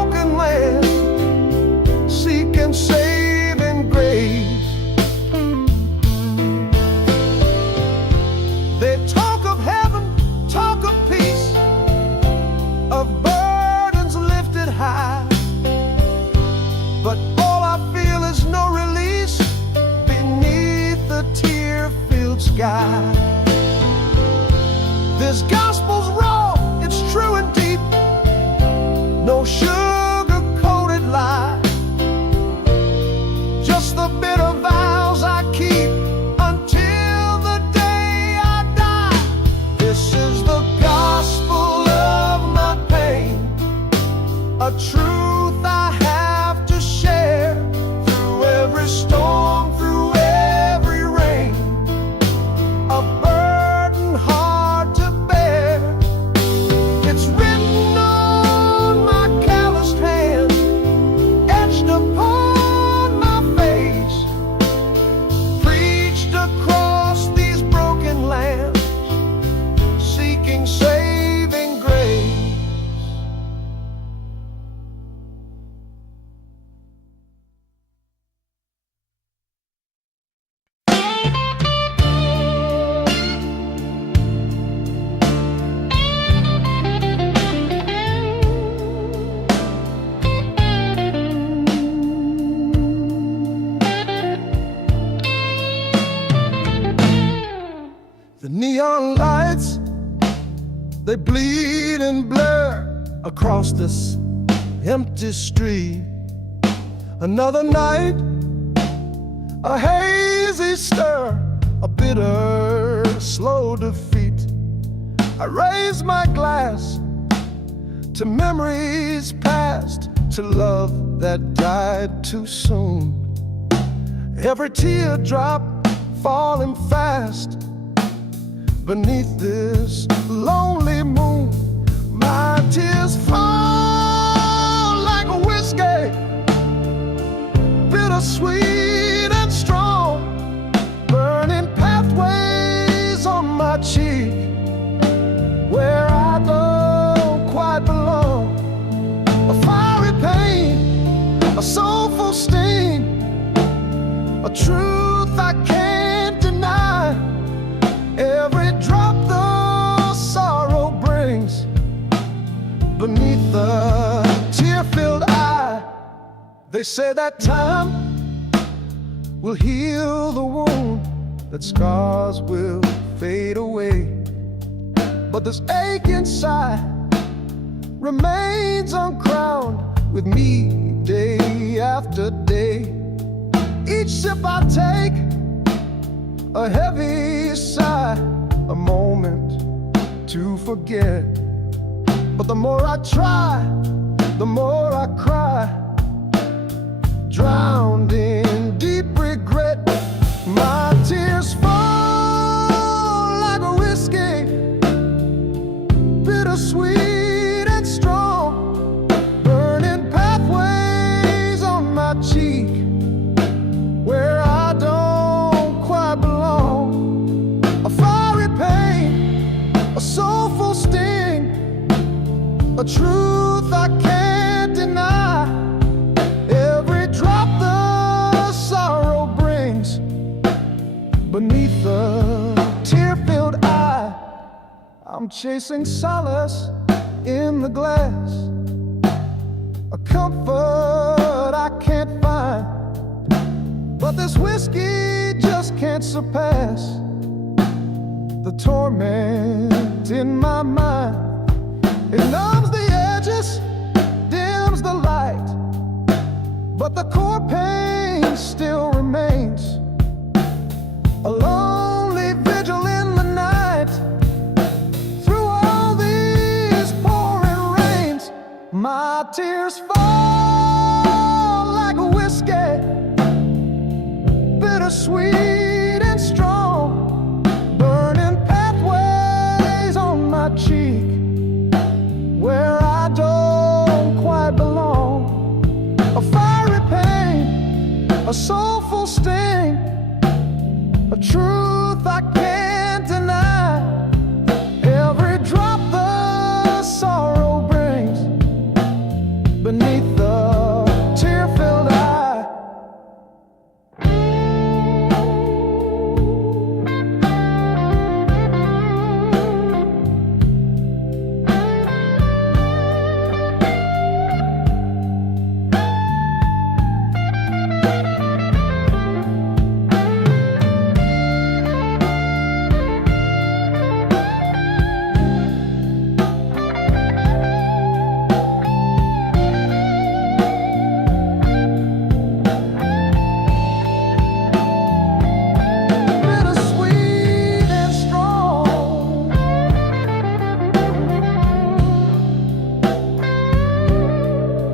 a truth I have to share. Through every storm, through every rain, a burden hard to bear. It's written on my calloused hand, etched upon my face, preached across these broken lands, seeking saving grace. The neon lights, they bleed and blur across this empty street. Another night, a hazy stir, a bitter, slow defeat. I raise my glass to memories past, to love that died too soon. Every teardrop falling fast beneath this lonely moon. My tears fall like a whiskey, bittersweet and strong, burning pathways on my cheek where I don't quite belong. A fiery pain, a soulful sting, a truth I can't deny. Every drop the sorrow brings beneath the tear-filled eye. They say that time will heal the wound, that scars will fade away, but this ache inside remains uncrowned with me day after day. Each sip I take, a heavy sigh, a moment to forget. But the more I try, the more I cry, drowned in deep regret. My tears fall like a whiskey, bittersweet and strong, burning pathways on my cheek where I don't quite belong. A fiery pain, a soulful sting, a truth I can't deny. Every drop the sorrow brings beneath the tear-filled eye. I'm chasing solace in the glass, a comfort I can't find, but this whiskey just can't surpass the torment in my mind. It numbs the edges, dims the light, but the core pain still remains. A lonely vigil in the night, through all these pouring rains. My tears fall like a whiskey, bittersweet and strong, burning pathways on my cheek where I don't quite belong. A fiery pain, a soulful sting, a truth I can't deny. Every drop the sorrow brings beneath the tear-filled eye.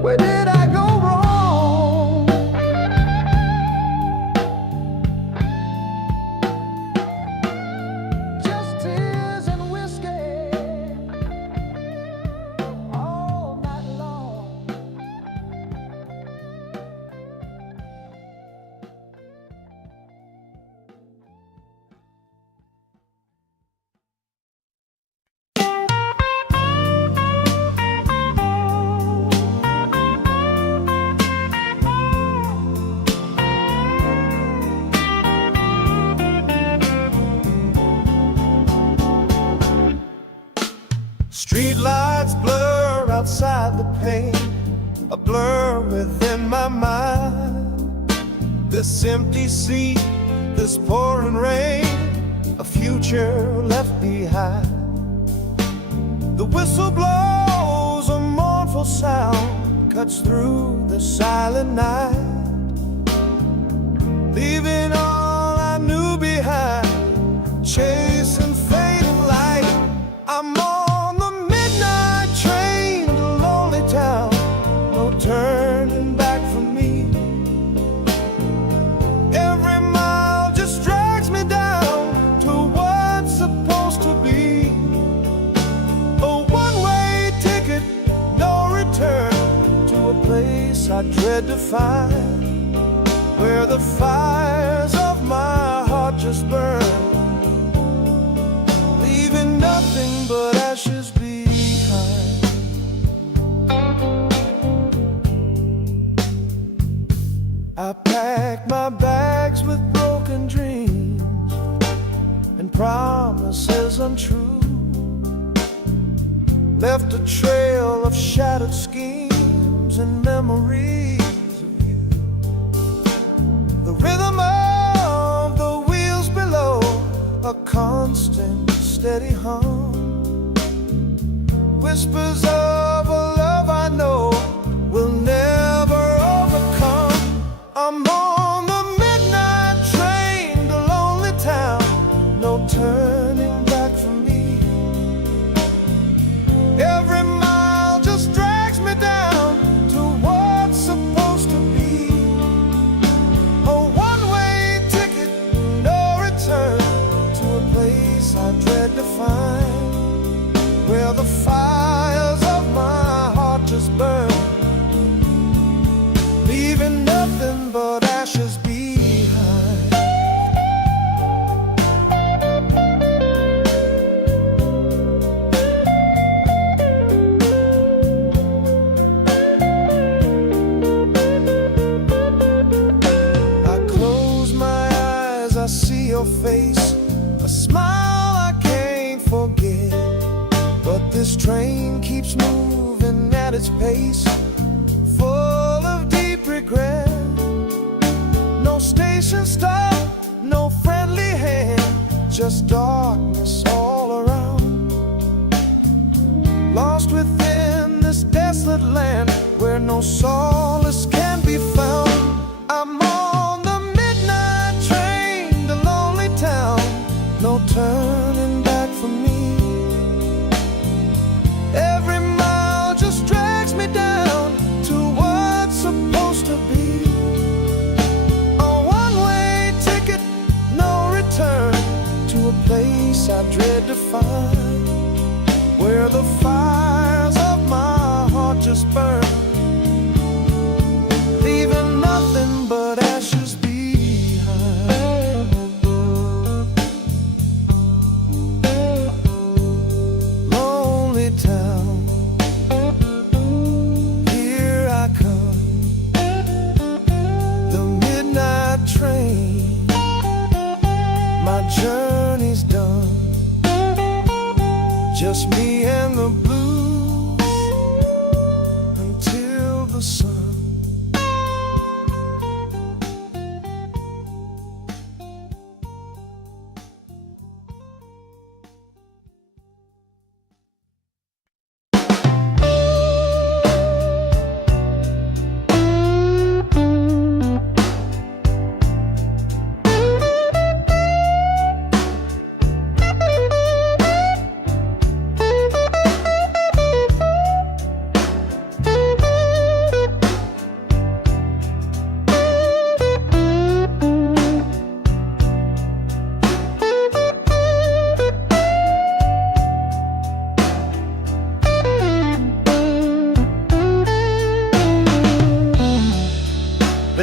Where did I go wrong? Just tears and whiskey all night long. Street lights blur outside the pane, a blur within my mind. This empty seat, this pouring rain, a future left behind. The whistle blows, a mournful sound cuts through the silent night, leaving all I knew behind, chasing fading light. I'm on the midnight train to lonely town, no turning back for me. Every mile just drags me down to what's supposed to be. A one-way ticket, no return, to a place I dread to find, where the fires of my heart just burn, leaving nothing but ashes behind. I packed my bags with broken dreams and promises untrue, left a trail of shattered schemes and memories of you. The rhythm of the wheels below, a constant steady hum, whispers of a love I know will never overcome. I'm on the midnight train to lonely town, no turning back for me. Every mile just drags me down to what's supposed to be. A one-way ticket, no return, to a place I dread to find, where the fires of my heart just burn, leaving nothing but ashes behind. I close my eyes, I see your face, a smile I can't forget. But this train keeps moving at its pace, full of deep regret. No station stop, no friendly hand, just darkness all around. Lost within this desolate land, where no solace can be found. I'm on the midnight train to lonely town, no turning back for me. Every mile just drags me down to what's supposed to be. A one-way ticket, no return, to a place I dread to find, where the fires of my heart just burn, leaving nothing but ashes behind. Lonely town, here I come, the midnight train, my journey's done, just me and the blues until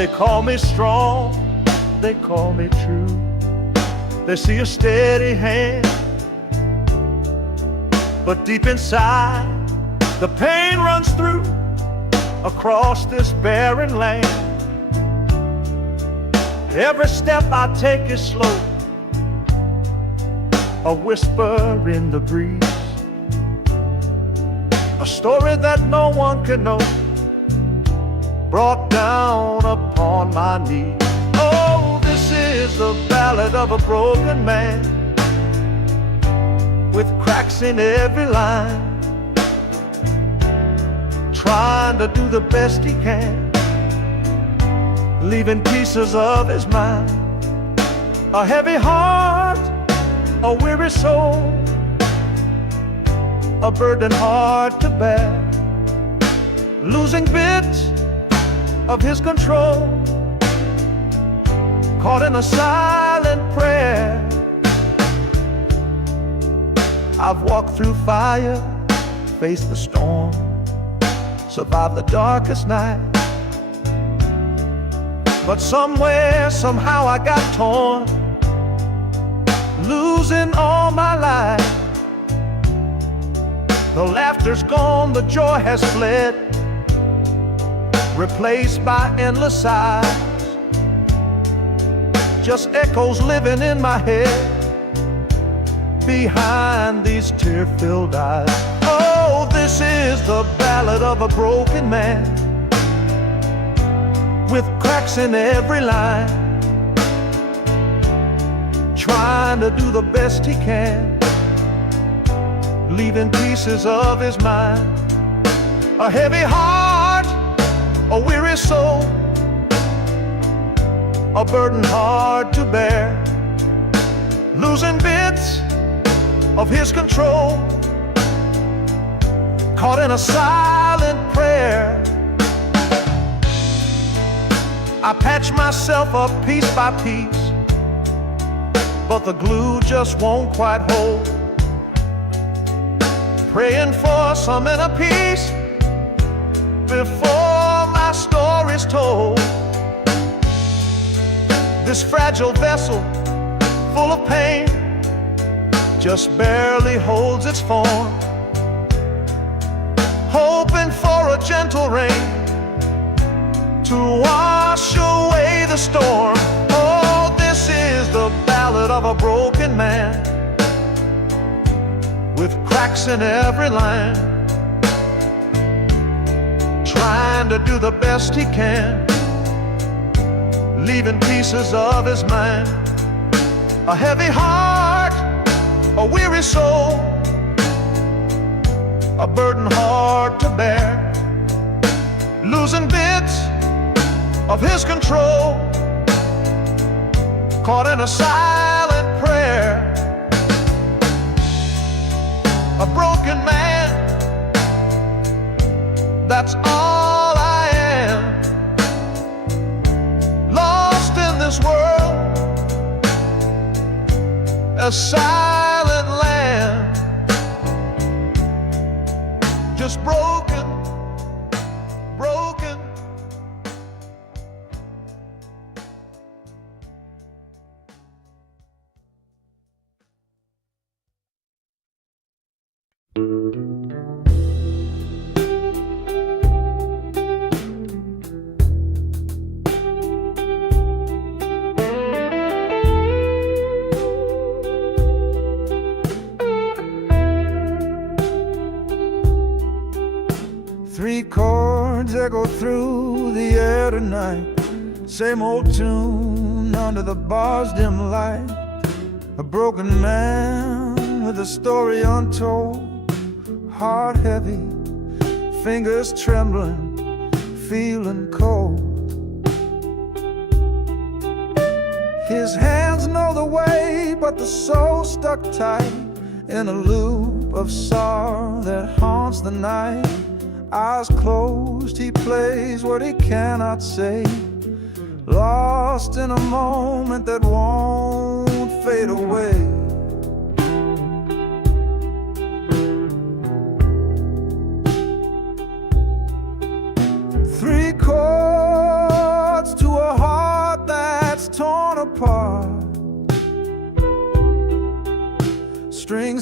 They call me strong, they call me true. They see a steady hand, but deep inside the pain runs through across this barren land. Every step I take is slow, a whisper in the breeze, a story that no one can know, brought down upon my knees. Oh, this is the ballad of a broken man, with cracks in every line, trying to do the best he can, leaving pieces of his mind. A heavy heart, a weary soul, a burden hard to bear, losing bits of his control, caught in a silent prayer. I've walked through fire, faced the storm, survived the darkest night, but somewhere, somehow I got torn, losing all my life. The laughter's gone, the joy has fled, replaced by endless sighs, just echoes living in my head behind these tear-filled eyes. Oh, this is the ballad of a broken man, with cracks in every line, trying to do the best he can, leaving pieces of his mind. A heavy heart, a weary soul, a burden hard to bear, losing bits of his control, caught in a silent prayer. I patch myself up piece by piece, but the glue just won't quite hold, praying for some inner peace before my story's told. This fragile vessel, full of pain, just barely holds its form, hoping for a gentle rain to wash away the storm. Oh, this is the ballad of a broken man, with cracks in every line, trying to do the best he can, leaving pieces of his mind. A heavy heart, a weary soul, a burden hard to bear, losing bits of his control, caught in a silent prayer. A broken man, that's all I am, lost in this world, a silent land, just broken, broken. Three chords echo through the air tonight, same old tune under the bar's dim light. A broken man with a story untold, heart heavy, fingers trembling, feeling cold. His hands know the way, but the soul stuck tight in a loop of sorrow that haunts the night. Eyes closed, he plays what he cannot say, lost in a moment that won't fade away. Three chords to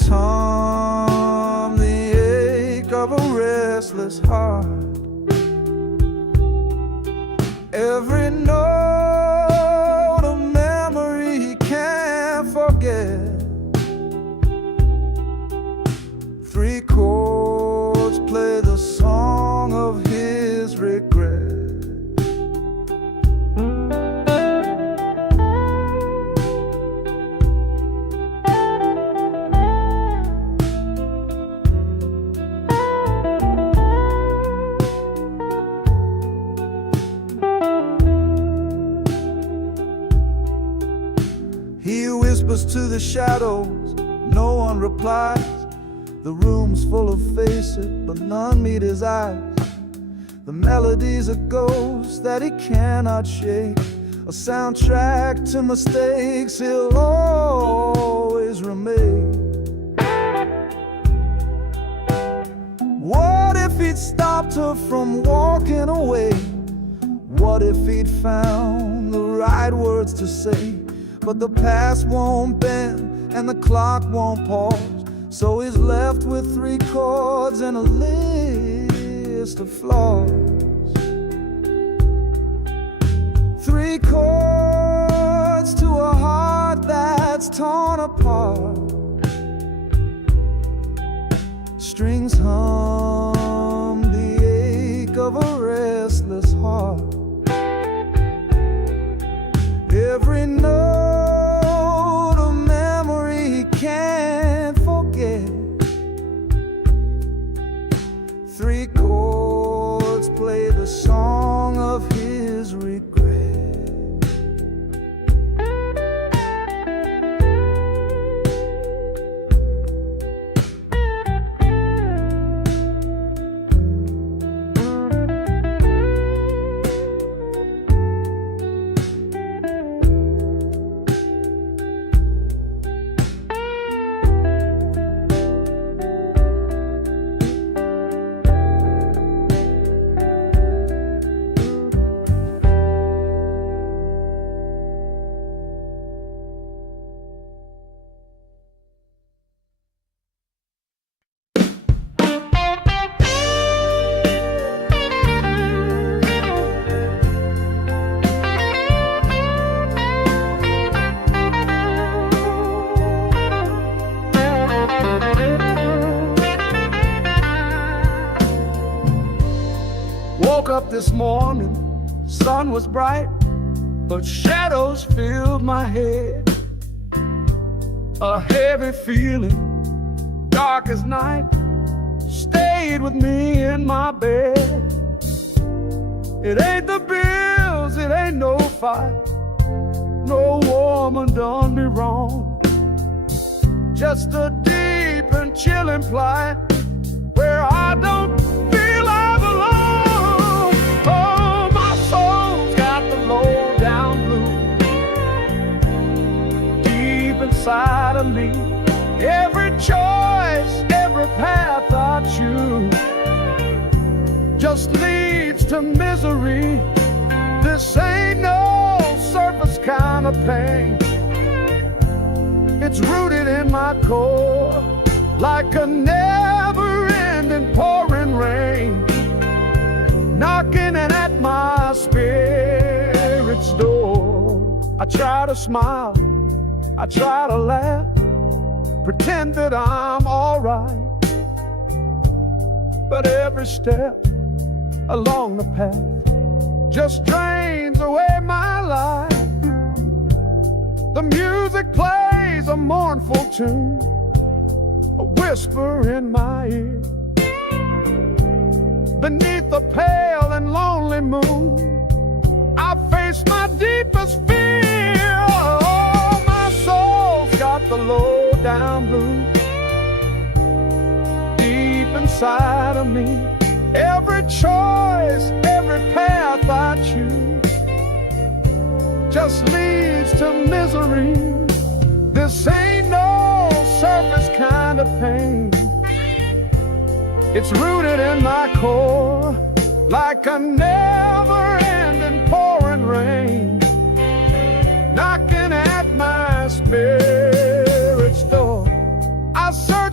hum the ache of a restless heart. Every note of memory he can't forget. Three chords play the song of his regret. He whispers to the shadows, no one replies. The room's full of faces, but none meet his eyes. The melody's a ghost that he cannot shake, a soundtrack to mistakes he'll always remake. What if he'd stopped her from walking away? What if he'd found the right words to say? But the past won't bend and the clock won't pause, so he's left with three chords and a list of flaws. Three chords to a heart that's torn apart. Strings hum the ache of a restless heart. Every note of memory he can't forget. Three chords play the song of his regret. Woke up this morning, sun was bright, but shadows filled my head. A heavy feeling, dark as night, stayed with me in my bed. It ain't the bills, it ain't no fight, no woman done me wrong. Just a deep and chilling plight where I don't feel I belong. Oh, my soul's got the low down blues deep inside of me. Every choice, every path I choose just leads to misery. This ain't no surface kind of pain. It's rooted in my core like a never-ending pouring rain, knocking at my spirit's door. I try to smile, I try to laugh, pretend that I'm alright, but every step along the path just drains away my life. The music plays a mournful tune, a whisper in my ear. Beneath the pale and lonely moon, I face my deepest fear. Oh, my soul's got the low down blues deep inside of me. Every choice, every path I choose just leads to misery. This ain't no surface kind of pain. It's rooted in my core like a never-ending pouring rain, knocking at my spirit's door. I search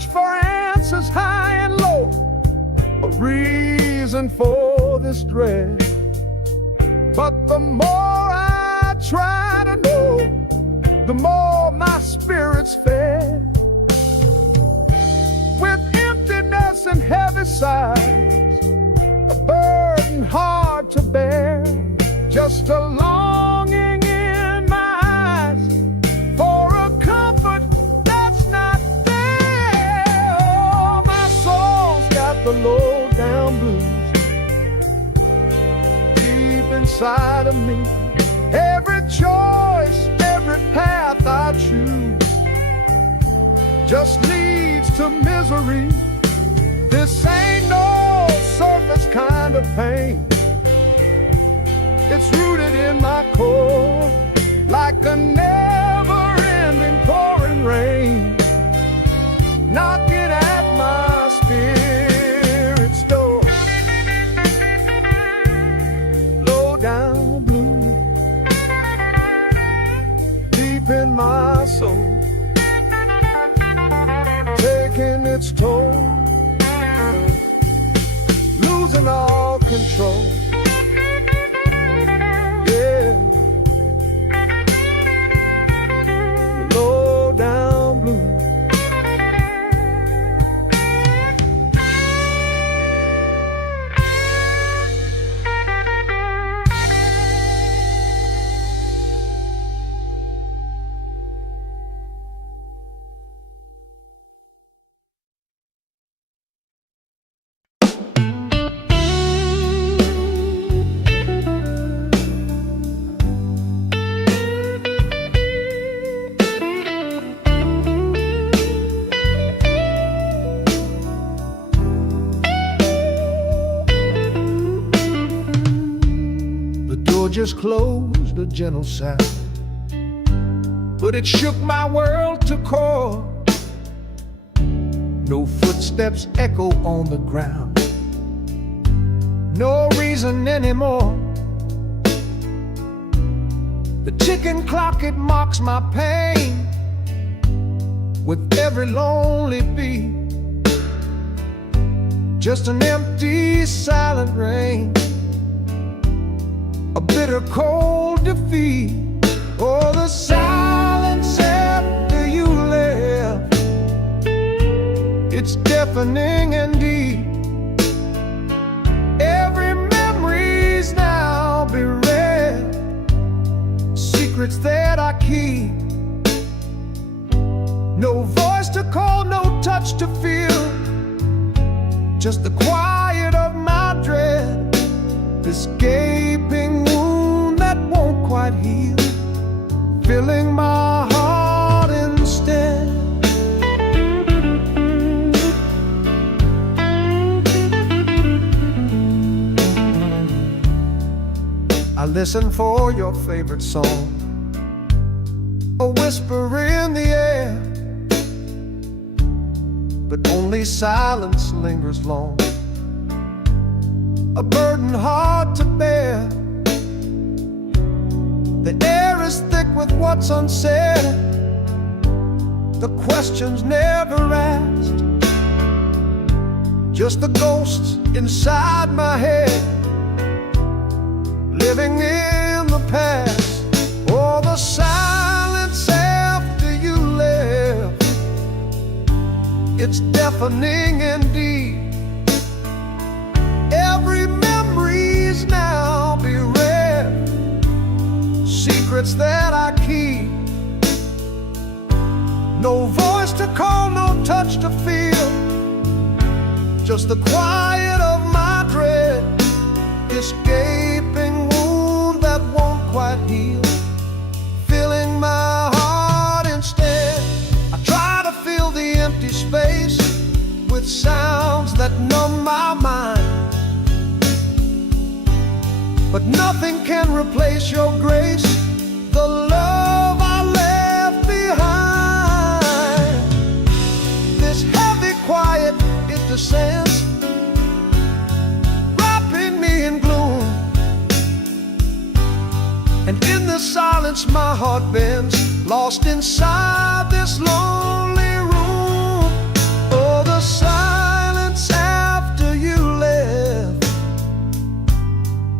this dread. But the more I try to know, the more my spirit's fed. With emptiness and heavy sighs, a burden hard to bear, just a longing in my eyes for a comfort that's not there. Oh, my soul's got the low down blues deep inside of me. Every choice, every path I choose just leads to misery. This ain't no surface kind of pain. It's rooted in my core, like a never-ending pouring rain, knocking at my spirit's door. Low down blue, deep in my soul, taking its toll, losing all control. Yeah, low down blue. Just closed, a gentle sound, but it shook my world to core. No footsteps echo on the ground, no reason anymore. The ticking clock, it mocks my pain with every lonely beat. Just an empty, silent rain, a bitter cold defeat. Oh, the silence after you left, it's deafening and deep. Every memory's now bereft, secrets that I keep. No voice to call, no touch to feel, just the quiet of my dread. This gaping wound that won't quite heal, filling my heart instead. I listen for your favorite song, a whisper in the air, but only silence lingers long, a burden hard to bear. The air is thick with what's unsaid, the questions never asked, just the ghosts inside my head, living in the past. Oh, the silence after you left, it's deafening indeed. Every memory's now bereft, secrets that I keep. No voice to call, no touch to feel, just the quiet of my dread. This gaping wound that won't quite heal, filling my heart instead. I try to fill the empty space with sounds that numb my mind, but nothing can replace your grace, the love I left behind. This heavy quiet, it descends, wrapping me in gloom, and in the silence my heart bends, lost inside this lonely room. Oh, the silence after you left,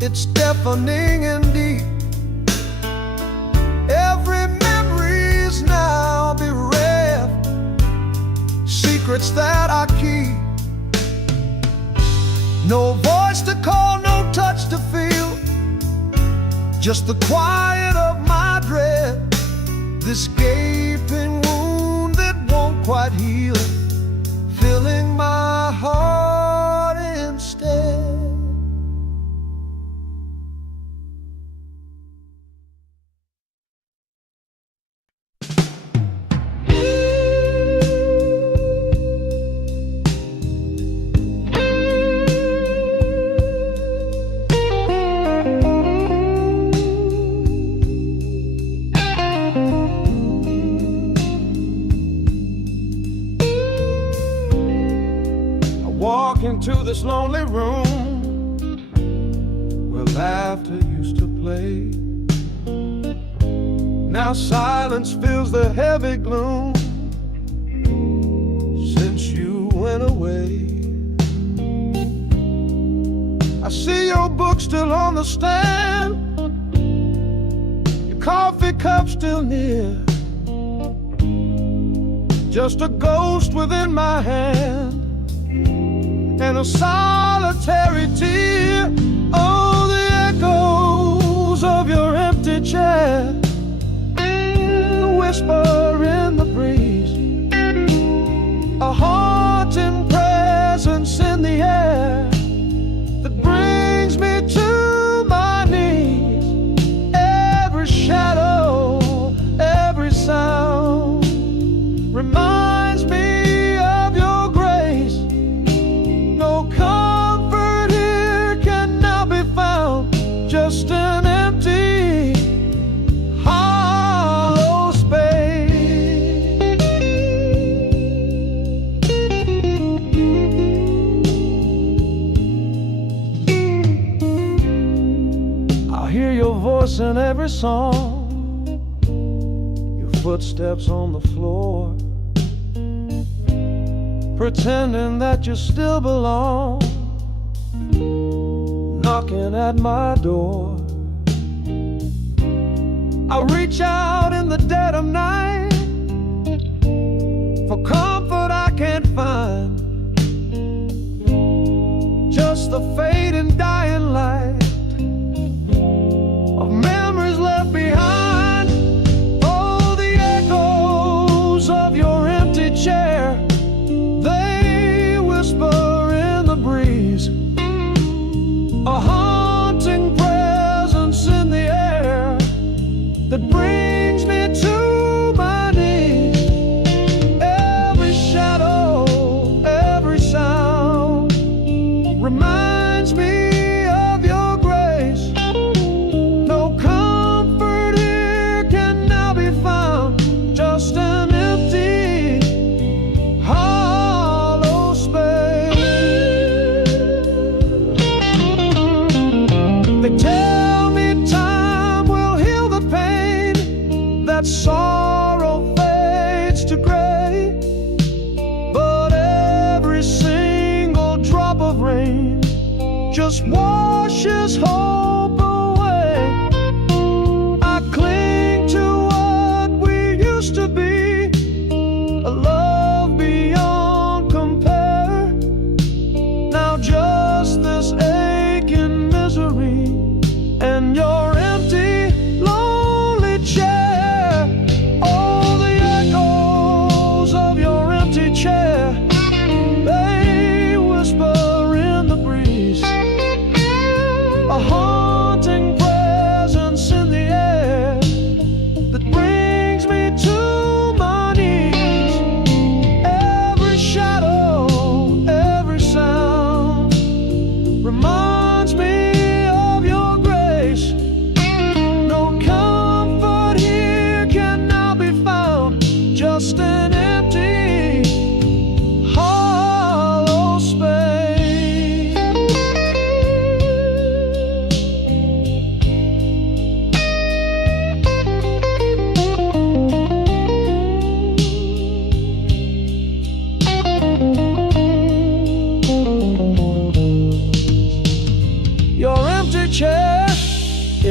it's deafening and deep. Every memory's now bereft, secrets that I keep. No voice to call, no touch to feel, just the quiet of my dread. This gaping wound that won't quite heal, filling my heart instead. Walk into this lonely room where laughter used to play. Now silence fills the heavy gloom since you went away. I see your book still on the stand, your coffee cup still near, just a ghost within my hand and a solitary tear. Oh, the echoes of your empty chair, the whisper in the breeze, a haunting presence in the air that brings me to my knees. Every shadow, every sound reminds me of your grace. No comfort here can now be found, just an empty, hollow space. I hear your voice in every song, your footsteps on the floor, pretending that you still belong, knocking at my door. I reach out in the dead of night for comfort I can't find, just the fading dying light of memories left behind. Oh, the echoes of your empty chair, they whisper in the breeze, a haunting presence in the air that brings me to my knees. Every shadow, every sound reminds me of your grace. No comfort here can now be found, just an empty, hollow space. They tell me time will heal the pain, that sorrow fades to gray, but every single drop of rain just washes hope away. I cling to what we used to be, a love beyond compare. Now just this aching misery and your empty, lonely chair. Oh, the echoes of your empty chair, they whisper in the breeze, a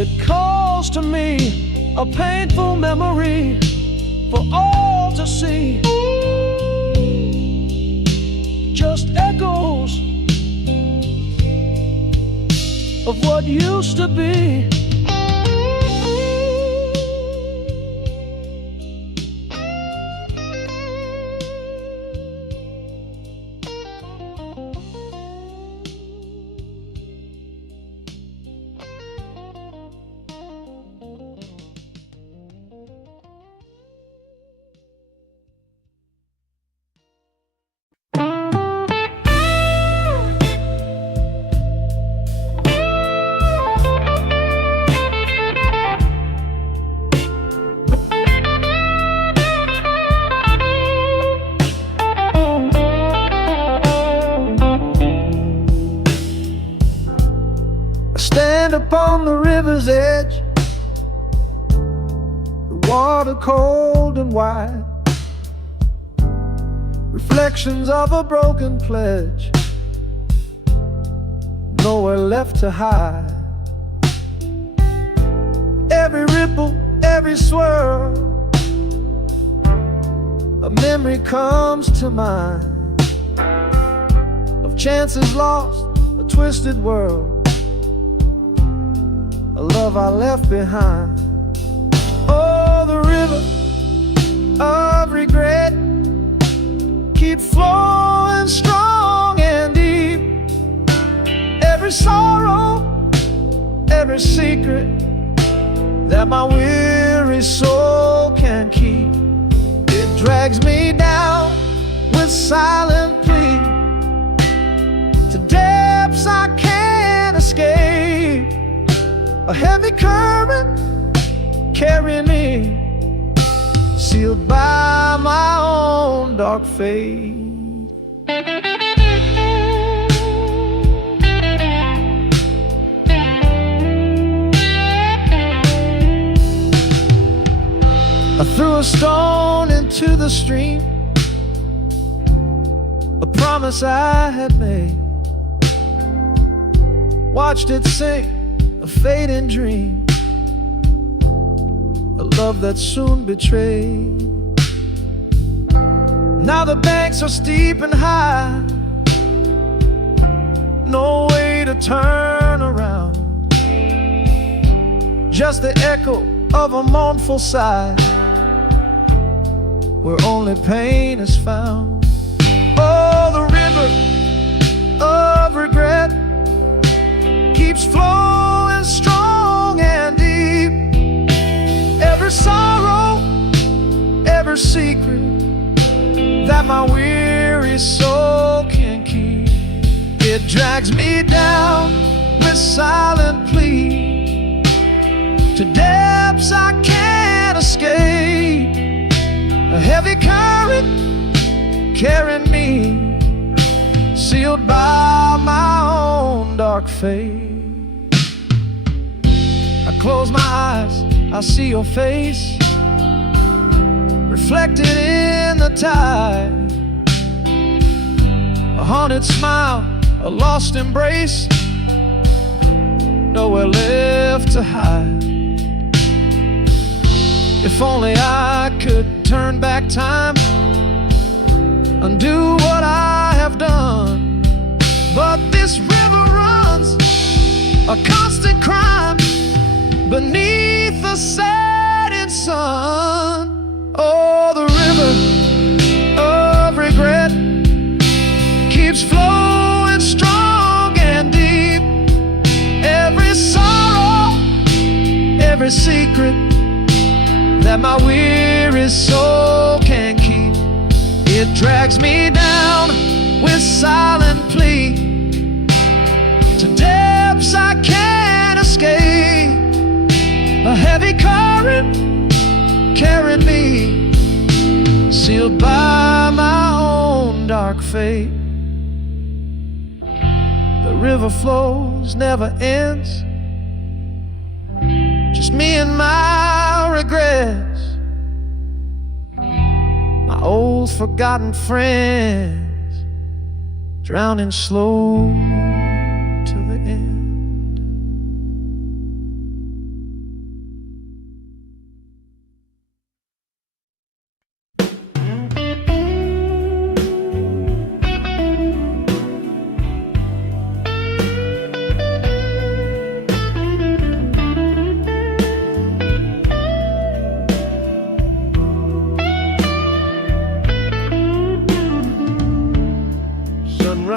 It calls to me a painful memory for all to see. Just echoes of what used to be. Stand upon the river's edge, the water cold and wide, reflections of a broken pledge, nowhere left to hide. Every ripple, every swirl, a memory comes to mind of chances lost, a twisted world, a love I left behind. Oh, the river of regret keeps flowing strong and deep. Every sorrow, every secret that my weary soul can keep, it drags me down with silent plea to depths I can't escape. A heavy current carrying me, sealed by my own dark fate. I threw a stone into the stream, a promise I had made, watched it sink, a fading dream, a love that soon betrayed. Now the banks are steep and high, no way to turn around, just the echo of a mournful sigh, where only pain is found. Oh, the river of regret keeps flowing strong and deep. Every sorrow, every secret that my weary soul can keep, it drags me down with silent plea to depths I can't escape. A heavy current carrying me, sealed by my own dark fate. I close my eyes, I see your face reflected in the tide, a haunted smile, a lost embrace, nowhere left to hide. If only I could turn back time, undo what I have done, but this river runs a constant crime beneath the setting sun. Oh, the river of regret keeps flowing strong and deep. Every sorrow, every secret that my weary soul can keep, it drags me down with silent plea to depths I can't escape. A heavy current carrying me, sealed by my own dark fate. The river flows, never ends, just me and my regrets, my old forgotten friends, drowning slow to the end.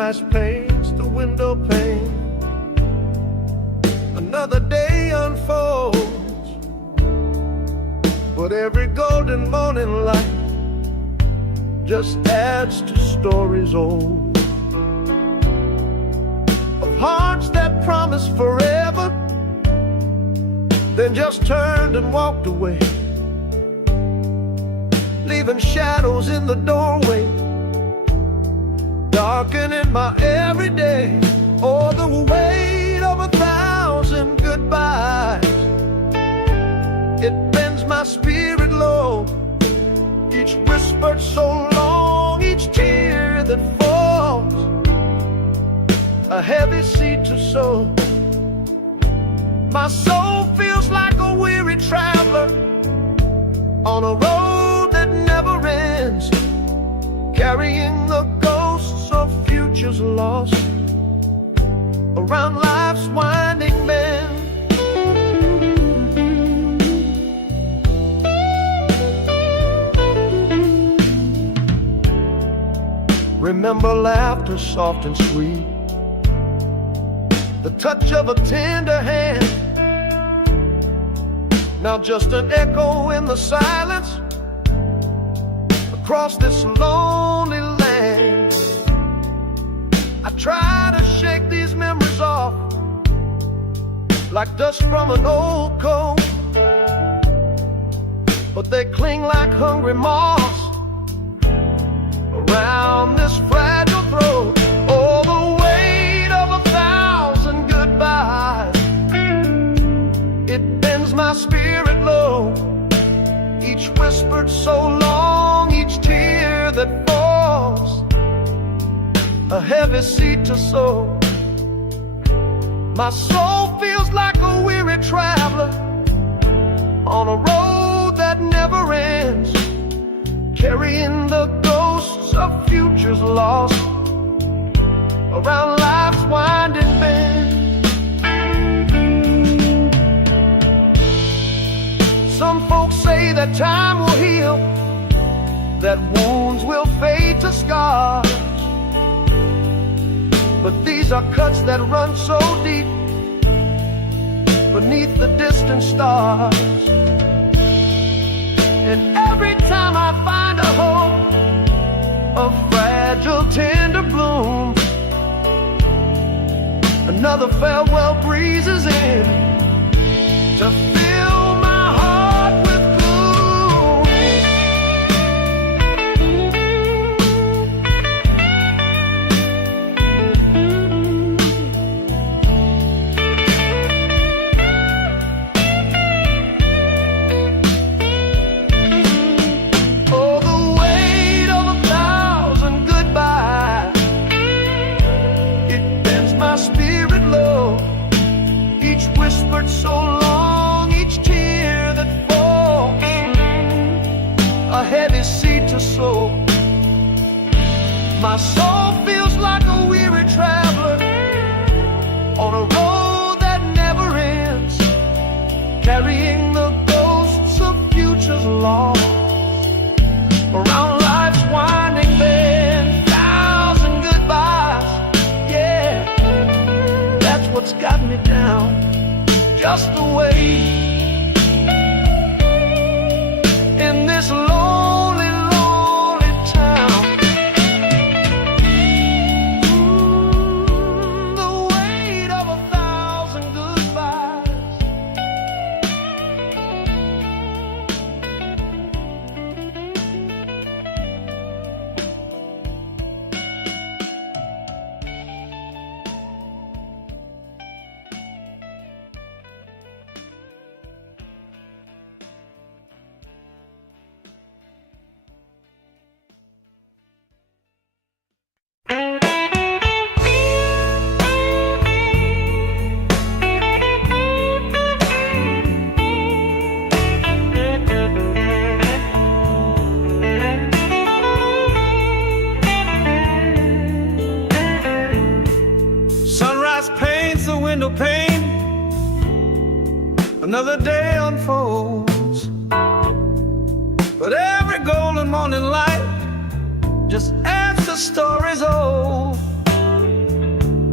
Sunrise paints the window pane. Another day unfolds, but every golden morning light just adds to stories old, of hearts that promised forever, then just turned and walked away, leaving shadows in the doorway, darkening my everyday. Oh, the weight of 1,000 goodbyes, it bends my spirit low. Each whispered so long, each tear that falls, a heavy seed to sow. My soul feels like a weary traveler on a road that never ends, carrying the ghosts of futures lost around life's winding bend. Remember laughter soft and sweet, the touch of a tender hand, now just an echo in the silence across this lonely land. I try to shake these memories off like dust from an old coat, but they cling like hungry moths around this fragile throat. Oh, the weight of 1,000 goodbyes, it bends my spirit low. Each whispered so long, each tear that falls, a heavy seed to sow. My soul feels like a weary traveler on a road that never ends, carrying the ghosts of futures lost around life's winding bend. Some folks say that time will heal, that wounds will fade to scars, but these are cuts that run so deep beneath the distant stars. And every time I find a hope, a fragile tender bloom, another farewell breezes in to fill my heart with so long, each tear that falls, a heavy seed to sow. My soul feels like a weary traveler on a road that never ends, carrying the ghosts of futures lost around life's winding bend. 1,000 goodbyes, yeah, that's what's got me down. Just the way in this lonely, lonely town. The weight of 1,000 goodbyes. Window pane, another day unfolds, but every golden morning light just adds to stories old,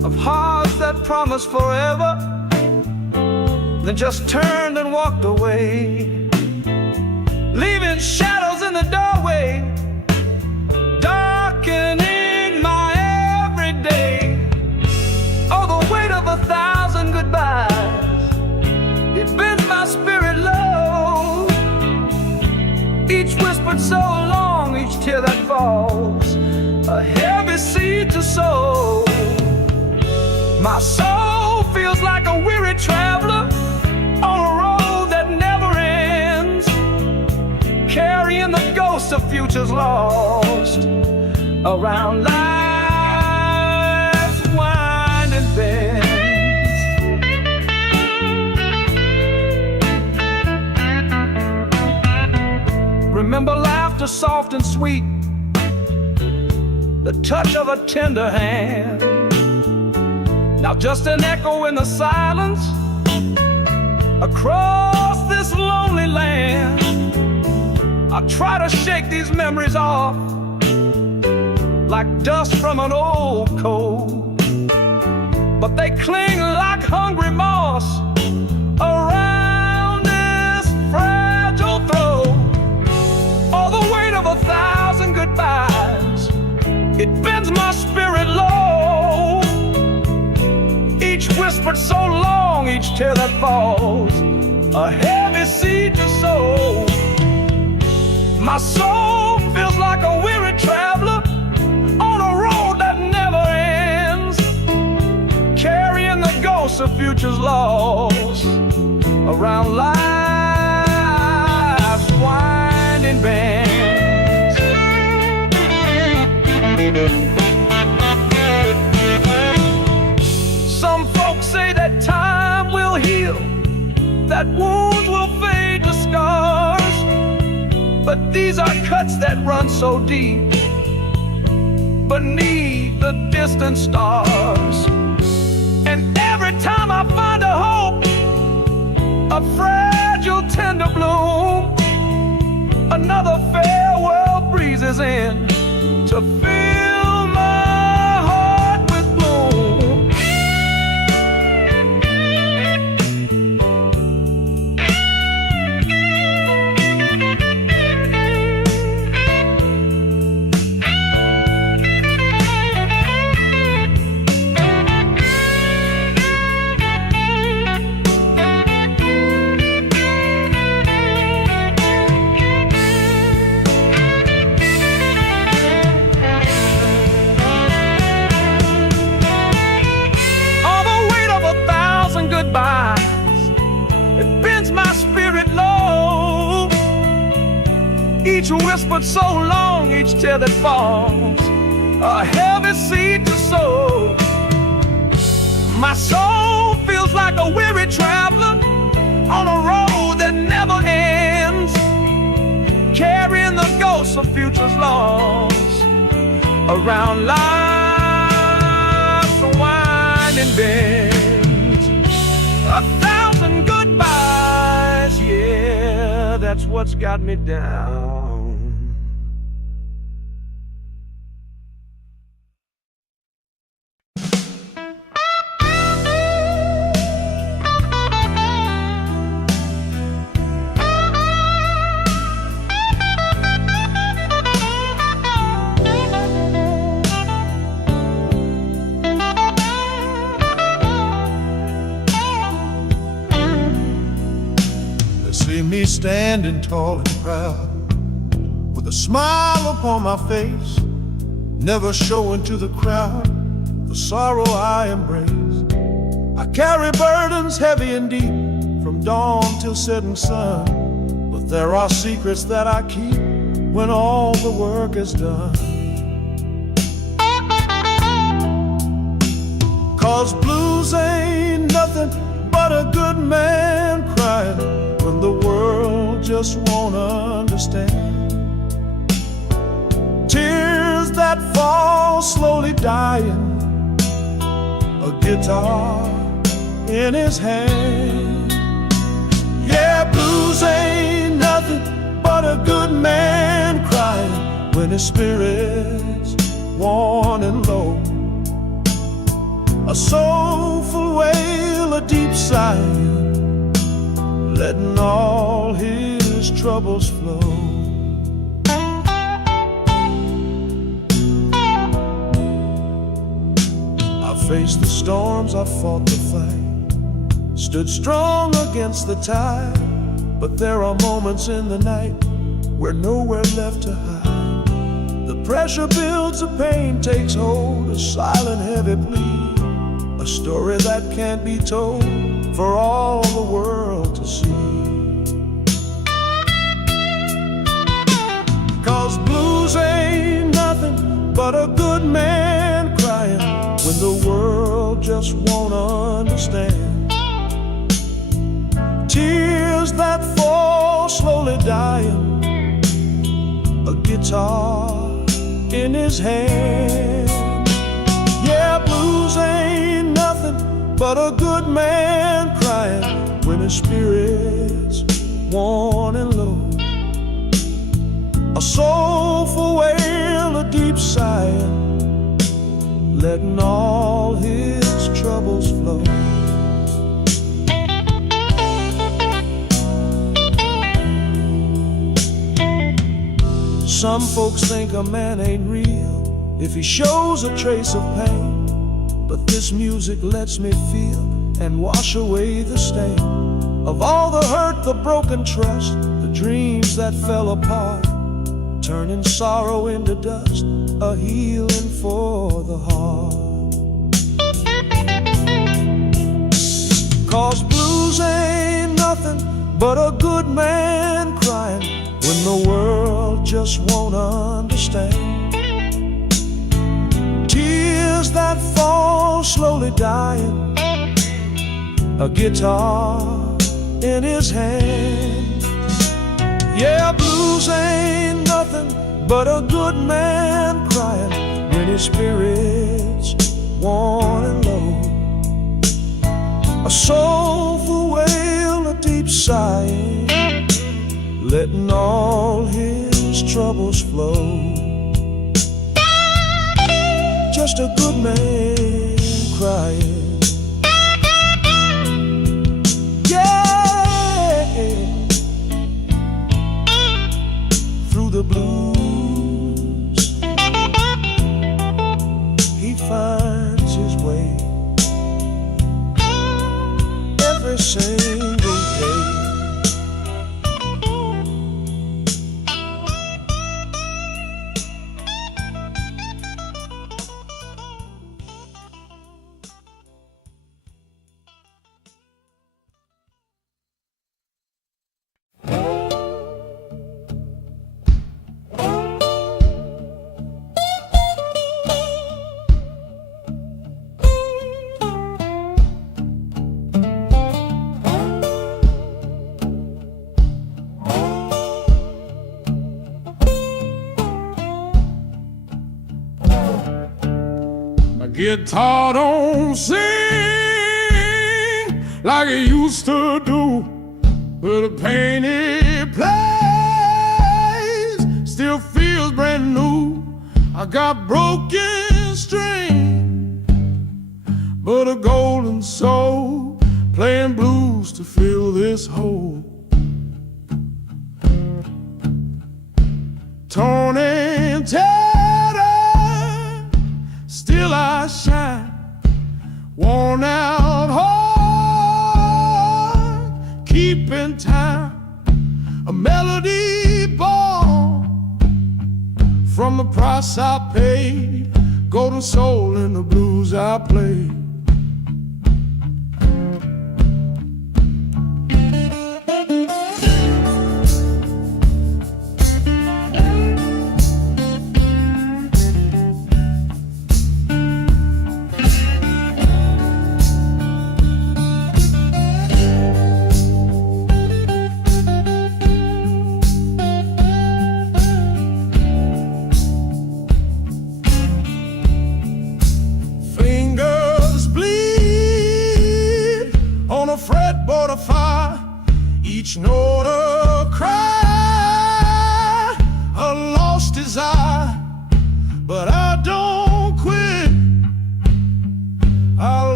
of hearts that promised forever, then just turned and walked away, leaving shadows in the doorway, darkening my everyday. Oh, the weight of 1,000 goodbyes, it bends my spirit low. Each whispered so long, each tear that falls, a heavy seed to sow. My soul feels like a weary traveler on a road that never ends, carrying the ghosts of futures lost around life's winding bends. Remember laughter soft and sweet, the touch of a tender hand. Now just an echo in the silence across this lonely land. I try to shake these memories off like dust from an old coat, but they cling like hungry moss around this fragile throat. All the weight of 1,000 goodbyes, it bends my spirit low. Each whispered so long, each tear that falls, a heavy seed to sow. My soul feels like a weary traveler on a road that never ends, carrying the ghosts of futures lost around life's winding bends. Some folks say that time will heal, that wounds will fade to scars, but these are cuts that run so deep beneath the distant stars. And every time I find a hope, a fragile tender bloom, another farewell breezes in to fill my heart with gloom. It bends my spirit low. Each whispered so long, each tear that falls, a heavy seed to sow. My soul feels like a weary traveler on a road that never ends, carrying the ghosts of futures lost around life's winding bend. 1,000 goodbyes, yeah, that's what's got me down. See me standing tall and proud, with a smile upon my face, never showing to the crowd the sorrow I embrace. I carry burdens heavy and deep, from dawn till setting sun, but there are secrets that I keep when all the work is done. 'Cause blues ain't nothing but a good man crying when the world just won't understand. Tears that fall slowly dying, a guitar in his hand. Yeah, blues ain't nothing but a good man crying when his spirit's worn and low. a soulful wail, a deep sigh, letting all his troubles flow. I faced the storms, I fought the fight, stood strong against the tide. But there are moments in the night where nowhere left to hide. The pressure builds, the pain takes hold, a silent heavy plea, a story that can't be told for all the world to see. 'Cause blues ain't nothing but a good man crying when the world just won't understand. Tears that fall slowly dying, a guitar in his hand. Yeah, blues ain't nothing but a good man crying when his spirit's worn and low. A soulful wail, a deep sigh, letting all his troubles flow. Some folks think a man ain't real if he shows a trace of pain, but this music lets me feel and wash away the stain of all the hurt, the broken trust, the dreams that fell apart, turning sorrow into dust, a healing for the heart. 'Cause blues ain't nothing but a good man crying when the world just won't understand. Tears that fall slowly dying, a guitar in his hand. Yeah, blues ain't nothing but a good man crying when his spirit's worn and low. A soulful wail, a deep sigh, letting all his troubles flow. Just a good man crying. Yeah, through the blues he finds his way every single day. Guitar don't sing like it used to do, but the pain it plays still feels brand new. I got broken string, but a golden soul playing blues to fill this hole. Torn and tattered, still I shine, worn out heart, keeping time, a melody born from the price I paid, golden soul in the blues I play. Fretboard of fire, each note a cry, a lost desire, but I don't quit. I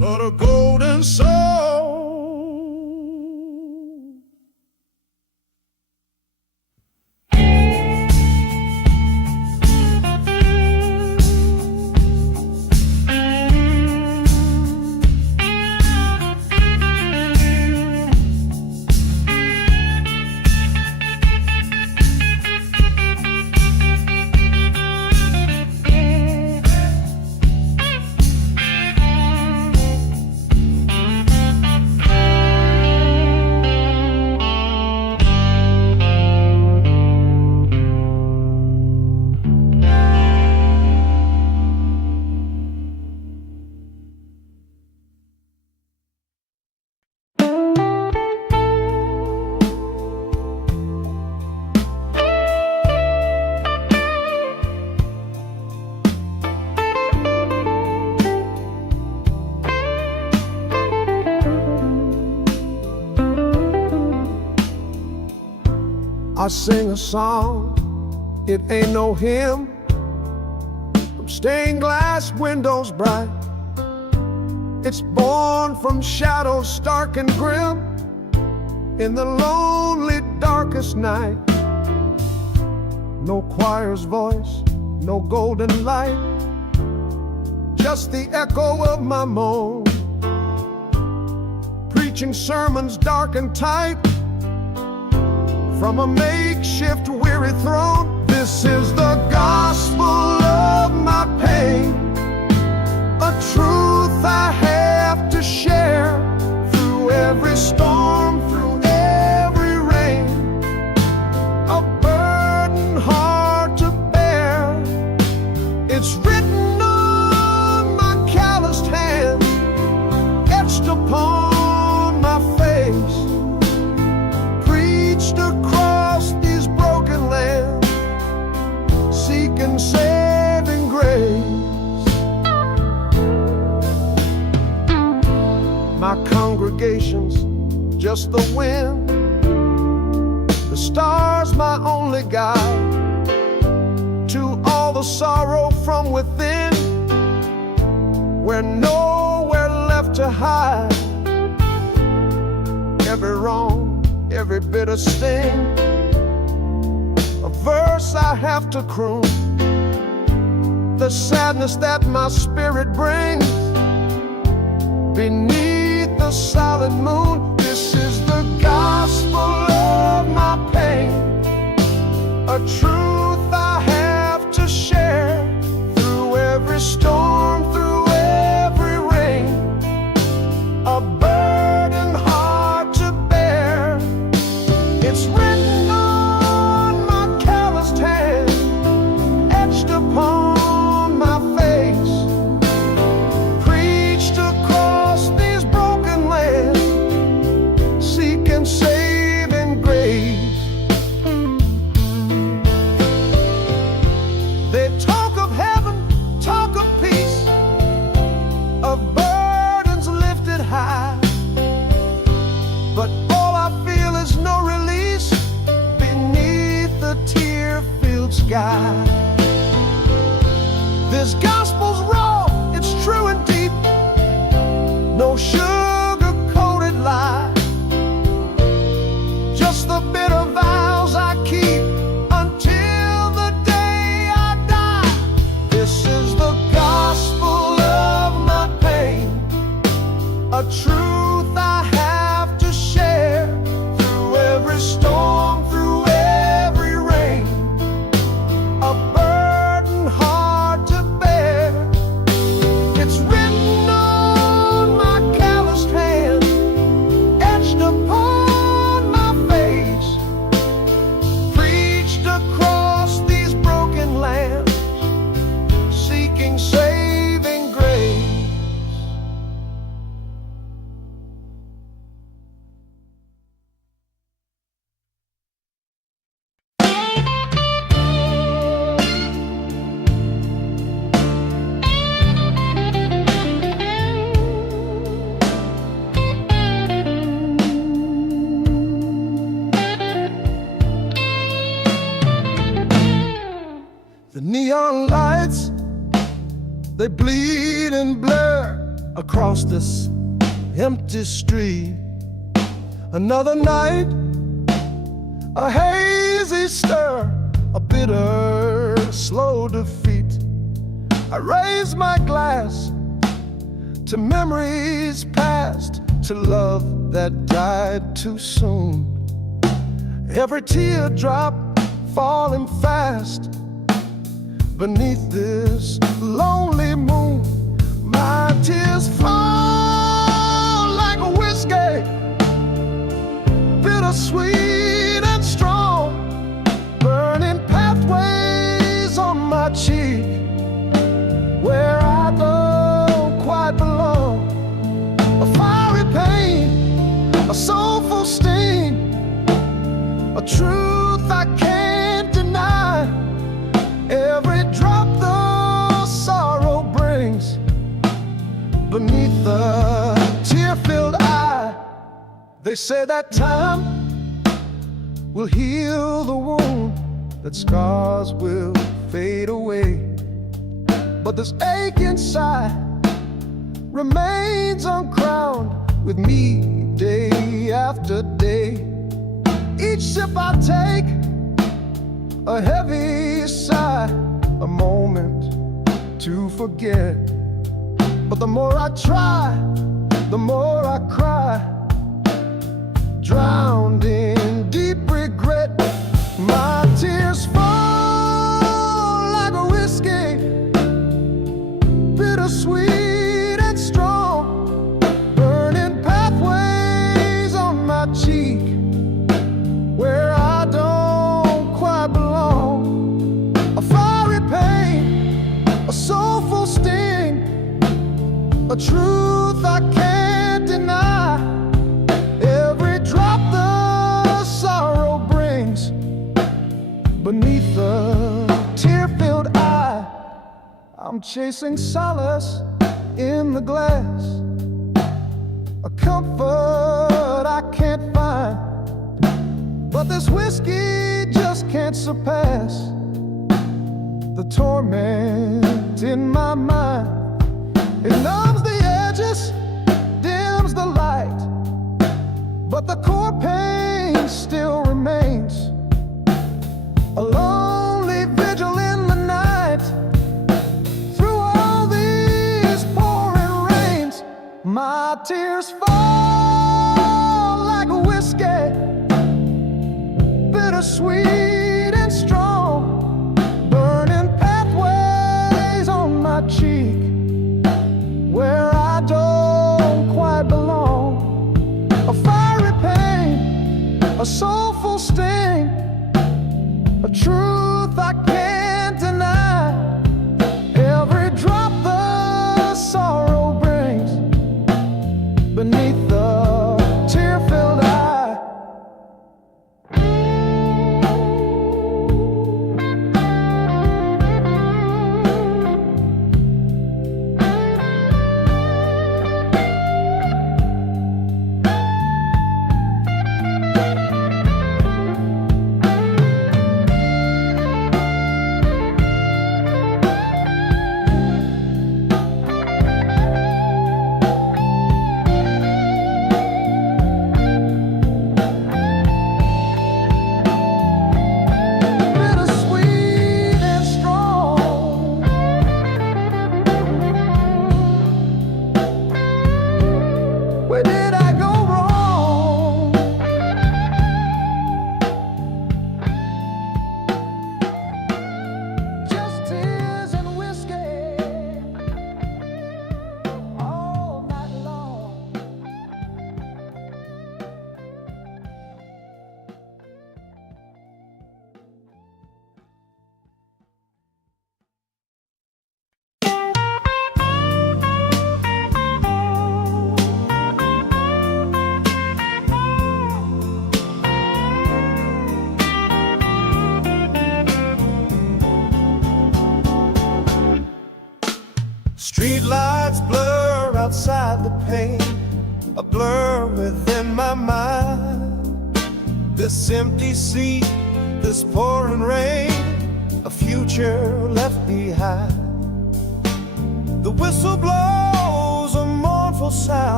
but a golden soul. I sing a song, it ain't no hymn, from stained glass windows bright. It's born from shadows stark and grim, in the lonely darkest night. No choir's voice, no golden light, just the echo of my moan, preaching sermons dark and tight, from a makeshift weary throne. This is the gospel of my pain, a truth I have to share, through every storm, through every rain, a burden hard to bear. It's written on my calloused hand, etched upon my face, preached across these broken lands, seeking saving grace. My congregation's just the wind, the stars my only guide, to all the sorrow from within, we're nowhere left to hide. Every wrong, every bitter sting, a verse I have to croon, the sadness that my spirit brings beneath the silent moon. This is the gospel of my pain, a truth I have to share, through every storm, through every rain, a burden hard to bear. It's written on my calloused hand, etched upon my face, preached across these broken lands, seeking saving grace. They talk of heaven, talk of peace, of burdens lifted high, but all I feel is no release beneath the tear-filled sky. This gospel's raw, it's true and deep, no sugar-coated lie, just the bitter vows I keep until the day I die. This is the gospel of my pain, a truth I have to share, through every storm, through every rain, a burden hard to bear. It's written on my calloused hand, etched upon my face, preached across these broken lands, seeking saving grace. The neon lights, they bleed and blur, across this empty street. Another night, a hazy stir, a bitter, slow defeat. I raise my glass to memories past, to love that died too soon. Every teardrop falling fast beneath this lonely moon. My tears fall like a whiskey, bittersweet and strong, burning pathways on my cheek where I don't quite belong. A fiery pain, a soulful sting, a truth I can't deny. Every drop the sorrow brings beneath the tear-filled eye. They say that time will heal the wound, that scars will fade away, but this ache inside remains uncrowned with me day after day. Each sip I take, a heavy sigh, a moment to forget. But the more I try, the more I cry, drowned in deep regret. My tears fall like a whiskey, bittersweet and strong, burning pathways on my cheek where I don't quite belong. A fiery pain, a soulful sting, a truth I can't deny. Every drop the sorrow brings beneath the tear-filled eye. I'm chasing solace in the glass, a comfort I can't find, but this whiskey just can't surpass the torment in my mind. It numbs the edges, dims the light, but the core pain still remains. A lonely vigil in the night, through all these pouring rains. My tears fall like a whiskey, bittersweet and strong, burning pathways on my cheek where I don't quite belong. A fiery pain, a soulful sting, a truth I can't deny. Every drop the sorrow brings beneath the tear-filled eye. Street lights blur outside the pane, a blur within my mind. This empty seat, this pouring rain, a future left behind. The whistle blows a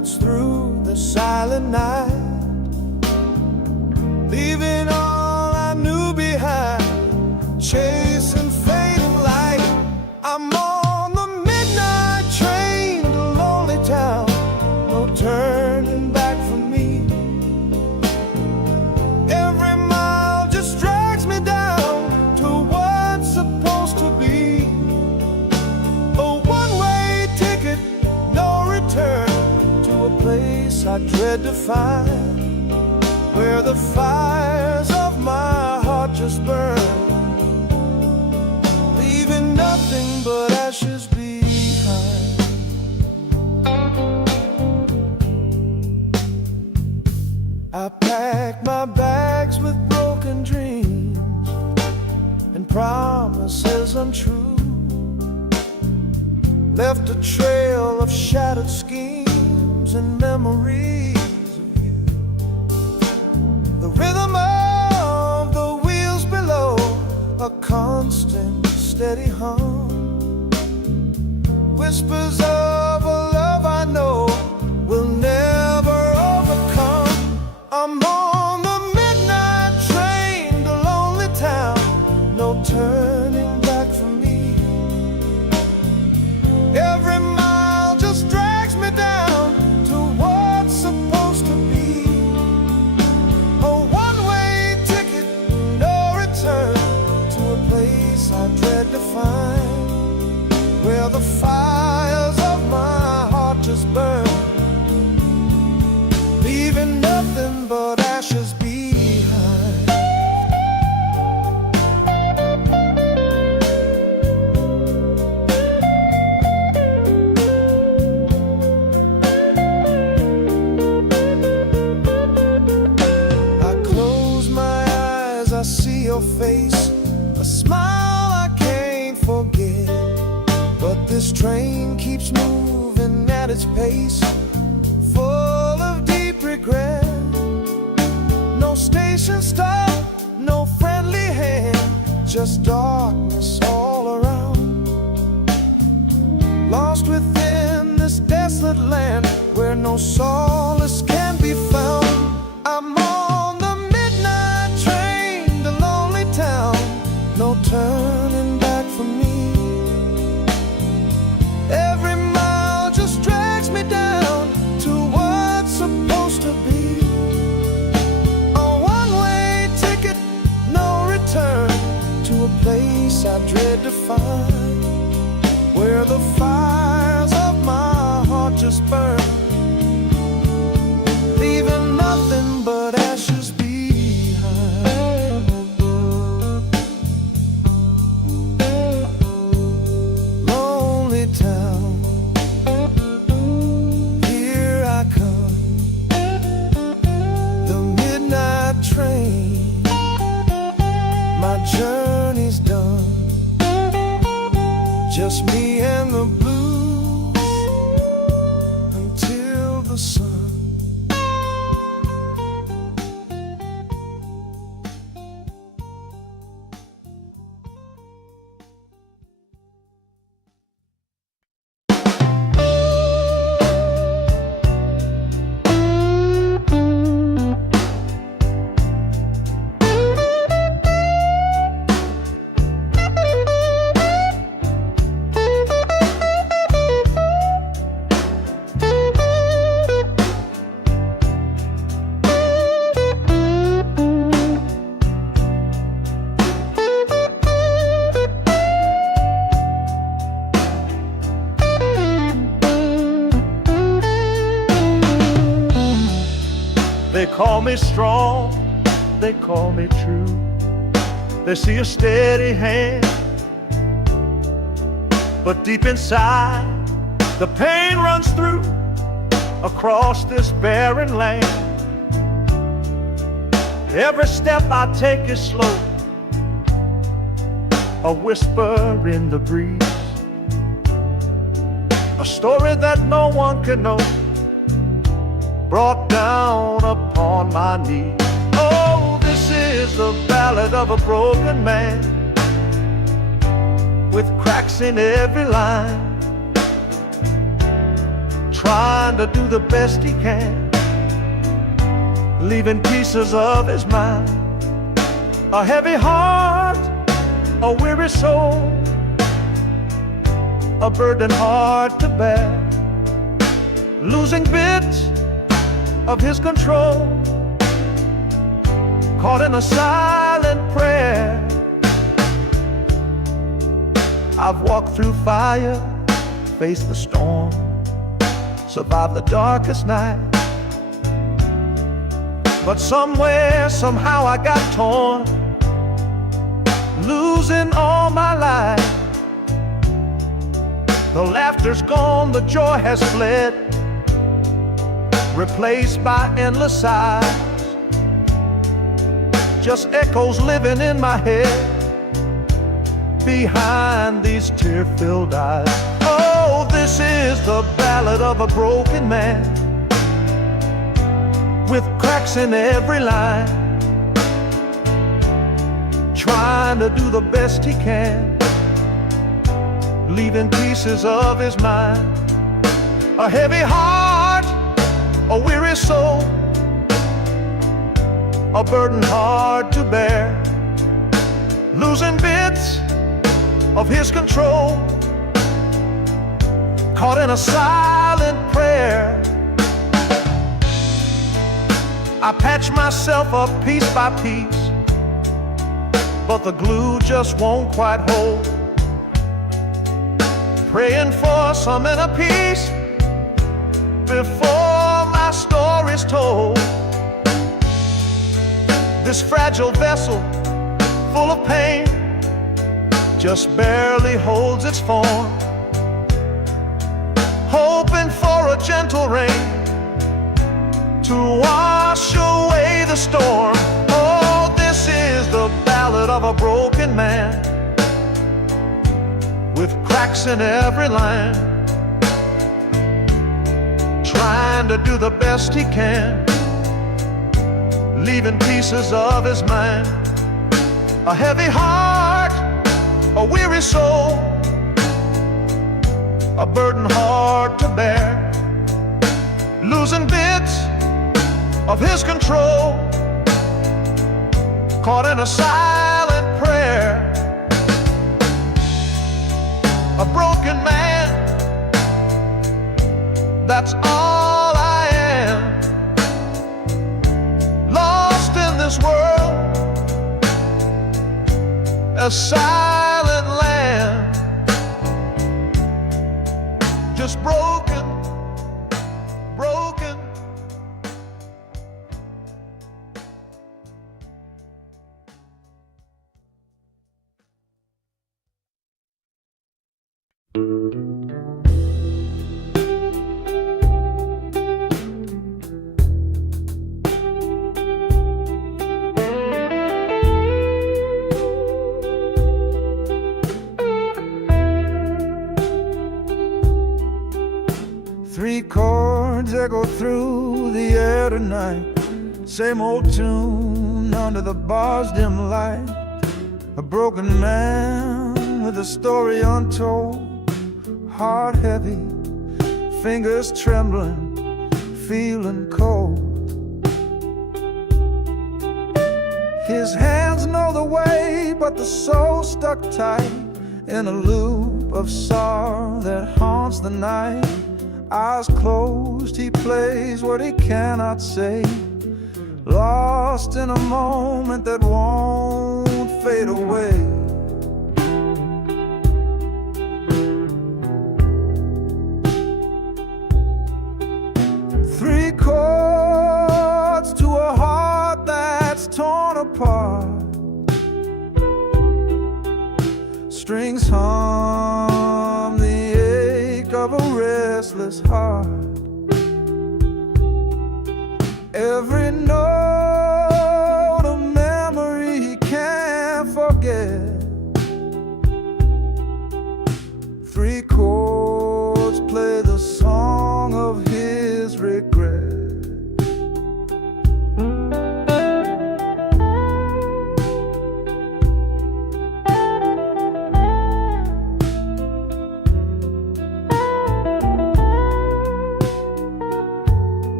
cuts through the silent night, leaving all I knew behind, chasing fading light. I'm on the midnight train to lonely town, no turning back for me. Every mile just drags me down to what's supposed to be a one-way ticket, no return, to a place I dread to find, where the fires of my heart just burn, leaving nothing but ashes behind. I packed my bags with broken dreams and promises untrue, left a trail of shattered schemes and memories of you. The rhythm of the wheels below, a constant steady hum, whispers of a love I know will never overcome. I'm on the midnight train to lonely town, no turning back for me. Every mile just drags me down to what's supposed to be a one-way ticket, no return, to a place I dread to find, where the fires of my heart just burn, leaving nothing but ashes behind. I close my eyes, I see your face, a smile I can't forget. But this train keeps moving at its pace, full of deep regret. No station stop, no friendly hand, just darkness all around. Lost within this desolate land where no solace can be found. I'm on the midnight train to lonely town, no turning back for me. Every mile just drags me down to what's supposed to be a one-way ticket, no return, to a place I dread to find, where the fires of my heart just burn, leaving nothing but ashes behind. Lonely town, here I come, the midnight train, my journey's done, just me and the blues until the sun. They call me strong, they call me true. They see a steady hand, but deep inside the pain runs through across this barren land. Every step I take is slow, a whisper in the breeze, a story that no one can know, brought down upon my knees. Oh, this is the ballad of a broken man, with cracks in every line, trying trying to do the best he can, leaving pieces of his mind. A heavy heart, a weary soul, a burden hard to bear, losing bits of his control, caught in a silent prayer. I've walked through fire, faced the storm, survived the darkest night. But somewhere, somehow I got torn, losing all my life. The laughter's gone, the joy has fled, replaced by endless sighs. Just echoes living in my head, behind these tear-filled eyes. Oh, this is the ballad of a broken man, with cracks in every line, trying to do the best he can, leaving pieces of his mind. A heavy heart, a weary soul, a burden hard to bear, losing bits of his control, caught in a silent prayer. I patch myself up piece by piece, but the glue just won't quite hold. Praying for some inner peace before my story's told. This fragile vessel, full of pain, just barely holds its form, hoping for a gentle rain to wash away the storm. Oh, this is the ballad of a broken man, with cracks in every line, trying to do the best he can, leaving pieces of his mind. A heavy heart, a weary soul, a burden hard to bear, losing bits of his control, caught in a silent prayer. A broken man, that's all I am, lost in this world, a silent land, just broken, broken. Three chords echo through the air tonight, same old tune under the bar's dim light. A broken man with a story untold, heart heavy, fingers trembling, feeling cold. His hands know the way, but the soul stuck tight in a loop of sorrow that haunts the night. Eyes closed, he plays what he cannot say, lost in a moment that won't fade away. Three chords to a heart that's torn apart, strings hum the ache of a restless heart. Every note a memory he can't forget. Three chords play the song of his regret.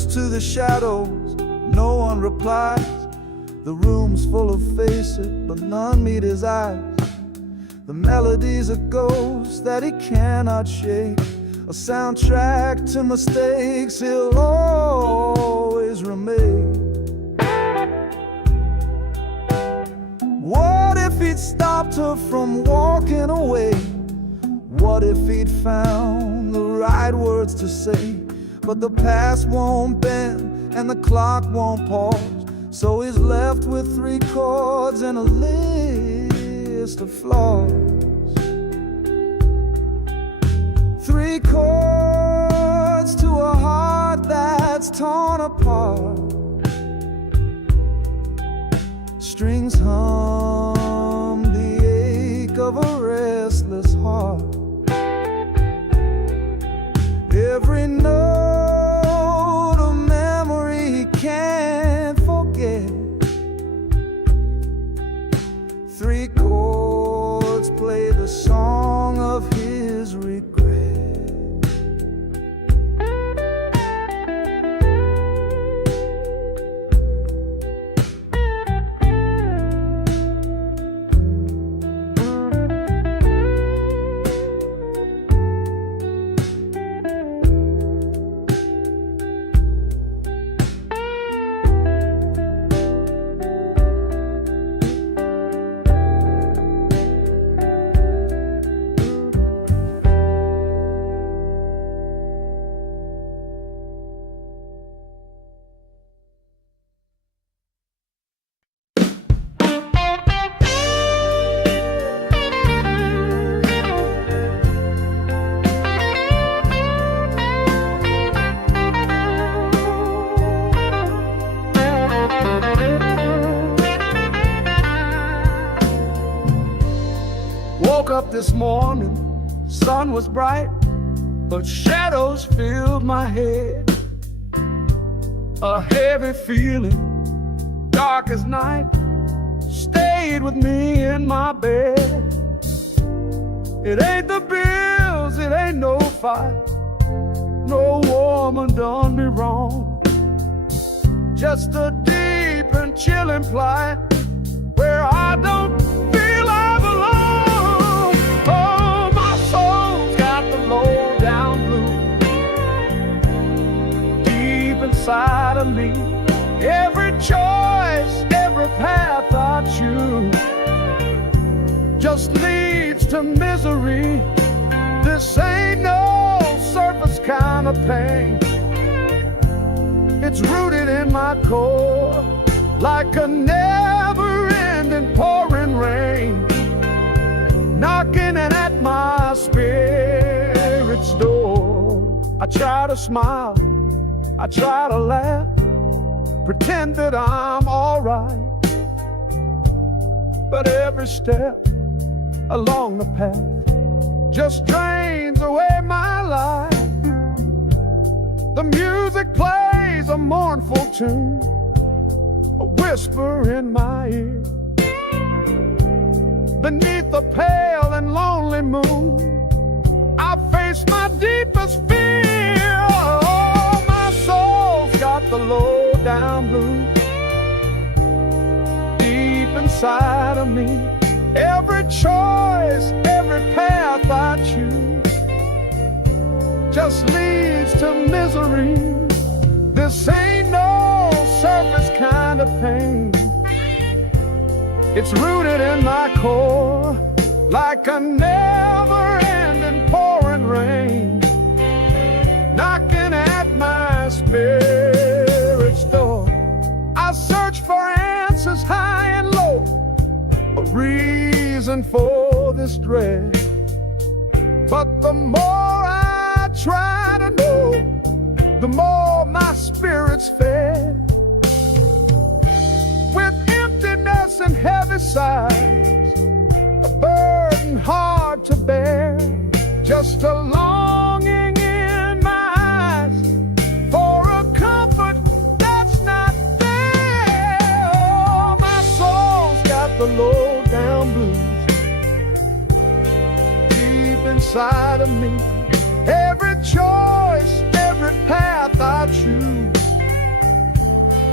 whispers to the shadows, no one replies. The room's full of faces, but none meet his eyes. The melody's a ghost that he cannot shake, a soundtrack to mistakes he'll always remake. What if he'd stopped her from walking away? What if he'd found the right words to say? But the past won't bend and the clock won't pause, so he's left with 3 chords and a list of flaws. 3 chords to a heart that's torn apart. Strings hum the ache of a restless heart. Every note of memory he can't forget. 3 chords play the song of his regret. Woke up this morning, sun was bright, but shadows filled my head. A heavy feeling, dark as night, stayed with me in my bed. It ain't the bills, it ain't no fight, no woman done me wrong. Just a deep and chilling plight where I don't feel I belong. Oh, my soul's got the low down blues deep inside of me. Every choice, every path I choose just leads to misery. This ain't no surface kind of pain. It's rooted in my core like a never-ending pouring rain, knocking at my spirit's door. I try to smile, I try to laugh, pretend that I'm alright, but every step along the path just drains away my life. The music plays a mournful tune, a whisper in my ear. Beneath the pale and lonely moon, I face my deepest fear. Oh, my soul's got the low down blues deep inside of me. Every choice, every path I choose just leads to misery. This ain't no surface kind of pain. It's rooted in my core like a never-ending pouring rain, knocking at my spirit's door. I search for answers high and low, a reason for this dread, but the more I try to know, the more my spirit's fed. With emptiness and heavy sighs, a burden hard to bear, just a longing in my eyes for a comfort that's not there. Oh, my soul's got the low down blues deep inside of me. Every choice, every path I choose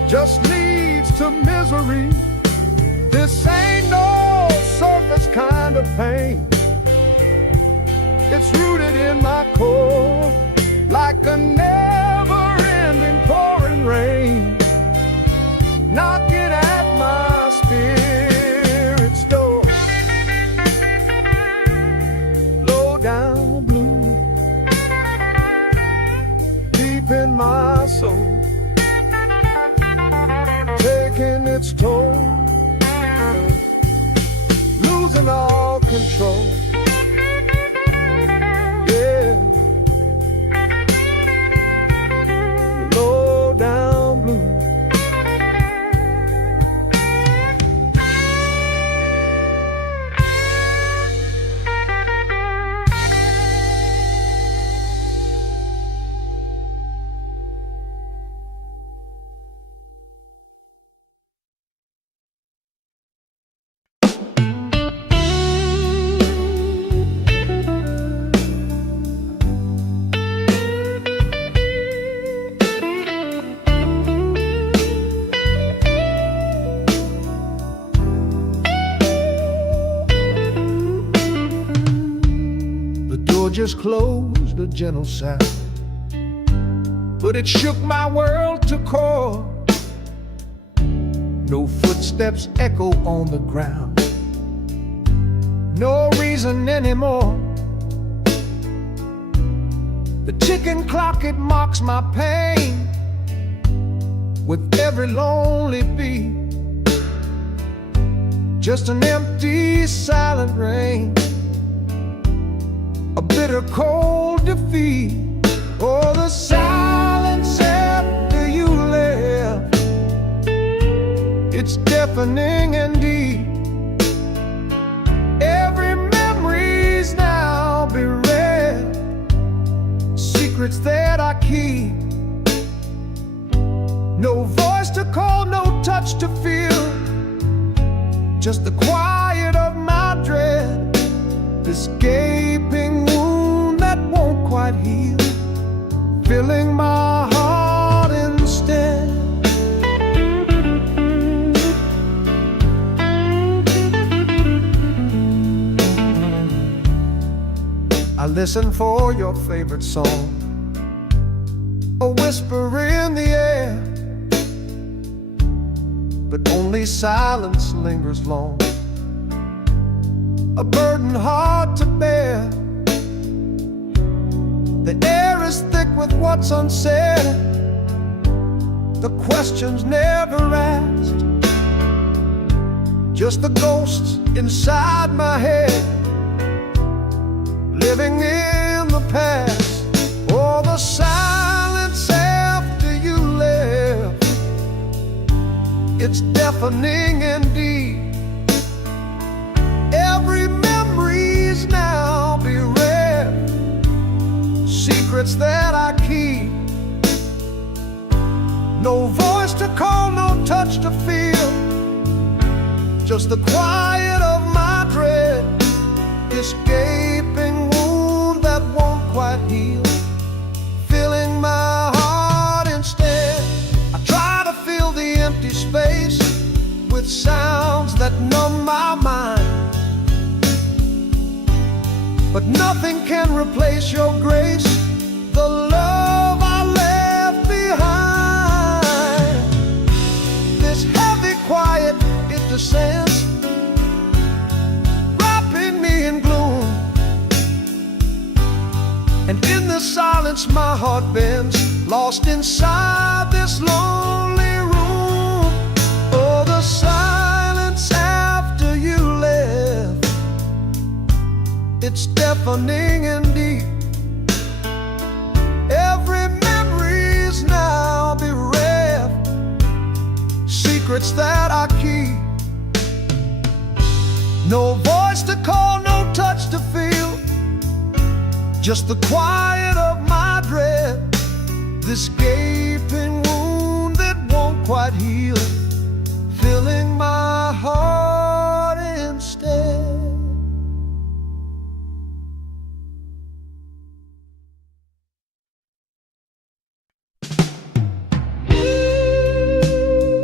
just leads to misery. This ain't no surface kind of pain. It's rooted in my core, like a never-ending pouring rain, knocking at my spirit's door. Low down blue, deep in my soul, taking its toll, losing all control. Yeah, low down blue. Just closed, a gentle sound, but it shook my world to core. No footsteps echo on the ground, no reason anymore. The ticking clock, it mocks my pain with every lonely beat. Just an empty, silent rain, a bitter cold defeat. Oh, the silence after you left, it's deafening and deep. Every memory's now bereft, secrets that I keep. No voice to call, no touch to feel, just the quiet of my dread. This gaping wound that won't quite heal, filling my heart instead. I listen for your favorite song, a whisper in the air, but only silence lingers long, a burden hard to bear. The air is thick with what's unsaid, the questions never asked, just the ghosts inside my head, living in the past. Oh, the silence after you left, it's deafening indeed. Every memory's now bereft, secrets that I keep. No voice to call, no touch to feel, just the quiet of my dread. This gaping wound that won't quite heal, filling my heart instead. I try to fill the empty space with sounds that numb my mind, but nothing can replace your grace, the love I left behind. This heavy quiet, it descends, wrapping me in gloom, and in the silence my heart bends, lost inside this lonely room. Oh, the silence after you left, it's deafening and deep. Every memory's now bereft, secrets that I keep. No voice to call, no touch to feel, just the quiet of my dread. This gaping wound that won't quite heal, filling my heart instead.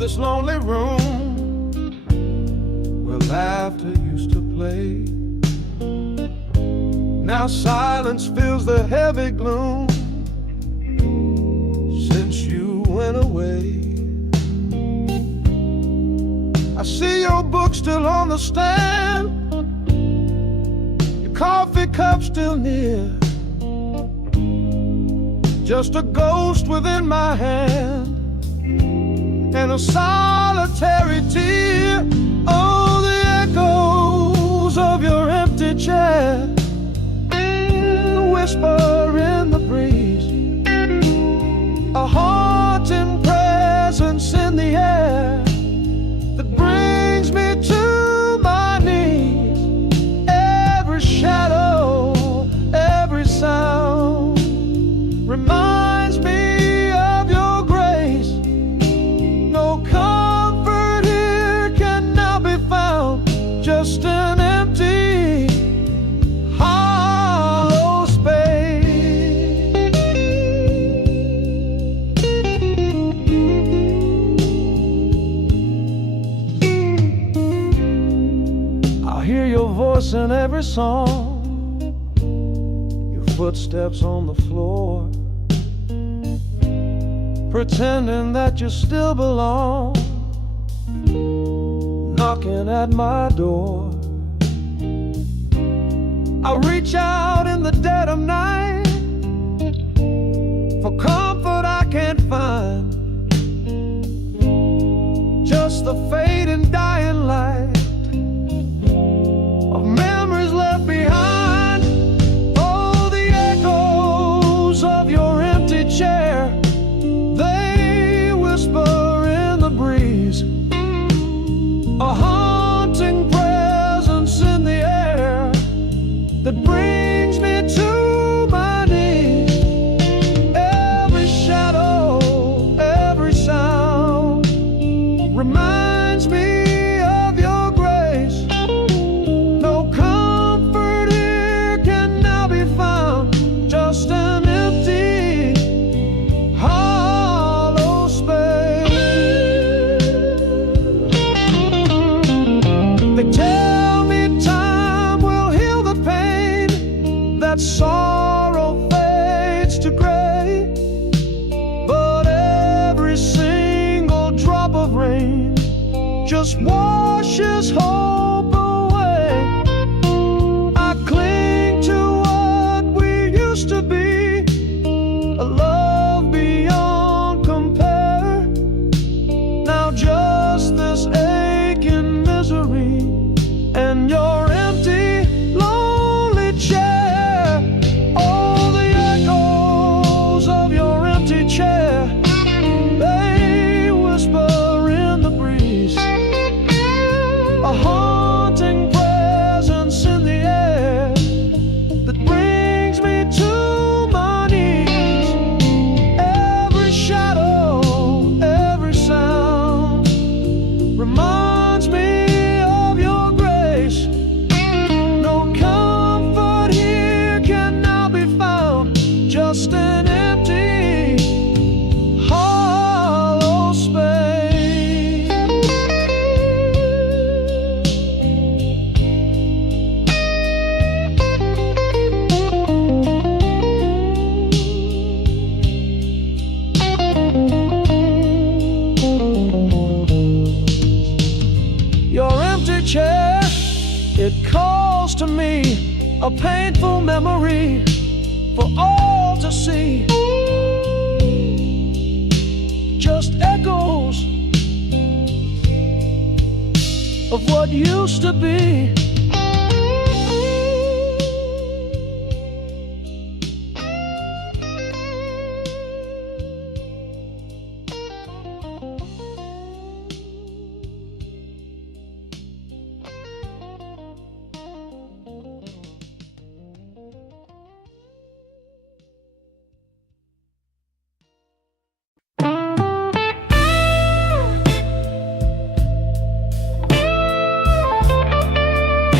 this lonely room where laughter used to play. Now silence fills the heavy gloom since you went away. I see your book still on the stand, your coffee cup still near, just a ghost within my hand and a solitary tear. Oh, the echoes of your empty chair, the whisper in the breeze, a haunting presence in the air that brings me to my knees. Every shadow, every sound reminds me of your grace. No comfort here can now be found, just an empty, hollow space. I hear your voice in every song, your footsteps on the floor, pretending that you still belong, knocking at my door. I reach out in the dead of night for comfort I can't find, just the fading dying light of memories left behind. Oh, the echoes of your empty chair, they whisper in the breeze, a haunting presence in the air that brings me to my knees. Every shadow, every sound reminds me of your grace. No comfort here can now be found, just an empty, hollow space. They tell me time will heal the pain, that sorrow fades to gray, but every single drop of rain just washes hope away. I cling to what we used to be, a love beyond compare. Now just this aching misery and your empty, lonely chair. Oh, the echoes of your empty chair, they whisper in the breeze, a haunting presence in the air that brings me to my knees. Every shadow, every sound reminds me of your grace. No comfort here can now be found, just an empty, hollow space. Your empty chair, it calls to me, a painful memory for all to see. Just echoes of what used to be.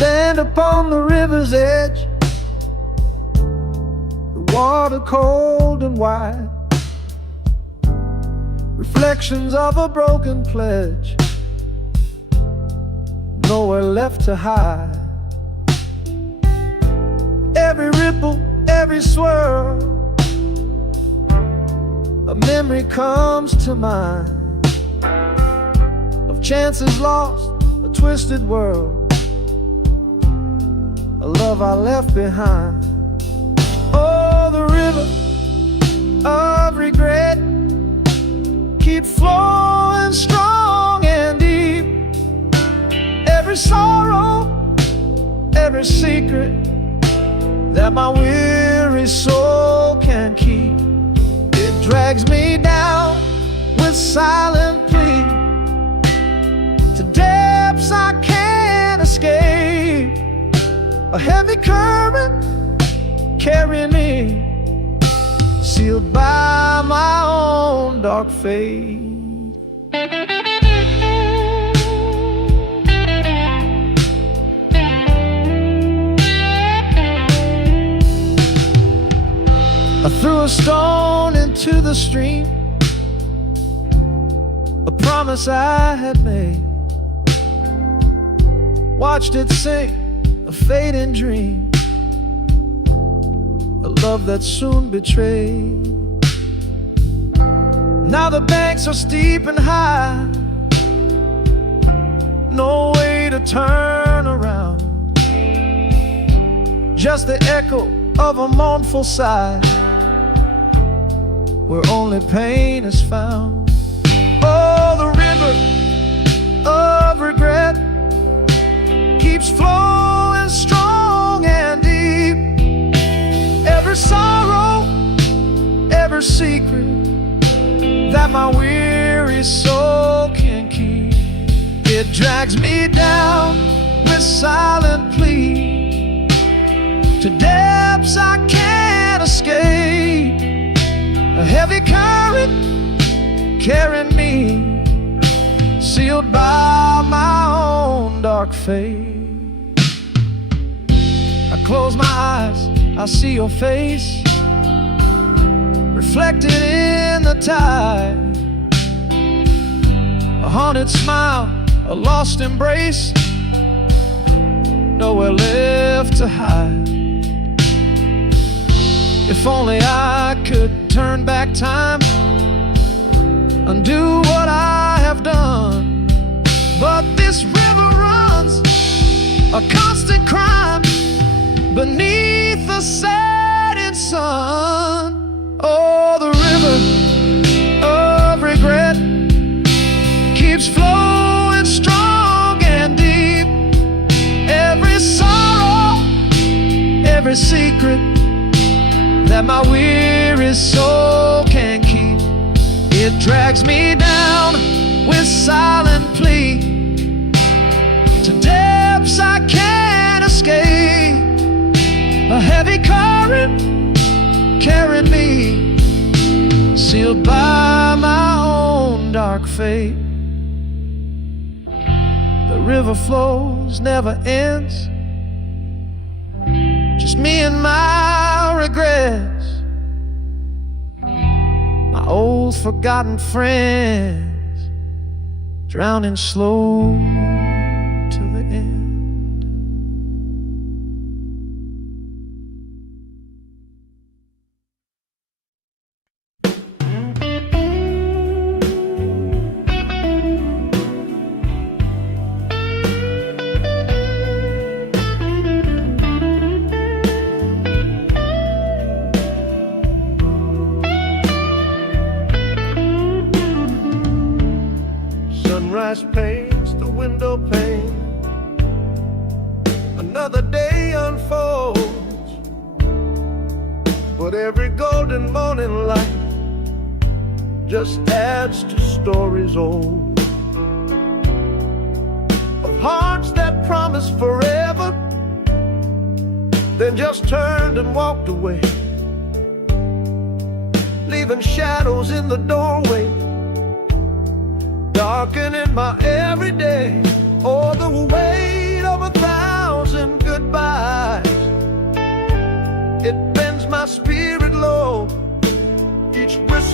stand upon the river's edge, the water cold and wide, reflections of a broken pledge, nowhere left to hide. Every ripple, every swirl, a memory comes to mind of chances lost, a twisted world, a love I left behind. Oh, the river of regret keeps flowing strong and deep. Every sorrow, every secret that my weary soul can keep, it drags me down with silent plea to depths I can't escape. A heavy current carrying me, sealed by my own dark fate. I threw a stone into the stream, a promise I had made, watched it sink, a fading dream, a love that soon betrayed. Now the banks are steep and high, no way to turn around, just the echo of a mournful sigh, where only pain is found. Oh, the river of regret keeps flowing strong and deep. Every sorrow, every secret that my weary soul can keep, it drags me down with silent plea to depths I can't escape. A heavy current carrying me, sealed by my own dark fate. I close my eyes, I see your face reflected in the tide, a haunted smile, a lost embrace, nowhere left to hide. If only I could turn back time, undo what I have done, but this river runs a constant crime beneath the setting sun. Oh, the river of regret keeps flowing strong and deep. Every sorrow, every secret that my weary soul can keep, it drags me down with silent plea to depths I can't escape. A heavy current carrying me, sealed by my own dark fate. The river flows, never ends, just me and my regrets, my old forgotten friends, drowning slow to the end. Sunrise paints the window pane, another day unfolds, but every golden morning light just adds to stories old, of hearts that promised forever, then just turned and walked away, leaving shadows in the doorway, darkening my everyday. Oh, the weight of 1,000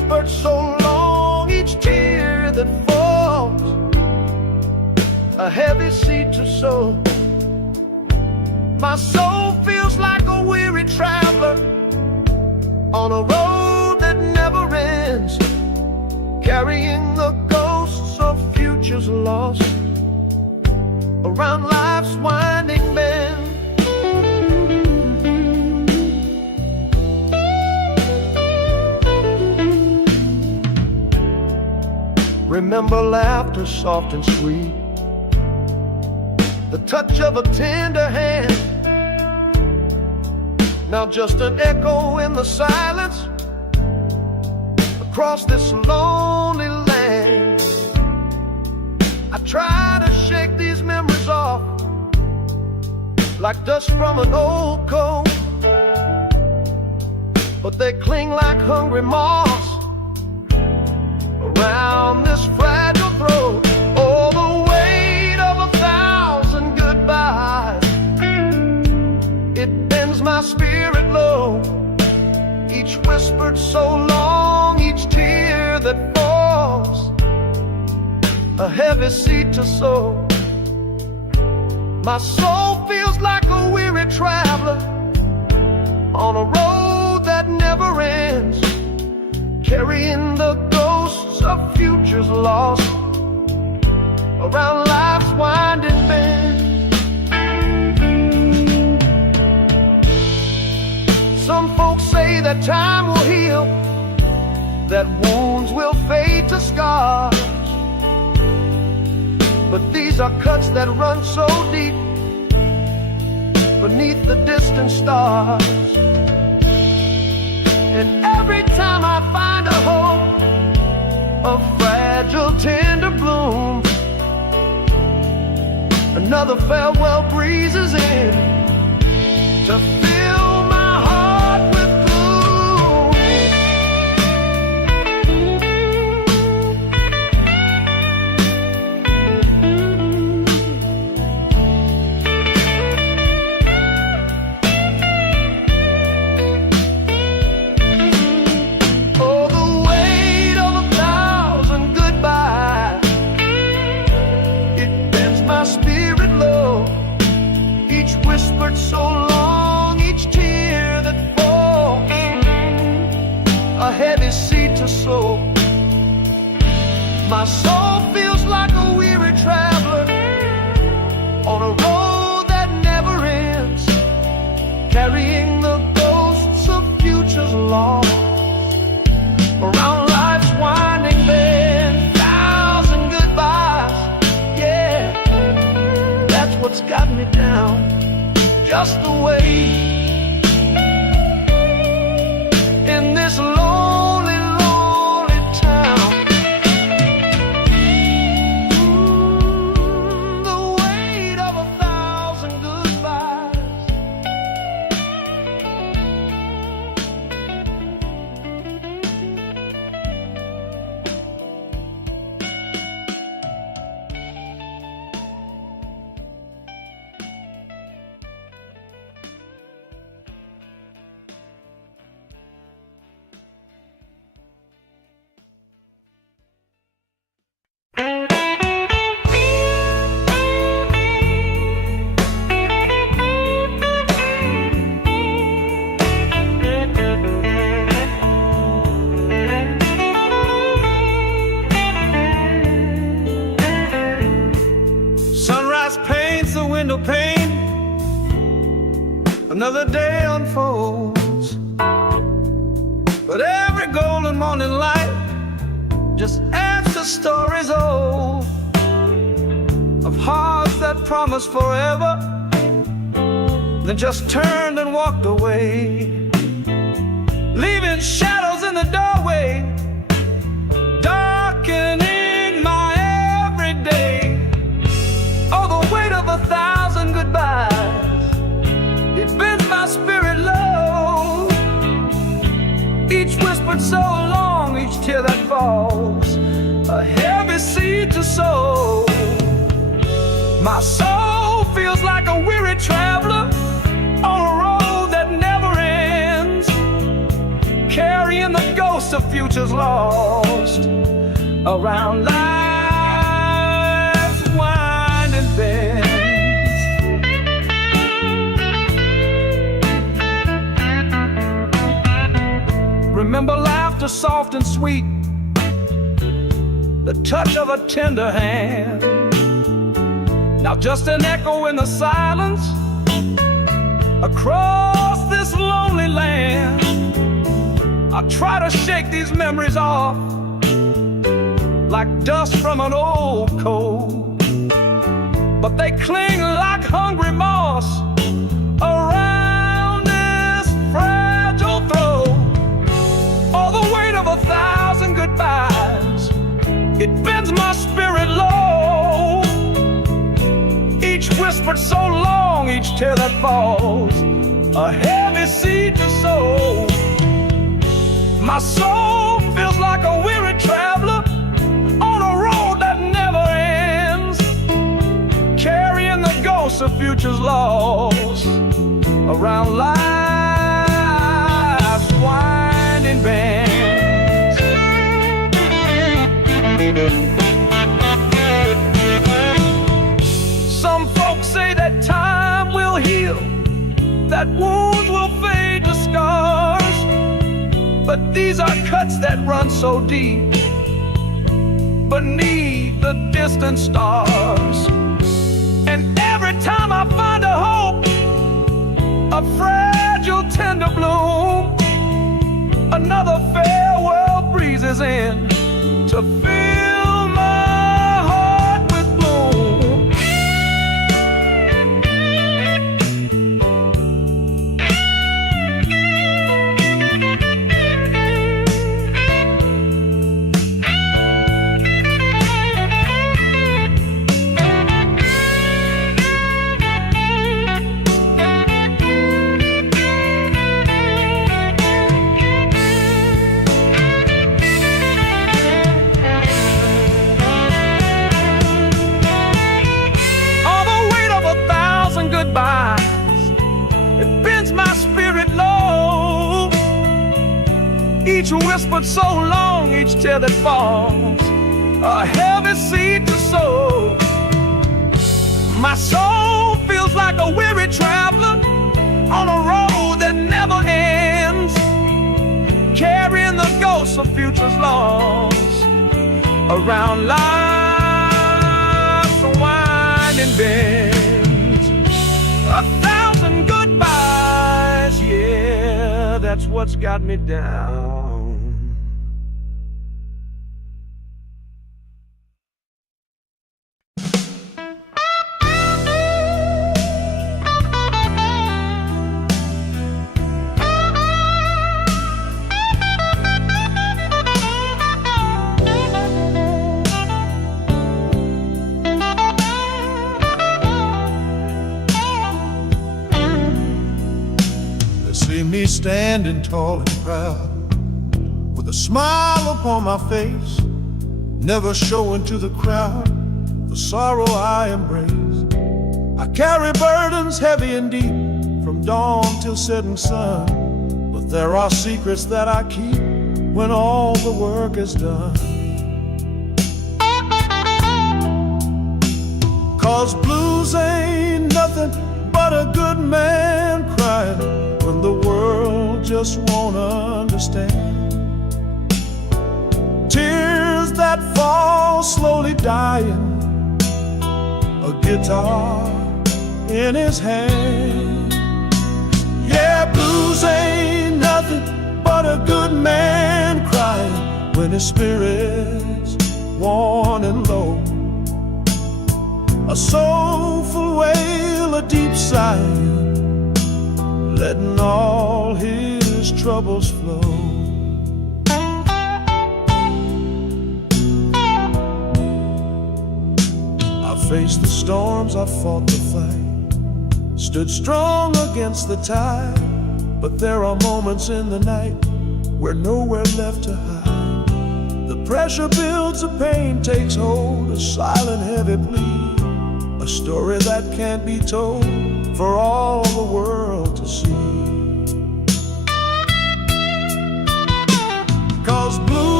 whispered so long, each tear that falls, a heavy seed to sow. My soul feels like a weary traveler on a road that never ends, carrying the ghosts of futures lost around life's winding bend. Remember laughter soft and sweet, the touch of a tender hand. Now just an echo in the silence across this lonely land. I try to shake these memories off like dust from an old coat, but they cling like hungry moths around this fragile throat. Oh, the weight of 1,000 goodbyes, it bends my spirit low. Each whispered so long, each tear that falls, a heavy seed to sow. My soul feels like a weary traveler on a road that never ends, carrying the ghosts of futures lost around life's winding bend. Some folks say that time will heal, that wounds will fade to scars, but these are cuts that run so deep beneath the distant stars. And every time I find a hope, a fragile tender bloom, another farewell breezes in to fill my heart with gloom. Oh, the weight of 1,000 goodbyes, it bends my spirit low. Each whispered so long, each tear that falls, a heavy seed to sow. My soul feels like a weary traveler on a road that never ends, carrying the ghosts of futures lost around life's winding bend. 1,000 goodbyes, yeah, that's what's got me down, just the way in this lonely, lonely town. The weight of 1,000 goodbyes. Sunrise paints the window pane, another day unfolds, but every golden morning light just adds to stories old of hearts that promised forever, then just turned and walked away, leaving shadows in the doorway, darkening my everyday. Oh, the weight of 1,000 goodbyes, it bends my spirit low. Each whispered so long, each tear that falls, a heavy seed to sow. My soul feels like a weary traveler on a road that never ends, carrying the ghosts of future future's lost around life's winding bend. Remember laughter soft and sweet, the touch of a tender hand. Now just an echo in the silence across this lonely land. I try to shake these memories off like dust from an old coat, but they cling like hungry moss around this fragile throat. All the weight of 1,000 goodbyes, it bends my spirit low. Each whispered so long, each tear that falls, a heavy seed to sow. My soul feels like a weary traveler on a road that never ends, carrying the ghosts of futures lost around life's winding bend. Some folks say that time will heal, that wounds will fade to scars, but these are cuts that run so deep beneath the distant stars. And every time I find a hope, a fragile tender bloom, another farewell breezes in to fill my heart with gloom. It bends my spirit low. Each whispered so long, each tear that falls, a heavy seed to sow. My soul feels like a weary traveler on a road that never ends, carrying the ghosts of futures lost around life's winding bend. 1,000 goodbyes, yeah, that's what's got me down. See me standing tall and proud, with a smile upon my face, never showing to the crowd the sorrow I embrace. I carry burdens heavy and deep, from dawn till setting sun, but there are secrets that I keep when all the work is done. 'Cause blues ain't nothing but a good man crying when the world just won't understand. Tears that fall slowly dying, a guitar in his hand. Yeah, blues ain't nothing but a good man crying when his spirit's worn and low. A soulful wail, a deep sigh, letting all his troubles flow. I faced the storms, I fought the fight, stood strong against the tide, but there are moments in the night where nowhere left to hide. The pressure builds, the pain takes hold, a silent heavy plea, a story that can't be told for all the world to see. 'Cause blue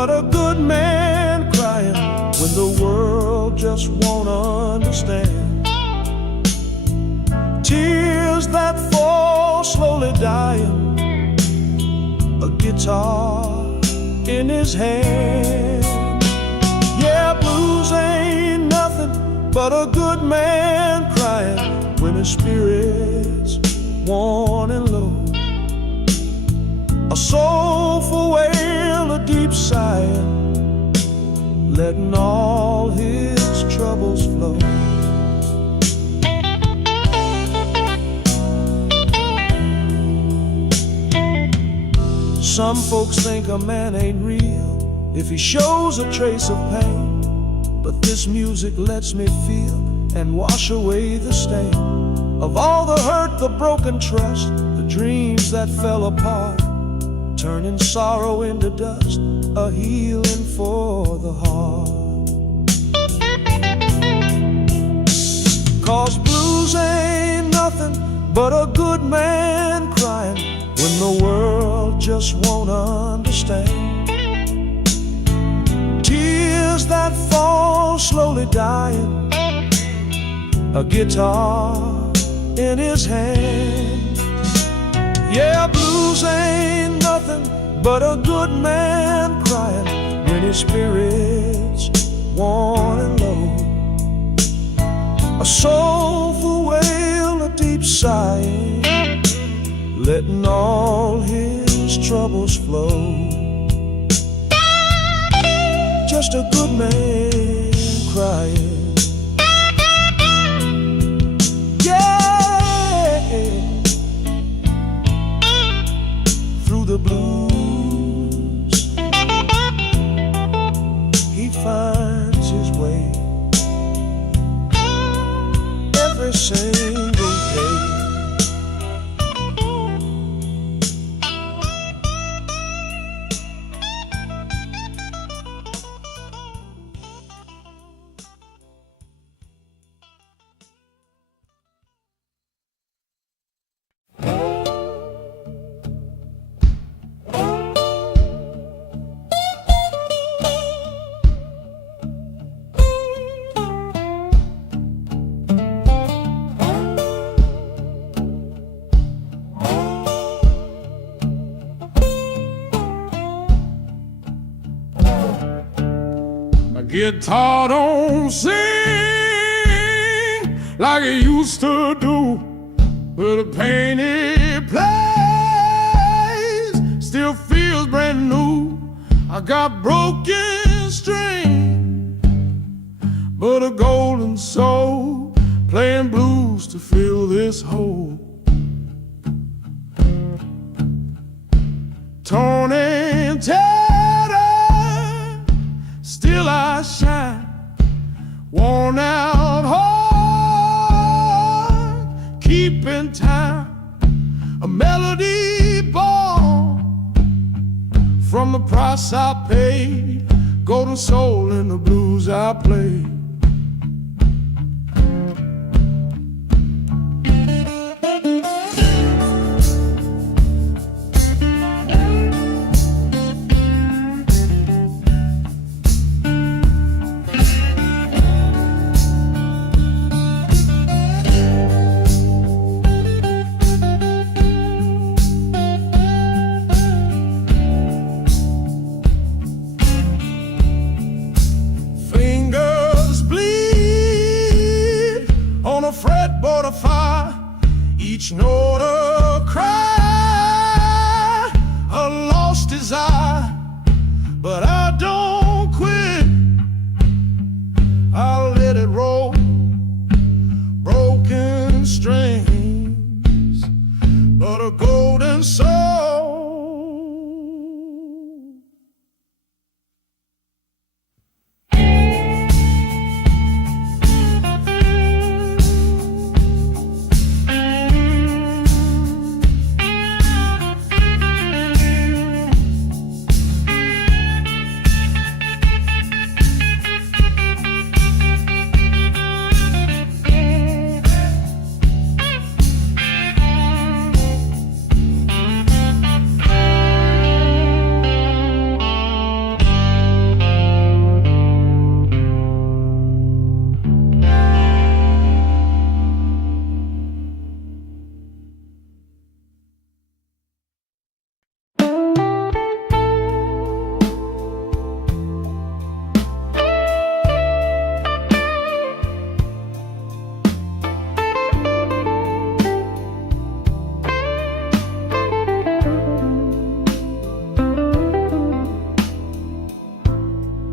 but a good man crying when the world just won't understand. Tears that fall slowly dying, a guitar in his hand. Yeah, blues ain't nothing but a good man crying when his spirit's worn and low. A soulful wail, a deep sighing, letting all his troubles flow. Some folks think a man ain't real if he shows a trace of pain, but this music lets me feel and wash away the stain of all the hurt, the broken trust, the dreams that fell apart, turning sorrow into dust, a healing for the heart. 'Cause blues ain't nothing but a good man crying when the world just won't understand. Tears that fall slowly dying, a guitar in his hand. Yeah, blues ain't nothing but a good man crying when his spirit's worn and low. A soulful wail, a deep sighing, letting all his troubles flow. Just a good man crying. Yeah, through the blues he finds his way every single day. Guitar don't sing like it used to do, but the pain it plays still feels brand new. I got broken string, but a golden soul playing blues to fill this hole. Torn and tattered, still I shine, worn out heart, keeping time, a melody born from the price I paid, golden soul in the blues I play. Fretboard of fire, each note a cry, a lost desire, but I don't quit. I'll let it roll, broken strings, but a golden soul.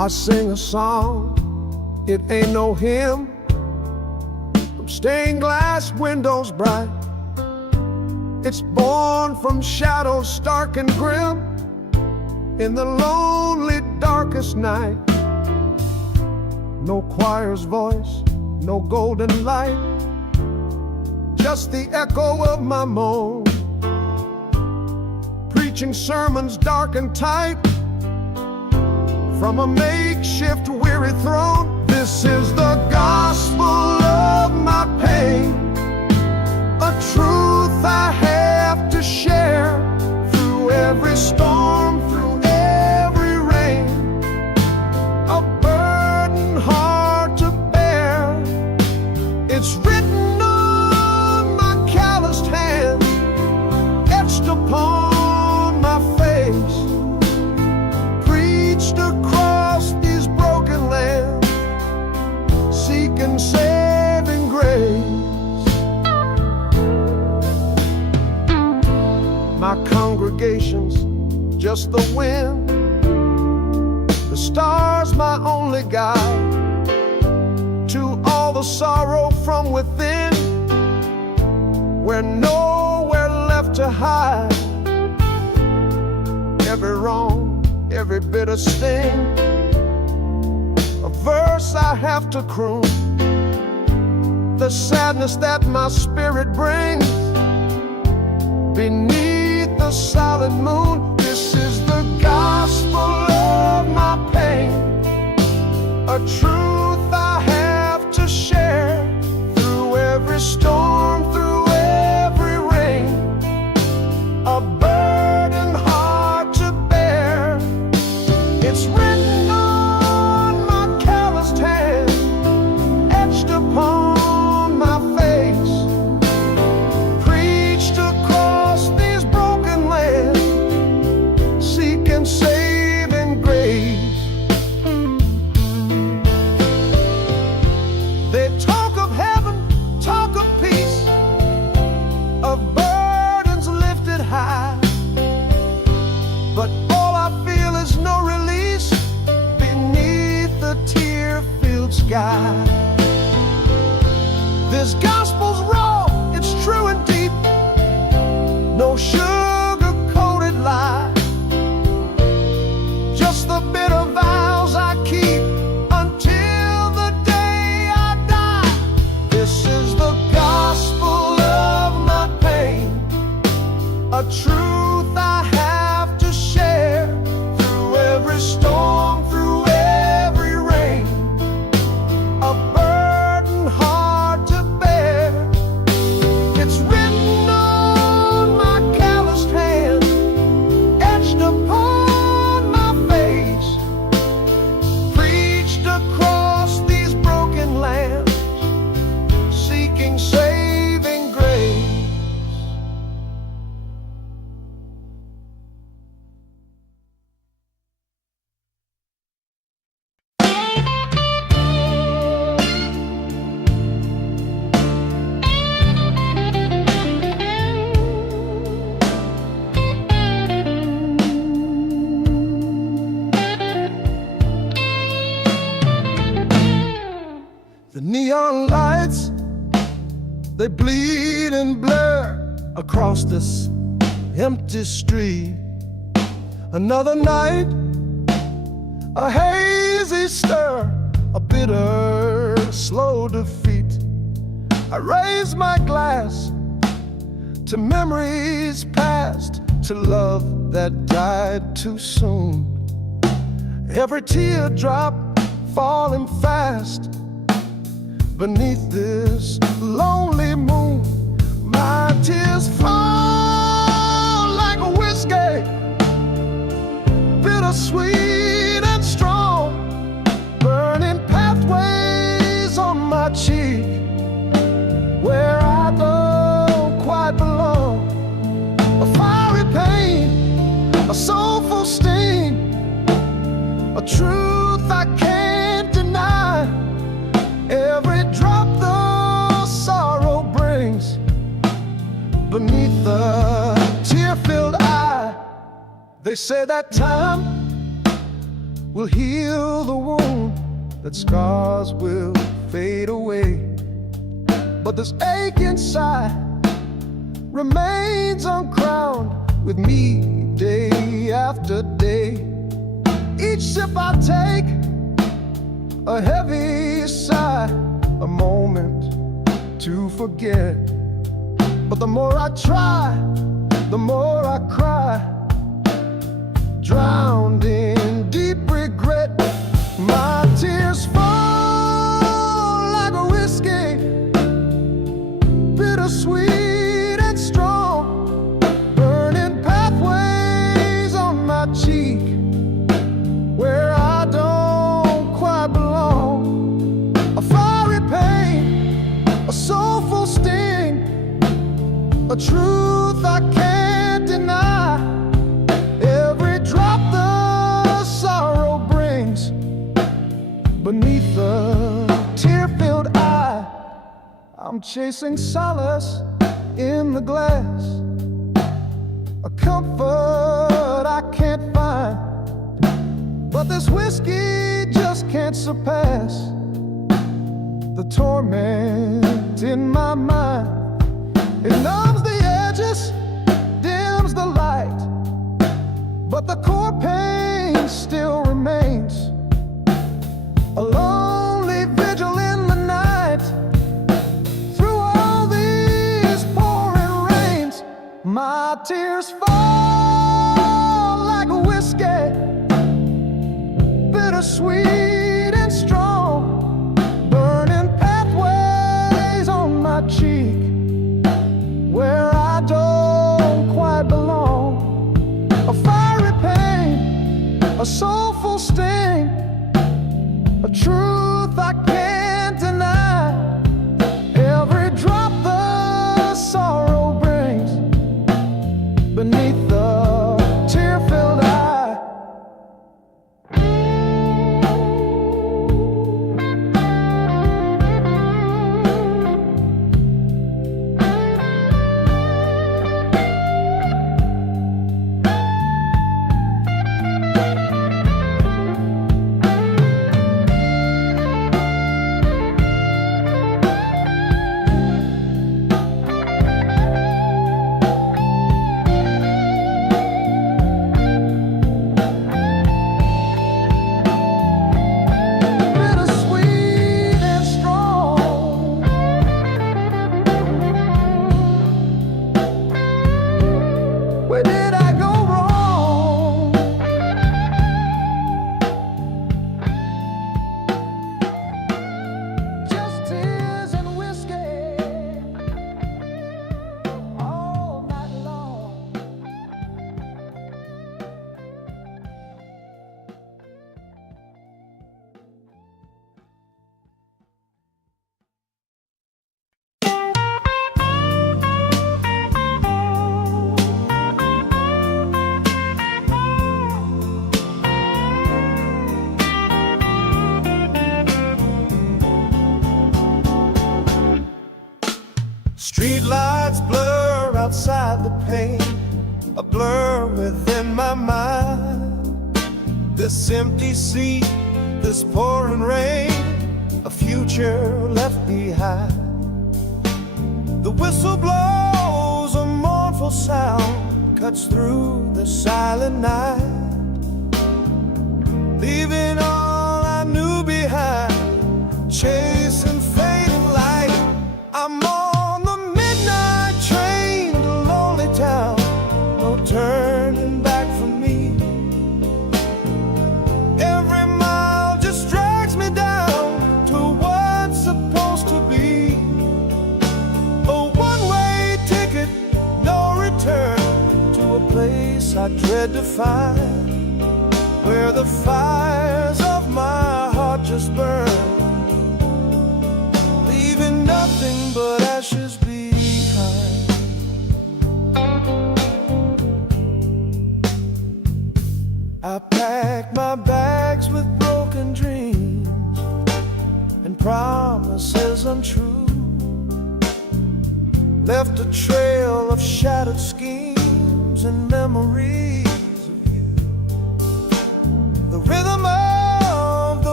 I sing a song, it ain't no hymn, from stained glass windows bright. It's born from shadows stark and grim, in the lonely darkest night. No choir's voice, no golden light, just the echo of my moan, preaching sermons dark and tight from a makeshift weary throne. This is the gospel of my pain, a truth I have to share through every storm, through every rain, a burden hard to bear. It's written on my calloused hands, etched upon my face, preached across these broken lands, seeking saving grace. My congregation's just the wind, the stars my only guide to all the sorrow from within, where nowhere left to hide. Every wrong, every bitter sting, a verse I have to croon, the sadness that my spirit brings beneath the silent moon. This is the gospel of my pain, a truth I have to share through every storm, through every rain, a burden hard to bear. It's written on my calloused hand, etched upon my face, preached across these broken lands, seeking saving grace. They talk of heaven, talk of peace, of burdens lifted high, but all I feel is no release beneath the tear-filled sky. This gospel's raw, it's true and deep, no sugar-coated lie, just the bitter vows I keep until the day I die. This is the gospel of my pain, a truth I have to share through every storm, through every rain, a burden hard to bear. It's written on my calloused hand, etched upon my face, preached across these broken lands, seeking saving grace. The neon lights, they bleed and blur across this empty street. Another night, a hazy stir, a bitter, slow defeat. I raise my glass to memories past, to love that died too soon. Every teardrop falling fast beneath this lonely moon. My tears fall like a whiskey, bittersweet and strong, burning pathways on my cheek where I don't quite belong. A fiery pain, a soulful sting, a truth I can't deny. Every drop the sorrow brings beneath the tear-filled eye. They say that time will heal the wound, that scars will fade away. But this ache inside remains uncrowned with me day after day. Each sip I take, a heavy sigh, a moment to forget. But the more I try, the more I cry, drowned in deep regret. My tears fall like a whiskey, bittersweet and strong, burning pathways on my cheek where I don't quite belong. A fiery pain, a soulful sting, a truth I can't deny. Every drop the sorrow brings beneath the tear-filled eye. I'm chasing solace in the glass, a comfort I can't find. But this whiskey just can't surpass the torment in my mind. It numbs the edges, dims the light, but the core pain still remains. A lonely vigil in the night, through all these pouring rains. My tears fall like a whiskey, bittersweet and strong, burning pathways on my cheek where I don't quite belong. A fiery pain, a soulful sting, a truth I can't deny. Every drop the sorrow brings beneath the tear-filled eye. Where did I go wrong? Just tears and whiskey all night long. Street lights blur outside the pane, a blur within my mind. This empty seat, this pouring rain, a future left behind. The whistle blows, a mournful sound cuts through the silent night, leaving all I knew behind, chasing fading light. I'm on the midnight train to lonely town, no turning back for me. Every mile just drags me down to what's supposed to be. A one-way ticket, no return, to a place I dread to find, where the fires of my heart just burn, leaving nothing but ashes behind. I packed my bags with broken dreams and promises untrue, left a trail of shattered schemes and memories of you. The rhythm of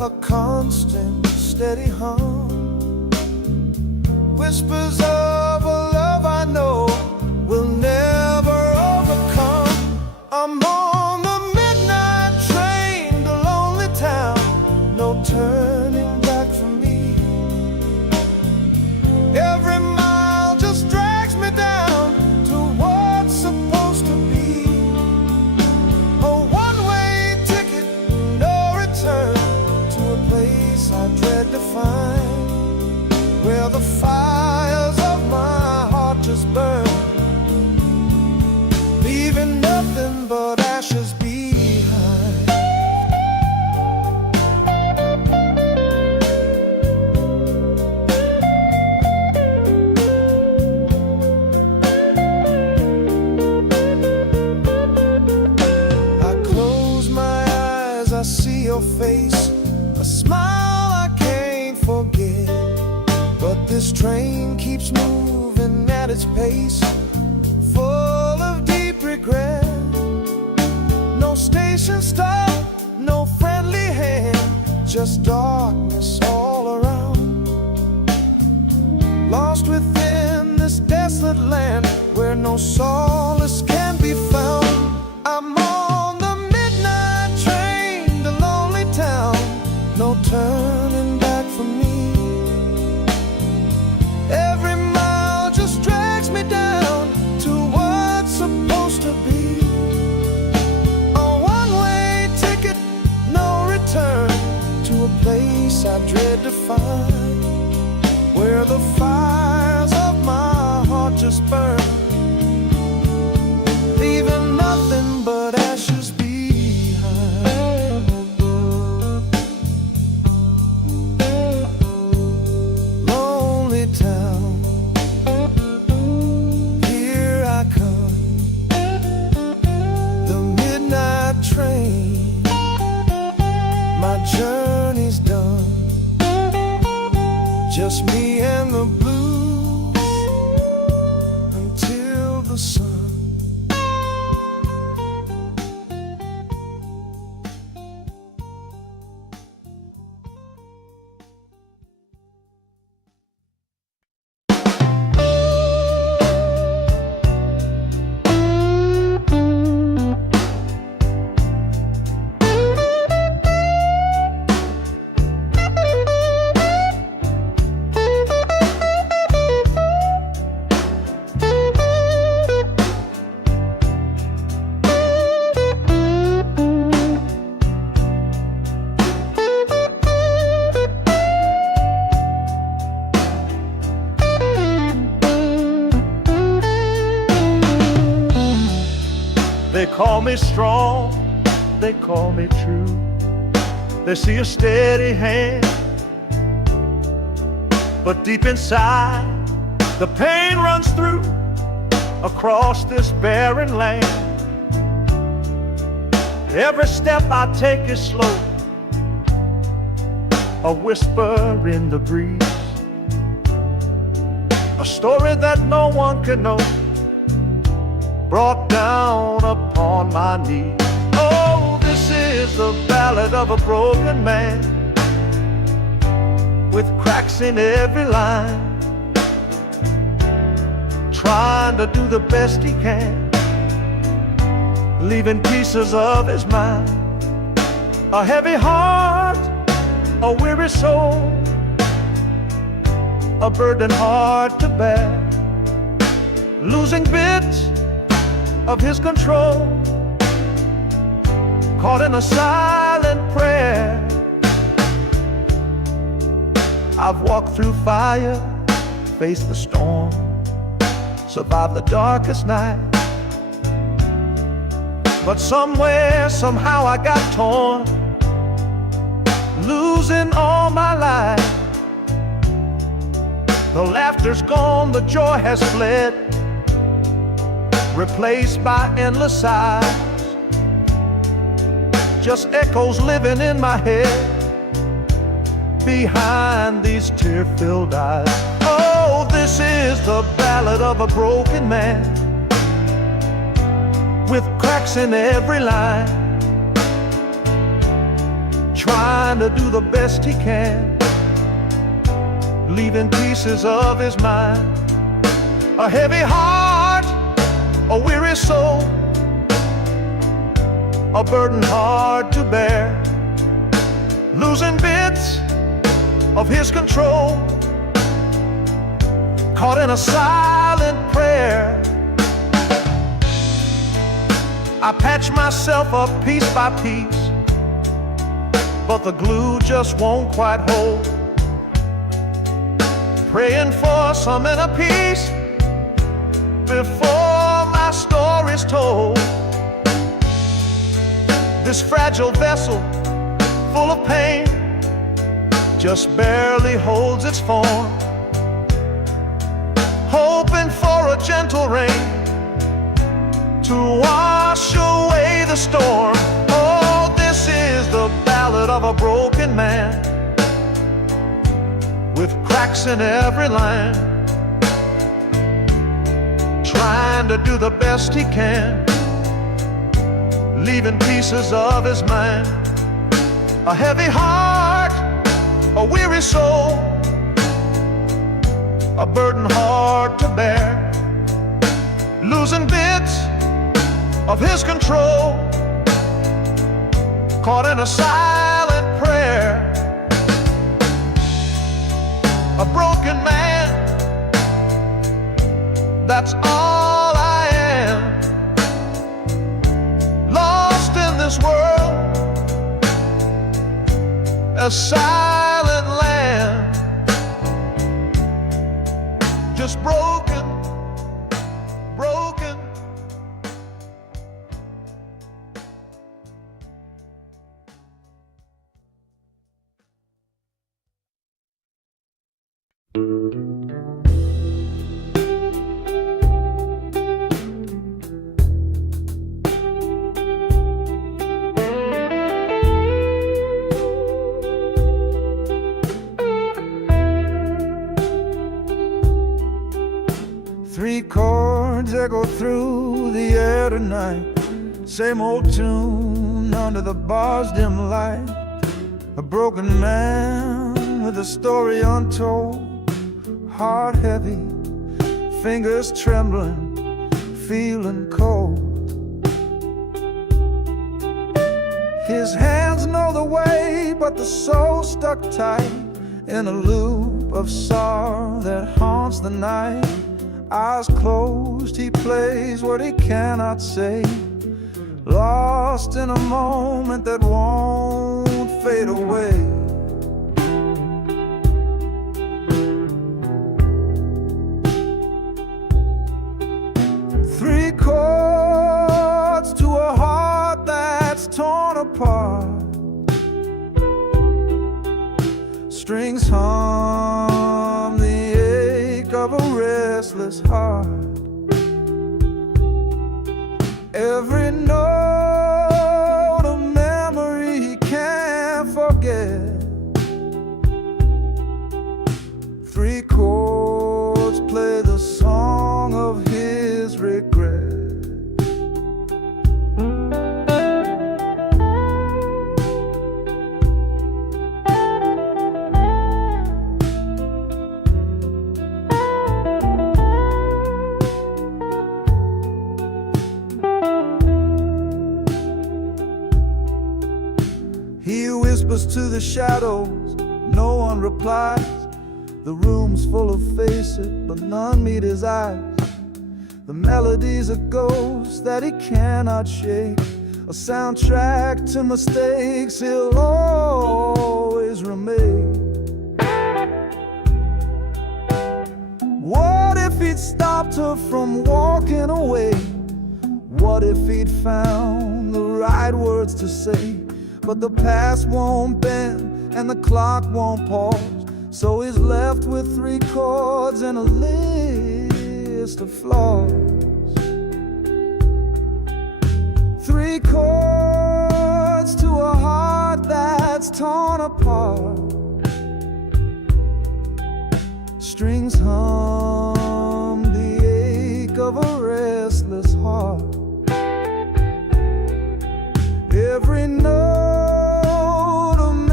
a constant, steady hum. Whispers of a love I know will never overcome. I'm on the midnight train to lonely town, no turning back for me. Every mile just drags me down to what's supposed to be. A one-way ticket, no return, to a place I dread to find, where the fires of my heart just burn, leaving nothing but ashes behind. I close my eyes, I see your face, a smile I can't forget. But this train keeps moving at its pace, full of deep regret. No station stop, no friendly hand, just darkness all around. Lost within this desolate land where no solace can be found. I'm on the midnight train to lonely town, no turning back for me. Every mile just drags me down to what's supposed to be. A one-way ticket, no return, to a place I dread to find, where the fires of my heart just burn, leaving nothing but ashes behind. Lonely town, here I come, the midnight train, my journey's done, just me and the blues until the sun. They call me strong, they call me true. They see a steady hand, but deep inside the pain runs through across this barren land. Every step I take is slow, a whisper in the breeze, a story that no one can know, brought down upon my knees. Oh, this is the ballad of a broken man, with cracks in every line, trying to do the best he can, leaving pieces of his mind. A heavy heart, a weary soul, a burden hard to bear, losing bits of his control, caught in a silent prayer. I've walked through fire, faced the storm, survived the darkest night, but somewhere, somehow I got torn, losing all my life. The laughter's gone, the joy has fled, replaced by endless sighs, just echoes living in my head behind these tear-filled eyes. Oh, this is the ballad of a broken man, with cracks in every line, trying to do the best he can, leaving pieces of his mind. A heavy heart, a weary soul, a burden hard to bear, losing bits of his control, caught in a silent prayer. I patch myself up piece by piece, but the glue just won't quite hold. Praying for some inner peace before my story's told. This fragile vessel, full of pain, just barely holds its form, hoping for a gentle rain to wash away the storm. Oh, this is the ballad of a broken man, with cracks in every line, trying to do the best he can, leaving pieces of his mind. A heavy heart, a weary soul, a burden hard to bear, losing bits of his control, caught in a silent prayer. A broken man, that's all I am, lost in this world, a silent land, just broken, broken. Three chords echo through the air tonight, same old tune under the bar's dim light. A broken man with a story untold, heart heavy, fingers trembling, feeling cold. His hands know the way, but the soul stuck tight in a loop of sorrow that haunts the night. Eyes closed, he plays what he cannot say, lost in a moment that won't fade away. Three chords to a heart that's torn apart, strings hum the ache of a restless heart. Every note a memory he can't forget. Three chords play the song of his regret. He whispers to the shadows, no one replies. The room's full of faces, but none meet his eyes. The melody's a ghost that he cannot shake, a soundtrack to mistakes he'll always remake. What if he'd stopped her from walking away? What if he'd found the right words to say? But the past won't bend and the clock won't pause, so he's left with three chords and a list of flaws. Three chords to a heart that's torn apart, strings hum the ache of a restless heart. Every note a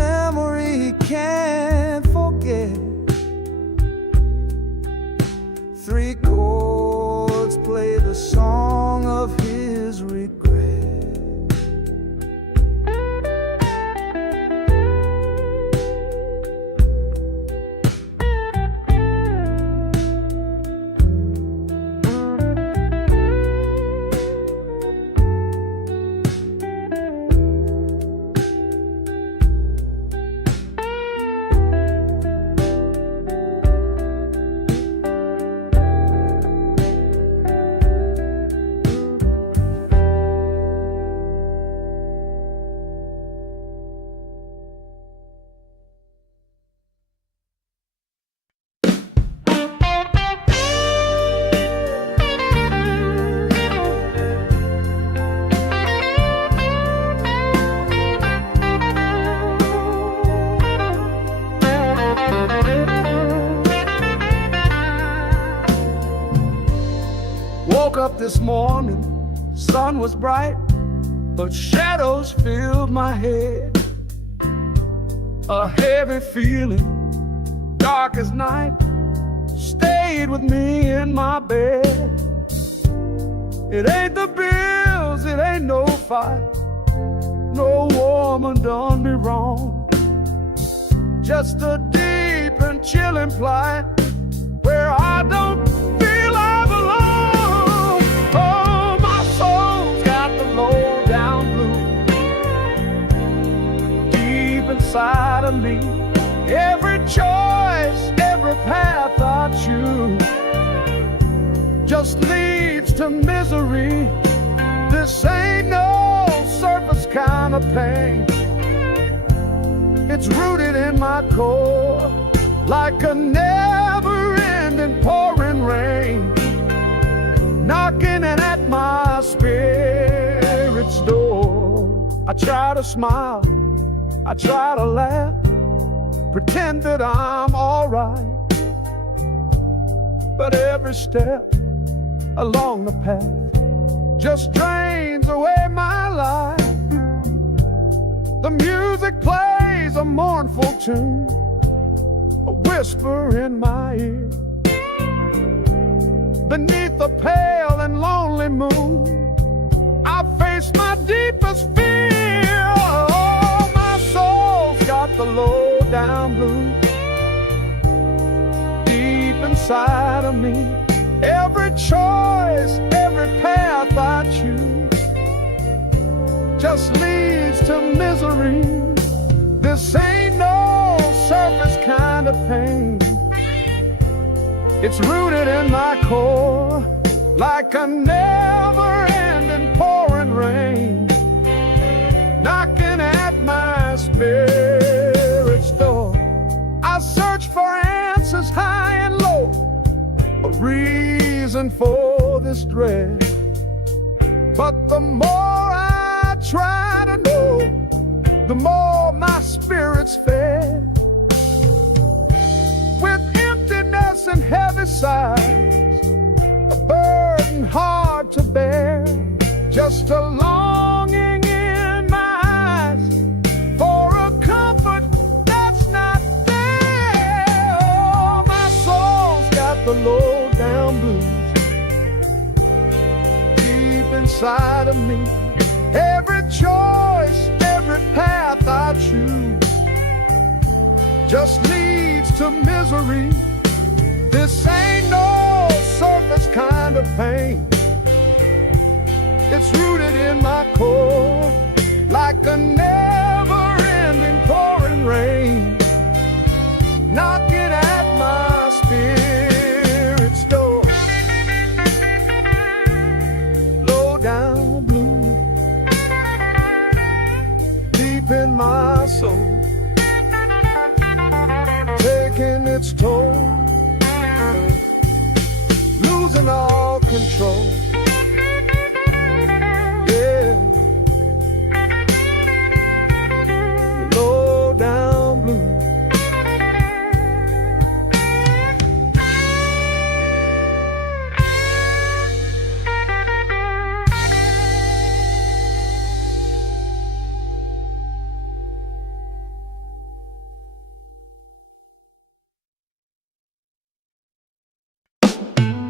3 chords play the song of his regret. Woke up this morning, sun was bright, but shadows filled my head. A heavy feeling, dark as night, stayed with me in my bed. It ain't the bills, it ain't no fight, no woman done me wrong. Just a deep and chilling plight where I don't feel I belong. Oh, my soul's got the low down blues deep inside of me. Every choice, every path I choose just leads to misery. This ain't no surface kind of pain. It's rooted in my core like a never-ending pouring rain, knocking at my spirit's door. I try to smile, I try to laugh, pretend that I'm alright, but every step along the path just drains away my life. The music plays a mournful tune, a whisper in my ear. Beneath the pale and lonely moon, I face my deepest fear. Oh, my soul's got the low down blues deep inside of me. Every choice, every path I choose just leads to misery. This ain't no surface kind of pain. It's rooted in my core like a never-ending pouring rain, knocking at my spirit's door. I search for answers high and low, a reason for this dread, but the more I try to know, the more my spirit's fed. With emptiness and heavy sighs, a burden hard to bear, just a longing in my eyes for a comfort that's not there. Oh, my soul's got the low down blues deep inside of me. Every choice, every path I choose just leads to misery. This ain't no surface kind of pain. It's rooted in my core like a never-ending pouring rain, knocking at my spirit's door. Low down blue deep in my soul, taking its toll, losing all control. Yeah, low down blue.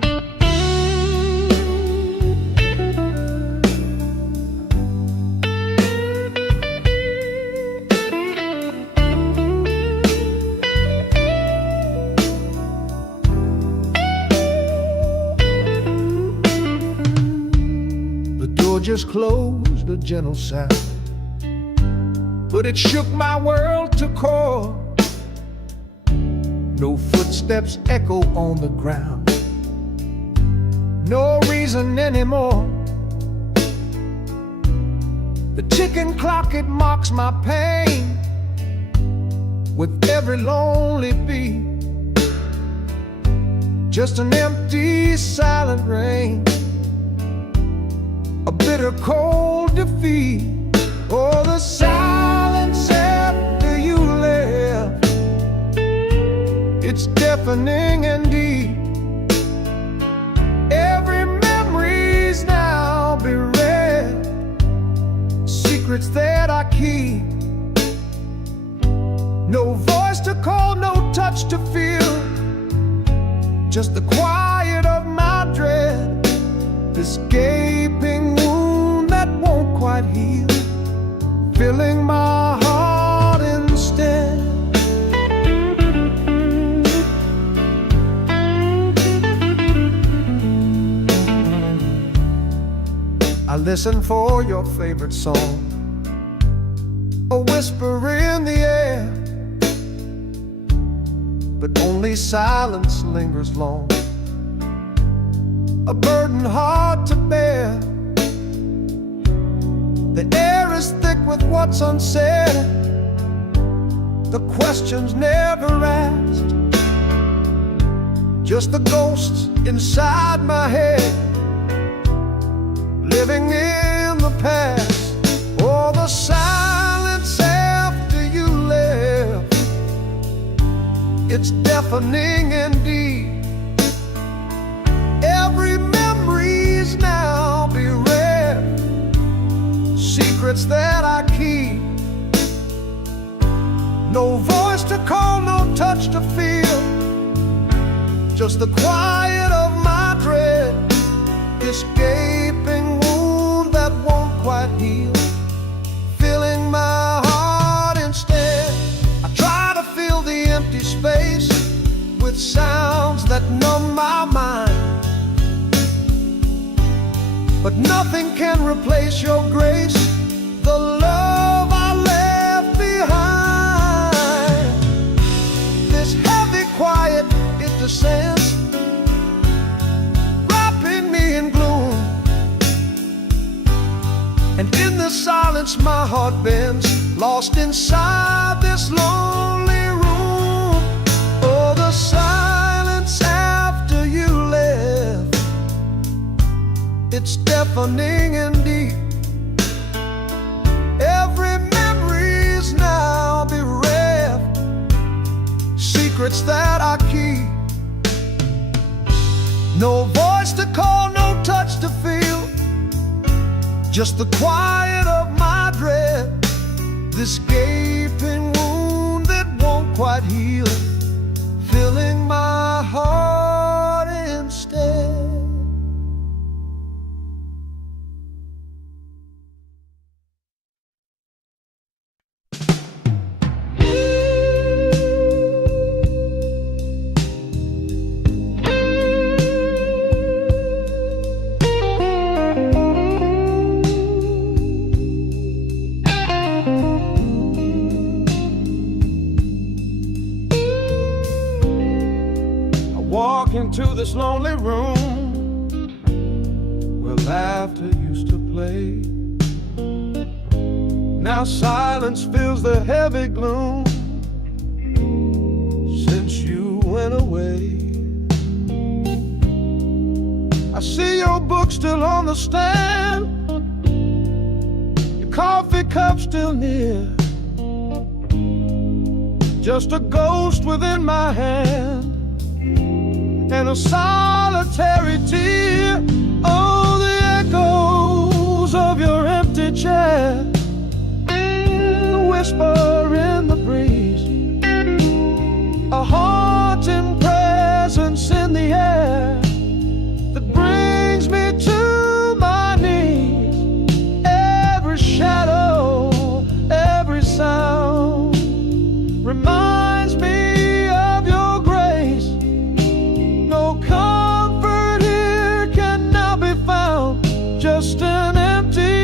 just closed, a gentle sound, but it shook my world to core. No footsteps echo on the ground, no reason anymore. The ticking clock, it mocks my pain with every lonely beat. Just an empty, silent rain, a bitter, cold defeat. Oh, the silence after you left, it's deafening and deep. Every memory's now bereft, secrets that I keep. No voice to call, no touch to feel, just the quiet of my dread. This gaping wound that won't quite heal, filling my heart instead. I listen for your favorite song, a whisper in the air, but only silence lingers long, a burden hard to bear. The air is thick with what's unsaid, the questions never asked, just the ghosts inside my head, living in the past. Oh, the silence after you left, it's deafening and deep. Every memory's now bereft, secrets that I keep. No voice to call, no touch to feel, just the quiet of my dread. This gaping wound that won't quite heal, filling my heart instead. I try to fill the empty space with sounds that numb my mind, but nothing can replace your grace, the love I left behind. This heavy quiet, it descends, wrapping me in gloom, and in the silence my heart bends, lost inside this lonely room. Oh, the silence after you left, it's deafening and deep. Every memory's now bereft, secrets that I keep. No voice to call, no touch to feel, just the quiet of my dread. This gaping wound that won't quite heal, filling my heart instead. Walk into this lonely room where laughter used to play. Now silence fills the heavy gloom since you went away. I see your book still on the stand, your coffee cup still near, just a ghost within my hand and a solitary tear. Oh, the echoes of your empty chair, the whisper in the breeze, a haunting presence in the air that brings me to my knees. Every shadow, every sound reminds me of your grace. No comfort here can now be found, just an empty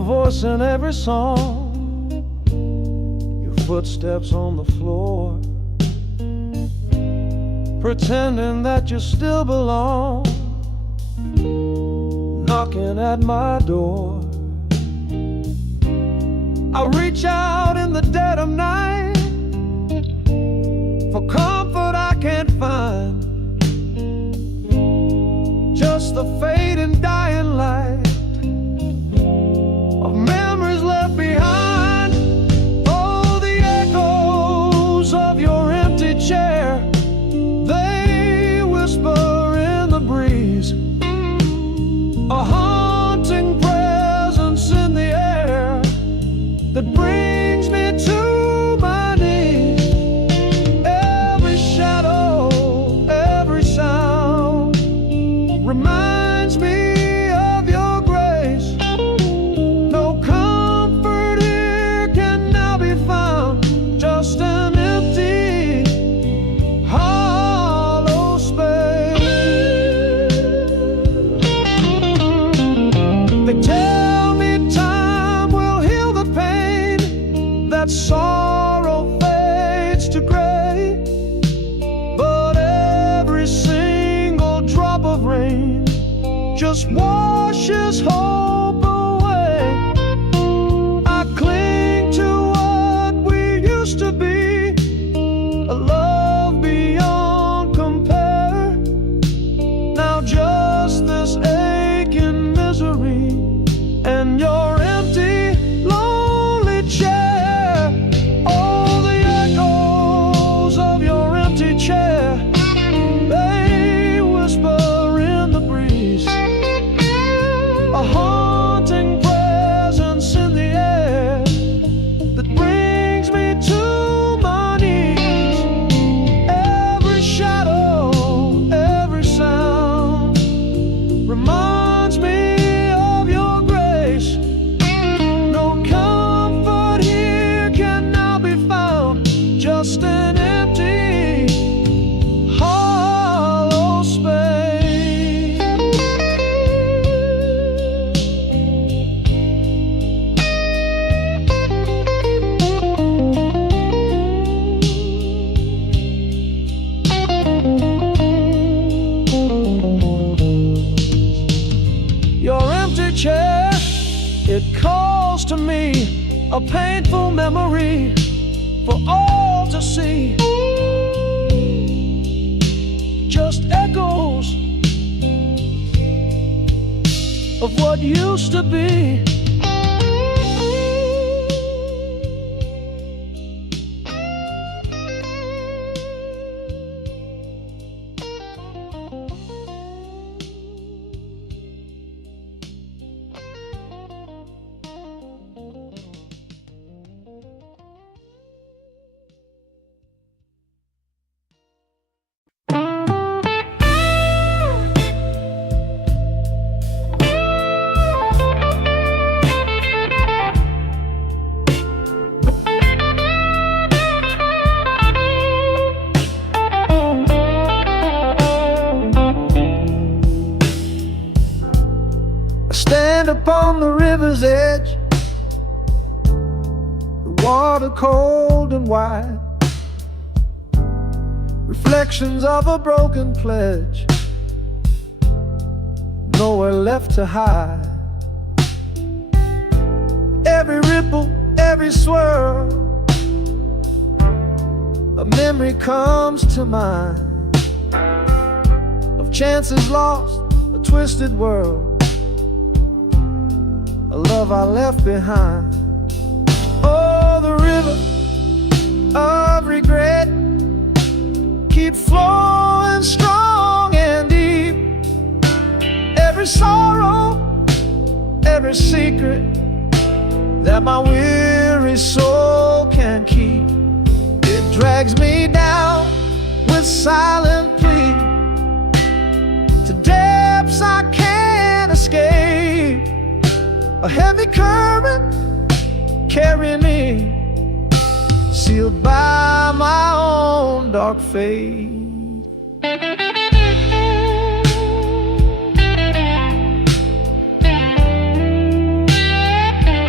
voice in every song, your footsteps on the floor, pretending that you still belong, knocking at my door. I reach out in the dead of night for comfort I can't find, just the fading dying light of memories left behind. Oh, the echoes of your empty chair, they whisper in the breeze, a haunting presence in the air that brings me to my knees. Every shadow, every sound reminds me of your grace. No comfort here can now be found, just an empty, hollow space. They tell me time will heal the pain, that sorrow fades to gray, but every single drop of rain just washes hope away. I cling to what we used to be, a love beyond compare. Now just this aching misery and your empty, lonely chair. Oh, the echoes of your empty chair, they whisper in the breeze, a haunting presence in the air that brings me to my knees. Every shadow, every sound reminds me of your grace. No comfort here can now be found, just an empty, hollow space. Your empty chair, it calls to me, a painful memory for all to see. Just echoes of what used to be. I stand upon the river's edge, the water cold and wide, reflections of a broken pledge, nowhere left to hide. Every ripple, every swirl, a memory comes to mind of chances lost, a twisted world, a love I left behind. Oh, the river of regret keeps flowing strong and deep. Every sorrow, every secret that my weary soul can keep, it drags me down with silent plea to depths I can't escape. A heavy current carrying me, sealed by my own dark fate.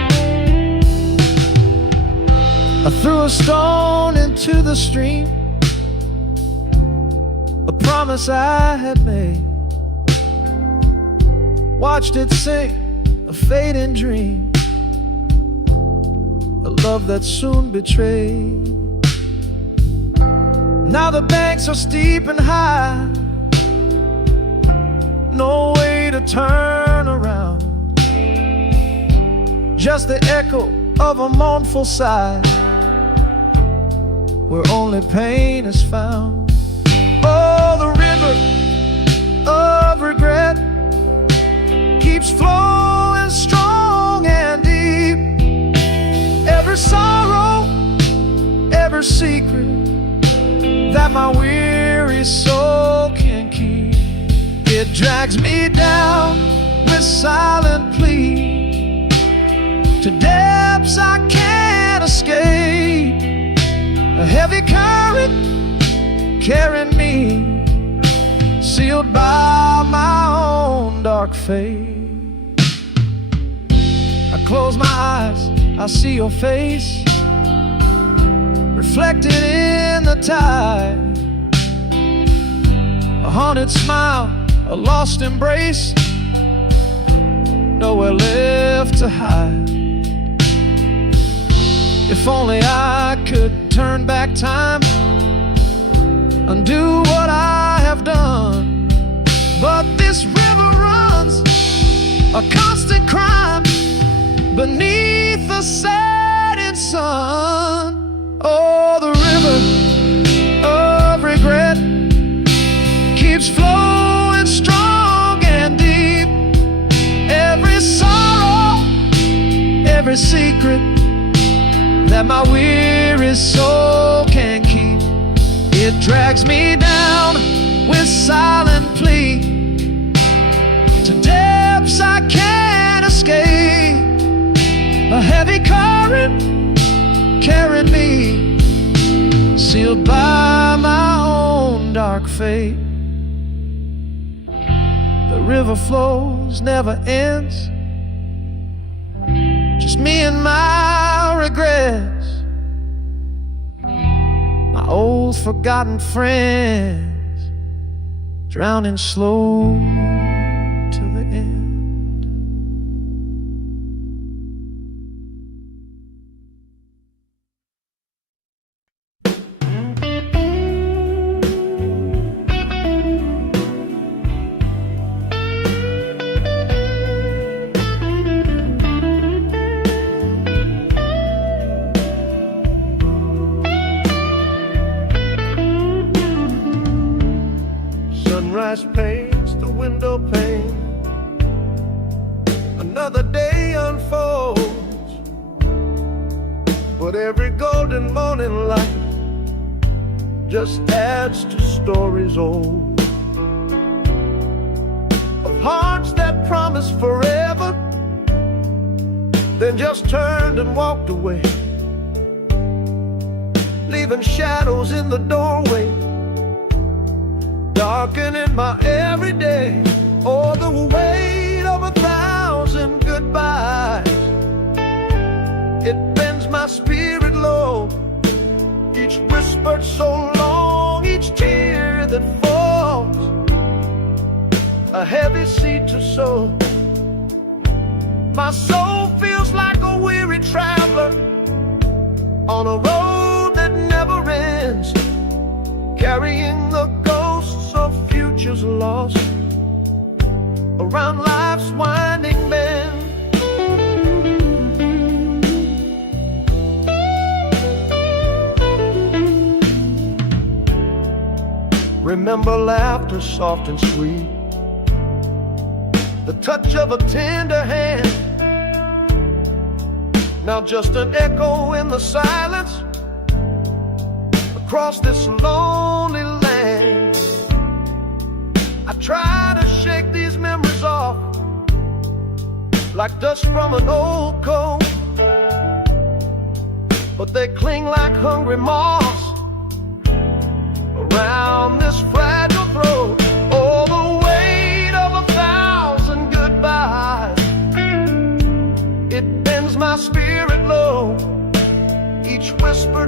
threw a stone into the stream, a promise I had made. Watched it sink, a fading dream, a love that soon betrayed. Now the banks are steep and high, no way to turn around, just the echo of a mournful sigh, where only pain is found. Oh, the river of regret keeps flowing strong and deep. Every sorrow, every secret that my weary soul can keep, it drags me down with silent plea to depths I can't escape. A heavy current carrying me, sealed by my own dark fate. I close my eyes, I see your face reflected in the tide. A haunted smile, a lost embrace, nowhere left to hide. If only I could turn back time, undo what I have done. But this river runs a constant crime beneath the setting sun. Oh, the river of regret keeps flowing strong and deep. Every sorrow, every secret that my weary soul can keep, it drags me down with silent plea to depths I can't escape. A heavy current carrying me, sealed by my own dark fate. The river flows, never ends, just me and my regrets, my old forgotten friends, drowning slow till the end. Sunrise paints the window pane, another day unfolds, but every golden morning light just adds to stories old, of hearts that promised forever, then just turned and walked away, leaving shadows in the doorway, darkening my everyday. Oh, the weight of 1,000 goodbyes, it bends my spirit low, each whispered so long, each tear that falls, a heavy seed to sow. My soul feels like a weary traveler on a road that never ends, carrying the ghosts of futures lost around life's winding bend. Remember laughter soft and sweet, the touch of a tender hand, now just an echo in the silence across this lonely land. I try to shake these memories off like dust from an old coat, but they cling like hungry moths around this fragile throat. Oh, the weight of 1,000 goodbyes, it bends my spirit low, each whisper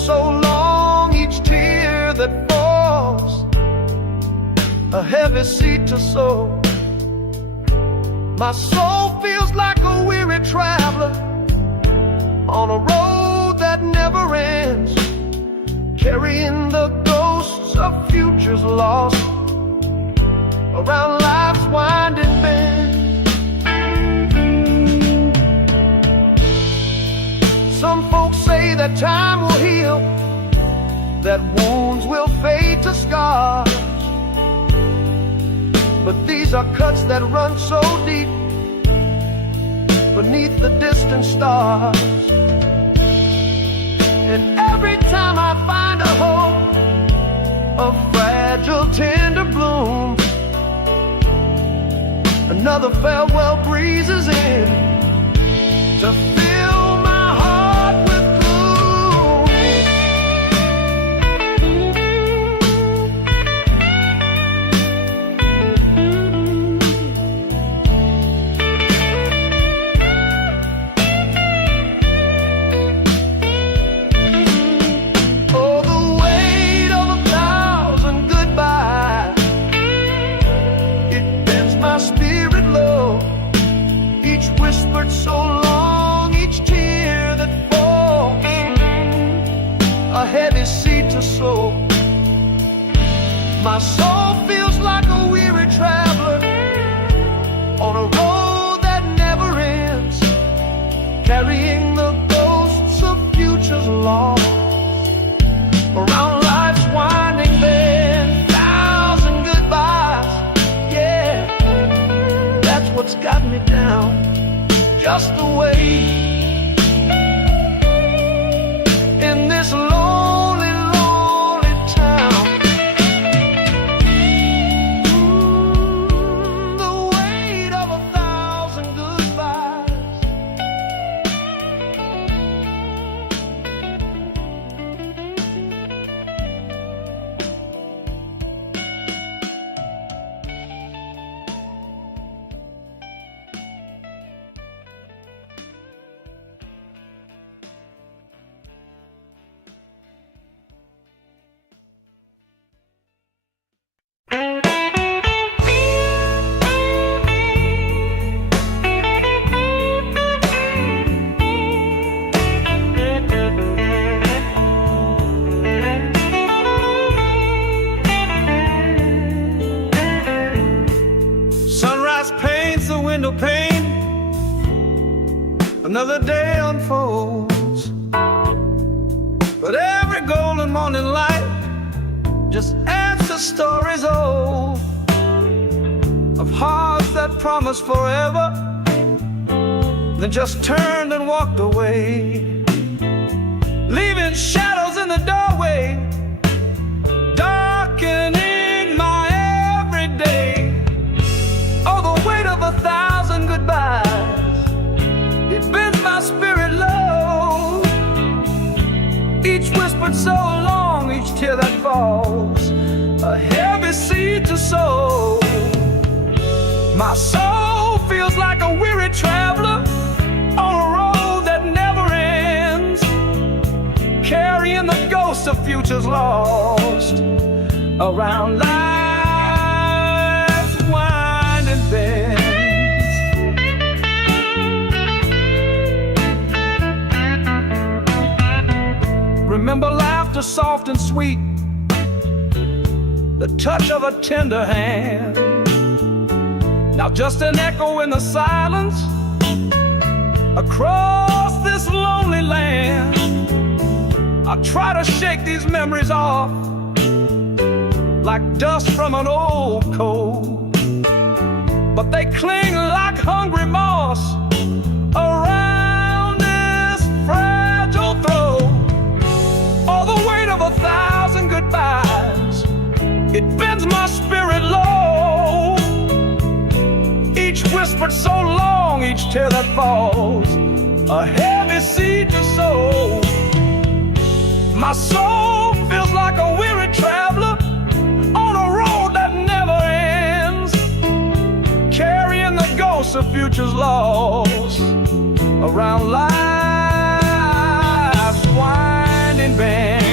so long, each tear that falls, a heavy seed to sow. My soul feels like a weary traveler on a road that never ends, carrying the ghosts of futures lost around life's winding bend. Some folks say that time will heal, that wounds will fade to scars, but these are cuts that run so deep beneath the distant stars. And every time I find a hope, a fragile tender bloom, another farewell breezes in to fill my heart with gloom. Oh, the weight of 1,000 goodbyes, it bends my spirit low. Each whispered so long, each tear that falls, a heavy seed to sow. My soul feels like a weary traveler on a road that never ends, carrying the ghosts of futures lost around life's winding bend. 1,000 goodbyes, yeah, that's what's got me down, just the way in this lonely, lonely town. The weight of 1,000 goodbyes. Sunrise paints the window pane, another day unfolds, but every golden morning light just adds to stories old of hearts that promised forever, then just turned and walked away, leaving shadows in the doorway, darkening my everyday. Oh, the weight of 1,000 goodbyes, it bends my spirit low. Each whispered so long, each tear that falls, a heavy seed to sow. My soul feels like a weary traveler on a road that never ends, carrying the ghosts of futures lost around life's winding bends. Remember laughter soft and sweet, the touch of a tender hand. Now just an echo in the silence across this lonely land. I try to shake these memories off like dust from an old coat, but they cling like hungry moss around this fragile throat. All the weight of 1,000 goodbyes, it bends my spirit low. Each whispered so long, each tear that falls, a heavy seed to sow. My soul feels like a weary traveler on a road that never ends, carrying the ghosts of futures lost around life's winding bend.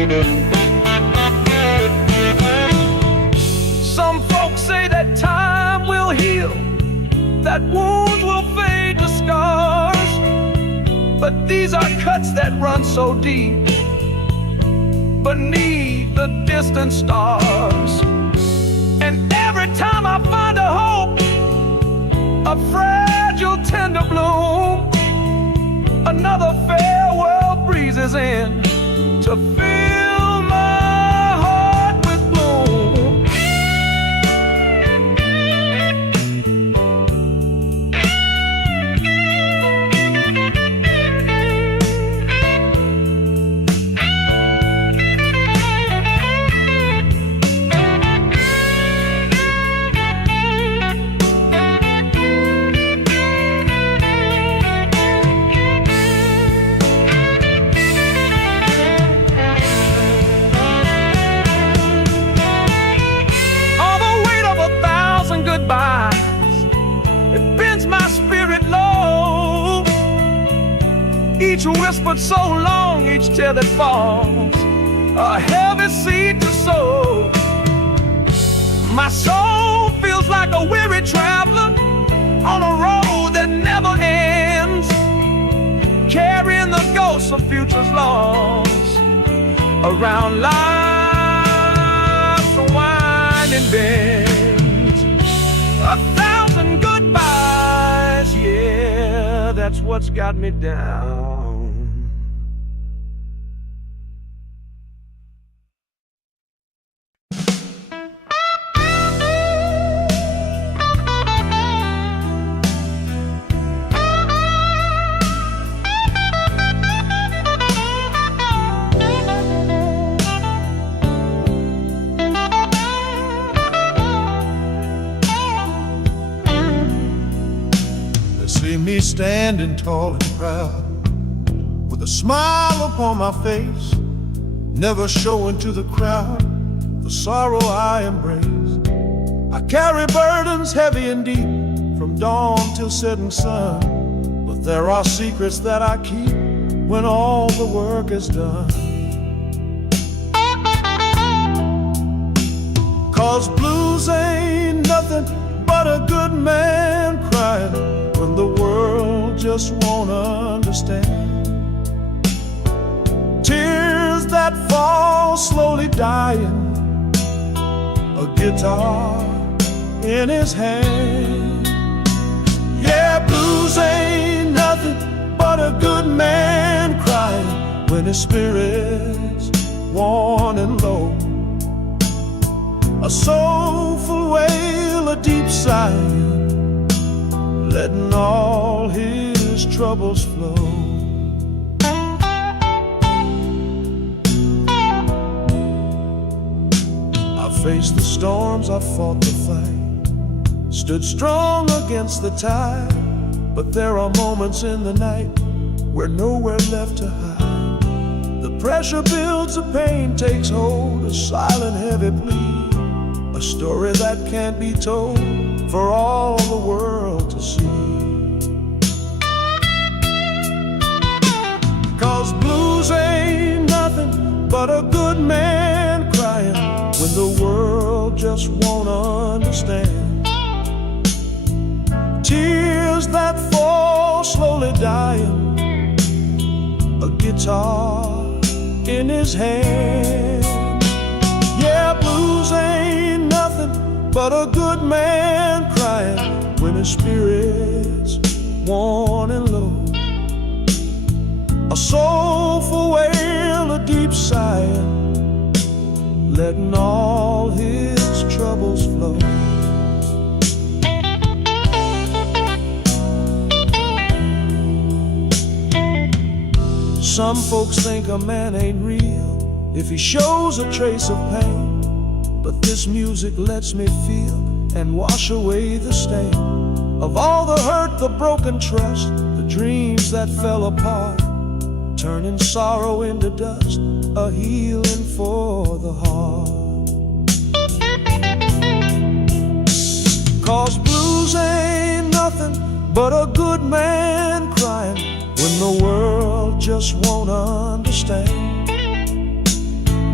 Some folks say that time will heal, that wounds will fade to scars, but these are cuts that run so deep beneath the distant stars. And every time I find a hope, a fragile tender bloom, another farewell breezes in to fill my heart with gloom. It bends my spirit low. Each whispered so long, each tear that falls, a heavy seed to sow. My soul feels like a weary traveler on a road that never ends, carrying the ghosts of futures lost around life's winding bend. 1,000 goodbyes, yeah, that's what's got me down. See me standing tall and proud, with a smile upon my face, never showing to the crowd the sorrow I embrace. I carry burdens heavy and deep, from dawn till setting sun, but there are secrets that I keep when all the work is done. 'Cause blues ain't nothing but a good man crying when the world just won't understand. Tears that fall slowly dying, a guitar in his hand. Yeah, blues ain't nothing but a good man crying when his spirit's worn and low. A soulful wail, a deep sigh, letting all his troubles flow. I faced the storms, I fought the fight, stood strong against the tide, but there are moments in the night where nowhere left to hide. The pressure builds, the pain takes hold, a silent heavy plea, a story that can't be told for all the world to see. 'Cause blues ain't nothing but a good man crying when the world just won't understand. Tears that fall slowly dying, a guitar in his hand. Yeah, blues ain't nothing but a good man crying when his spirit's worn and low. A soulful wail, a deep sigh, letting all his troubles flow. Some folks think a man ain't real if he shows a trace of pain, but this music lets me feel and wash away the stain of all the hurt, the broken trust, the dreams that fell apart, turning sorrow into dust, a healing for the heart. 'Cause blues ain't nothing but a good man crying when the world just won't understand.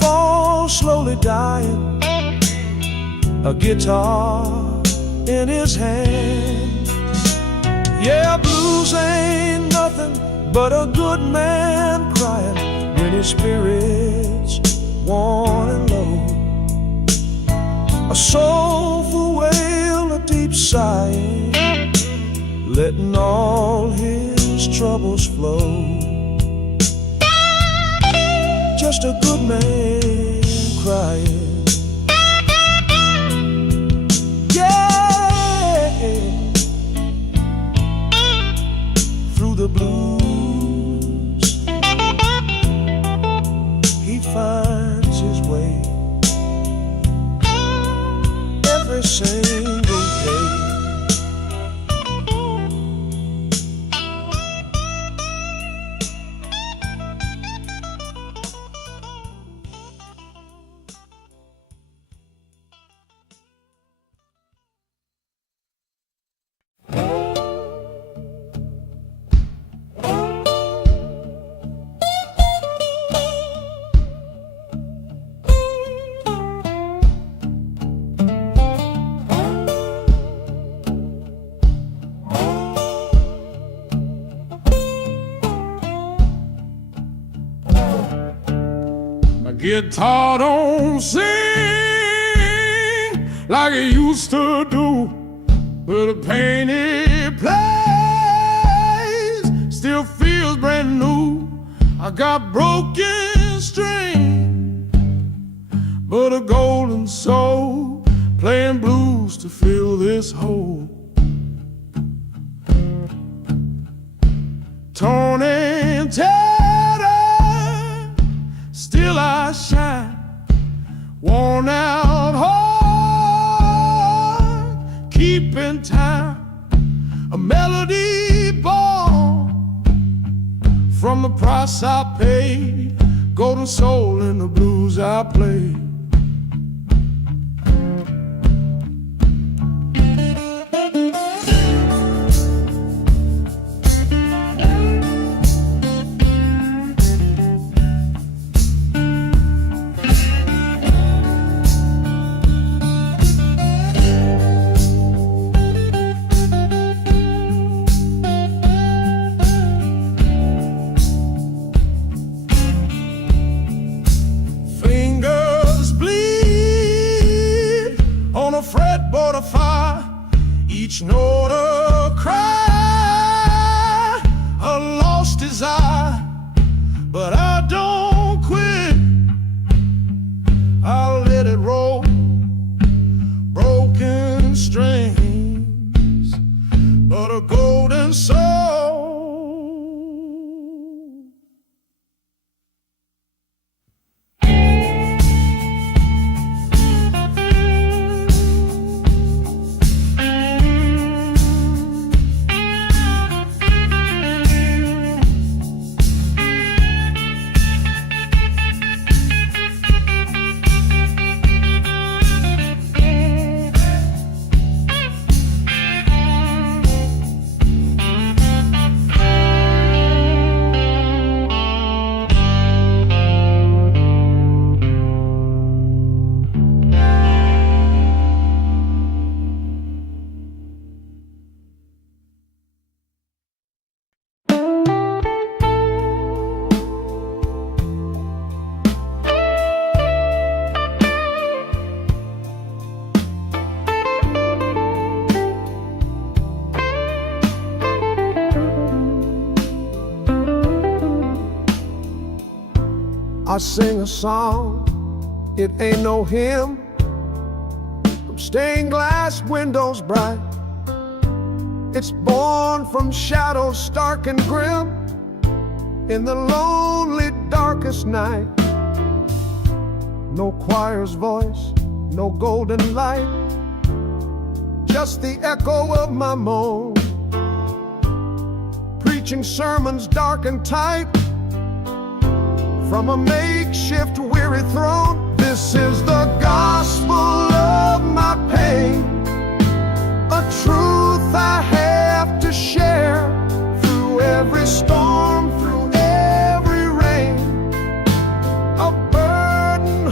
falls slowly dying, a guitar in his hand. Yeah, blues ain't nothing but a good man crying when his spirit's worn and low. A soulful wail, a deep sighing, letting all his troubles flow. Just a good man crying. Yeah, through the blues he finds his way every single day. Guitar don't sing like it used to do, but the pain it plays still feels brand new. I got broken string, but a golden soul playing blues to fill this hole. Torn and tattered, still I shine, worn out heart, keeping time, a melody born from the price I paid, golden soul in the blues I play. Fretboard of fire, each note a cry, a lost desire, but I don't quit. I'll let it roll, broken strings, but a golden soul. I sing a song, it ain't no hymn, from stained glass windows bright. It's born from shadows stark and grim, in the lonely darkest night. No choir's voice, no golden light, just the echo of my moan, preaching sermons dark and tight, from a makeshift weary throne. This is the gospel of my pain, a truth I have to share, through every storm, through every rain, a burden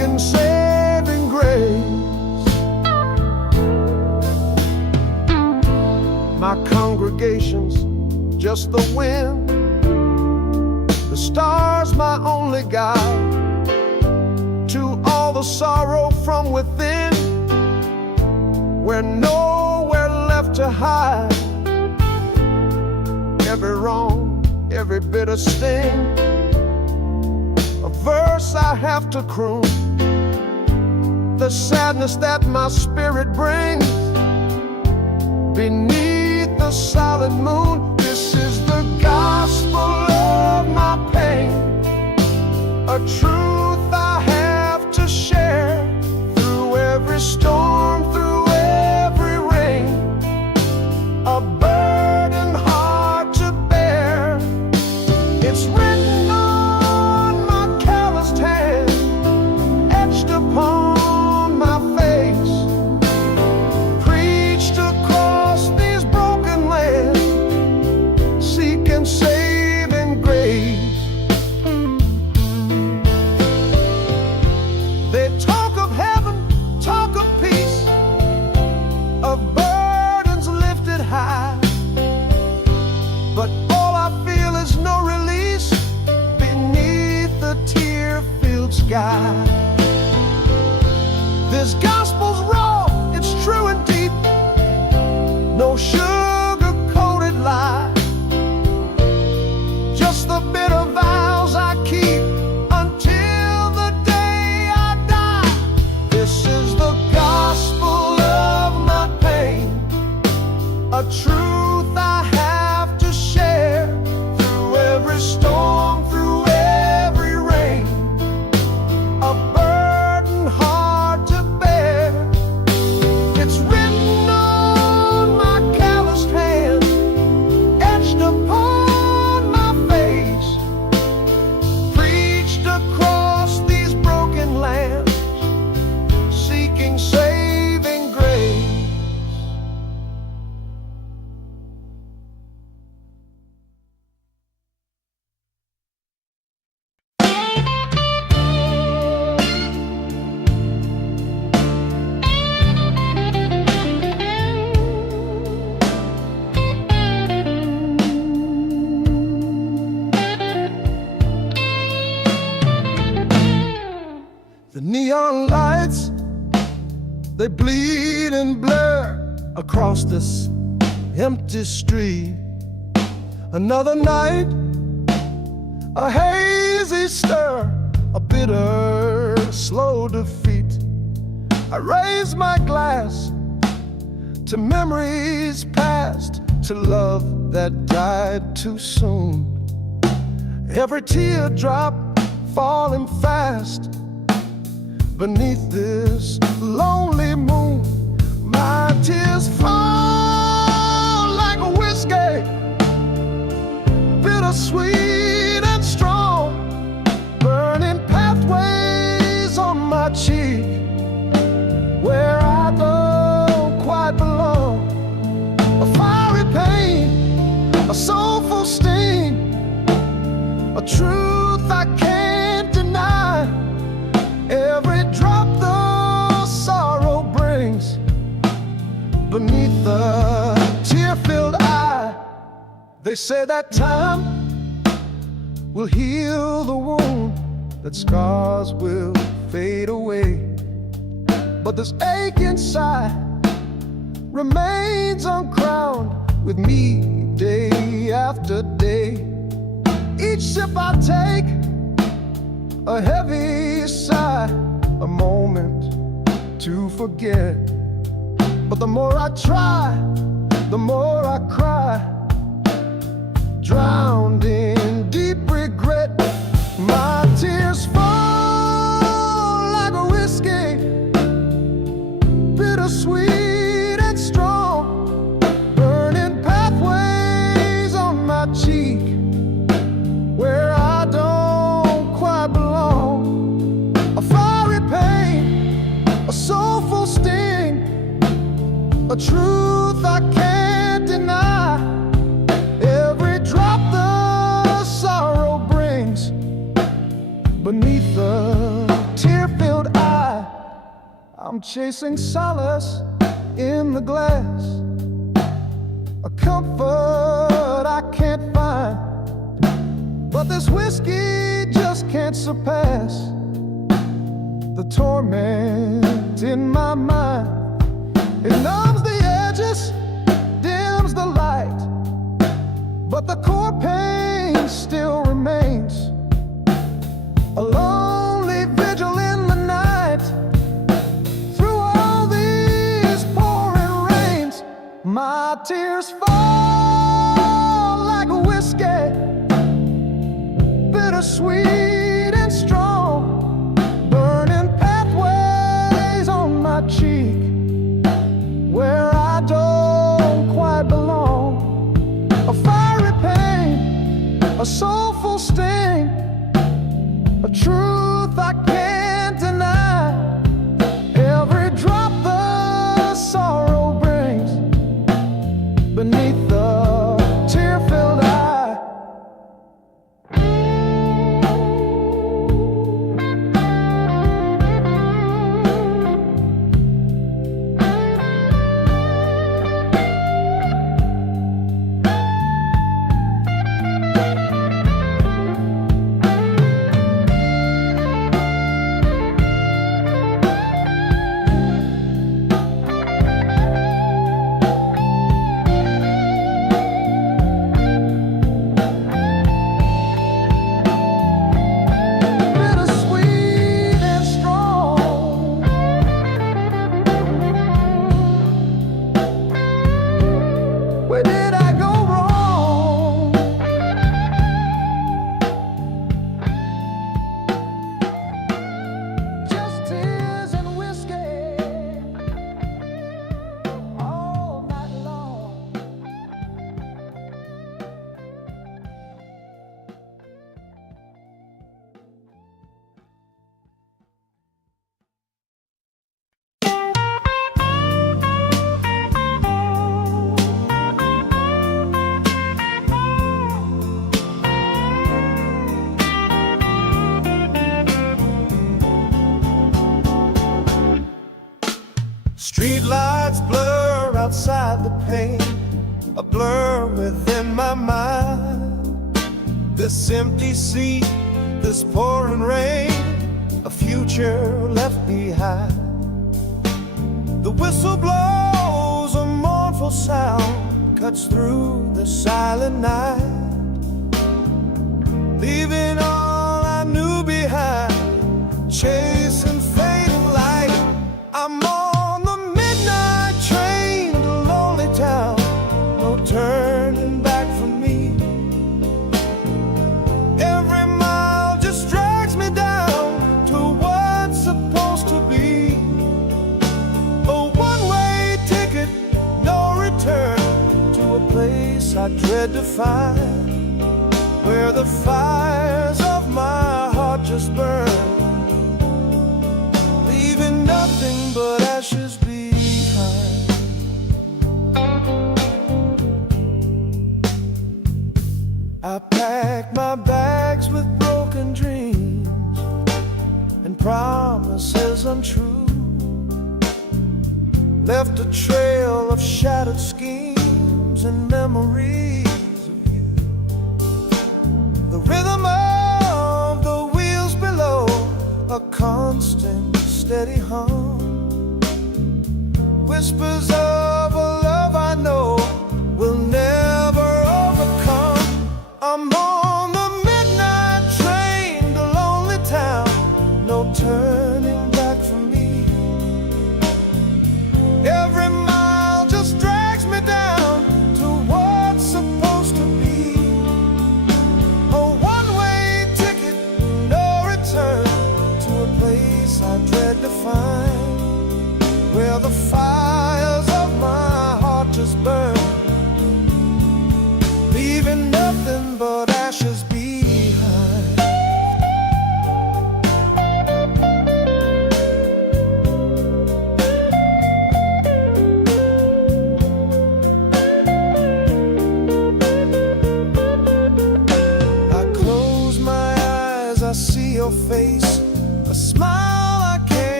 seeking saving grace. My congregation's just the wind, the stars my only guide to all the sorrow from within. We're nowhere left to hide. Every wrong, every bitter sting, a verse I have to croon. The sadness that my spirit brings beneath the silent moon. This is the gospel of my pain, a truth I have to share through every storm, through every rain, a burden hard to bear. It's written on my calloused hand, etched upon my face, preached across these broken lands, seeking saving grace. They talk of heaven, talk of peace, of burdens lifted high, but all I feel is no release beneath the tear-filled sky. This gospel's raw, it's true and deep, no sugar-coated lie, just the bitter vows I keep until the day I die. This is the gospel of my pain, a truth I have to share through every storm, through every rain, a burden hard to bear. It's written on my calloused hand, etched upon my face, preached across these broken lands, seeking saving grace. The neon lights, they bleed and blur across this empty street. Another night, a hazy stir, a bitter, slow defeat. I raise my glass to memories past, to love that died too soon. Every teardrop falling fast beneath this lonely moon. My tears fall like a whiskey, bittersweet and strong, burning pathways on my cheek where I don't quite belong. A fiery pain, a soulful sting, a truth I can't deny. Every drop the sorrow brings beneath the tear-filled eye. They say that time will heal the wound, that scars will fade away, but this ache inside remains uncrowned with me day after day. Each sip I take, a heavy sigh, a moment to forget. But the more I try, the more I cry, drowned in deep regret. My tears fall like a whiskey, bittersweet and strong, burning pathways on my cheek where I don't quite belong. A fiery pain, a soulful sting, a truth I can't deny. Every drop the sorrow brings beneath the tear-filled I'm chasing solace in the glass, a comfort I can't find, but this whiskey just can't surpass the torment in my mind. It numbs the edges, dims the light, but the core pain still remains. A lonely vigil in the night, through all these pouring rains. My tears fall like a whiskey, bittersweet and strong, burning pathways on my cheek where I don't quite belong. A fiery pain, a soulful sting, a truth I can't deny. Every drop the sorrow brings beneath the tear-filled eye. Where did I go wrong? Just tears and whiskey all night long. Street lights blur outside the pane, a blur within my mind. This empty seat, this pouring rain, a future left behind. The whistle blows, a mournful sound cuts through the silent night, leaving all I knew behind, chasing fading light. I'm on the midnight train to lonely town, no turning back for me. Every mile just drags me down to what's supposed to be a one-way ticket, no return, to a place I dread to find, where the fires of my heart just burn, leaving nothing but ashes behind. I packed my bags with broken dreams and promises untrue, left a trail of shattered schemes and memories of you. The rhythm of the wheels below, a constant steady hum, whispers of a love I know will never overcome. I'm on the midnight train to lonely town, no turning back for me. Every mile just drags me down to what's supposed to be a one-way ticket, no return, to a place I dread to find, where the fires of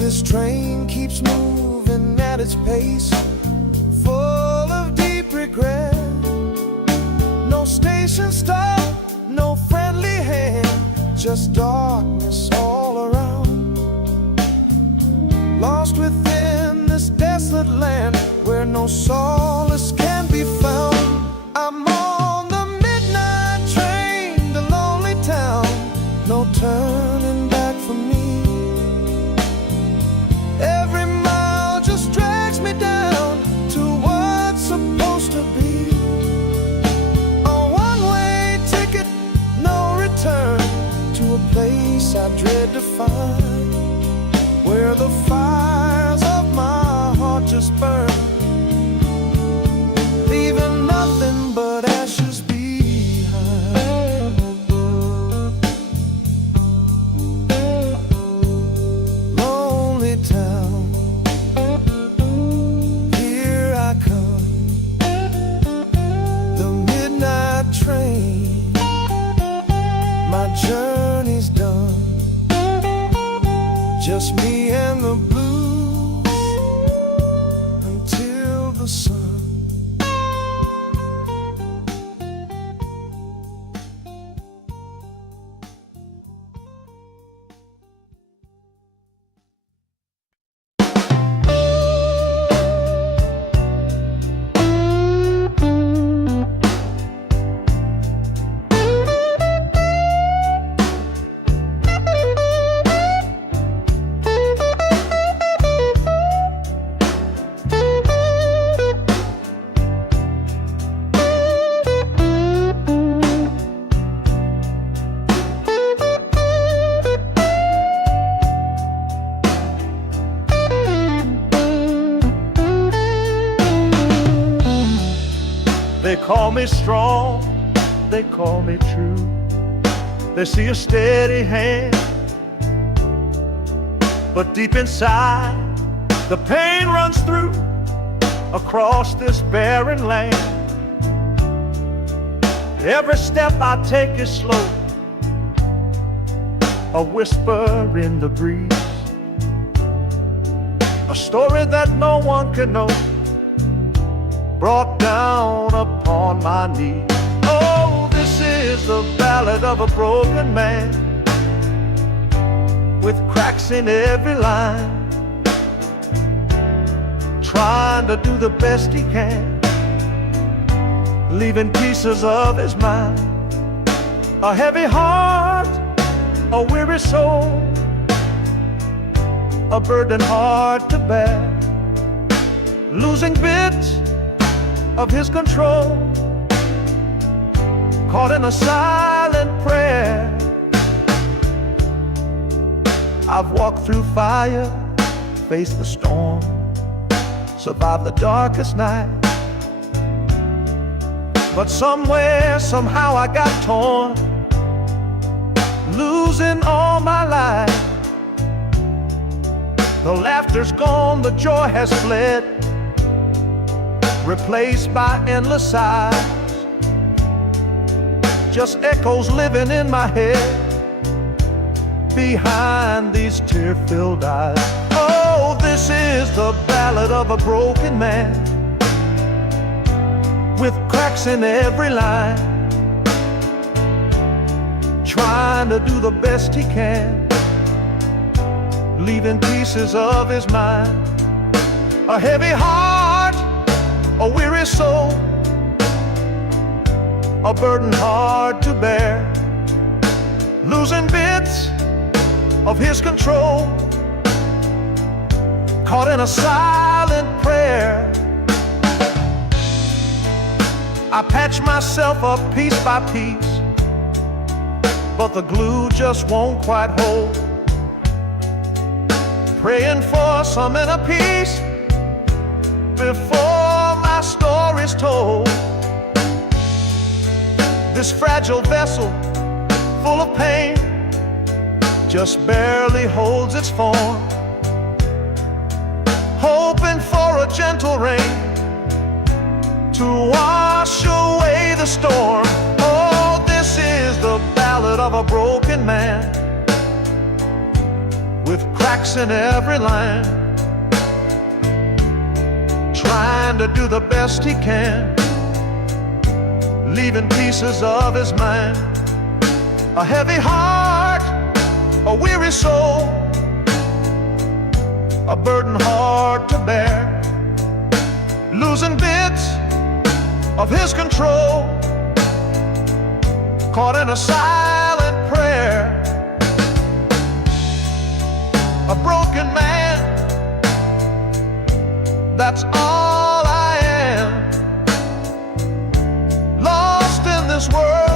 This train keeps moving at its pace, full of deep regret. No station stop, no friendly hand, just darkness all around. Lost within this desolate land where no solace can be found. I'm on the midnight train, the lonely town, no turning back for me. Every mile just drags me down to what's supposed to be. A one-way ticket, no return, to a place I dread to find, where the fires of my heart just burn, leaving nothing but ashes behind. Lonely town, here I come, the midnight train, my journey's done, just me and the blues until the sun. They call me strong, they call me true. They see a steady hand, but deep inside the pain runs through across this barren land. Every step I take is slow, a whisper in the breeze, a story that no one can know, brought down upon my knees. Oh, this is the ballad of a broken man, with cracks in every line, trying to do the best he can, leaving pieces of his mind. A heavy heart, a weary soul, a burden hard to bear, losing bits of his control, caught in a silent prayer. I've walked through fire, faced the storm, survived the darkest night, but somewhere, somehow I got torn, losing all my life. The laughter's gone, the joy has fled, replaced by endless sighs, just echoes living in my head behind these tear-filled eyes. Oh, this is the ballad of a broken man, with cracks in every line, trying to do the best he can, leaving pieces of his mind. A heavy heart, a weary soul, a burden hard to bear, losing bits of his control, caught in a silent prayer. I patch myself up piece by piece, but the glue just won't quite hold, praying for some inner peace before my story's told. This fragile vessel, full of pain, just barely holds its form, hoping for a gentle rain to wash away the storm. Oh, this is the ballad of a broken man, with cracks in every line, trying to do the best he can, leaving pieces of his mind. A heavy heart, a weary soul, a burden hard to bear, losing bits of his control, caught in a silent prayer. A broken man, that's all I am, lost in this world